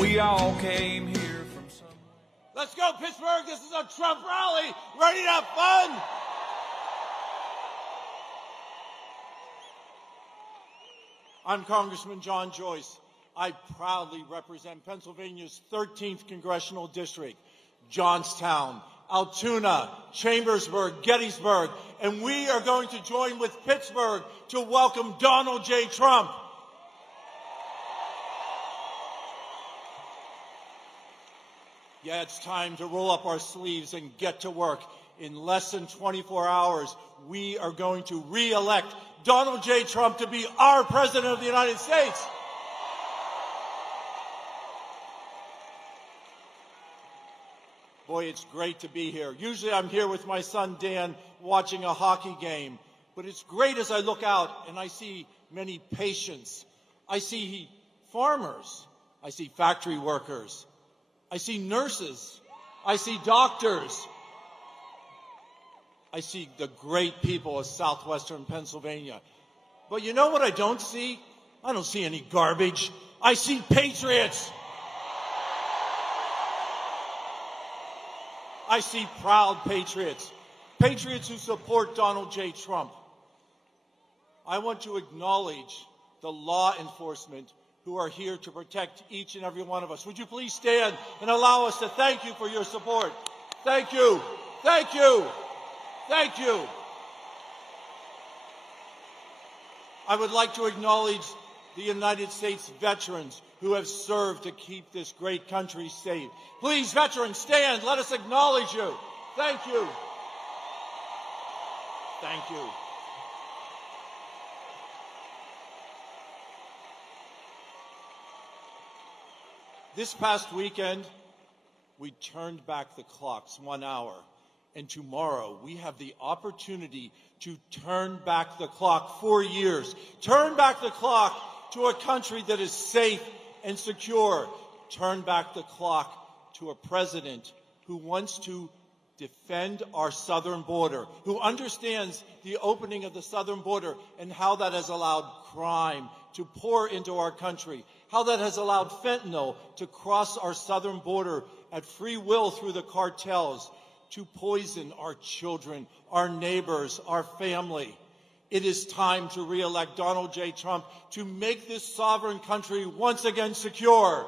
We all came here from somewhere. Let's go, Pittsburgh. This is a Trump rally. Ready to have fun? I'm Congressman John Joyce. I proudly represent Pennsylvania's 13th Congressional District, Johnstown, Altoona, Chambersburg, Gettysburg, and we are going to join with Pittsburgh to welcome Donald J. Trump. Yeah, it's time to roll up our sleeves and get to work. In less than 24 hours, we are going to re-elect Donald J. Trump to be our President of the United States. Boy, it's great to be here. Usually I'm here with my son Dan watching a hockey game, but it's great as I look out and I see many patients. I see farmers. I see factory workers. I see nurses. I see doctors. I see the great people of southwestern Pennsylvania. But you know what I don't see? I don't see any garbage. I see patriots. I see proud patriots. Patriots who support Donald J. Trump. I want to acknowledge the law enforcement who are here to protect each and every one of us. Would you please stand and allow us to thank you for your support? Thank you. Thank you. Thank you. I would like to acknowledge the United States veterans who have served to keep this great country safe. Please, veterans, stand. Let us acknowledge you. Thank you. Thank you. This past weekend, we turned back the clocks 1 hour, and tomorrow we have the opportunity to turn back the clock 4 years. Turn back the clock to a country that is safe and secure. Turn back the clock to a president who wants to defend our southern border, who understands the opening of the southern border and how that has allowed crime to pour into our country, how that has allowed fentanyl to cross our southern border at free will through the cartels, to poison our children, our neighbors, our family. It is time to re-elect Donald J. Trump to make this sovereign country once again secure.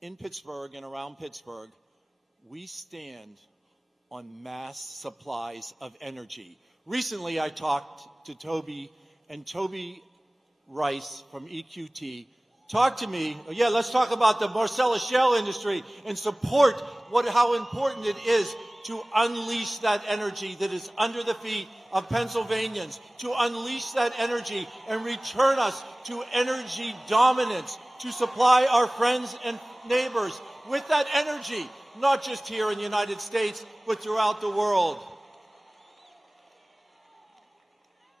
In Pittsburgh and around Pittsburgh, we stand on mass supplies of energy. Recently, I talked to Toby, and Toby Rice from EQT talked to me. Yeah, let's talk about the Marcellus Shale industry and support how important it is to unleash that energy that is under the feet of Pennsylvanians, to unleash that energy and return us to energy dominance, to supply our friends and neighbors with that energy, not just here in the United States, but throughout the world.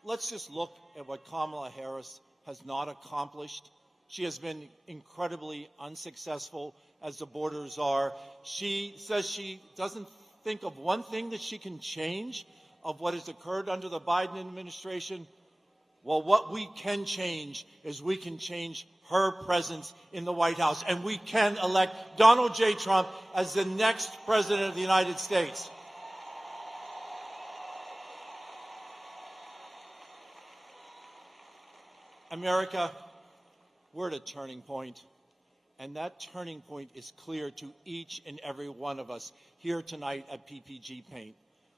Let's just look at what Kamala Harris has not accomplished. She has been incredibly unsuccessful as the borders are. She says she doesn't think of one thing that she can change of what has occurred under the Biden administration. Well, what we can change is we can change her presence in the White House, and we can elect Donald J. Trump as the next president of the United States. America, we're at a turning point, and that turning point is clear to each and every one of us here tonight at PPG Paint.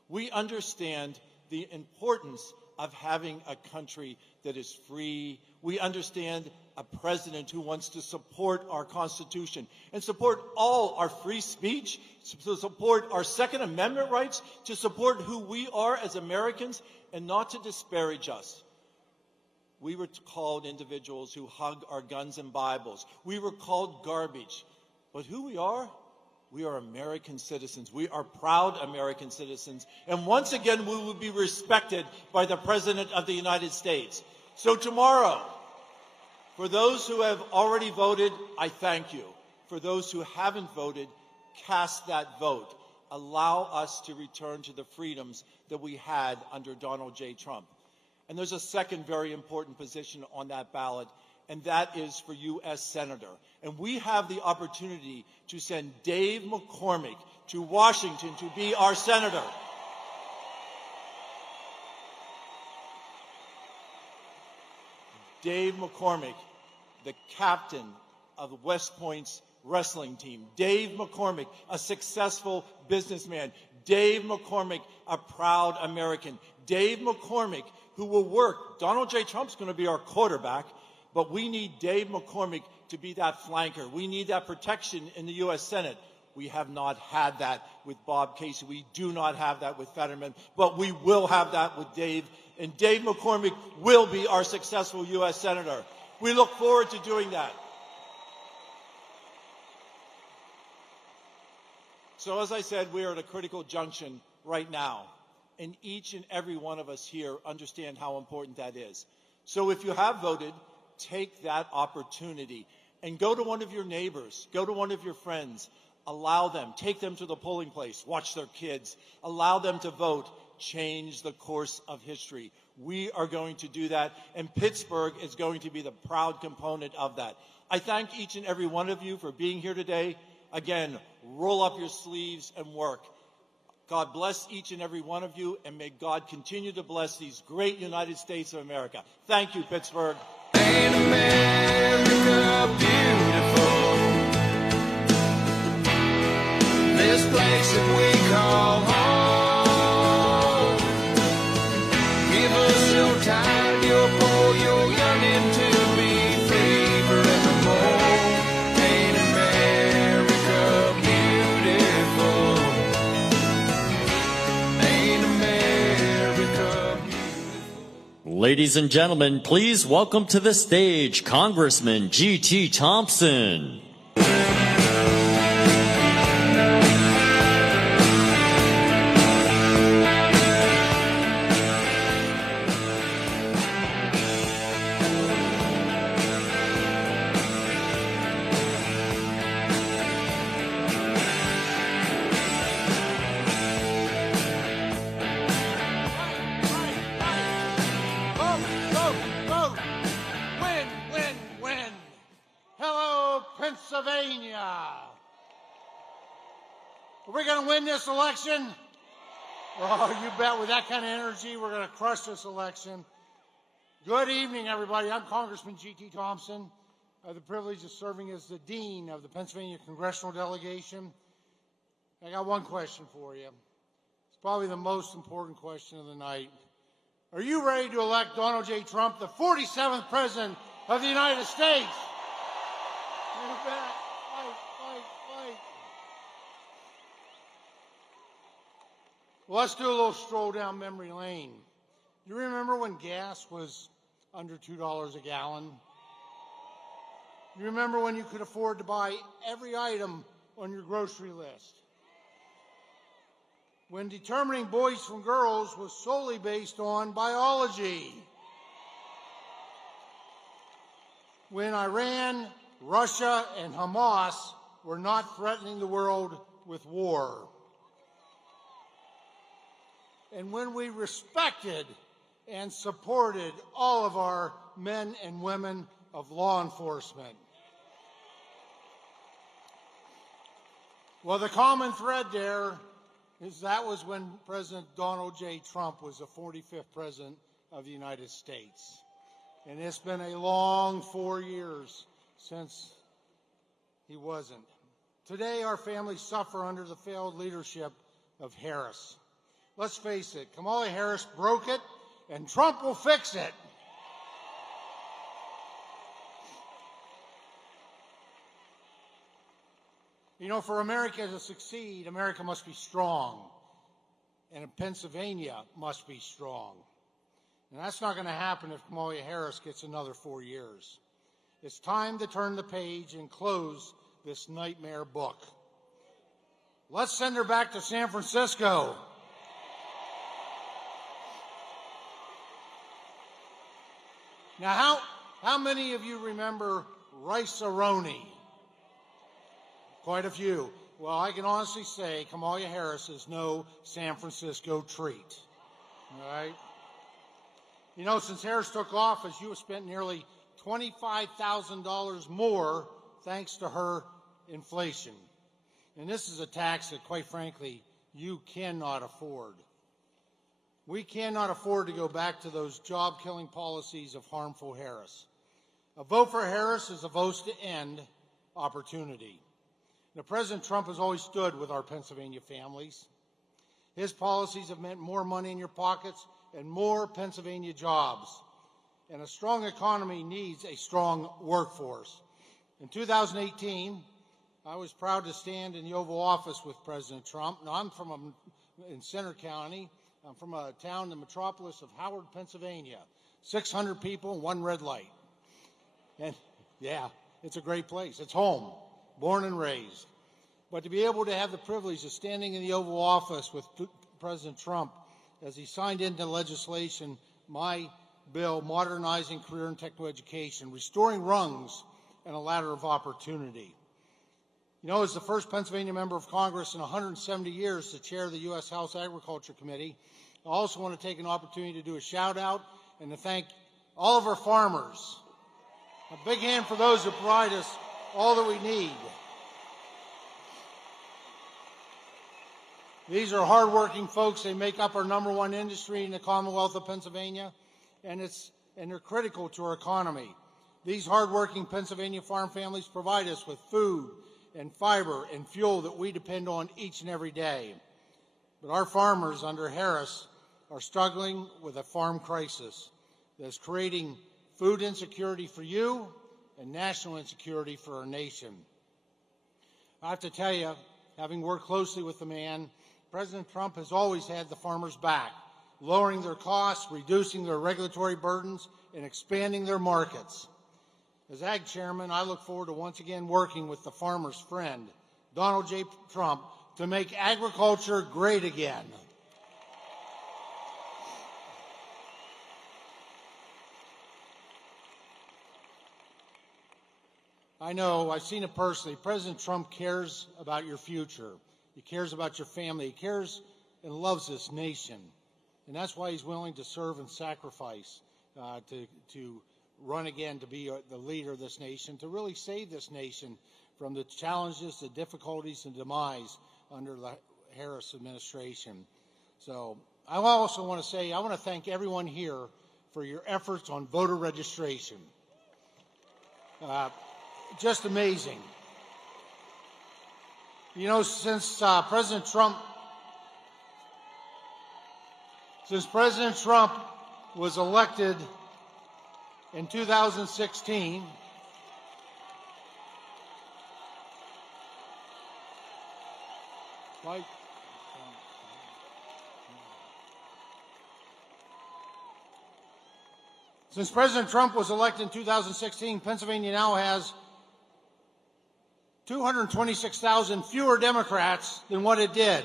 We understand the importance of having a country that is free. We understand a president who wants to support our Constitution and support all our free speech, to support our Second Amendment rights, to support who we are as Americans, and not to disparage us. We were called individuals who hug our guns and Bibles. We were called garbage. But who we are American citizens. We are proud American citizens. And once again, we will be respected by the President of the United States. So tomorrow, for those who have already voted, I thank you. For those who haven't voted, cast that vote. Allow us to return to the freedoms that we had under Donald J. Trump. And there's a second very important position on that ballot, and that is for U.S. Senator. And we have the opportunity to send Dave McCormick to Washington to be our senator. Dave McCormick, the captain of West Point's wrestling team. Dave McCormick, a successful businessman. Dave McCormick, a proud American. Dave McCormick, who will work. Donald J. Trump's going to be our quarterback, but we need Dave McCormick to be that flanker. We need that protection in the U.S. Senate. We have not had that with Bob Casey. We do not have that with Fetterman, but we will have that with Dave. And Dave McCormick will be our successful U.S. Senator. We look forward to doing that. So as I said, we are at a critical junction right now. And each and every one of us here understand how important that is. So if you have voted, take that opportunity and go to one of your neighbors, go to one of your friends, allow them, take them to the polling place, watch their kids, allow them to vote, change the course of history. We are going to do that, and Pittsburgh is going to be the proud component of that. I thank each and every one of you for being here today. again, roll up your sleeves and work. God bless each and every one of you, and may God continue to bless these great United States of America. Thank you, Pittsburgh. Ain't America beautiful? This place that we call home. Give us your time, your poor, your yearning to be free forevermore. Ain't America beautiful? Ain't America beautiful? Ladies and gentlemen, please welcome to the stage Congressman G.T. Thompson. Win. Hello, Pennsylvania. Are we going to win this election? Oh, you bet. With that kind of energy, we're going to crush this election. Good evening, everybody. I'm Congressman G.T. Thompson. I have the privilege of serving as the Dean of the Pennsylvania Congressional Delegation. I got one question for you. It's probably the most important question of the night. Are you ready to elect Donald J. Trump, the 47th President of the United States? You bet. Fight. Well, let's do a little stroll down memory lane. You remember when gas was under $2 a gallon? You remember when you could afford to buy every item on your grocery list? When determining boys from girls was solely based on biology? When Iran, Russia, and Hamas were not threatening the world with war? And when we respected and supported all of our men and women of law enforcement? Well, the common thread there is that was when President Donald J. Trump was the 45th President of the United States. And it's been a long 4 years since he wasn't. Today, our families suffer under the failed leadership of Harris. Let's face it, Kamala Harris broke it, and Trump will fix it. You know, for America to succeed, America must be strong, and Pennsylvania must be strong. And that's not going to happen if Kamala Harris gets another 4 years. It's time to turn the page and close this nightmare book. Let's send her back to San Francisco. Now, how many of you remember Rice-A-Roni? Quite a few. Well, I can honestly say Kamala Harris is no San Francisco treat. All right? You know, since Harris took office, you have spent nearly $25,000 more thanks to her inflation. And this is a tax that, quite frankly, you cannot afford. We cannot afford to go back to those job-killing policies of harmful Harris. A vote for Harris is a vote to end opportunity. Now, President Trump has always stood with our Pennsylvania families. His policies have meant more money in your pockets and more Pennsylvania jobs. And a strong economy needs a strong workforce. In 2018, I was proud to stand in the Oval Office with President Trump. Now, I'm in Center County. I'm from a town, the metropolis of Howard, Pennsylvania. 600 people, one red light. And yeah, it's a great place. It's home, born and raised. But to be able to have the privilege of standing in the Oval Office with President Trump as he signed into legislation my bill modernizing career and technical education, restoring rungs and a ladder of opportunity. You know, as the first Pennsylvania member of Congress in 170 years to chair the U.S. House Agriculture Committee, I also want to take an opportunity to do a shout-out and to thank all of our farmers. A big hand for those who provide us all that we need. These are hardworking folks. They make up our #1 industry in the Commonwealth of Pennsylvania, and they're critical to our economy. These hardworking Pennsylvania farm families provide us with food and fiber and fuel that we depend on each and every day. But our farmers under Harris are struggling with a farm crisis that's creating food insecurity for you and national insecurity for our nation. I have to tell you, having worked closely with the man, President Trump has always had the farmers' back, lowering their costs, reducing their regulatory burdens, and expanding their markets. As Ag Chairman, I look forward to once again working with the farmer's friend, Donald J. Trump, to make agriculture great again. I know, I've seen it personally. President Trump cares about your future. He cares about your family. He cares and loves this nation. And that's why he's willing to serve and sacrifice to run again, to be the leader of this nation, to really save this nation from the challenges, the difficulties, and demise under the Harris administration. So I also want to say, I want to thank everyone here for your efforts on voter registration. Just amazing. You know, since President Trump was elected in 2016, since President Trump was elected in 2016, Pennsylvania now has 226,000 fewer Democrats than what it did,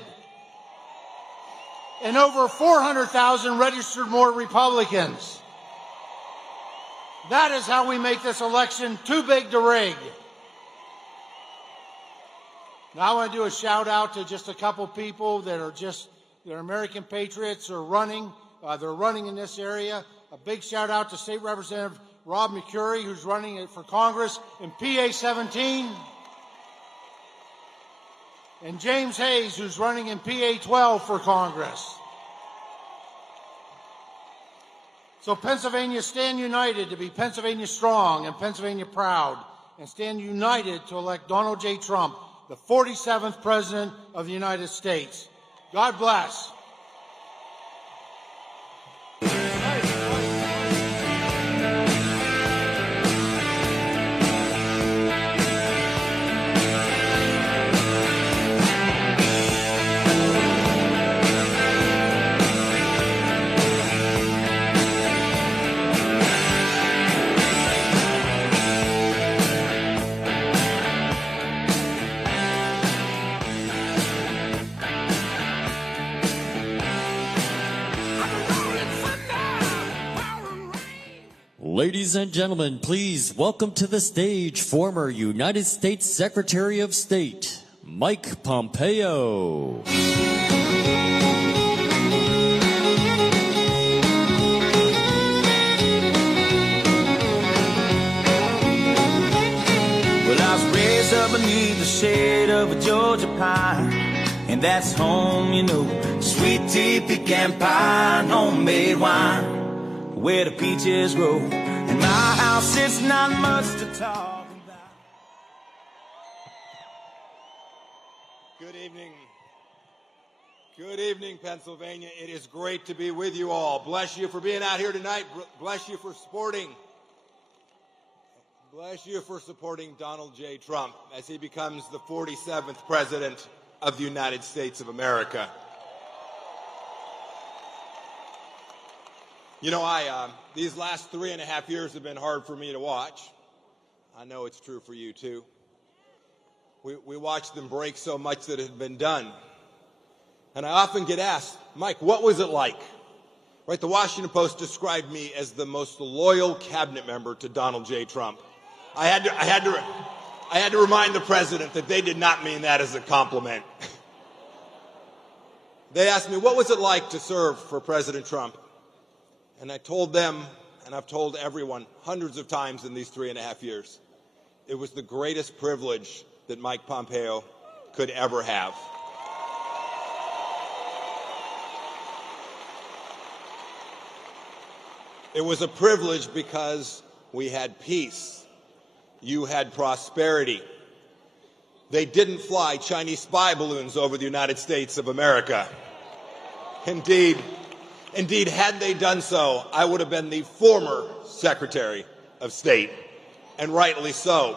and over 400,000 registered more Republicans. That is how we make this election too big to rig. Now I want to do a shout out to just a couple people that are American patriots or running. They're running in this area. A big shout out to State Representative Rob McCurry, who's running for Congress in PA 17. And James Hayes, who's running in PA 12 for Congress. So Pennsylvania, stand united to be Pennsylvania strong and Pennsylvania proud, and stand united to elect Donald J. Trump, the 47th President of the United States. God bless. Ladies and gentlemen, please welcome to the stage former United States Secretary of State, Mike Pompeo. Well, I was raised up beneath the shade of a Georgia pine, and that's home, you know, sweet tea, pecan pie, and homemade wine, where the peaches grow. In my house, it's not much to talk about. Good evening. Good evening, Pennsylvania. It is great to be with you all. Bless you for being out here tonight. Bless you for supporting Donald J. Trump as he becomes the 47th President of the United States of America. You know, these last 3.5 years have been hard for me to watch. I know it's true for you, too. We watched them break so much that had been done. And I often get asked, Mike, what was it like? Right, the Washington Post described me as the most loyal cabinet member to Donald J. Trump. I had to remind the president that they did not mean that as a compliment. They asked me, what was it like to serve for President Trump? And I told them, and I've told everyone hundreds of times in these 3.5 years, it was the greatest privilege that Mike Pompeo could ever have. It was a privilege because we had peace. You had prosperity. They didn't fly Chinese spy balloons over the United States of America. Indeed, had they done so, I would have been the former Secretary of State, and rightly so.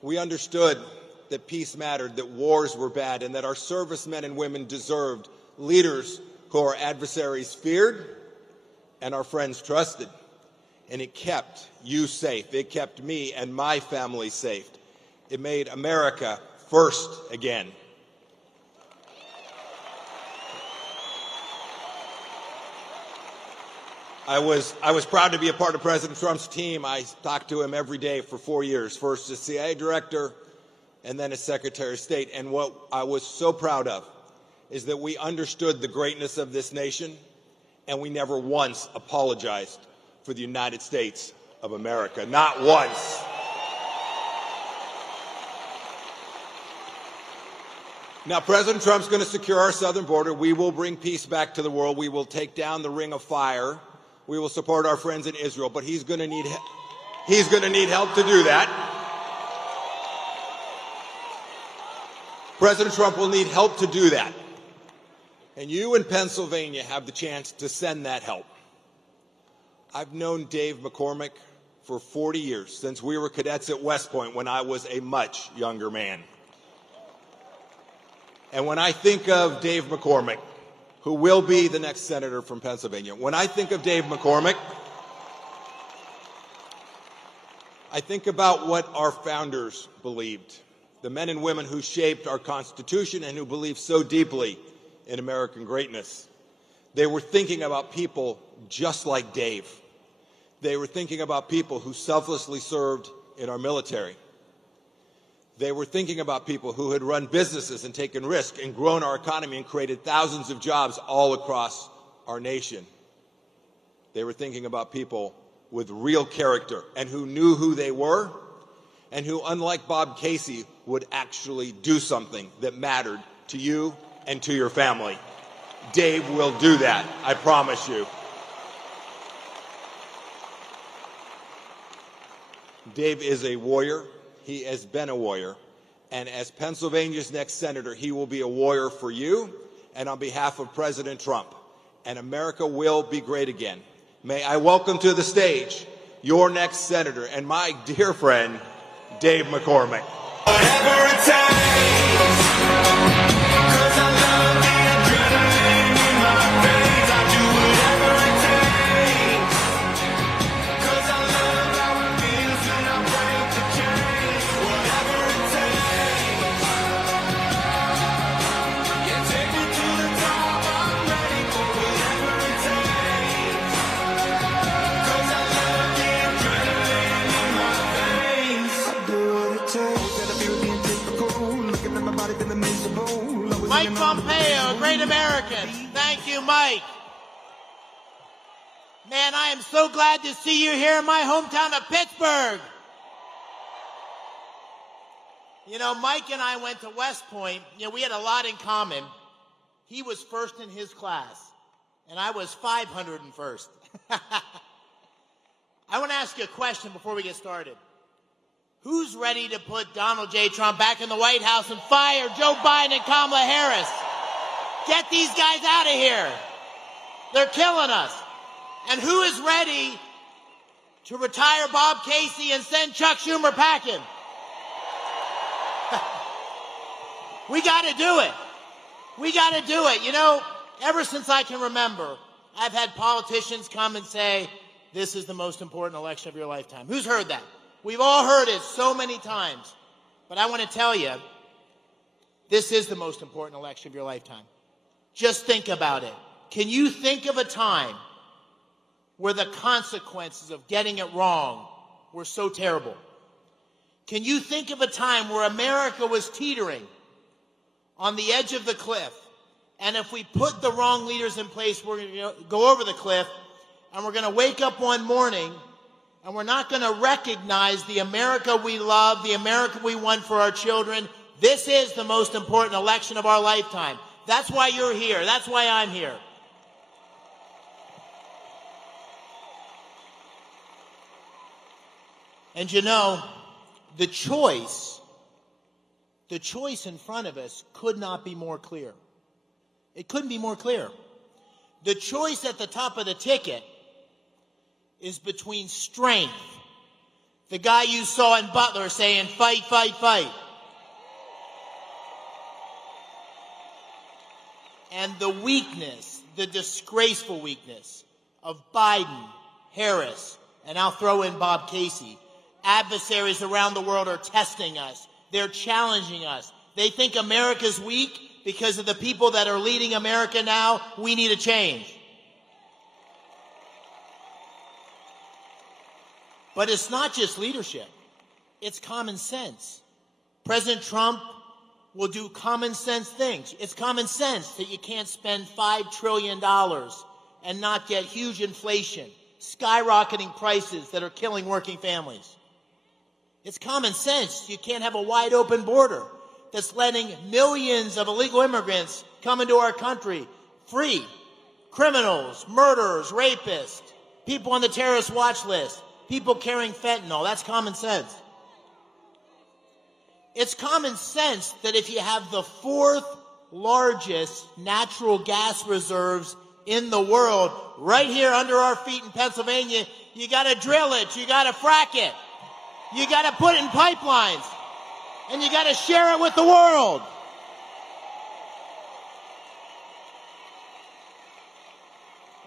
We understood that peace mattered, that wars were bad, and that our servicemen and women deserved leaders who our adversaries feared and our friends trusted. And it kept you safe. It kept me and my family safe. It made America first again. I was proud to be a part of President Trump's team. I talked to him every day for 4 years, first as CIA director and then as Secretary of State. And what I was so proud of is that we understood the greatness of this nation, and we never once apologized for the United States of America. Not once. Now, President Trump's going to secure our southern border. We will bring peace back to the world. We will take down the Ring of Fire. We will support our friends in Israel, but he's going to need help to do that. President Trump will need help to do that. And you in Pennsylvania have the chance to send that help. I've known Dave McCormick for 40 years, since we were cadets at West Point when I was a much younger man. And when I think of Dave McCormick, who will be the next senator from Pennsylvania, when I think of Dave McCormick, I think about what our founders believed, the men and women who shaped our Constitution and who believed so deeply in American greatness. They were thinking about people just like Dave. They were thinking about people who selflessly served in our military. They were thinking about people who had run businesses and taken risks and grown our economy and created thousands of jobs all across our nation. They were thinking about people with real character and who knew who they were and who, unlike Bob Casey, would actually do something that mattered to you and to your family. Dave will do that, I promise you. Dave is a warrior. He has been a warrior. And as Pennsylvania's next senator, he will be a warrior for you and on behalf of President Trump. And America will be great again. May I welcome to the stage your next senator and my dear friend, Dave McCormick. Whatever it takes, 'cause I love the adrenaline in my veins. I do whatever it takes, 'cause I love how it feels when I break the chains. Whatever it takes, yeah, take me to the top. I'm ready for whatever it takes, 'cause I love the adrenaline in my veins. I do what it takes. Mike Pompeo, a great American. Thank you, Mike. Man, I am so glad to see you here in my hometown of Pittsburgh. You know, Mike and I went to West Point. You know, we had a lot in common. He was first in his class, and I was 501st. I want to ask you a question before we get started. Who's ready to put Donald J. Trump back in the White House and fire Joe Biden and Kamala Harris? Get these guys out of here. They're killing us. And who is ready to retire Bob Casey and send Chuck Schumer packing? We got to do it. We got to do it. You know, ever since I can remember, I've had politicians come and say, this is the most important election of your lifetime. Who's heard that? We've all heard it so many times. But I want to tell you, this is the most important election of your lifetime. Just think about it. Can you think of a time where the consequences of getting it wrong were so terrible? Can you think of a time where America was teetering on the edge of the cliff, and if we put the wrong leaders in place, we're going to go over the cliff, and we're going to wake up one morning and we're not going to recognize the America we love, the America we want for our children? This is the most important election of our lifetime. That's why you're here. That's why I'm here. And you know, the choice in front of us could not be more clear. It couldn't be more clear. The choice at the top of the ticket is between strength, the guy you saw in Butler saying, fight, fight, fight, and the weakness, the disgraceful weakness of Biden, Harris, and I'll throw in Bob Casey. Adversaries around the world are testing us. They're challenging us. They think America's weak because of the people that are leading America now. We need a change. But it's not just leadership. It's common sense. President Trump will do common sense things. It's common sense that you can't spend $5 trillion and not get huge inflation, skyrocketing prices that are killing working families. It's common sense you can't have a wide open border that's letting millions of illegal immigrants come into our country free. Criminals, murderers, rapists, people on the terrorist watch list, people carrying fentanyl. That's common sense. It's common sense that if you have the fourth largest natural gas reserves in the world right here under our feet in Pennsylvania, you got to drill it, you got to frack it, you got to put it in pipelines, and you got to share it with the world.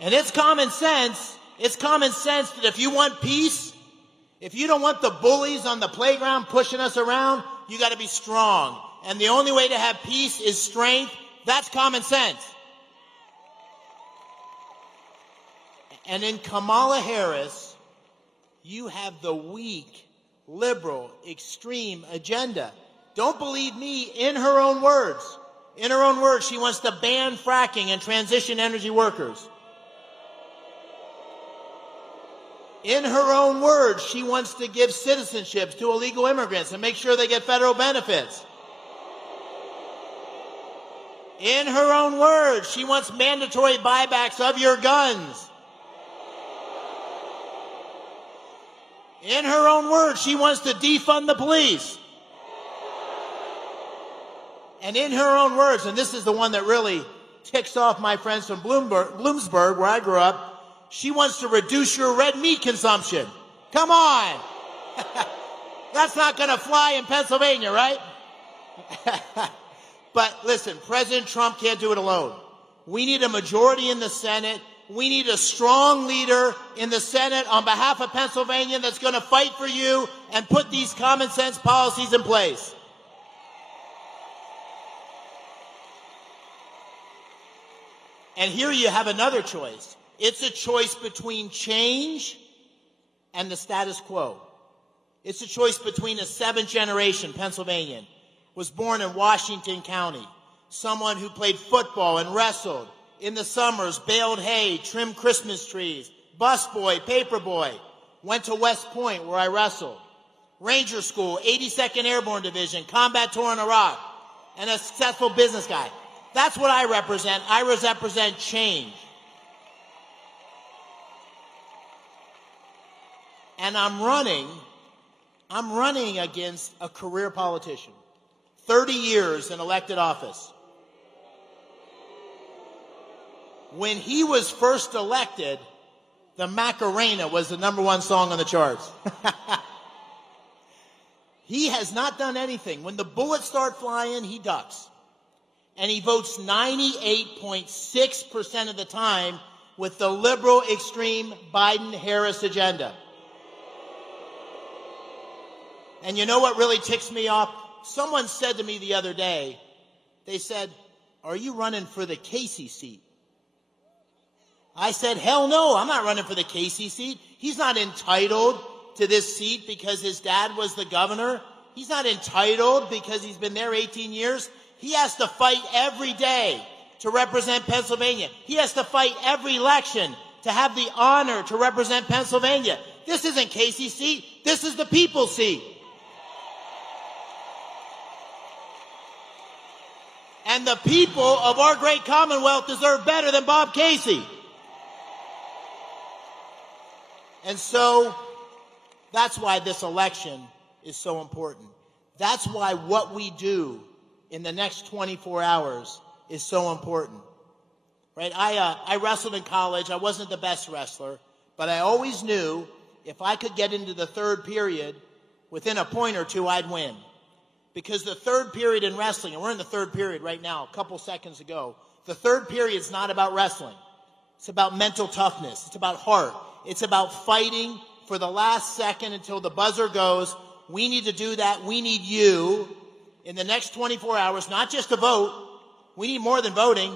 And it's common sense that if you want peace, if you don't want the bullies on the playground pushing us around, you got to be strong. And the only way to have peace is strength. That's common sense. And in Kamala Harris, you have the weak, liberal, extreme agenda. Don't believe me, in her own words. In her own words, she wants to ban fracking and transition energy workers. In her own words, she wants to give citizenships to illegal immigrants and make sure they get federal benefits. In her own words, she wants mandatory buybacks of your guns. In her own words, she wants to defund the police. And in her own words, and this is the one that really ticks off my friends from Bloomsburg, where I grew up, she wants to reduce your red meat consumption. Come on. That's not going to fly in Pennsylvania, right? But listen, President Trump can't do it alone. We need a majority in the Senate. We need a strong leader in the Senate on behalf of Pennsylvania that's going to fight for you and put these common sense policies in place. And here you have another choice. It's a choice between change and the status quo. It's a choice between a seventh-generation Pennsylvanian, was born in Washington County, someone who played football and wrestled, in the summers baled hay, trimmed Christmas trees, busboy, paperboy, went to West Point where I wrestled, Ranger School, 82nd Airborne Division, combat tour in Iraq, and a successful business guy. That's what I represent. I represent change. And I'm running against a career politician. 30 years in elected office. When he was first elected, the Macarena was the #1 song on the charts. He has not done anything. When the bullets start flying, he ducks. And he votes 98.6% of the time with the liberal, extreme Biden-Harris agenda. And you know what really ticks me off? Someone said to me the other day, they said, "Are you running for the Casey seat?" I said, hell no, I'm not running for the Casey seat. He's not entitled to this seat because his dad was the governor. He's not entitled because he's been there 18 years. He has to fight every day to represent Pennsylvania. He has to fight every election to have the honor to represent Pennsylvania. This isn't Casey's seat. This is the people's seat. And the people of our great Commonwealth deserve better than Bob Casey. And so That's why this election is so important. That's why what we do in the next 24 hours is so important. Right? I wrestled in college. I wasn't the best wrestler, but I always knew if I could get into the third period within a point or two, I'd win. Because the third period in wrestling, and we're in the third period right now, a couple seconds ago, the third period is not about wrestling. It's about mental toughness. It's about heart. It's about fighting for the last second until the buzzer goes. We need to do that. We need you in the next 24 hours, not just to vote. We need more than voting.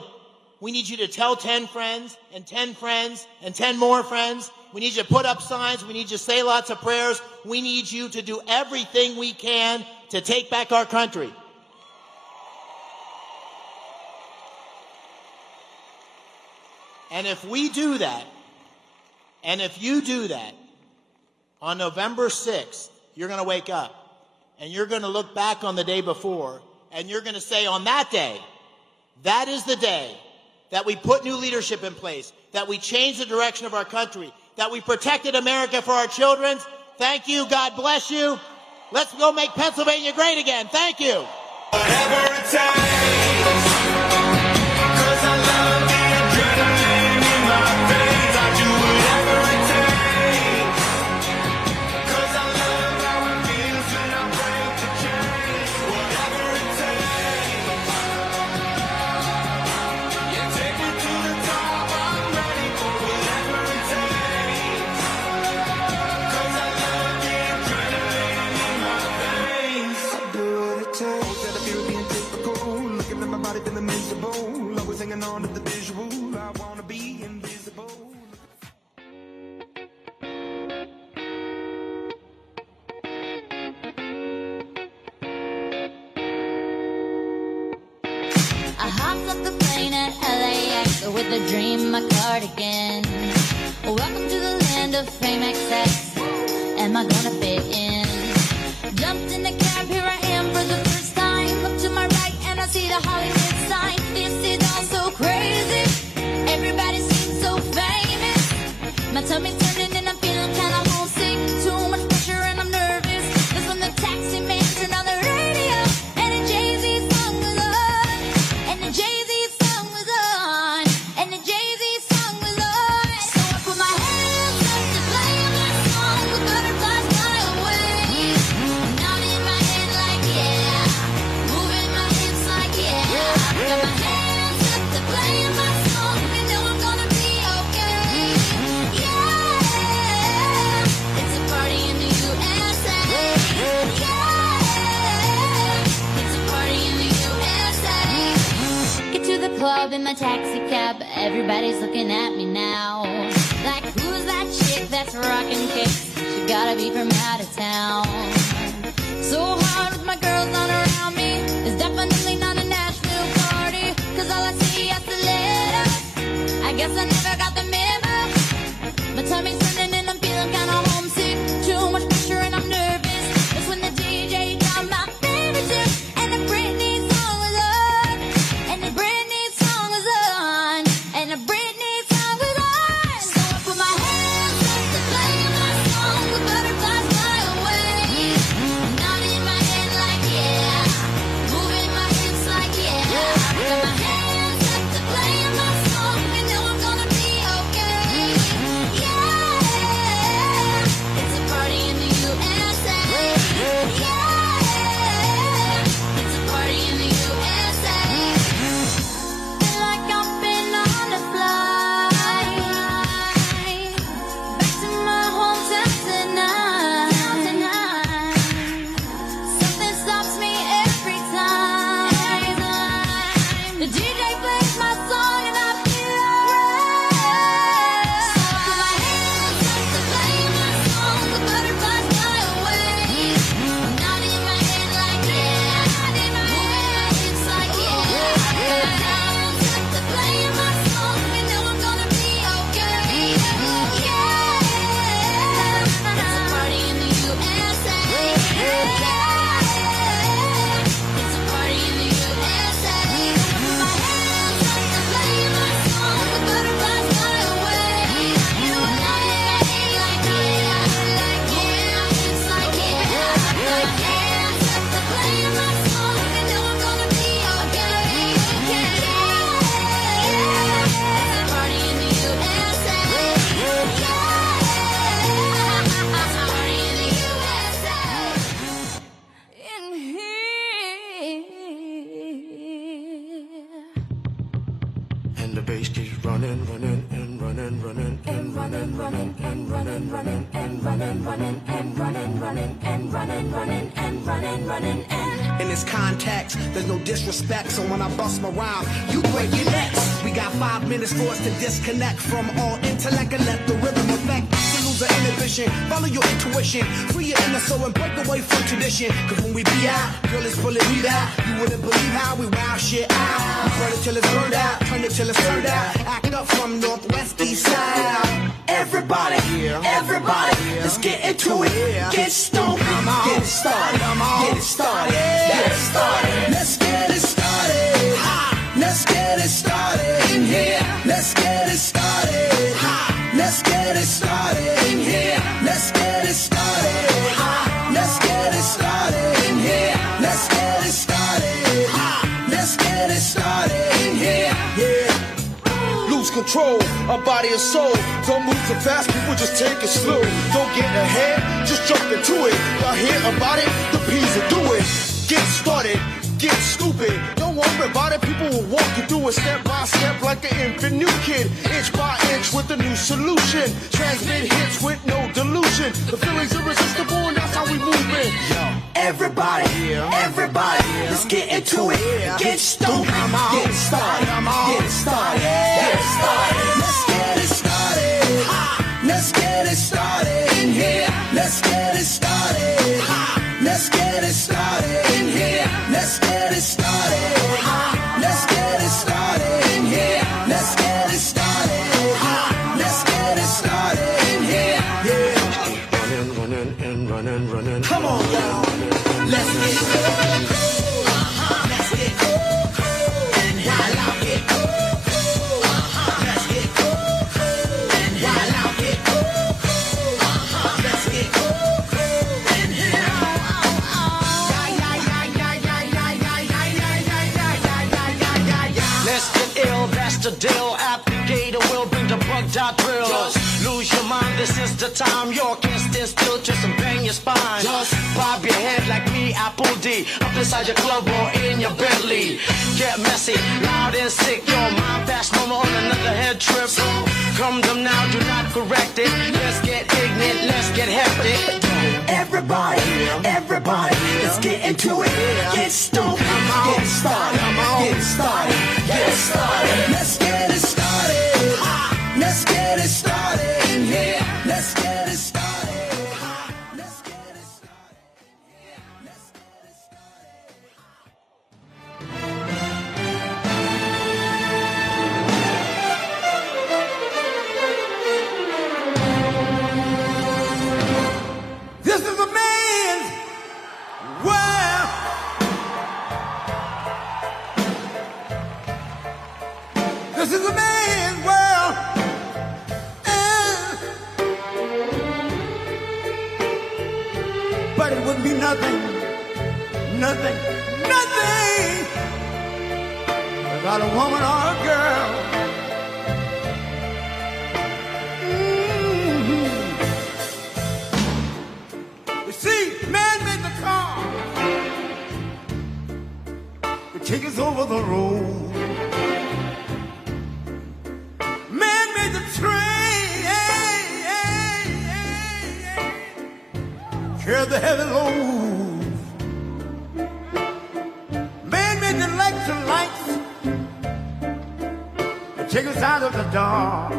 We need you to tell 10 friends and 10 friends and 10 more friends. We need you to put up signs. We need you to say lots of prayers. We need you to do everything we can to take back our country. And if we do that, and if you do that, on November 6th, you're going to wake up and you're going to look back on the day before and you're going to say on that day, that is the day that we put new leadership in place, that we changed the direction of our country, that we protected America for our children. Thank you. God bless you. Let's go make Pennsylvania great again. Thank you. Whatever it takes, 'cause I love the adrenaline in my veins. I do whatever it takes, 'cause I love how it feels when I break the chains. Whatever it takes, you take me to the top. I'm ready for whatever it takes, 'cause I love the adrenaline in my veins. I do what it takes. That I feel being typical, looking at my body feeling miserable, always hanging on to the visual. I wanna be invisible. I hopped off the plane at LAX with a dream, my cardigan. Welcome to the land of fame excess. Am I gonna fit in? Jumped in the cab, here I am for the first time. Look to my right and I see the Hollywood sign. This is all so crazy. Everybody seems so famous. My tummy's turning and I'm feeling kinda homesick. Too much pressure and I'm nervous. That's when the taxi man turned on the radio and a Jay-Z song was on. And the Jay-Z song was on. And the Jay-Z song was on. So I put my hands up to play my song. The butterflies fly away. Not in my head like yeah. Moving my hips like yeah. Got my hands up to play my song. You know I'm gonna be okay. Yeah. It's a party in the USA. Yeah. It's a party in the USA. Get to the club in my taxi cab. Everybody's looking at me now. Like, who's that chick that's rocking kicks? She gotta be from out of town. So hard with my girls not around me. It's definitely not a Nashville party. 'Cause all I see is the letters. I guess I never got the memo. My tummy's turning and I'm feeling kinda homesick. Too much pressure and I'm nervous. That's when the DJ dropped my favorite tune. And the Britney song was on. And the Britney song was on. And the Britney song was on. So I put my hands up to play my song. The butterflies fly away. Not in my head like yeah. and the bass keeps running, running, and running, running, and running, running, and running, running, and running, running, and running, running, and running, running, and running, running, and. In this context, there's no disrespect, so when I bust my rhyme, you break your necks. We got 5 minutes for us to disconnect from all intellect and let the rhythm affect. To lose the inhibition, follow your intuition, free your inner soul and break away from tradition. Cause when we be out, girl, it's fully weed out. You wouldn't believe how we wow shit out. We burn it till it's burned out, turn it till it's turned out. Act up from northwest, east side. Everybody, everybody, let's get into it. Get stoned, get it started, get it started, get it started. Let's get it started. Let's get it started in here. Let's get it started. Let's get it started in here. Let's get it started. Let's get it started in here. Let's get it started. Let's get it started in here. Yeah. Lose control, our body and soul. Don't move too fast, people just take it slow. Don't get ahead, just jump into it. Y'all hear about it? The P's will do it. Get started, get stupid. Don't worry about it, people will walk you through it step by step like an infant new kid. Inch by inch with a new solution. Transmit hits with no delusion. The feeling's irresistible and that's how we move it. Everybody, everybody, let's get into it. Get stoned, get it started, get it started, get it started. Let's get it started. Let's get it started in here. Let's get it started. Let's get it started in here. Let's get it started. Let's get it started in here. Let's get it started. Let's get it started in here. Yeah. Running, running, and running, running. Come on, y'all. Let's get cool. Let's get cool. And while I get cool. Let's get cool. And while I get cool. Let's get cool. And let's get ill, that's the deal. Applicator will bring the bug dot drill. Just lose your mind, this is the time. You can't stand still, just bang your spine. Just bob your head like me, Apple D. Up inside your club or in your Bentley. Get messy, loud and sick. Your mind fast, mama on another head trip. So come them now, do not correct it. Let's get ignorant, let's get hectic. Everybody, everybody, let's get into it. Get stoned, get it started, get it started, get it started. Let's get it started. Let's get it started in here. Let's get it started. Let's get it started in here. Let's get it started. This is a man's world. This is a man's world. But it would be nothing, nothing, nothing without a woman or a girl. You see, man made the car to take us over the road. Man made the train, carry the heavy load. Man made the electric lights to take us out of the dark.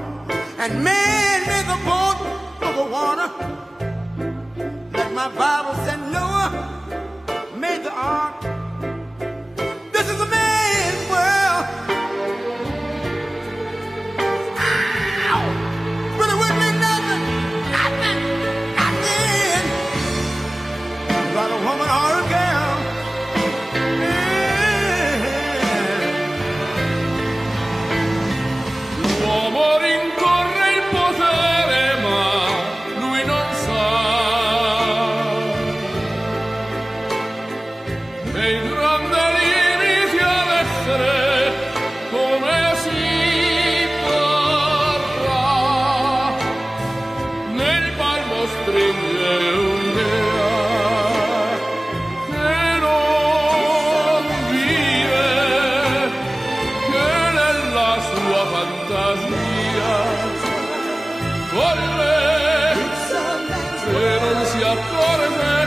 And man made the boat for the water. Like my Bible said, Noah made the ark. This is a man's world. Ow! But it wouldn't be nothing, nothing, nothing about a woman or a girl. L'uomo rincorre il potere, ma lui non sa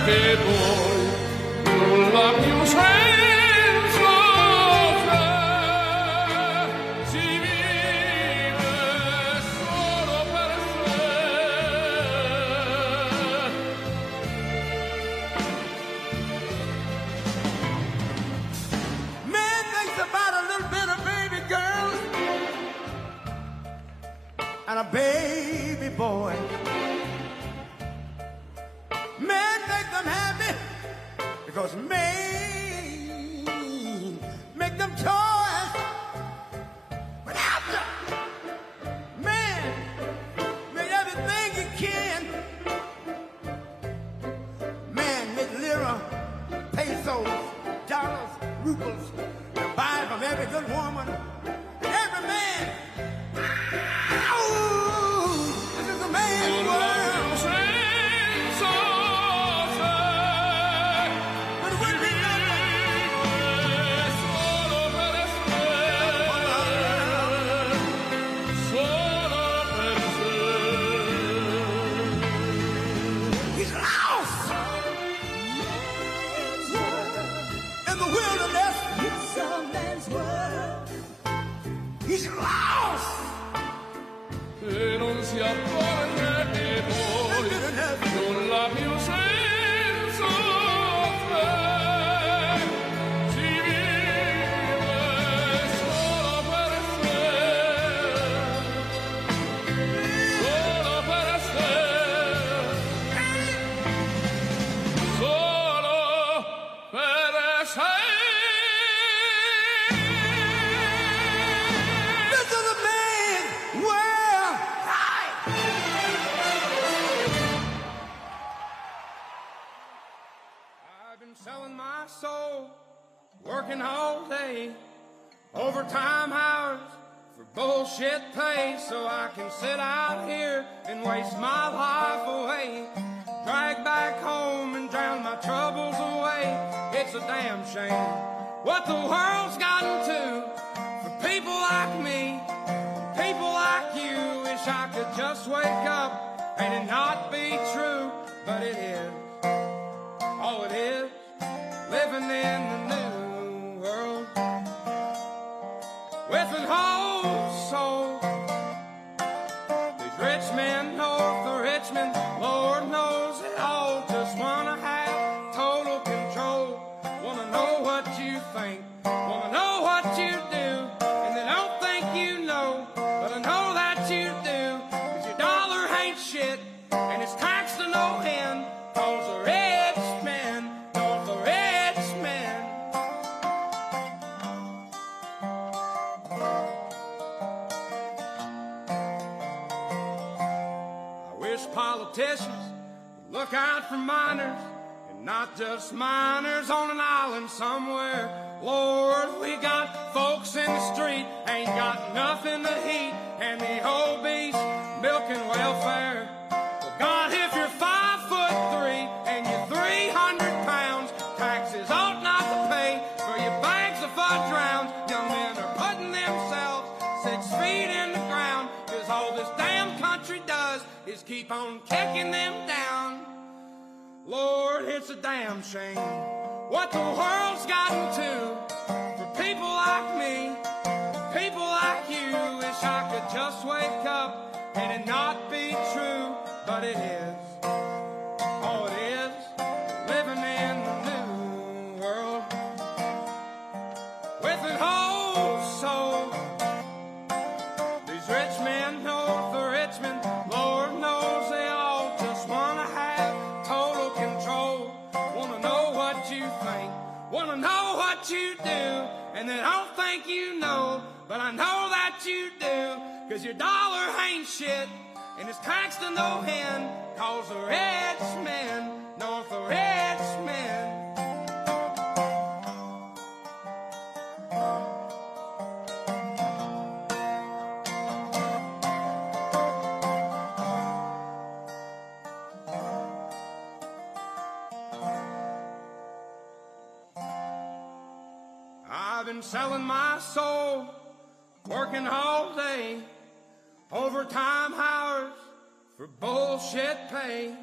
che poi nulla più senso c'è, si vive solo per sé. Man thinks about a little bit of baby girls and a baby boy. Man make them happy because man make them toys. But after man make everything he can. Man make lira, pesos, dollars, rubles to buy from every good woman and every man. Ow! This is a man's world. He's lost. E non si accorge che poi nulla più senso c'è, si vive solo per sé, solo per sé, solo per sé. Selling my soul, working all day, overtime hours for bullshit pay, so I can sit out here and waste my life away, drag back home and drown my troubles away. It's a damn shame what the world's gotten to for people like me, people like you. Wish I could just wake up and it not be true, but it is. Oh, it is. Living in the new world with an whole soul. These rich men north of Richmond, Lord knows they all just wanna have total control. Wanna know what you think, wanna know what you do, and they don't think you know, but I know that you do. 'Cause your dollar ain't shit, and it's taxed to no end. 'Cause the rich men, knows the rich men. I wish politicians would look out for miners, and not just miners on an island somewhere. Lord, we got folks in the street, ain't got nothing to eat, and the obese milking welfare. Well, God, if you're 5'3" and you're 300 pounds, taxes ought not to pay for your bags of fudge rounds. Young men are putting themselves 6 feet in the ground, 'cause all this damn country does is keep on kicking them down. Lord, it's a damn shame what the world's gotten to for people like me, people like you. Wish I could just wake up and it not be true, but it is. Oh, it is. Living in the new world with an whole soul. These rich men north of Richmond, Lord knows they all just wanna have total control. Wanna know what you think, wanna know what you do, and they don't think you know, but I know that you do. 'Cause your dollar ain't shit, and it's taxed to no end. 'Cause the rich men, north of rich men. I've been selling my soul, working all day, overtime hours for bullshit pay.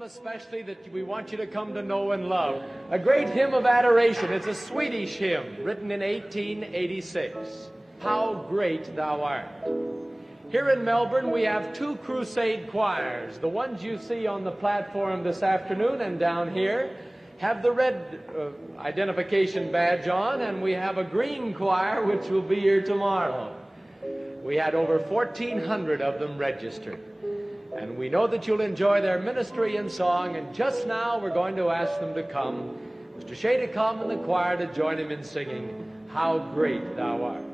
Especially that we want you to come to know and love. A great hymn of adoration. It's a Swedish hymn written in 1886. How Great Thou Art. Here in Melbourne we have two crusade choirs. The ones you see on the platform this afternoon and down here have the red identification badge on, and we have a green choir which will be here tomorrow. We had over 1,400 of them registered. And we know that you'll enjoy their ministry and song, and just now we're going to ask them to come. Mr. Shea to come and the choir to join him in singing, How Great Thou Art.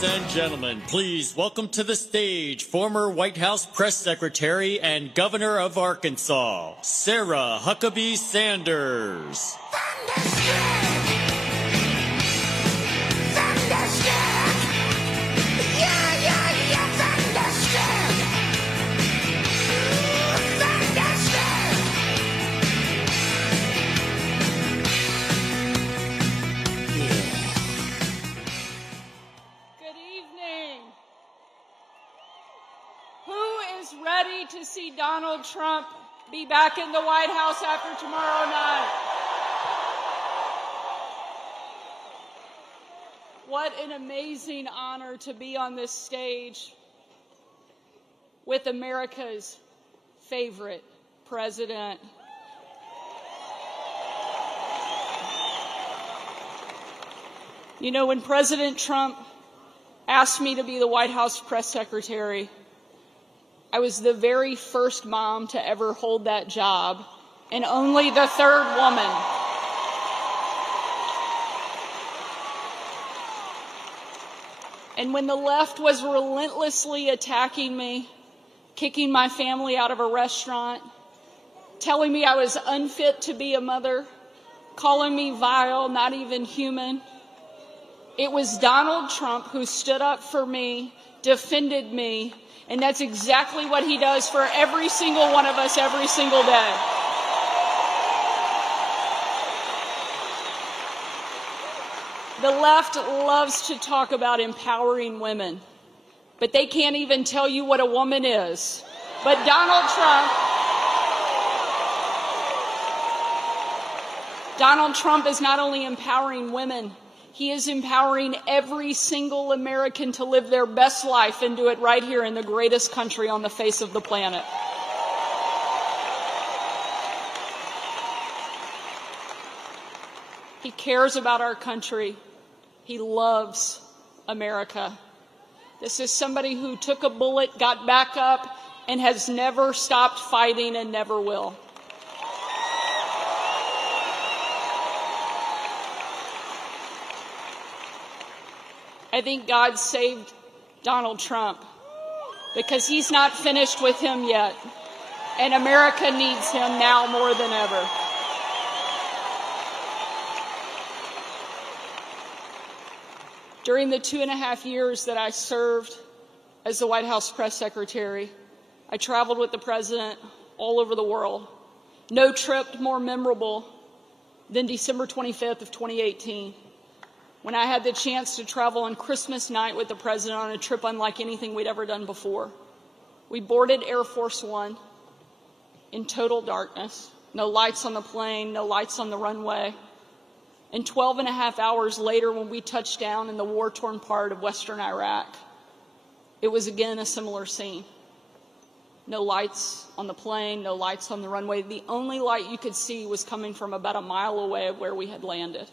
Ladies and gentlemen, please welcome to the stage former White House Press Secretary and Governor of Arkansas, Sarah Huckabee Sanders. Ready to see Donald Trump be back in the White House after tomorrow night? What an amazing honor to be on this stage with America's favorite president. You know, when President Trump asked me to be the White House press secretary, I was the very first mom to ever hold that job, and only the third woman. And when the left was relentlessly attacking me, kicking my family out of a restaurant, telling me I was unfit to be a mother, calling me vile, not even human, it was Donald Trump who stood up for me, defended me, and that's exactly what he does for every single one of us every single day. The left loves to talk about empowering women, but they can't even tell you what a woman is. But Donald Trump is not only empowering women, he is empowering every single American to live their best life and do it right here in the greatest country on the face of the planet. He cares about our country. He loves America. This is somebody who took a bullet, got back up, and has never stopped fighting and never will. I think God saved Donald Trump because he's not finished with him yet, and America needs him now more than ever. During the 2.5 years that I served as the White House press secretary, I traveled with the president all over the world. No trip more memorable than December 25th of 2018. When I had the chance to travel on Christmas night with the president on a trip unlike anything we'd ever done before. We boarded Air Force One in total darkness, no lights on the plane, no lights on the runway. And 12.5 hours later, when we touched down in the war-torn part of western Iraq, it was again a similar scene. No lights on the plane, no lights on the runway. The only light you could see was coming from about a mile away of where we had landed.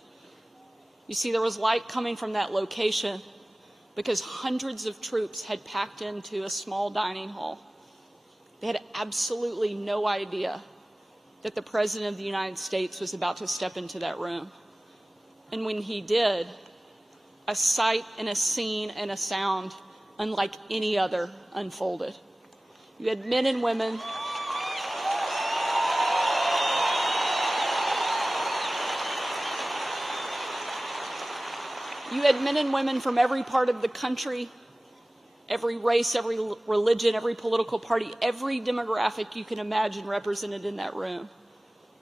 You see, there was light coming from that location because hundreds of troops had packed into a small dining hall. They had absolutely no idea that the President of the United States was about to step into that room. And when he did, a sight and a scene and a sound unlike any other unfolded. You had men and women from every part of the country, every race, every religion, every political party, every demographic you can imagine represented in that room.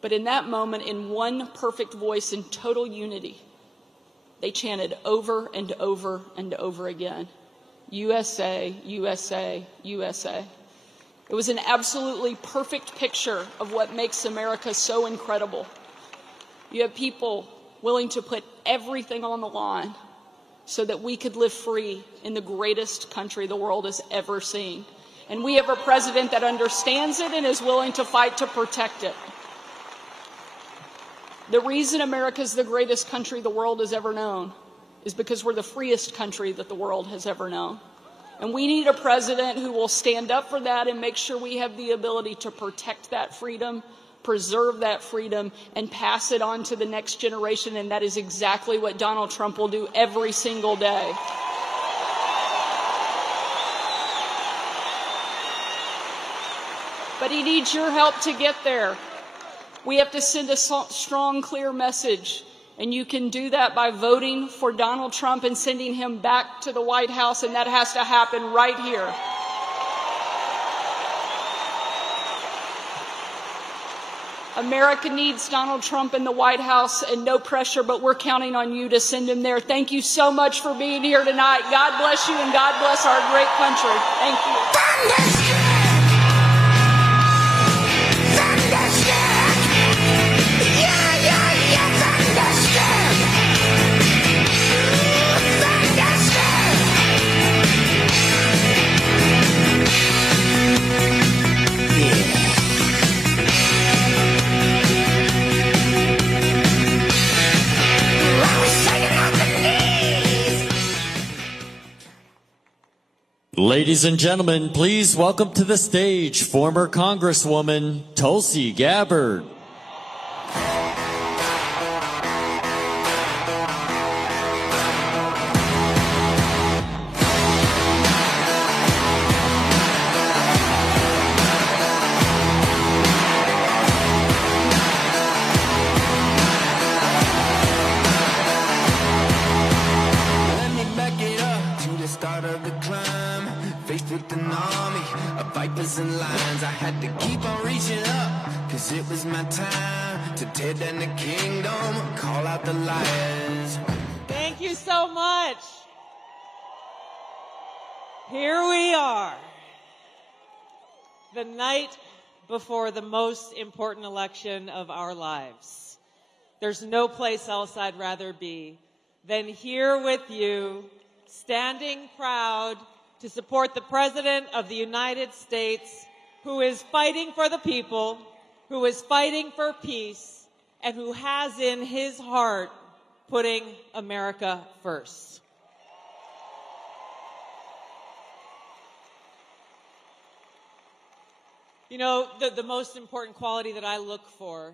But in that moment, in one perfect voice, in total unity, they chanted over and over and over again, USA, USA, USA. It was an absolutely perfect picture of what makes America so incredible. You have people willing to put everything on the line so that we could live free in the greatest country the world has ever seen. And we have a president that understands it and is willing to fight to protect it. The reason America is the greatest country the world has ever known is because we're the freest country that the world has ever known. And we need a president who will stand up for that and make sure we have the ability to protect that freedom, preserve that freedom, and pass it on to the next generation. And that is exactly what Donald Trump will do every single day. but he needs your help to get there. We have to send a strong, clear message, and you can do that by voting for Donald Trump and sending him back to the White House, and that has to happen right here. America needs Donald Trump in the White House, and no pressure, but we're counting on you to send him there. Thank you so much for being here tonight. God bless you, and God bless our great country. Thank you. Ladies and gentlemen, please welcome to the stage former Congresswoman Tulsi Gabbard. Let me back it up to the start of the climb. Faced with an army of vipers and lions, I had to keep on reaching up, cause it was my time to tear down the kingdom, call out the liars. Thank you so much. Here we are, the night before the most important election of our lives. There's no place else I'd rather be than here with you, standing proud to support the President of the United States, who is fighting for the people, who is fighting for peace, and who has in his heart putting America first. You know, the most important quality that I look for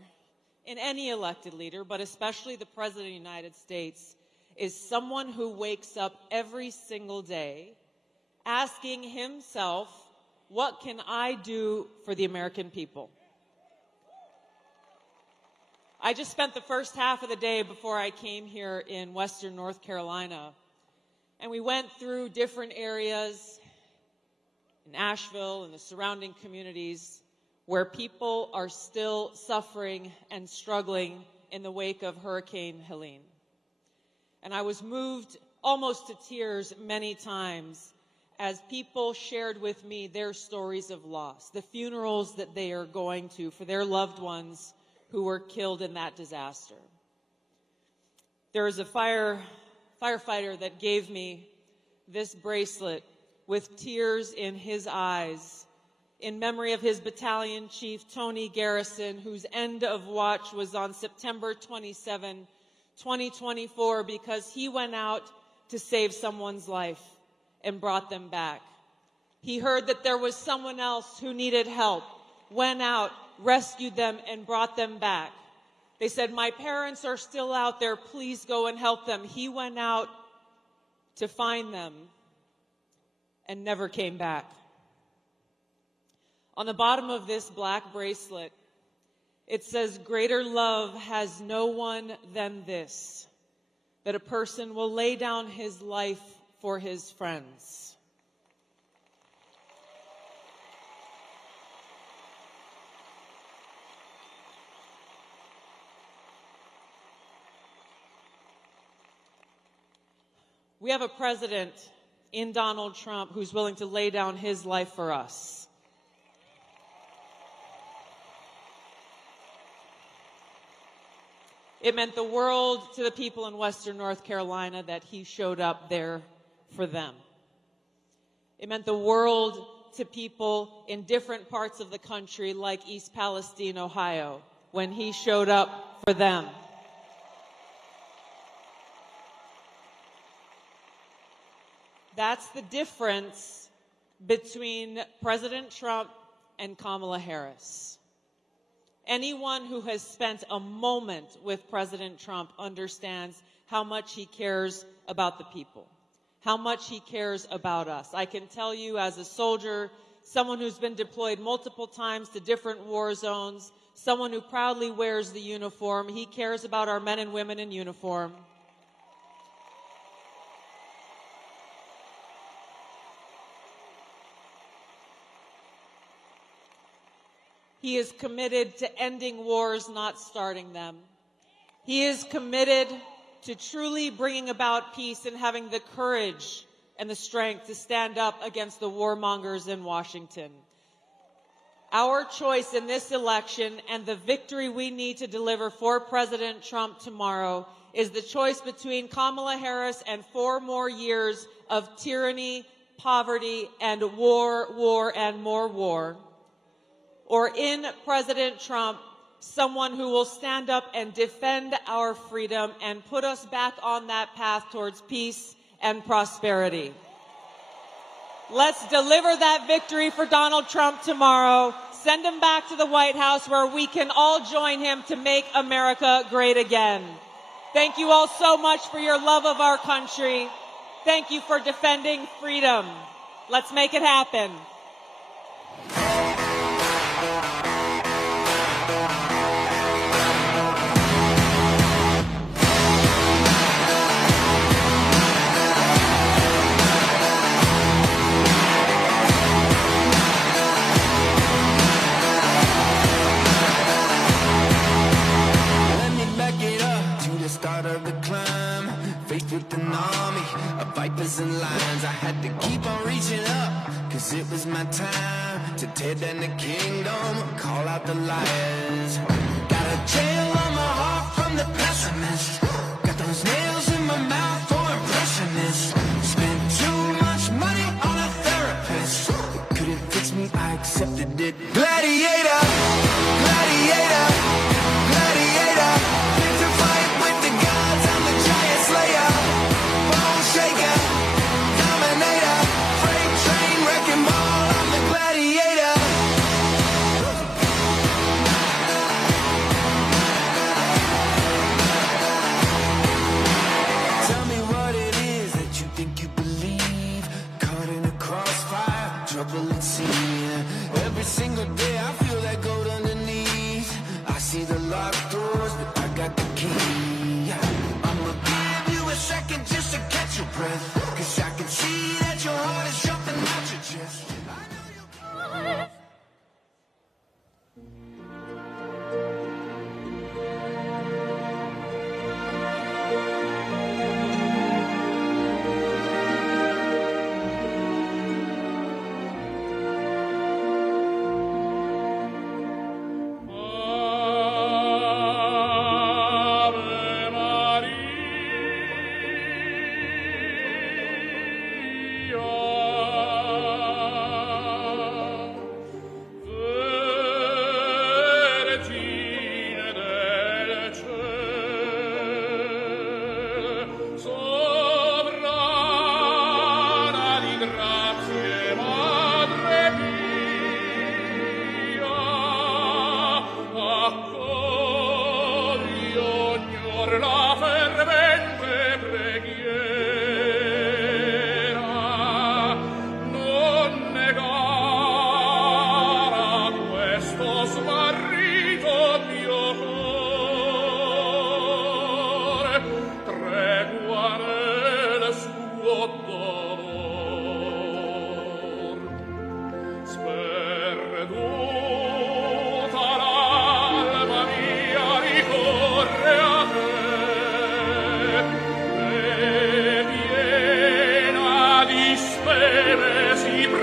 in any elected leader, but especially the President of the United States, is someone who wakes up every single day asking himself, what can I do for the American people? I just spent the first half of the day before I came here in Western North Carolina, and we went through different areas in Asheville and the surrounding communities where people are still suffering and struggling in the wake of Hurricane Helene. And I was moved almost to tears many times as people shared with me their stories of loss, the funerals that they are going to for their loved ones who were killed in that disaster. There was a firefighter that gave me this bracelet with tears in his eyes in memory of his battalion chief, Tony Garrison, whose end of watch was on September 27, 2024, because he went out to save someone's life and brought them back. He heard that there was someone else who needed help, went out, rescued them, and brought them back. They said, my parents are still out there, please go and help them. He went out to find them and never came back. On the bottom of this black bracelet, it says, greater love has no one than this, that a person will lay down his life for his friends. We have a president in Donald Trump who's willing to lay down his life for us. It meant the world to the people in Western North Carolina that he showed up there for them. It meant the world to people in different parts of the country like East Palestine, Ohio, when he showed up for them. That's the difference between President Trump and Kamala Harris. Anyone who has spent a moment with President Trump understands how much he cares about the people, how much he cares about us. I can tell you as a soldier someone who's been deployed multiple times to different war zones, someone who proudly wears the uniform. He cares about our men and women in uniform. He is committed to ending wars, not starting them. He is committed to truly bringing about peace and having the courage and the strength to stand up against the warmongers in Washington. Our choice in this election and the victory we need to deliver for President Trump tomorrow is the choice between Kamala Harris and 4 more years of tyranny, poverty, and war, and more war. Or in President Trump, someone who will stand up and defend our freedom and put us back on that path towards peace and prosperity. Let's deliver that victory for Donald Trump tomorrow. Send him back to the White House where we can all join him to make America great again. Thank you all so much for your love of our country. Thank you for defending freedom. Let's make it happen. Start of the climb, faced with an army of vipers and lions. I had to keep on reaching up, cause it was my time to tear down the kingdom, call out the liars. Got a jail on my heart from the pessimist, got those nails in my mouth for impressionists. Spent too much money on a therapist, it couldn't fix me, I accepted it. Gladiator, gladiator, gladiator, pick to fight with the gods, I'm the giant slayer, bone shaker, dominator, freight train, wrecking ball, I'm the gladiator. Tell me what it is that you think you believe, caught in a crossfire, trouble at sea. Every single day I feel that gold underneath, I see the locked doors, but I got the key. I'ma give you a second just to catch your breath, cause I can see that your heart is jumping out your chest.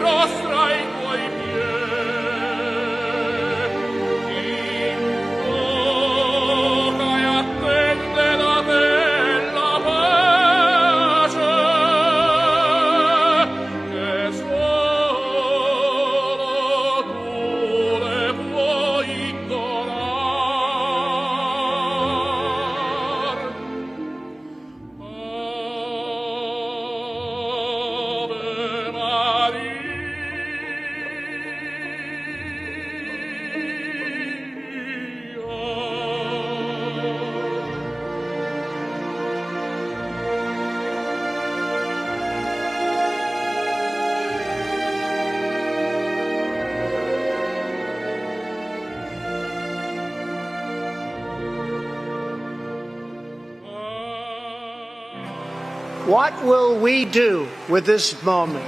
prostra ai tuoi piedi. What will we do with this moment?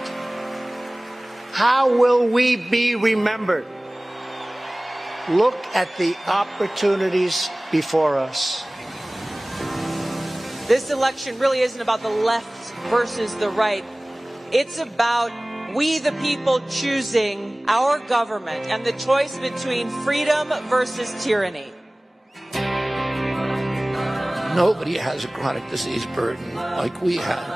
How will we be remembered? Look at the opportunities before us. This election really isn't about the left versus the right. It's about we, the people, choosing our government and the choice between freedom versus tyranny. Nobody has a chronic disease burden like we have.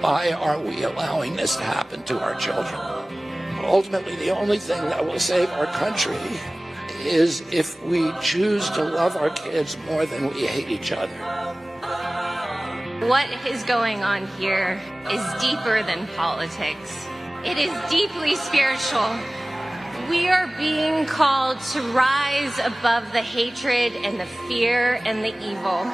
Why are we allowing this to happen to our children? Ultimately, the only thing that will save our country is if we choose to love our kids more than we hate each other. What is going on here is deeper than politics. It is deeply spiritual. We are being called to rise above the hatred and the fear and the evil.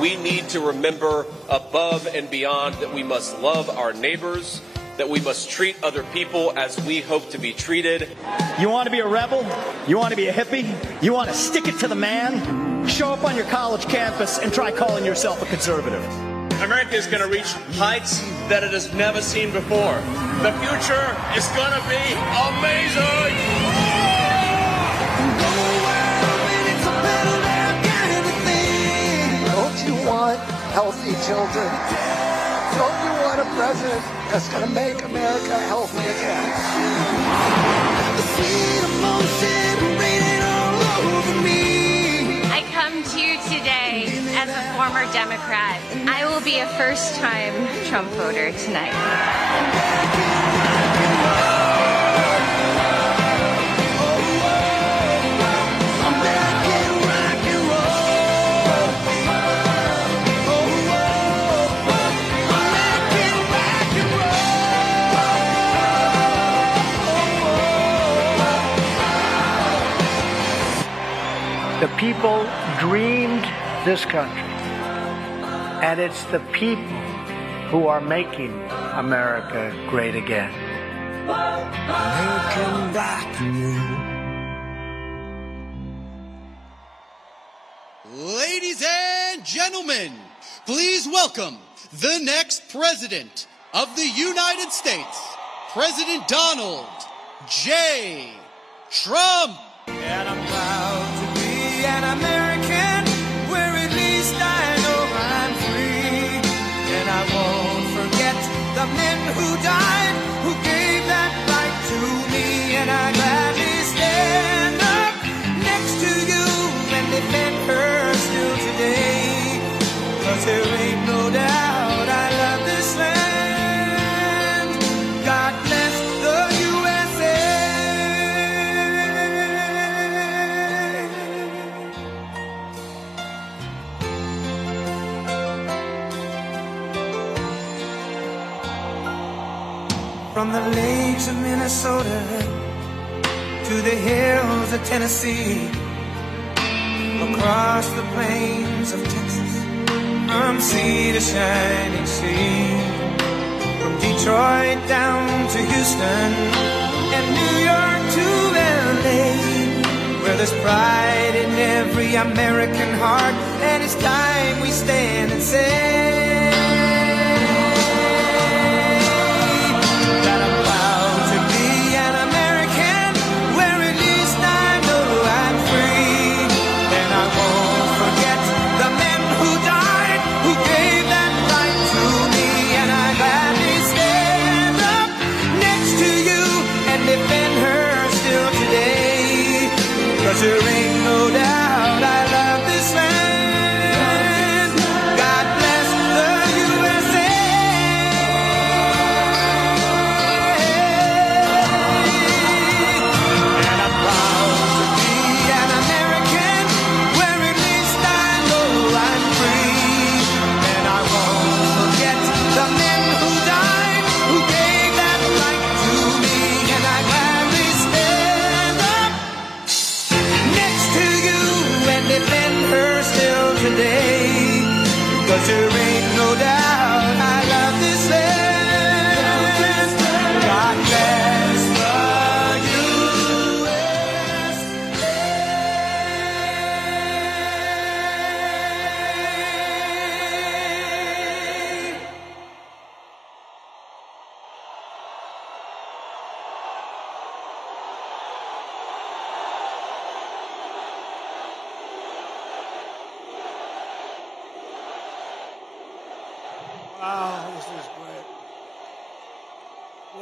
We need to remember above and beyond that we must love our neighbors, that we must treat other people as we hope to be treated. You want to be a rebel? You want to be a hippie? You want to stick it to the man? Show up on your college campus and try calling yourself a conservative. America is going to reach heights that it has never seen before. The future is going to be amazing. Don't you want healthy children? Don't you want a president that's going to make America healthy again? The sweet emotion raining all over me. I come to you today as a former Democrat. I will be a first-time Trump voter tonight. The people dreamed this country, and it's the people who are making America great again. American rock and roll. Ladies and gentlemen, please welcome the next president of the United States, President Donald J. Trump. And I'm proud to be an American, where at least I know I'm free. And I won't forget the men who died, who gave that right to me. And I gladly stand up next to you and defend her still today. 'Cause there ain't no doubt I love this land. God bless the USA. From the lakes of Minnesota to the hills of Tennessee, across the plains of Texas, from sea to shining sea, from Detroit down to Houston and New York to LA, where there's pride in every American heart, and it's time we stand and say that I'm proud to be an American, where at least I know I'm free. And I won't forget the men who died, who gave that right to me. And I gladly stand up next to you and defend her still today. 'Cause there ain't no doubt I love this land. God bless the USA. And I'm proud to be an American, where at least I know I'm free. And I won't forget the men who died, who gave that right to me. And I gladly stand up next to you and defend her still today. 'Cause there ain't no doubt I love this land. God bless the USA.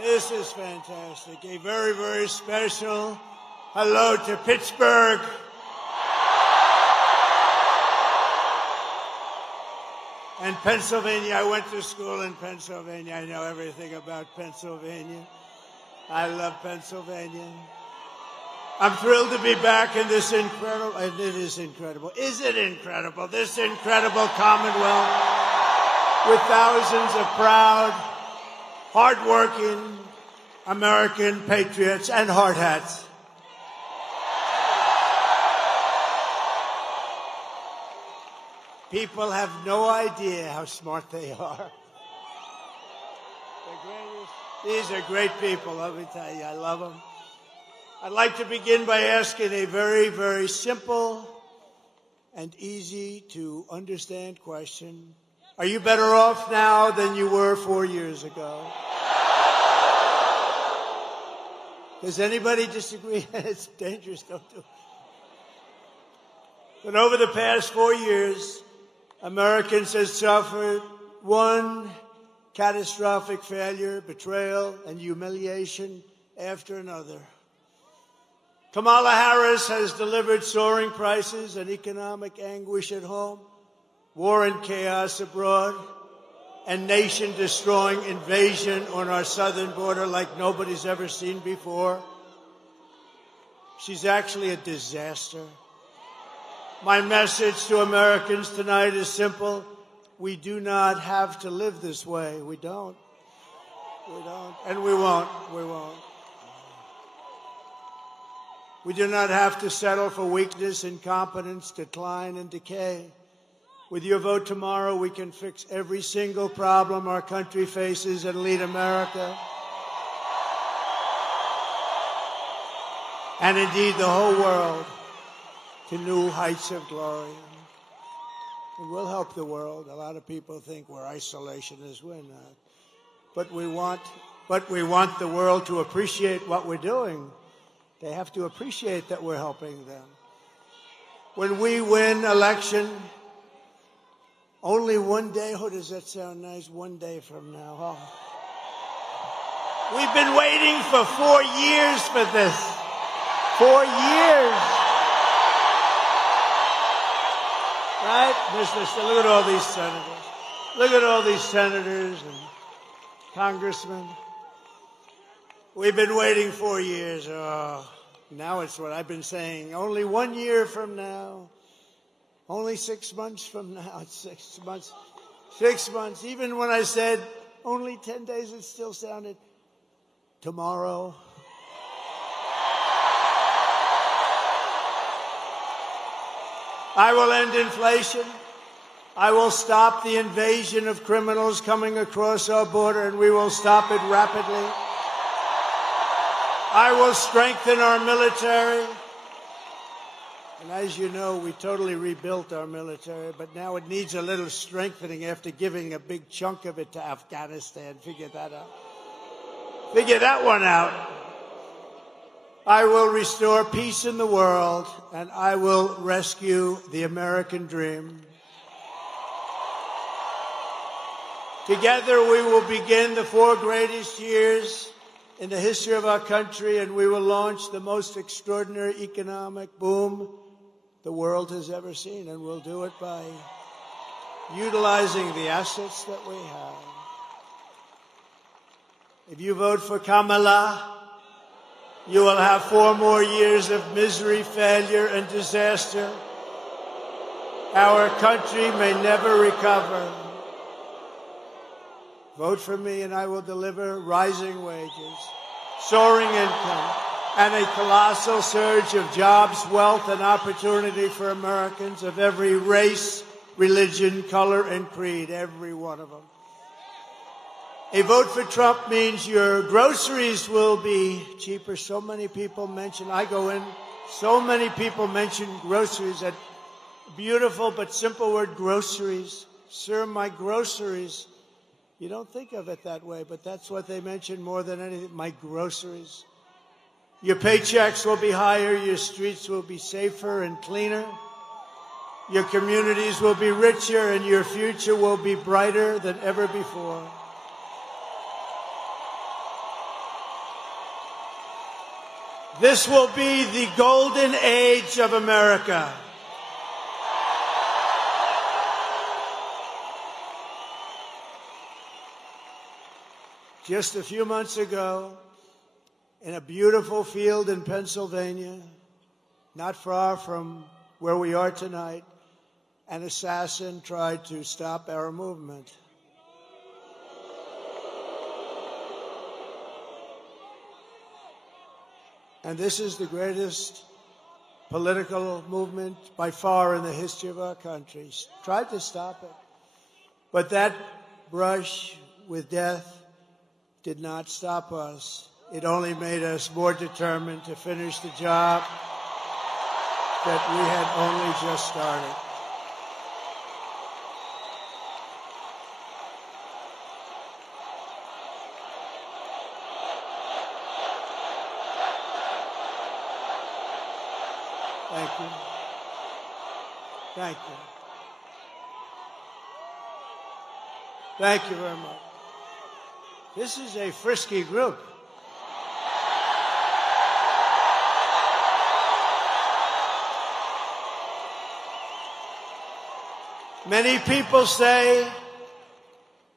This is fantastic. A very, very special hello to Pittsburgh. And Pennsylvania. I went to school in Pennsylvania. I know everything about Pennsylvania. I love Pennsylvania. I'm thrilled to be back in this incredible, and it is incredible. Is it incredible? This incredible Commonwealth with thousands of proud, hardworking American patriots and hard hats. People have no idea how smart they are. These are great people, let me tell you. I love them. I'd like to begin by asking a very, very simple and easy to understand question. Are you better off now than you were 4 years ago? Does anybody disagree? It's dangerous, don't do it. But over the past 4 years, Americans have suffered one catastrophic failure, betrayal, and humiliation after another. Kamala Harris has delivered soaring prices and economic anguish at home, war and chaos abroad, and nation-destroying invasion on our southern border like nobody's ever seen before. She's actually a disaster. My message to Americans tonight is simple. We do not have to live this way. We don't. We don't. And we won't. We won't. We do not have to settle for weakness, incompetence, decline, and decay. With your vote tomorrow, we can fix every single problem our country faces and lead America, and indeed the whole world, to new heights of glory. And we'll help the world. A lot of people think we're isolationists. We're not. But we want the world to appreciate what we're doing. They have to appreciate that we're helping them. When we win election, only one day, oh, does that sound nice? One day from now. Oh. We've been waiting for 4 years for this. 4 years. Right? Look at all these senators. Look at all these senators and congressmen. We've been waiting 4 years. Oh, now it's what I've been saying. Only 1 year from now. Only 6 months from now. It's 6 months. 6 months. Even when I said only 10 days, it still sounded tomorrow. I will end inflation. I will stop the invasion of criminals coming across our border, and we will stop it rapidly. I will strengthen our military. And as you know, we totally rebuilt our military, but now it needs a little strengthening after giving a big chunk of it to Afghanistan. Figure that out. Figure that one out. I will restore peace in the world, and I will rescue the American dream. Together, we will begin the 4 greatest years in the history of our country, and we will launch the most extraordinary economic boom the world has ever seen, and we'll do it by utilizing the assets that we have. If you vote for Kamala, you will have 4 more years of misery, failure, and disaster. Our country may never recover. Vote for me, and I will deliver rising wages, soaring income, and a colossal surge of jobs, wealth, and opportunity for Americans of every race, religion, color, and creed, every one of them. A vote for Trump means your groceries will be cheaper. So many people mention, I go in, so many people mention groceries, that beautiful but simple word, groceries. Sir, my groceries. You don't think of it that way, but that's what they mention more than anything, my groceries. Your paychecks will be higher, your streets will be safer and cleaner, your communities will be richer, and your future will be brighter than ever before. This will be the golden age of America. Just a few months ago, in a beautiful field in Pennsylvania, not far from where we are tonight, an assassin tried to stop our movement. And this is the greatest political movement by far in the history of our country. Tried to stop it. But that brush with death did not stop us. It only made us more determined to finish the job that we had only just started. Thank you. Thank you. Thank you very much. This is a frisky group. Many people say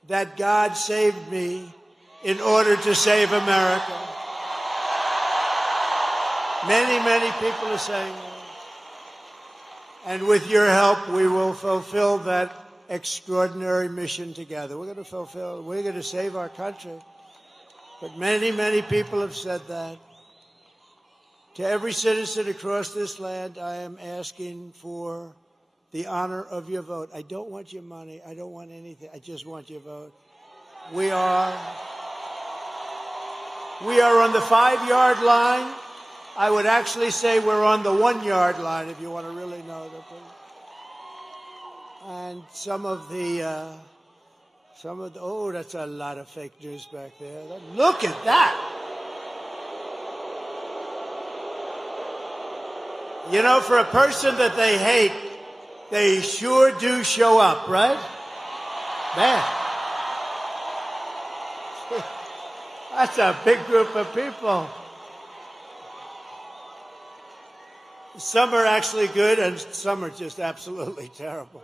that God saved me in order to save America. Many people are saying that. And with your help, we will fulfill that extraordinary mission together. We're going to save our country. But many people have said that. To every citizen across this land, I am asking for the honor of your vote. I don't want your money. I don't want anything. I just want your vote. We are on the 5-yard line. I would actually say we're on the 1-yard line, if you want to really know that. And some of the, oh, that's a lot of fake news back there. Look at that. You know, for a person that they hate, they sure do show up, right? Man. That's a big group of people. Some are actually good, and some are just absolutely terrible.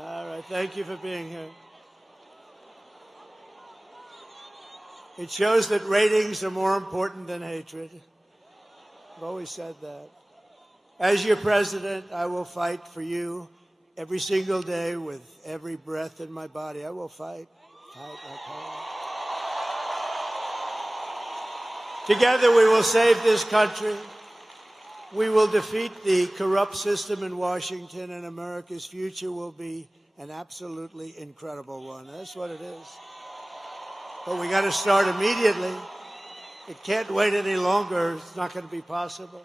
All right, thank you for being here. It shows that ratings are more important than hatred. I've always said that. As your president, I will fight for you every single day with every breath in my body. I will fight. Together we will save this country. We will defeat the corrupt system in Washington, and America's future will be an absolutely incredible one. That's what it is. But we got to start immediately. It can't wait any longer. It's not going to be possible.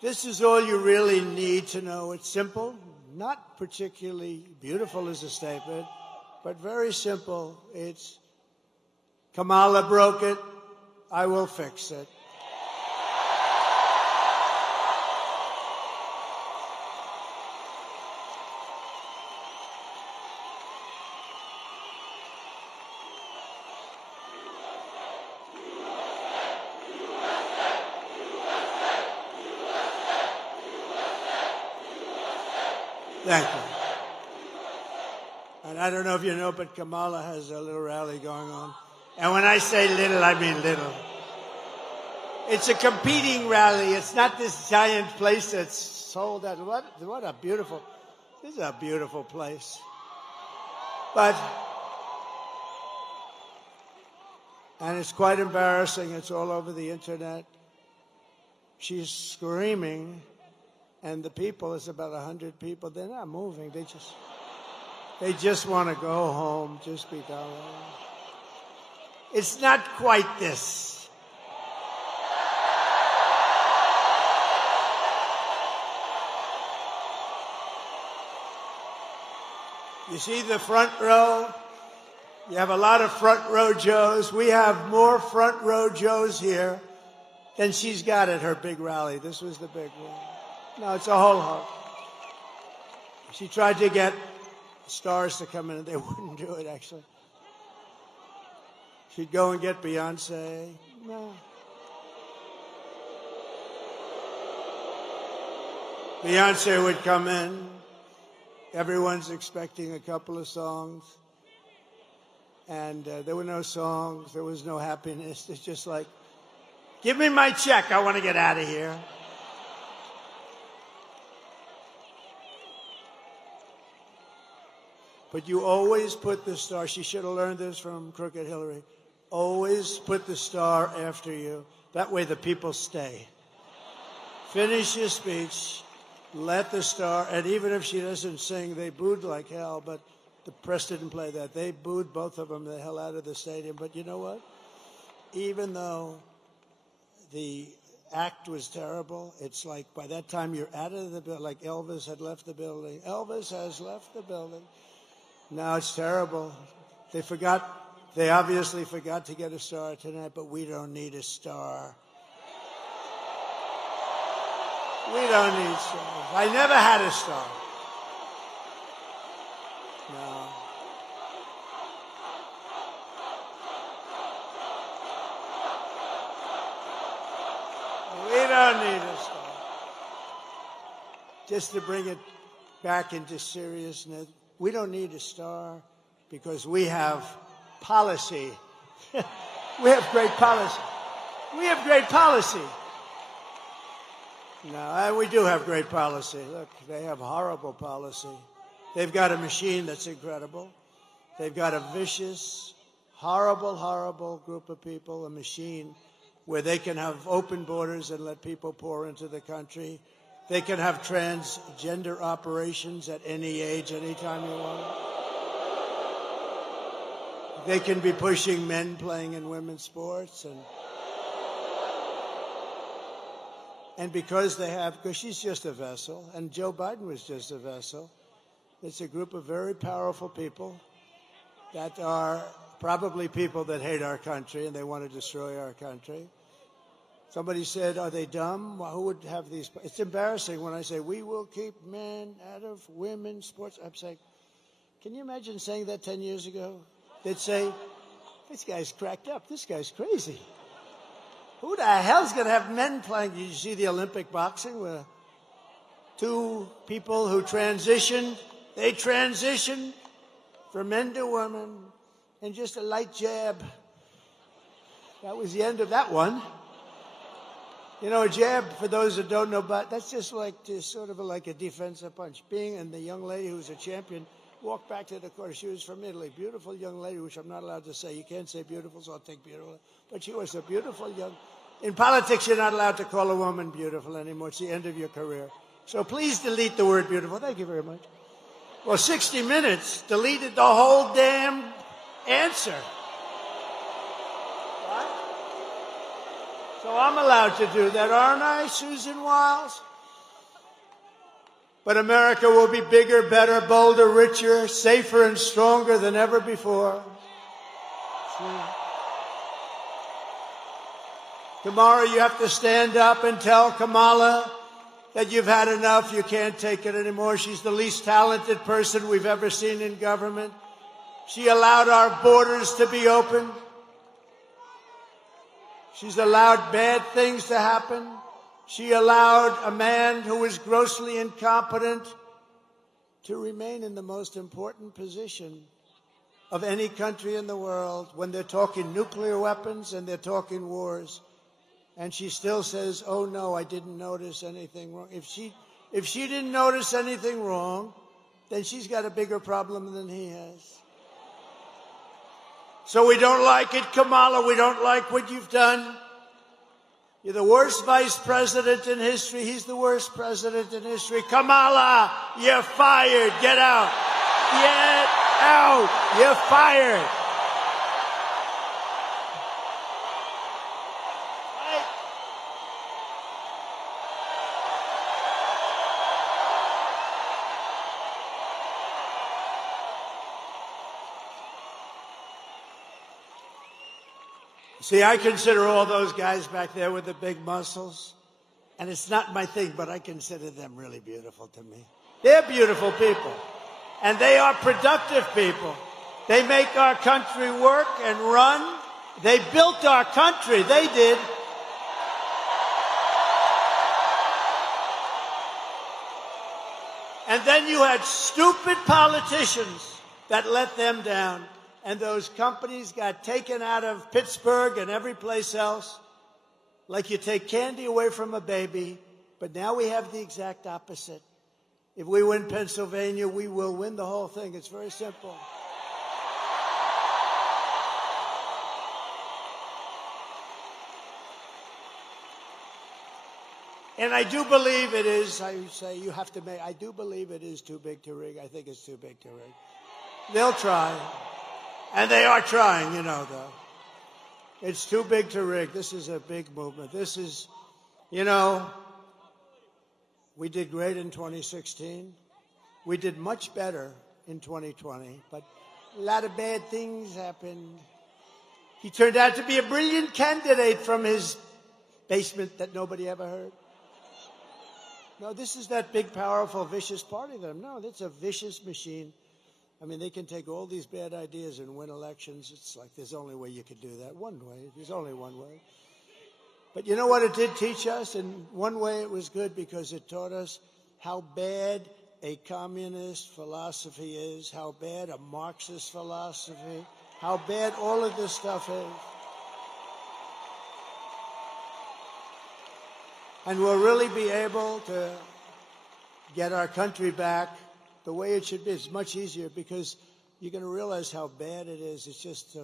This is all you really need to know. It's simple, not particularly beautiful as a statement, but very simple. It's Kamala broke it. I will fix it. Thank you. And I don't know if you know, but Kamala has a little rally going on. And when I say little, I mean little. It's a competing rally. It's not this giant place that's sold out. What a beautiful, this is a beautiful place. But, and it's quite embarrassing. It's all over the internet. She's screaming. And the people, it's about 100 people, they're not moving. They just want to go home, just be done. It's not quite this. You see the front row? You have a lot of front row Joes. We have more front row Joes here than she's got at her big rally. This was the big one. No, it's a whole host. She tried to get stars to come in, and they wouldn't do it, actually. She'd go and get Beyonce. No. Beyonce would come in. Everyone's expecting a couple of songs. And there were no songs. There was no happiness. It's just like, give me my check. I want to get out of here. But you always put the star. She should have learned this from Crooked Hillary. Always put the star after you. That way the people stay. Finish your speech. Let the star, and even if she doesn't sing, they booed like hell, but the press didn't play that. They booed both of them the hell out of the stadium. But you know what? Even though the act was terrible, it's like by that time you're out of the building, like Elvis had left the building. Elvis has left the building. Now it's terrible. They obviously forgot to get a star tonight, but we don't need a star. We don't need stars. I never had a star. No. We don't need a star. Just to bring it back into seriousness, we don't need a star because we have policy. We have great policy. We have great policy. No, we do have great policy. Look, they have horrible policy. They've got a machine that's incredible. They've got a vicious, horrible, horrible group of people, a machine where they can have open borders and let people pour into the country. They can have transgender operations at any age, anytime you want. They can be pushing men playing in women's sports. And because she's just a vessel, and Joe Biden was just a vessel, it's a group of very powerful people that are probably people that hate our country and they want to destroy our country. Somebody said, are they dumb? Well, who would have these? It's embarrassing when I say, we will keep men out of women's sports. I'm saying, can you imagine saying that 10 years ago? They'd say, this guy's cracked up. This guy's crazy. Who the hell's going to have men playing? Did you see the Olympic boxing where two people who transitioned, they transitioned from men to women and just a light jab. That was the end of that one. You know, a jab, for those that don't know, but that's just sort of like a defensive punch. And the young lady who was a champion walked back to the court. She was from Italy. Beautiful young lady, which I'm not allowed to say. You can't say beautiful, so I'll take beautiful. But she was a beautiful young... In politics, you're not allowed to call a woman beautiful anymore. It's the end of your career. So please delete the word beautiful. Thank you very much. Well, 60 Minutes deleted the whole damn answer. What? So I'm allowed to do that, aren't I, Susan Wiles? But America will be bigger, better, bolder, richer, safer, and stronger than ever before. Tomorrow you have to stand up and tell Kamala that you've had enough, you can't take it anymore. She's the least talented person we've ever seen in government. She allowed our borders to be open. She's allowed bad things to happen. She allowed a man who was grossly incompetent to remain in the most important position of any country in the world when they're talking nuclear weapons and they're talking wars. And she still says, oh, no, I didn't notice anything wrong. If she didn't notice anything wrong, then she's got a bigger problem than he has. So we don't like it, Kamala. We don't like what you've done. You're the worst vice president in history. He's the worst president in history. Kamala, you're fired. Get out. Get out. You're fired. See, I consider all those guys back there with the big muscles, and it's not my thing, but I consider them really beautiful to me. They're beautiful people, and they are productive people. They make our country work and run. They built our country. They did. And then you had stupid politicians that let them down. And those companies got taken out of Pittsburgh and every place else, like you take candy away from a baby. But now we have the exact opposite. If we win Pennsylvania, we will win the whole thing. It's very simple. And I do believe it is, I say you have to make, I do believe it is too big to rig. I think it's too big to rig. They'll try. And they are trying, you know, though. It's too big to rig. This is a big movement. This is, you know, we did great in 2016. We did much better in 2020. But a lot of bad things happened. He turned out to be a brilliant candidate from his basement that nobody ever heard. No, this is that big, powerful, vicious party. No, that's a vicious machine. I mean, they can take all these bad ideas and win elections. It's like there's only way you could do that. One way. There's only one way. But you know what it did teach us? In one way, it was good because it taught us how bad a communist philosophy is, how bad a Marxist philosophy, how bad all of this stuff is. And we'll really be able to get our country back the way it should be. It's much easier because you're going to realize how bad it is. It's just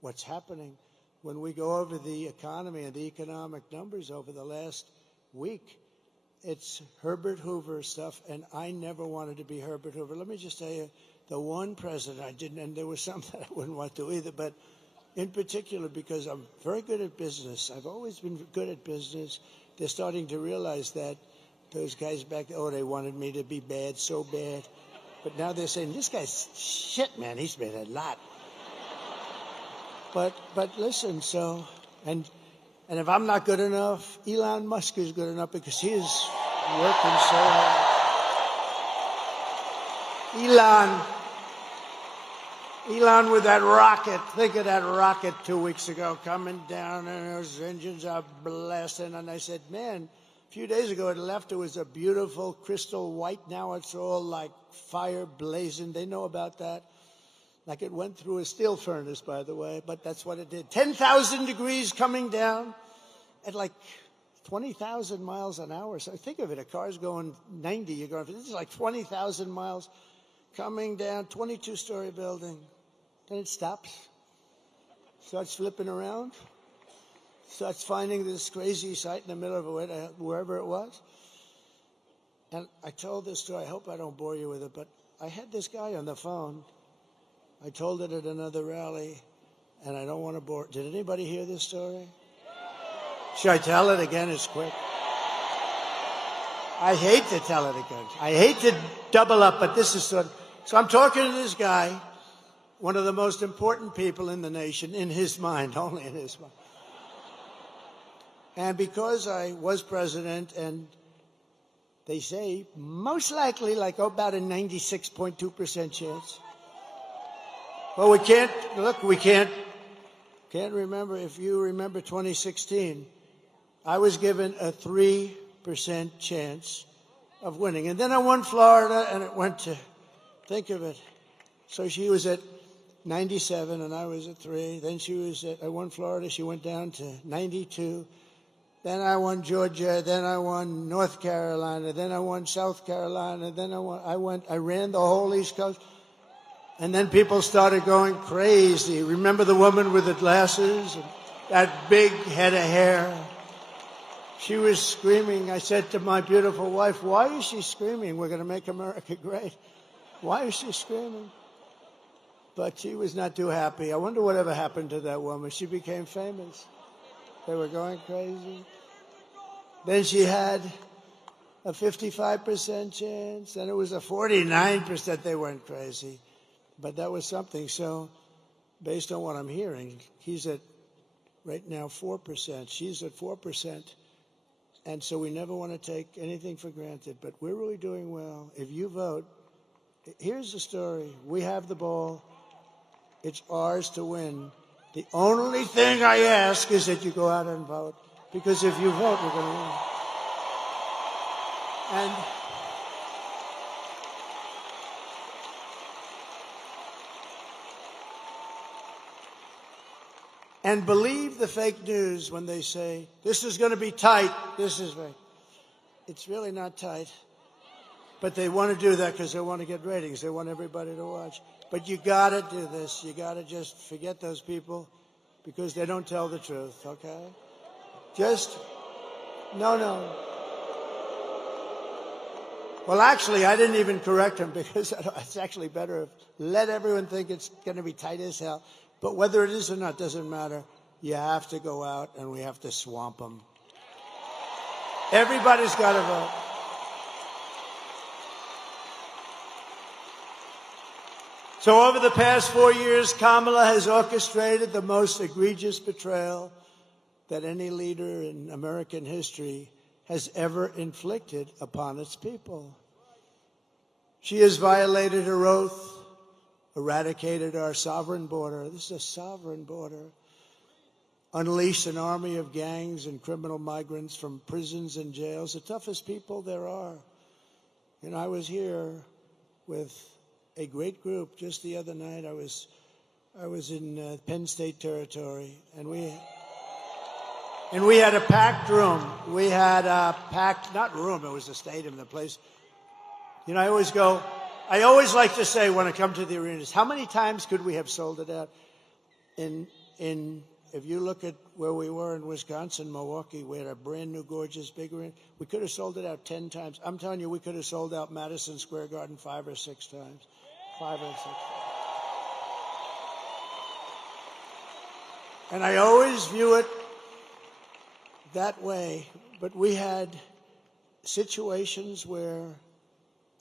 what's happening. When we go over the economy and the economic numbers over the last week, it's Herbert Hoover stuff, and I never wanted to be Herbert Hoover. Let me just tell you, the one president I didn't, and there was some that I wouldn't want to either, but in particular because I'm very good at business. I've always been good at business. They're starting to realize that. Those guys back there, they wanted me to be bad, so bad. But now they're saying, this guy's shit, man. He's made a lot. But listen, so, and if I'm not good enough, Elon Musk is good enough because he is working so hard. Elon with that rocket. Think of that rocket 2 weeks ago coming down and those engines are blasting. And I said, man, a few days ago it left. It was a beautiful crystal white. Now it's all like fire blazing. They know about that. Like it went through a steel furnace, by the way, but that's what it did. 10,000 degrees coming down at like 20,000 miles an hour. So think of it, a car's going 90, you're going, this is like 20,000 miles coming down, 22-story building. Then it stops, starts flipping around, starts finding this crazy site in the middle of wherever it was. And I told this story, I hope I don't bore you with it, but I had this guy on the phone. I told it at another rally, and I don't want to bore. Did anybody hear this story? Should I tell it again? It's quick. I hate to tell it again. I hate to double up, but this is so I'm talking to this guy, one of the most important people in the nation, in his mind, only in his mind. And because I was president, and they say most likely like about a 96.2% chance. Well, we can't remember. If you remember 2016, I was given a 3% chance of winning. And then I won Florida, and it went to, think of it. So she was at 97, and I was at 3. Then I won Florida. She went down to 92. Then I won Georgia. Then I won North Carolina. Then I won South Carolina. Then I ran the whole East Coast. And then people started going crazy. Remember the woman with the glasses and that big head of hair? She was screaming. I said to my beautiful wife, why is she screaming? We're going to make America great. Why is she screaming? But she was not too happy. I wonder whatever happened to that woman. She became famous. They were going crazy. Then she had a 55% chance. Then it was a 49%. They went crazy. But that was something. So based on what I'm hearing, he's at right now 4%. She's at 4%. And so we never want to take anything for granted. But we're really doing well. If you vote, here's the story. We have the ball. It's ours to win. The only thing I ask is that you go out and vote. Because if you vote, we're going to win. and believe the fake news when they say, this is going to be tight, this is right. It's really not tight. But they want to do that because they want to get ratings. They want everybody to watch. But you got to do this. You got to just forget those people because they don't tell the truth, okay? Just, no. Well, actually, I didn't even correct him because it's actually better if let everyone think it's going to be tight as hell. But whether it is or not doesn't matter. You have to go out and we have to swamp them. Everybody's got to vote. So over the past 4 years, Kamala has orchestrated the most egregious betrayal that any leader in American history has ever inflicted upon its people. She has violated her oath, eradicated our sovereign border. This is a sovereign border. Unleashed an army of gangs and criminal migrants from prisons and jails, the toughest people there are. And I was here with a great group just the other night. I was in Penn State territory, and we had a packed room. We had a packed, not room, it was a stadium, the place. You know, I always like to say when I come to the arenas, how many times could we have sold it out? If you look at where we were in Wisconsin, Milwaukee, we had a brand new, gorgeous, big arena. We could have sold it out 10 times. I'm telling you, we could have sold out Madison Square Garden 5 or 6 times. 5 or 6. And I always view it that way. But we had situations where,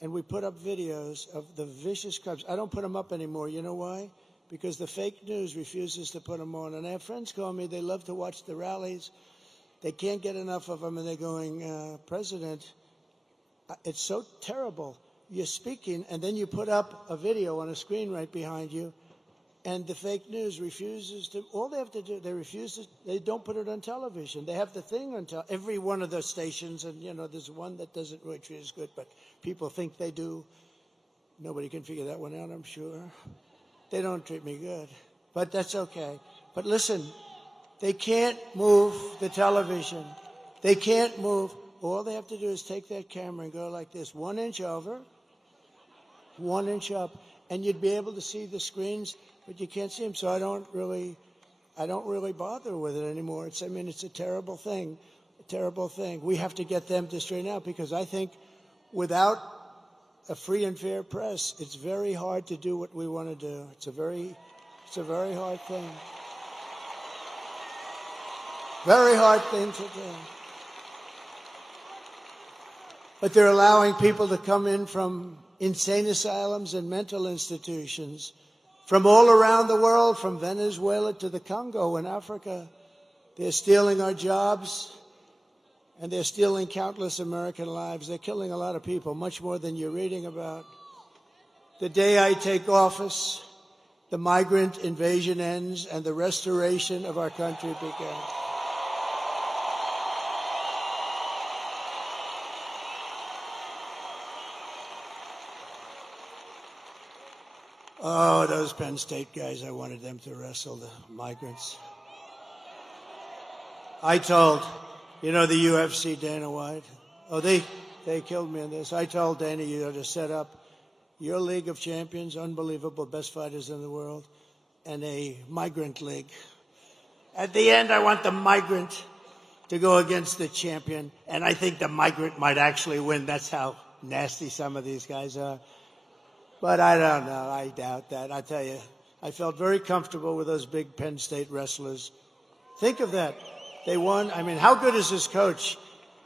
and we put up videos of the vicious crimes. I don't put them up anymore. You know why? Because the fake news refuses to put them on. And I have friends call me. They love to watch the rallies. They can't get enough of them. And they're going, President, it's so terrible. You're speaking, and then you put up a video on a screen right behind you, and the fake news refuses to. All they have to do, they don't put it on television. They have the thing on every one of the stations, and, you know, there's one that doesn't really treat us good, but people think they do. Nobody can figure that one out, I'm sure. They don't treat me good, but that's okay. But listen, they can't move the television. They can't move. All they have to do is take that camera and go like this, 1 inch over, 1 inch up, and you'd be able to see the screens, but you can't see them. So I don't really bother with it anymore. It's a terrible thing, We have to get them to straighten out because I think without a free and fair press, it's very hard to do what we want to do. It's a very hard thing. Very hard thing to do. But they're allowing people to come in from insane asylums and mental institutions from all around the world, from Venezuela to the Congo in Africa. They're stealing our jobs, and they're stealing countless American lives. They're killing a lot of people, much more than you're reading about. The day I take office, the migrant invasion ends and the restoration of our country begins. Oh, those Penn State guys, I wanted them to wrestle the migrants. I told, the UFC, Dana White, they killed me in this. I told Dana, you ought to set up your League of Champions, unbelievable, best fighters in the world, and a migrant league. At the end, I want the migrant to go against the champion, and I think the migrant might actually win. That's how nasty some of these guys are. But I don't know. I doubt that. I tell you, I felt very comfortable with those big Penn State wrestlers. Think of that. They won. I mean, how good is this coach?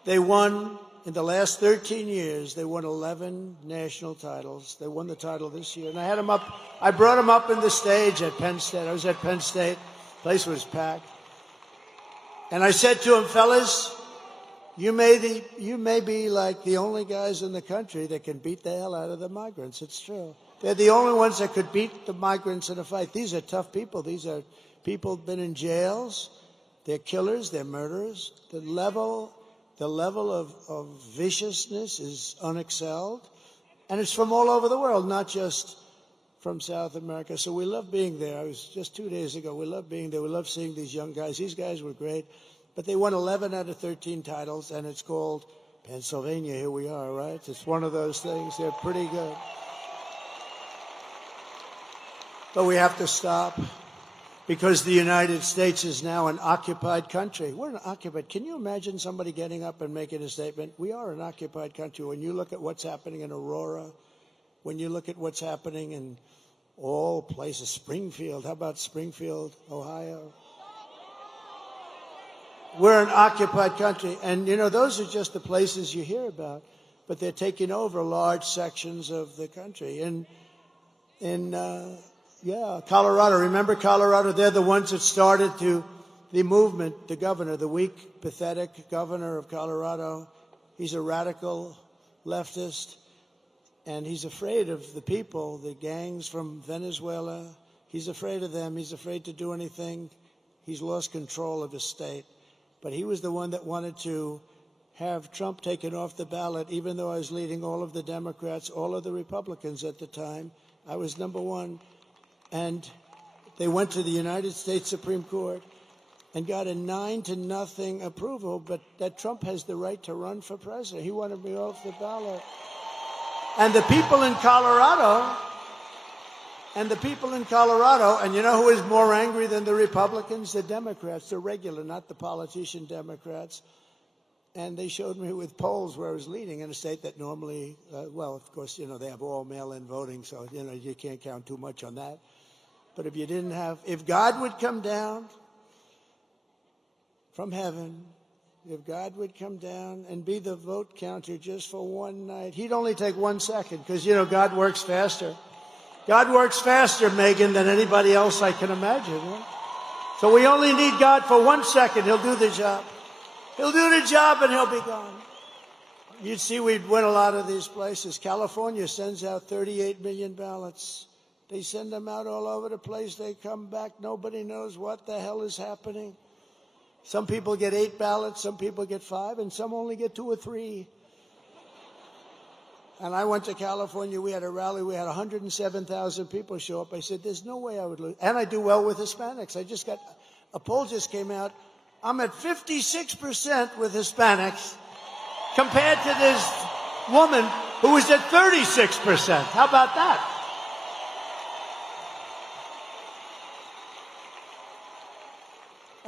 They won in the last 13 years. They won 11 national titles. They won the title this year. And I had them up. I brought them up in the stage at Penn State. I was at Penn State. The place was packed. And I said to them, fellas, you may be like the only guys in the country that can beat the hell out of the migrants. It's true. They're the only ones that could beat the migrants in a fight. These are tough people. These are people who've been in jails. They're killers. They're murderers. The level of viciousness is unexcelled. And it's from all over the world, not just from South America. So we love being there. I was just 2 days ago. We love being there. We love seeing these young guys. These guys were great. But they won 11 out of 13 titles, and it's called Pennsylvania. Here we are, right? It's one of those things. They're pretty good. But we have to stop because the United States is now an occupied country. We're an occupied. Can you imagine somebody getting up and making a statement? We are an occupied country. When you look at what's happening in Aurora, when you look at what's happening in all places, Springfield, how about Springfield, Ohio? We're an occupied country. And, you know, those are just the places you hear about. But they're taking over large sections of the country. Colorado. Remember Colorado? They're the ones that started the movement, the governor, the weak, pathetic governor of Colorado. He's a radical leftist, and he's afraid of the people, the gangs from Venezuela. He's afraid of them. He's afraid to do anything. He's lost control of his state. But he was the one that wanted to have Trump taken off the ballot, even though I was leading all of the Democrats, all of the Republicans at the time. I was number one. And they went to the United States Supreme Court and got a 9-0 approval, but that Trump has the right to run for president. He wanted me off the ballot. And the people in Colorado, and you know who is more angry than the Republicans? The Democrats, the regular, not the politician Democrats. And they showed me with polls where I was leading in a state that normally, of course, you know, they have all mail-in voting, so, you know, you can't count too much on that. But if God would come down from heaven, if God would come down and be the vote counter just for one night, he'd only take 1 second because, you know, God works faster. God works faster, Megan, than anybody else I can imagine. Right? So we only need God for 1 second. He'll do the job. He'll do the job and he'll be gone. You'd see we'd win a lot of these places. California sends out 38 million ballots. They send them out all over the place. They come back. Nobody knows what the hell is happening. Some people get 8 ballots, some people get 5, and some only get 2 or 3. And I went to California. We had a rally. We had 107,000 people show up. I said, there's no way I would lose. And I do well with Hispanics. A poll just came out. I'm at 56% with Hispanics compared to this woman who was at 36%. How about that?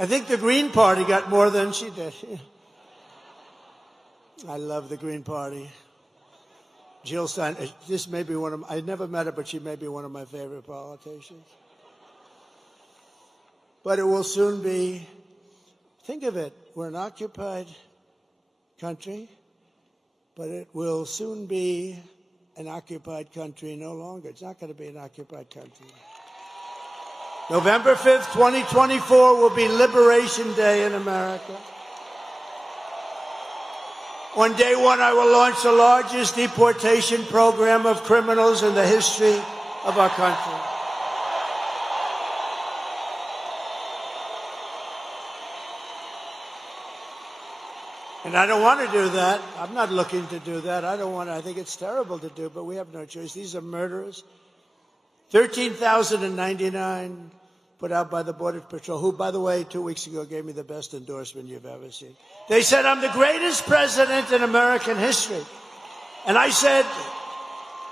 I think the Green Party got more than she did. I love the Green Party. Jill Stein, this may be I never met her, but she may be one of my favorite politicians. But it will soon be, think of it, we're an occupied country, but it will soon be an occupied country no longer. It's not going to be an occupied country. November 5th, 2024 will be Liberation Day in America. On day one, I will launch the largest deportation program of criminals in the history of our country. And I don't want to do that. I'm not looking to do that. I think it's terrible to do, but we have no choice. These are murderers. 13,099 put out by the Border Patrol, who, by the way, 2 weeks ago gave me the best endorsement you've ever seen. They said, I'm the greatest president in American history. And I said,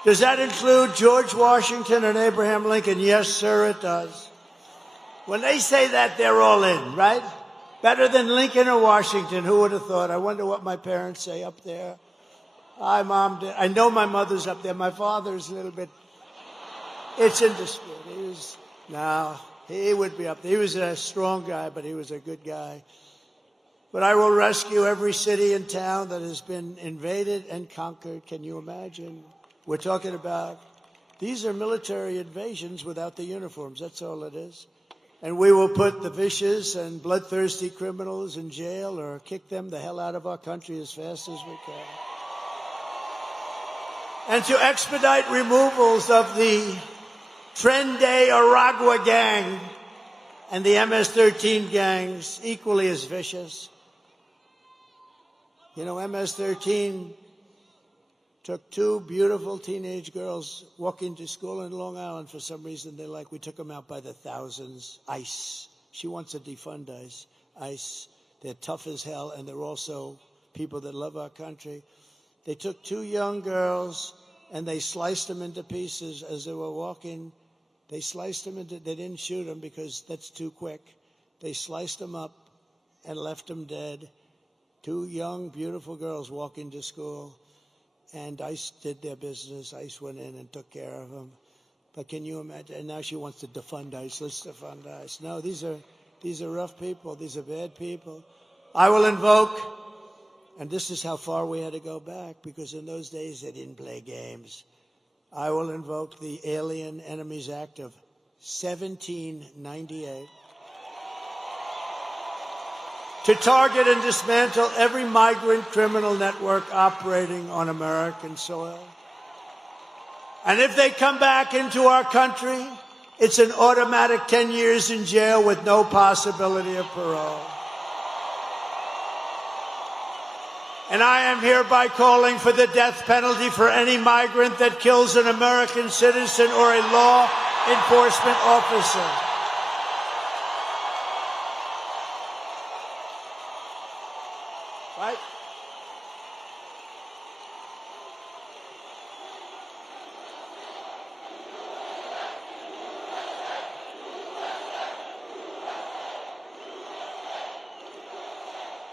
does that include George Washington and Abraham Lincoln? Yes, sir, it does. When they say that, they're all in, right? Better than Lincoln or Washington, who would have thought? I wonder what my parents say up there. Hi, Mom. I know my mother's up there. My father's a little bit... It's in dispute. He would be up there. He was a strong guy, but he was a good guy. But I will rescue every city and town that has been invaded and conquered. Can you imagine? We're talking about, these are military invasions without the uniforms. That's all it is. And we will put the vicious and bloodthirsty criminals in jail or kick them the hell out of our country as fast as we can. And to expedite removals of the Tren Aragua gang and the MS-13 gangs, equally as vicious. You know, MS-13 took two beautiful teenage girls walking to school in Long Island. For some reason, we took them out by the thousands. ICE. She wants to defund ICE. ICE. They're tough as hell, and they're also people that love our country. They took two young girls, and they sliced them into pieces as they were walking. They sliced them into, they didn't shoot them because that's too quick. They sliced them up and left them dead. Two young, beautiful girls walking to school. And ICE did their business. ICE went in and took care of them. But can you imagine? And now she wants to defund ICE. Let's defund ICE. No, these are rough people. These are bad people. I will invoke, and this is how far we had to go back, because in those days they didn't play games. I will invoke the Alien Enemies Act of 1798 to target and dismantle every migrant criminal network operating on American soil. And if they come back into our country, it's an automatic 10 years in jail with no possibility of parole. And I am hereby calling for the death penalty for any migrant that kills an American citizen or a law enforcement officer. Right?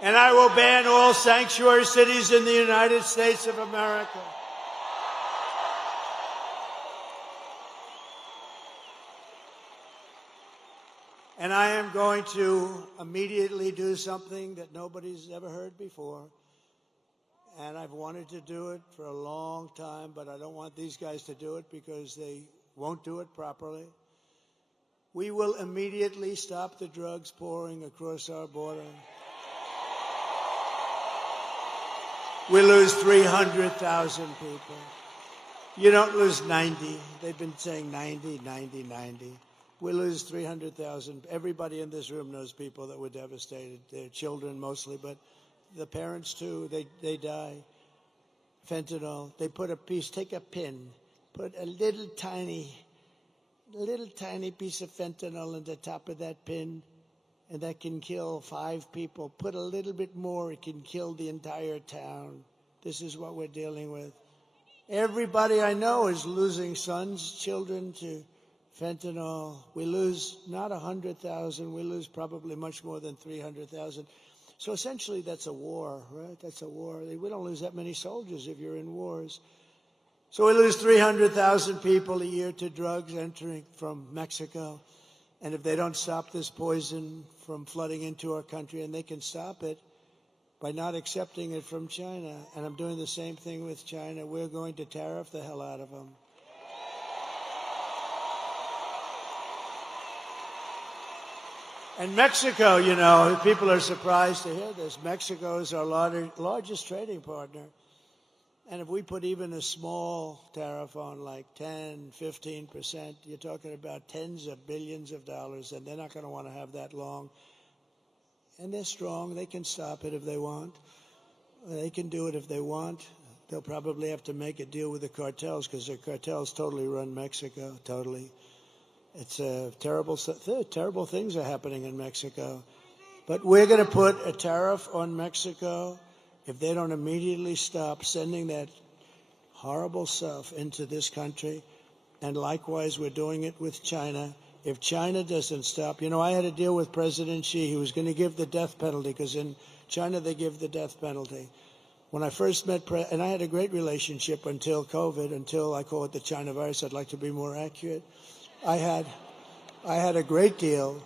And I will ban all sanctuary cities in the United States of America. And I am going to immediately do something that nobody's ever heard before. And I've wanted to do it for a long time, but I don't want these guys to do it because they won't do it properly. We will immediately stop the drugs pouring across our border. We lose 300,000 people. You don't lose 90. They've been saying 90, 90, 90. We lose 300,000. Everybody in this room knows people that were devastated. Their children mostly, but the parents too, they die. Fentanyl. They put a piece, take a pin, put a little tiny piece of fentanyl in the top of that pin, and that can kill 5 people. Put a little bit more, it can kill the entire town. This is what we're dealing with. Everybody I know is losing sons, children to fentanyl. We lose not 100,000, we lose probably much more than 300,000. So essentially that's a war, right? That's a war. We don't lose that many soldiers if you're in wars. So we lose 300,000 people a year to drugs entering from Mexico. And if they don't stop this poison from flooding into our country, and they can stop it by not accepting it from China, and I'm doing the same thing with China, we're going to tariff the hell out of them. And Mexico, you know, people are surprised to hear this. Mexico is our largest trading partner. And if we put even a small tariff on, like 10, 15%, you're talking about tens of billions of dollars, and they're not going to want to have that long. And they're strong. They can stop it if they want. They can do it if they want. They'll probably have to make a deal with the cartels, because the cartels totally run Mexico, totally. It's terrible things are happening in Mexico. But we're going to put a tariff on Mexico if they don't immediately stop sending that horrible stuff into this country. And likewise, we're doing it with China. If China doesn't stop, you know, I had a deal with President Xi. He was going to give the death penalty, because in China they give the death penalty. When I first met, and I had a great relationship until COVID, until I call it the China virus. I'd like to be more accurate. I had a great deal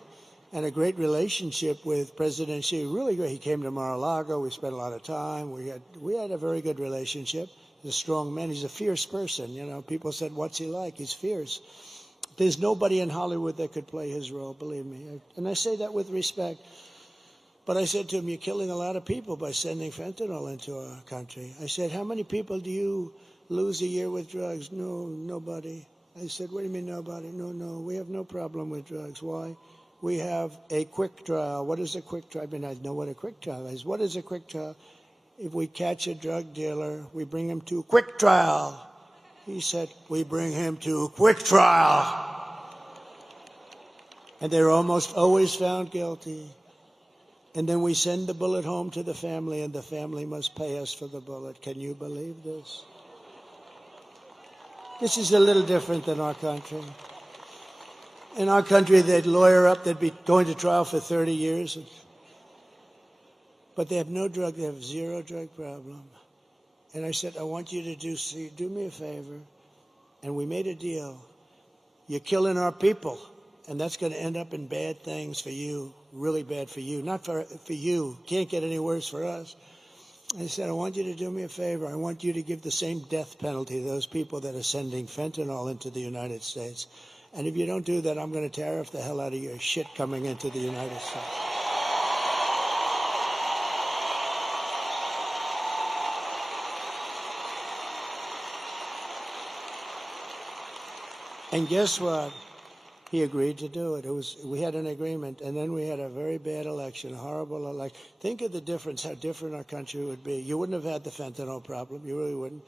and a great relationship with President Xi. Really great. He came to Mar-a-Lago. We spent a lot of time. We had a very good relationship. He's a strong man. He's a fierce person. You know, people said, "What's he like?" He's fierce. There's nobody in Hollywood that could play his role, believe me. And I say that with respect. But I said to him, "You're killing a lot of people by sending fentanyl into our country." I said, "How many people do you lose a year with drugs?" "No, nobody." I said, "What do you mean nobody?" No, we have no problem with drugs. Why? We have a quick trial. What is a quick trial? I mean, I know what a quick trial is. What is a quick trial? if we catch a drug dealer, we bring him to a quick trial. He said, we bring him to a quick trial. And they're almost always found guilty. And then we send the bullet home to the family, and the family must pay us for the bullet. Can you believe this? This is a little different than our country. In our country, they'd lawyer up, they'd be going to trial for 30 years. But they have no drug, they have zero drug problem. And I said, I want you to do me a favor. And we made a deal. You're killing our people. And that's going to end up in bad things for you, really bad for you. Not for you. Can't get any worse for us. I said, I want you to do me a favor. I want you to give the same death penalty to those people that are sending fentanyl into the United States. And if you don't do that, I'm going to tariff the hell out of your shit coming into the United States. And guess what? He agreed to do it. We had an agreement, and then we had a very bad election, a horrible election. Think of the difference, how different our country would be. You wouldn't have had the fentanyl problem. You really wouldn't.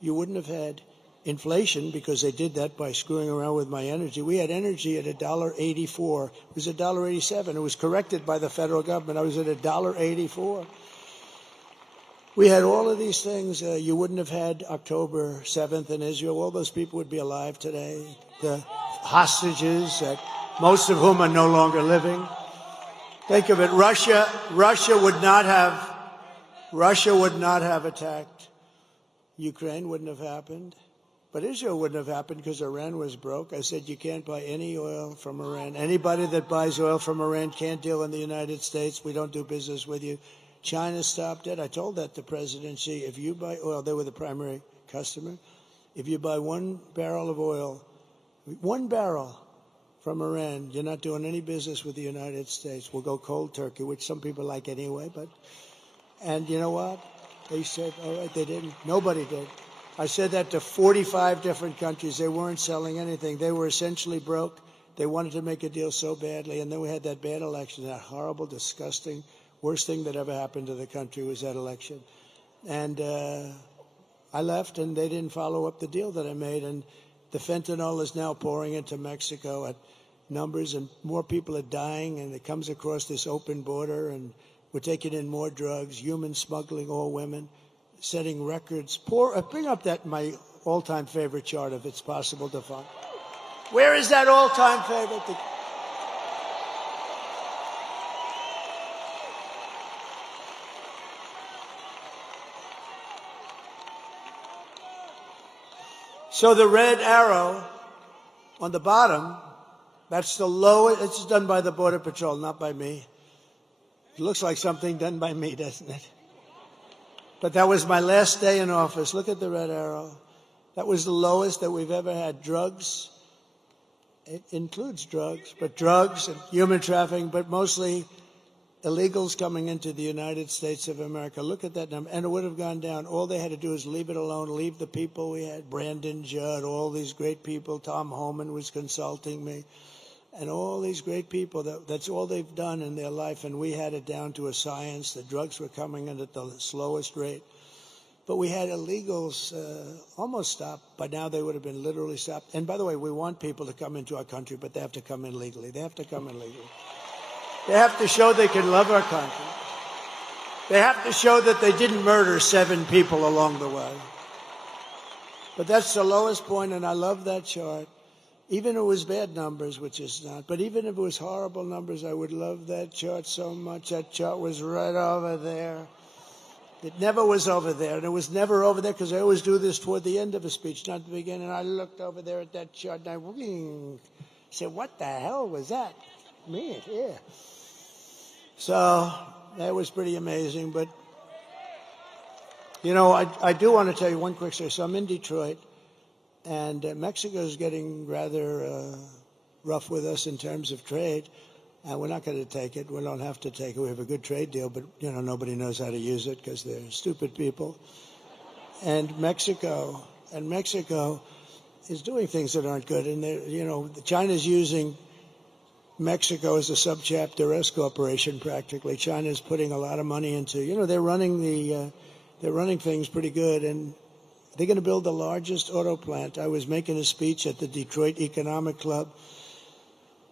You wouldn't have had inflation, because they did that by screwing around with my energy. We had energy at $1.84. It was $1.87. It was corrected by the federal government. I was at $1.84. We had all of these things. You wouldn't have had October 7th in Israel. All those people would be alive today. The hostages, most of whom are no longer living. Think of it. Russia would not have attacked. Ukraine wouldn't have happened. But Israel wouldn't have happened because Iran was broke. I said, you can't buy any oil from Iran. Anybody that buys oil from Iran can't deal in the United States. We don't do business with you. China stopped it. I told that to President Xi. If you buy oil, they were the primary customer. If you buy 1 barrel of oil, 1 barrel from Iran, you're not doing any business with the United States. We'll go cold turkey, which some people like anyway. And you know what? They said, all right, they didn't. Nobody did. I said that to 45 different countries. They weren't selling anything. They were essentially broke. They wanted to make a deal so badly. And then we had that bad election, that horrible, disgusting, worst thing that ever happened to the country was that election. And I left, and they didn't follow up the deal that I made. And the fentanyl is now pouring into Mexico at numbers, and more people are dying, and it comes across this open border, and we're taking in more drugs, human smuggling, all women, setting records. Bring up my all-time favorite chart, if it's possible to find. Where is that all-time favorite? So the red arrow on the bottom, that's the lowest. It's done by the Border Patrol, not by me. It looks like something done by me, doesn't it? But that was my last day in office. Look at the red arrow. That was the lowest that we've ever had. Drugs, it includes drugs, but drugs and human trafficking, but mostly illegals coming into the United States of America. Look at that number. And it would have gone down. All they had to do is leave it alone, leave the people we had, Brandon Judd, all these great people. Tom Homan was consulting me. And all these great people, that's all they've done in their life. And we had it down to a science. The drugs were coming in at the slowest rate. But we had illegals almost stopped. By now they would have been literally stopped. And by the way, we want people to come into our country, but they have to come in legally. They have to come in legally. They have to show they can love our country. They have to show that they didn't murder 7 people along the way. But that's the lowest point, and I love that chart. Even if it was bad numbers, which is not, but even if it was horrible numbers, I would love that chart so much. That chart was right over there. It never was over there, and it was never over there because I always do this toward the end of a speech, not the beginning. I looked over there at that chart, and I said, what the hell was that? Me, yeah. So that was pretty amazing. But, you know, I do want to tell you one quick story. So I'm in Detroit, and Mexico is getting rather rough with us in terms of trade. And we're not going to take it. We don't have to take it. We have a good trade deal, but, you know, nobody knows how to use it because they're stupid people. And Mexico is doing things that aren't good. And, you know, China's using Mexico as a subchapter S corporation practically. China's putting a lot of money into, you know, they're running the they're running things pretty good, and they're going to build the largest auto plant. I was making a speech at the Detroit Economic Club.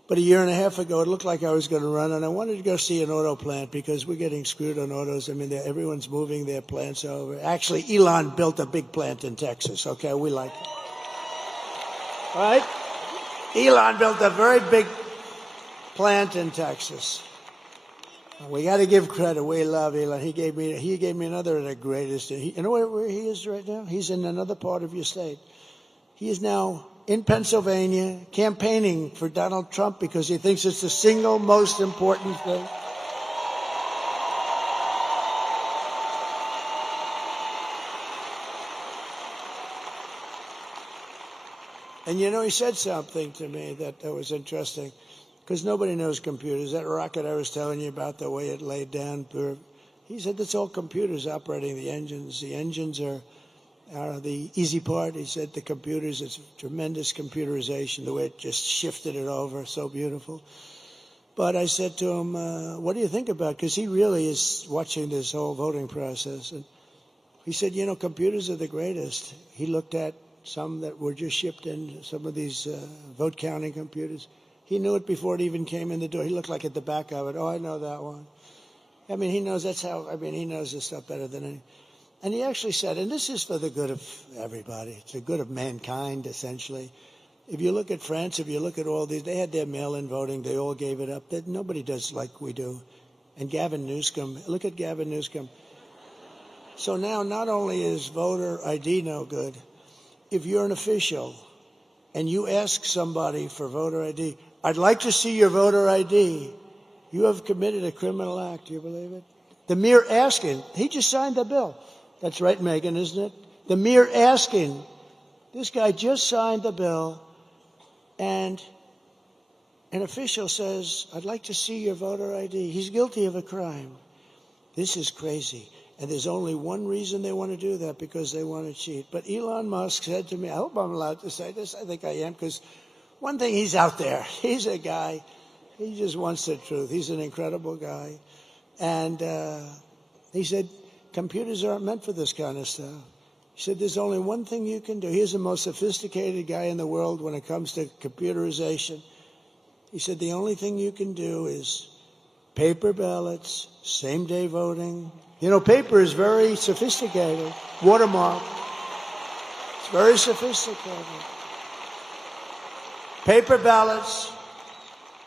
But a year and a half ago, it looked like I was going to run, and I wanted to go see an auto plant because we're getting screwed on autos. I mean, everyone's moving their plants over. Actually, Elon built a big plant in Texas, okay? We like it. All right? Elon built a very big plant in Texas. We got to give credit. We love Elon. He gave me another of the greatest. You know where he is right now? He's in another part of your state. He is now in Pennsylvania campaigning for Donald Trump because he thinks it's the single most important thing. And you know, he said something to me that was interesting, because nobody knows computers. That rocket I was telling you about, the way it laid down, he said it's all computers operating the engines. The engines are the easy part. He said the computers, it's tremendous computerization, the way it just shifted it over, so beautiful. But I said to him, what do you think about it? Because he really is watching this whole voting process. And he said, you know, computers are the greatest. He looked at some that were just shipped in, some of these vote counting computers. He knew it before it even came in the door. He looked like at the back of it. Oh, I know that one. I mean, he knows he knows this stuff better than any. And he actually said, and this is for the good of everybody. It's the good of mankind, essentially. If you look at France, if you look at all these, they had their mail-in voting. They all gave it up. Nobody does like we do. And Gavin Newsom, look at Gavin Newsom. So now not only is voter ID no good, if you're an official and you ask somebody for voter ID, I'd like to see your voter ID, you have committed a criminal act. Do you believe it? The mere asking, he just signed the bill. That's right, Megan, isn't it? The mere asking, this guy just signed the bill, and an official says, I'd like to see your voter ID. He's guilty of a crime. This is crazy. And there's only one reason they want to do that, because they want to cheat. But Elon Musk said to me, I hope I'm allowed to say this. I think I am, because one thing, he's out there. He's a guy. He just wants the truth. He's an incredible guy. And he said, computers aren't meant for this kind of stuff. He said, there's only one thing you can do. He's the most sophisticated guy in the world when it comes to computerization. He said, the only thing you can do is paper ballots, same-day voting. You know, paper is very sophisticated. Watermark. It's very sophisticated. Paper ballots,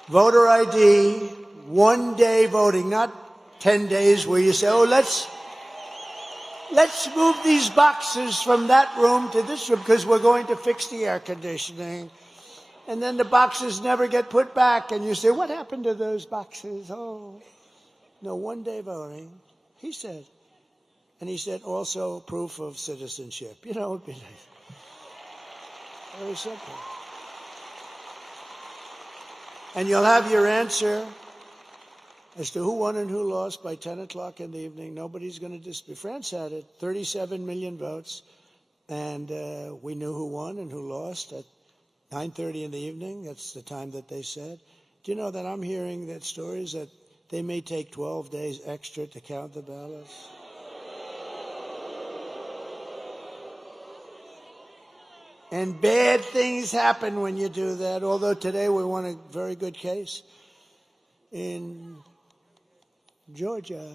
voter ID, one-day voting, not 10 days where you say, oh, let's move these boxes from that room to this room because we're going to fix the air conditioning. And then the boxes never get put back. And you say, what happened to those boxes? Oh, no, one-day voting. He said. And he said also proof of citizenship. You know, it'd be nice. Very simple. And you'll have your answer as to who won and who lost by 10 o'clock in the evening. Nobody's going to dispute. France had it, 37 million votes. And we knew who won and who lost at 9:30 in the evening. That's the time that they said. Do you know that I'm hearing that stories that they may take 12 days extra to count the ballots? And bad things happen when you do that, although today we won a very good case in Georgia,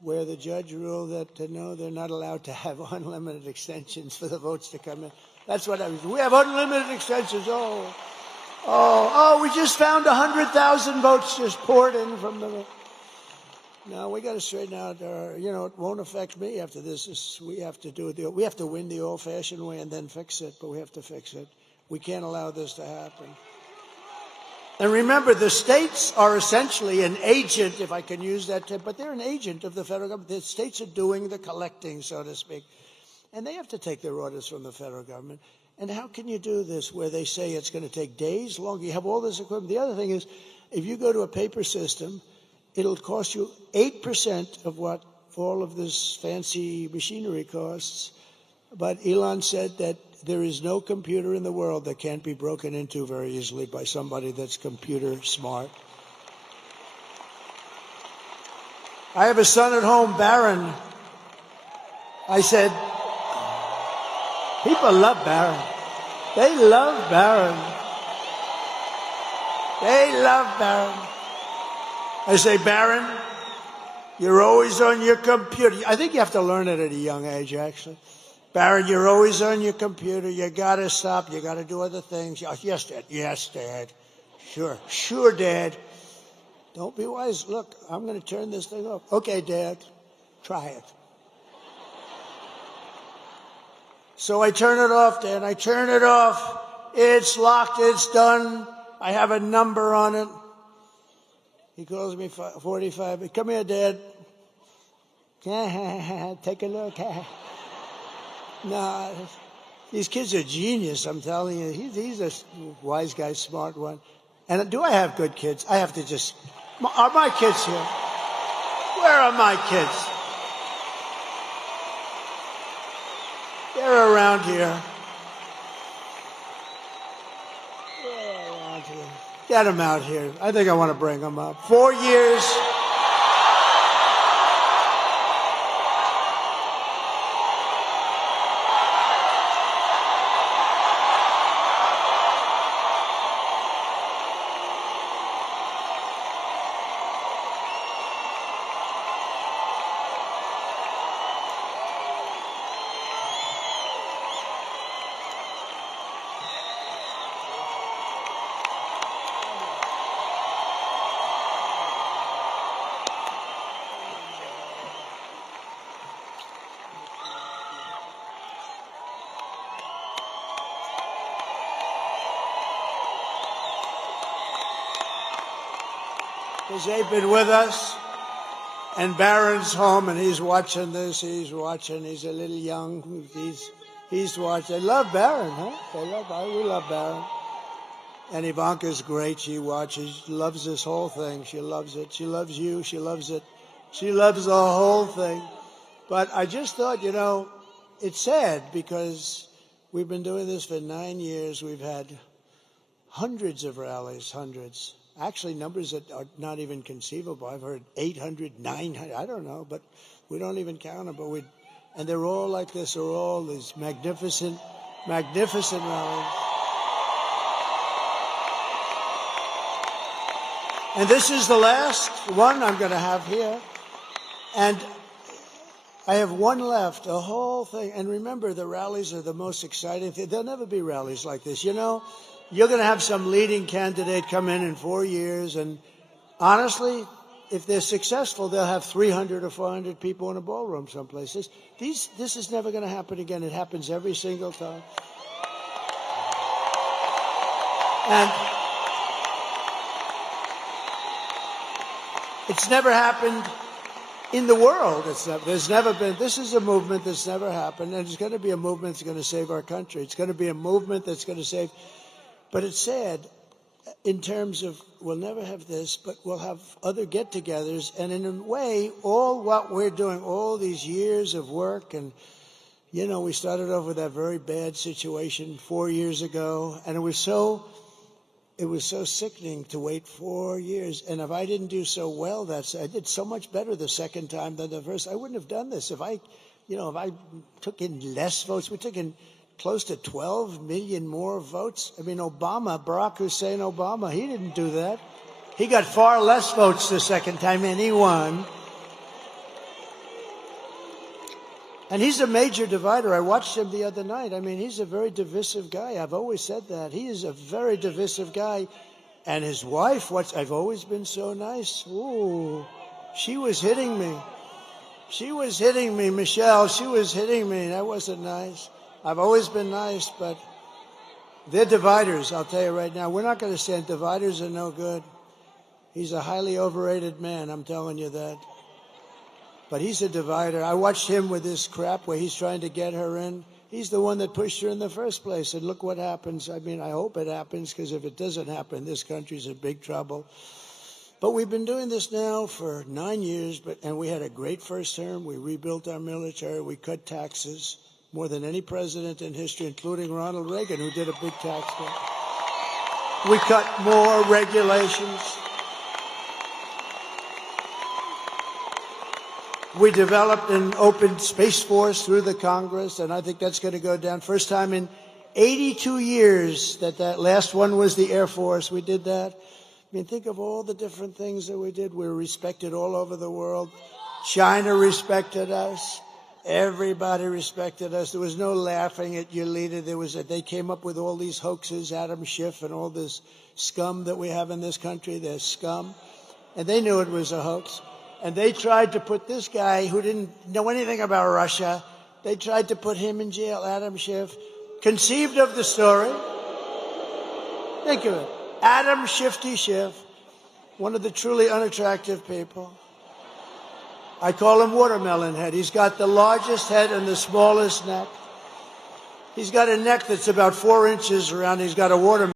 where the judge ruled that no, they're not allowed to have unlimited extensions for the votes to come in. That's what I was. We have unlimited extensions. We just found 100,000 votes just poured in from the. No, we got to straighten out our. You know, it won't affect me after this. We have to do it. We have to win the old-fashioned way and then fix it. But we have to fix it. We can't allow this to happen. And remember, the states are essentially an agent, if I can use that term, but they're an agent of the federal government. The states are doing the collecting, so to speak. And they have to take their orders from the federal government. And how can you do this where they say it's going to take days long? You have all this equipment. The other thing is, if you go to a paper system, it'll cost you 8% of what all of this fancy machinery costs. But Elon said that there is no computer in the world that can't be broken into very easily by somebody that's computer smart. I have a son at home, Barron. I said, people love Barron. They love Barron. They love Barron. I say, Barron, you're always on your computer. I think you have to learn it at a young age, actually. Barron, you're always on your computer. You got to stop. You got to do other things. Yes, Dad. Yes, Dad. Sure. Sure, Dad. Don't be wise. Look, I'm going to turn this thing off. Okay, Dad. Try it. So I turn it off, Dad. I turn it off. It's locked. It's done. I have a number on it. He calls me 45. Come here, Dad. Take a look. No, these kids are genius, I'm telling you. He's a wise guy, smart one. And do I have good kids? I have to just... Are my kids here? Where are my kids? They're around here. They're around here. Get them out here. I think I want to bring them up. 4 years... Because they've been with us, and Barron's home, and he's watching this. He's watching. He's a little young. He's watching. They love Barron, huh? We love Barron. And Ivanka's great. She watches. She loves this whole thing. She loves it. She loves you. She loves it. She loves the whole thing. But I just thought, you know, it's sad because we've been doing this for 9 years. We've had hundreds of rallies, hundreds. Actually, numbers that are not even conceivable. I've heard 800, 900, I don't know, but we don't even count them. And they're all like this. They're all these magnificent, magnificent rallies. And this is the last one I'm going to have here. And I have one left, a whole thing. And remember, the rallies are the most exciting thing. There'll never be rallies like this, you know? You're going to have some leading candidate come in 4 years, and honestly, if they're successful, they'll have 300 or 400 people in a ballroom someplace. This is never going to happen again. It happens every single time. And it's never happened in the world. There's never been. This is a movement that's never happened, and it's going to be a movement that's going to save our country. It's going to be a movement that's going to save. But it's sad in terms of we'll never have this, but we'll have other get-togethers. And in a way, all what we're doing, all these years of work, and, you know, we started off with that very bad situation 4 years ago, and it was so sickening to wait 4 years. And if I didn't do so well, I did so much better the second time than the first. I wouldn't have done this if I took in less votes. We took in close to 12 million more votes. I mean, Barack Hussein Obama, he didn't do that. He got far less votes the second time, and he won. And he's a major divider. I watched him the other night. I mean, he's a very divisive guy. I've always said that. He is a very divisive guy. And his wife, I've always been so nice. Ooh, she was hitting me. She was hitting me, Michelle. She was hitting me. That wasn't nice. I've always been nice, but they're dividers, I'll tell you right now. We're not going to stand. Dividers are no good. He's a highly overrated man, I'm telling you that. But he's a divider. I watched him with this crap where he's trying to get her in. He's the one that pushed her in the first place, and look what happens. I mean, I hope it happens, because if it doesn't happen, this country's in big trouble. But we've been doing this now for 9 years, and we had a great first term. We rebuilt our military. We cut taxes. More than any president in history, including Ronald Reagan, who did a big tax cut. We cut more regulations. We developed an open Space Force through the Congress, and I think that's going to go down. First time in 82 years that last one was the Air Force. We did that. I mean, think of all the different things that we did. We were respected all over the world. China respected us. Everybody respected us. There was no laughing at your leader. They came up with all these hoaxes, Adam Schiff and all this scum that we have in this country. They're scum. And they knew it was a hoax. And they tried to put this guy who didn't know anything about Russia, they tried to put him in jail, Adam Schiff, conceived of the story. Think of it. Adam Shifty Schiff, one of the truly unattractive people. I call him Watermelon Head. He's got the largest head and the smallest neck. He's got a neck that's about 4 inches around. He's got a watermelon.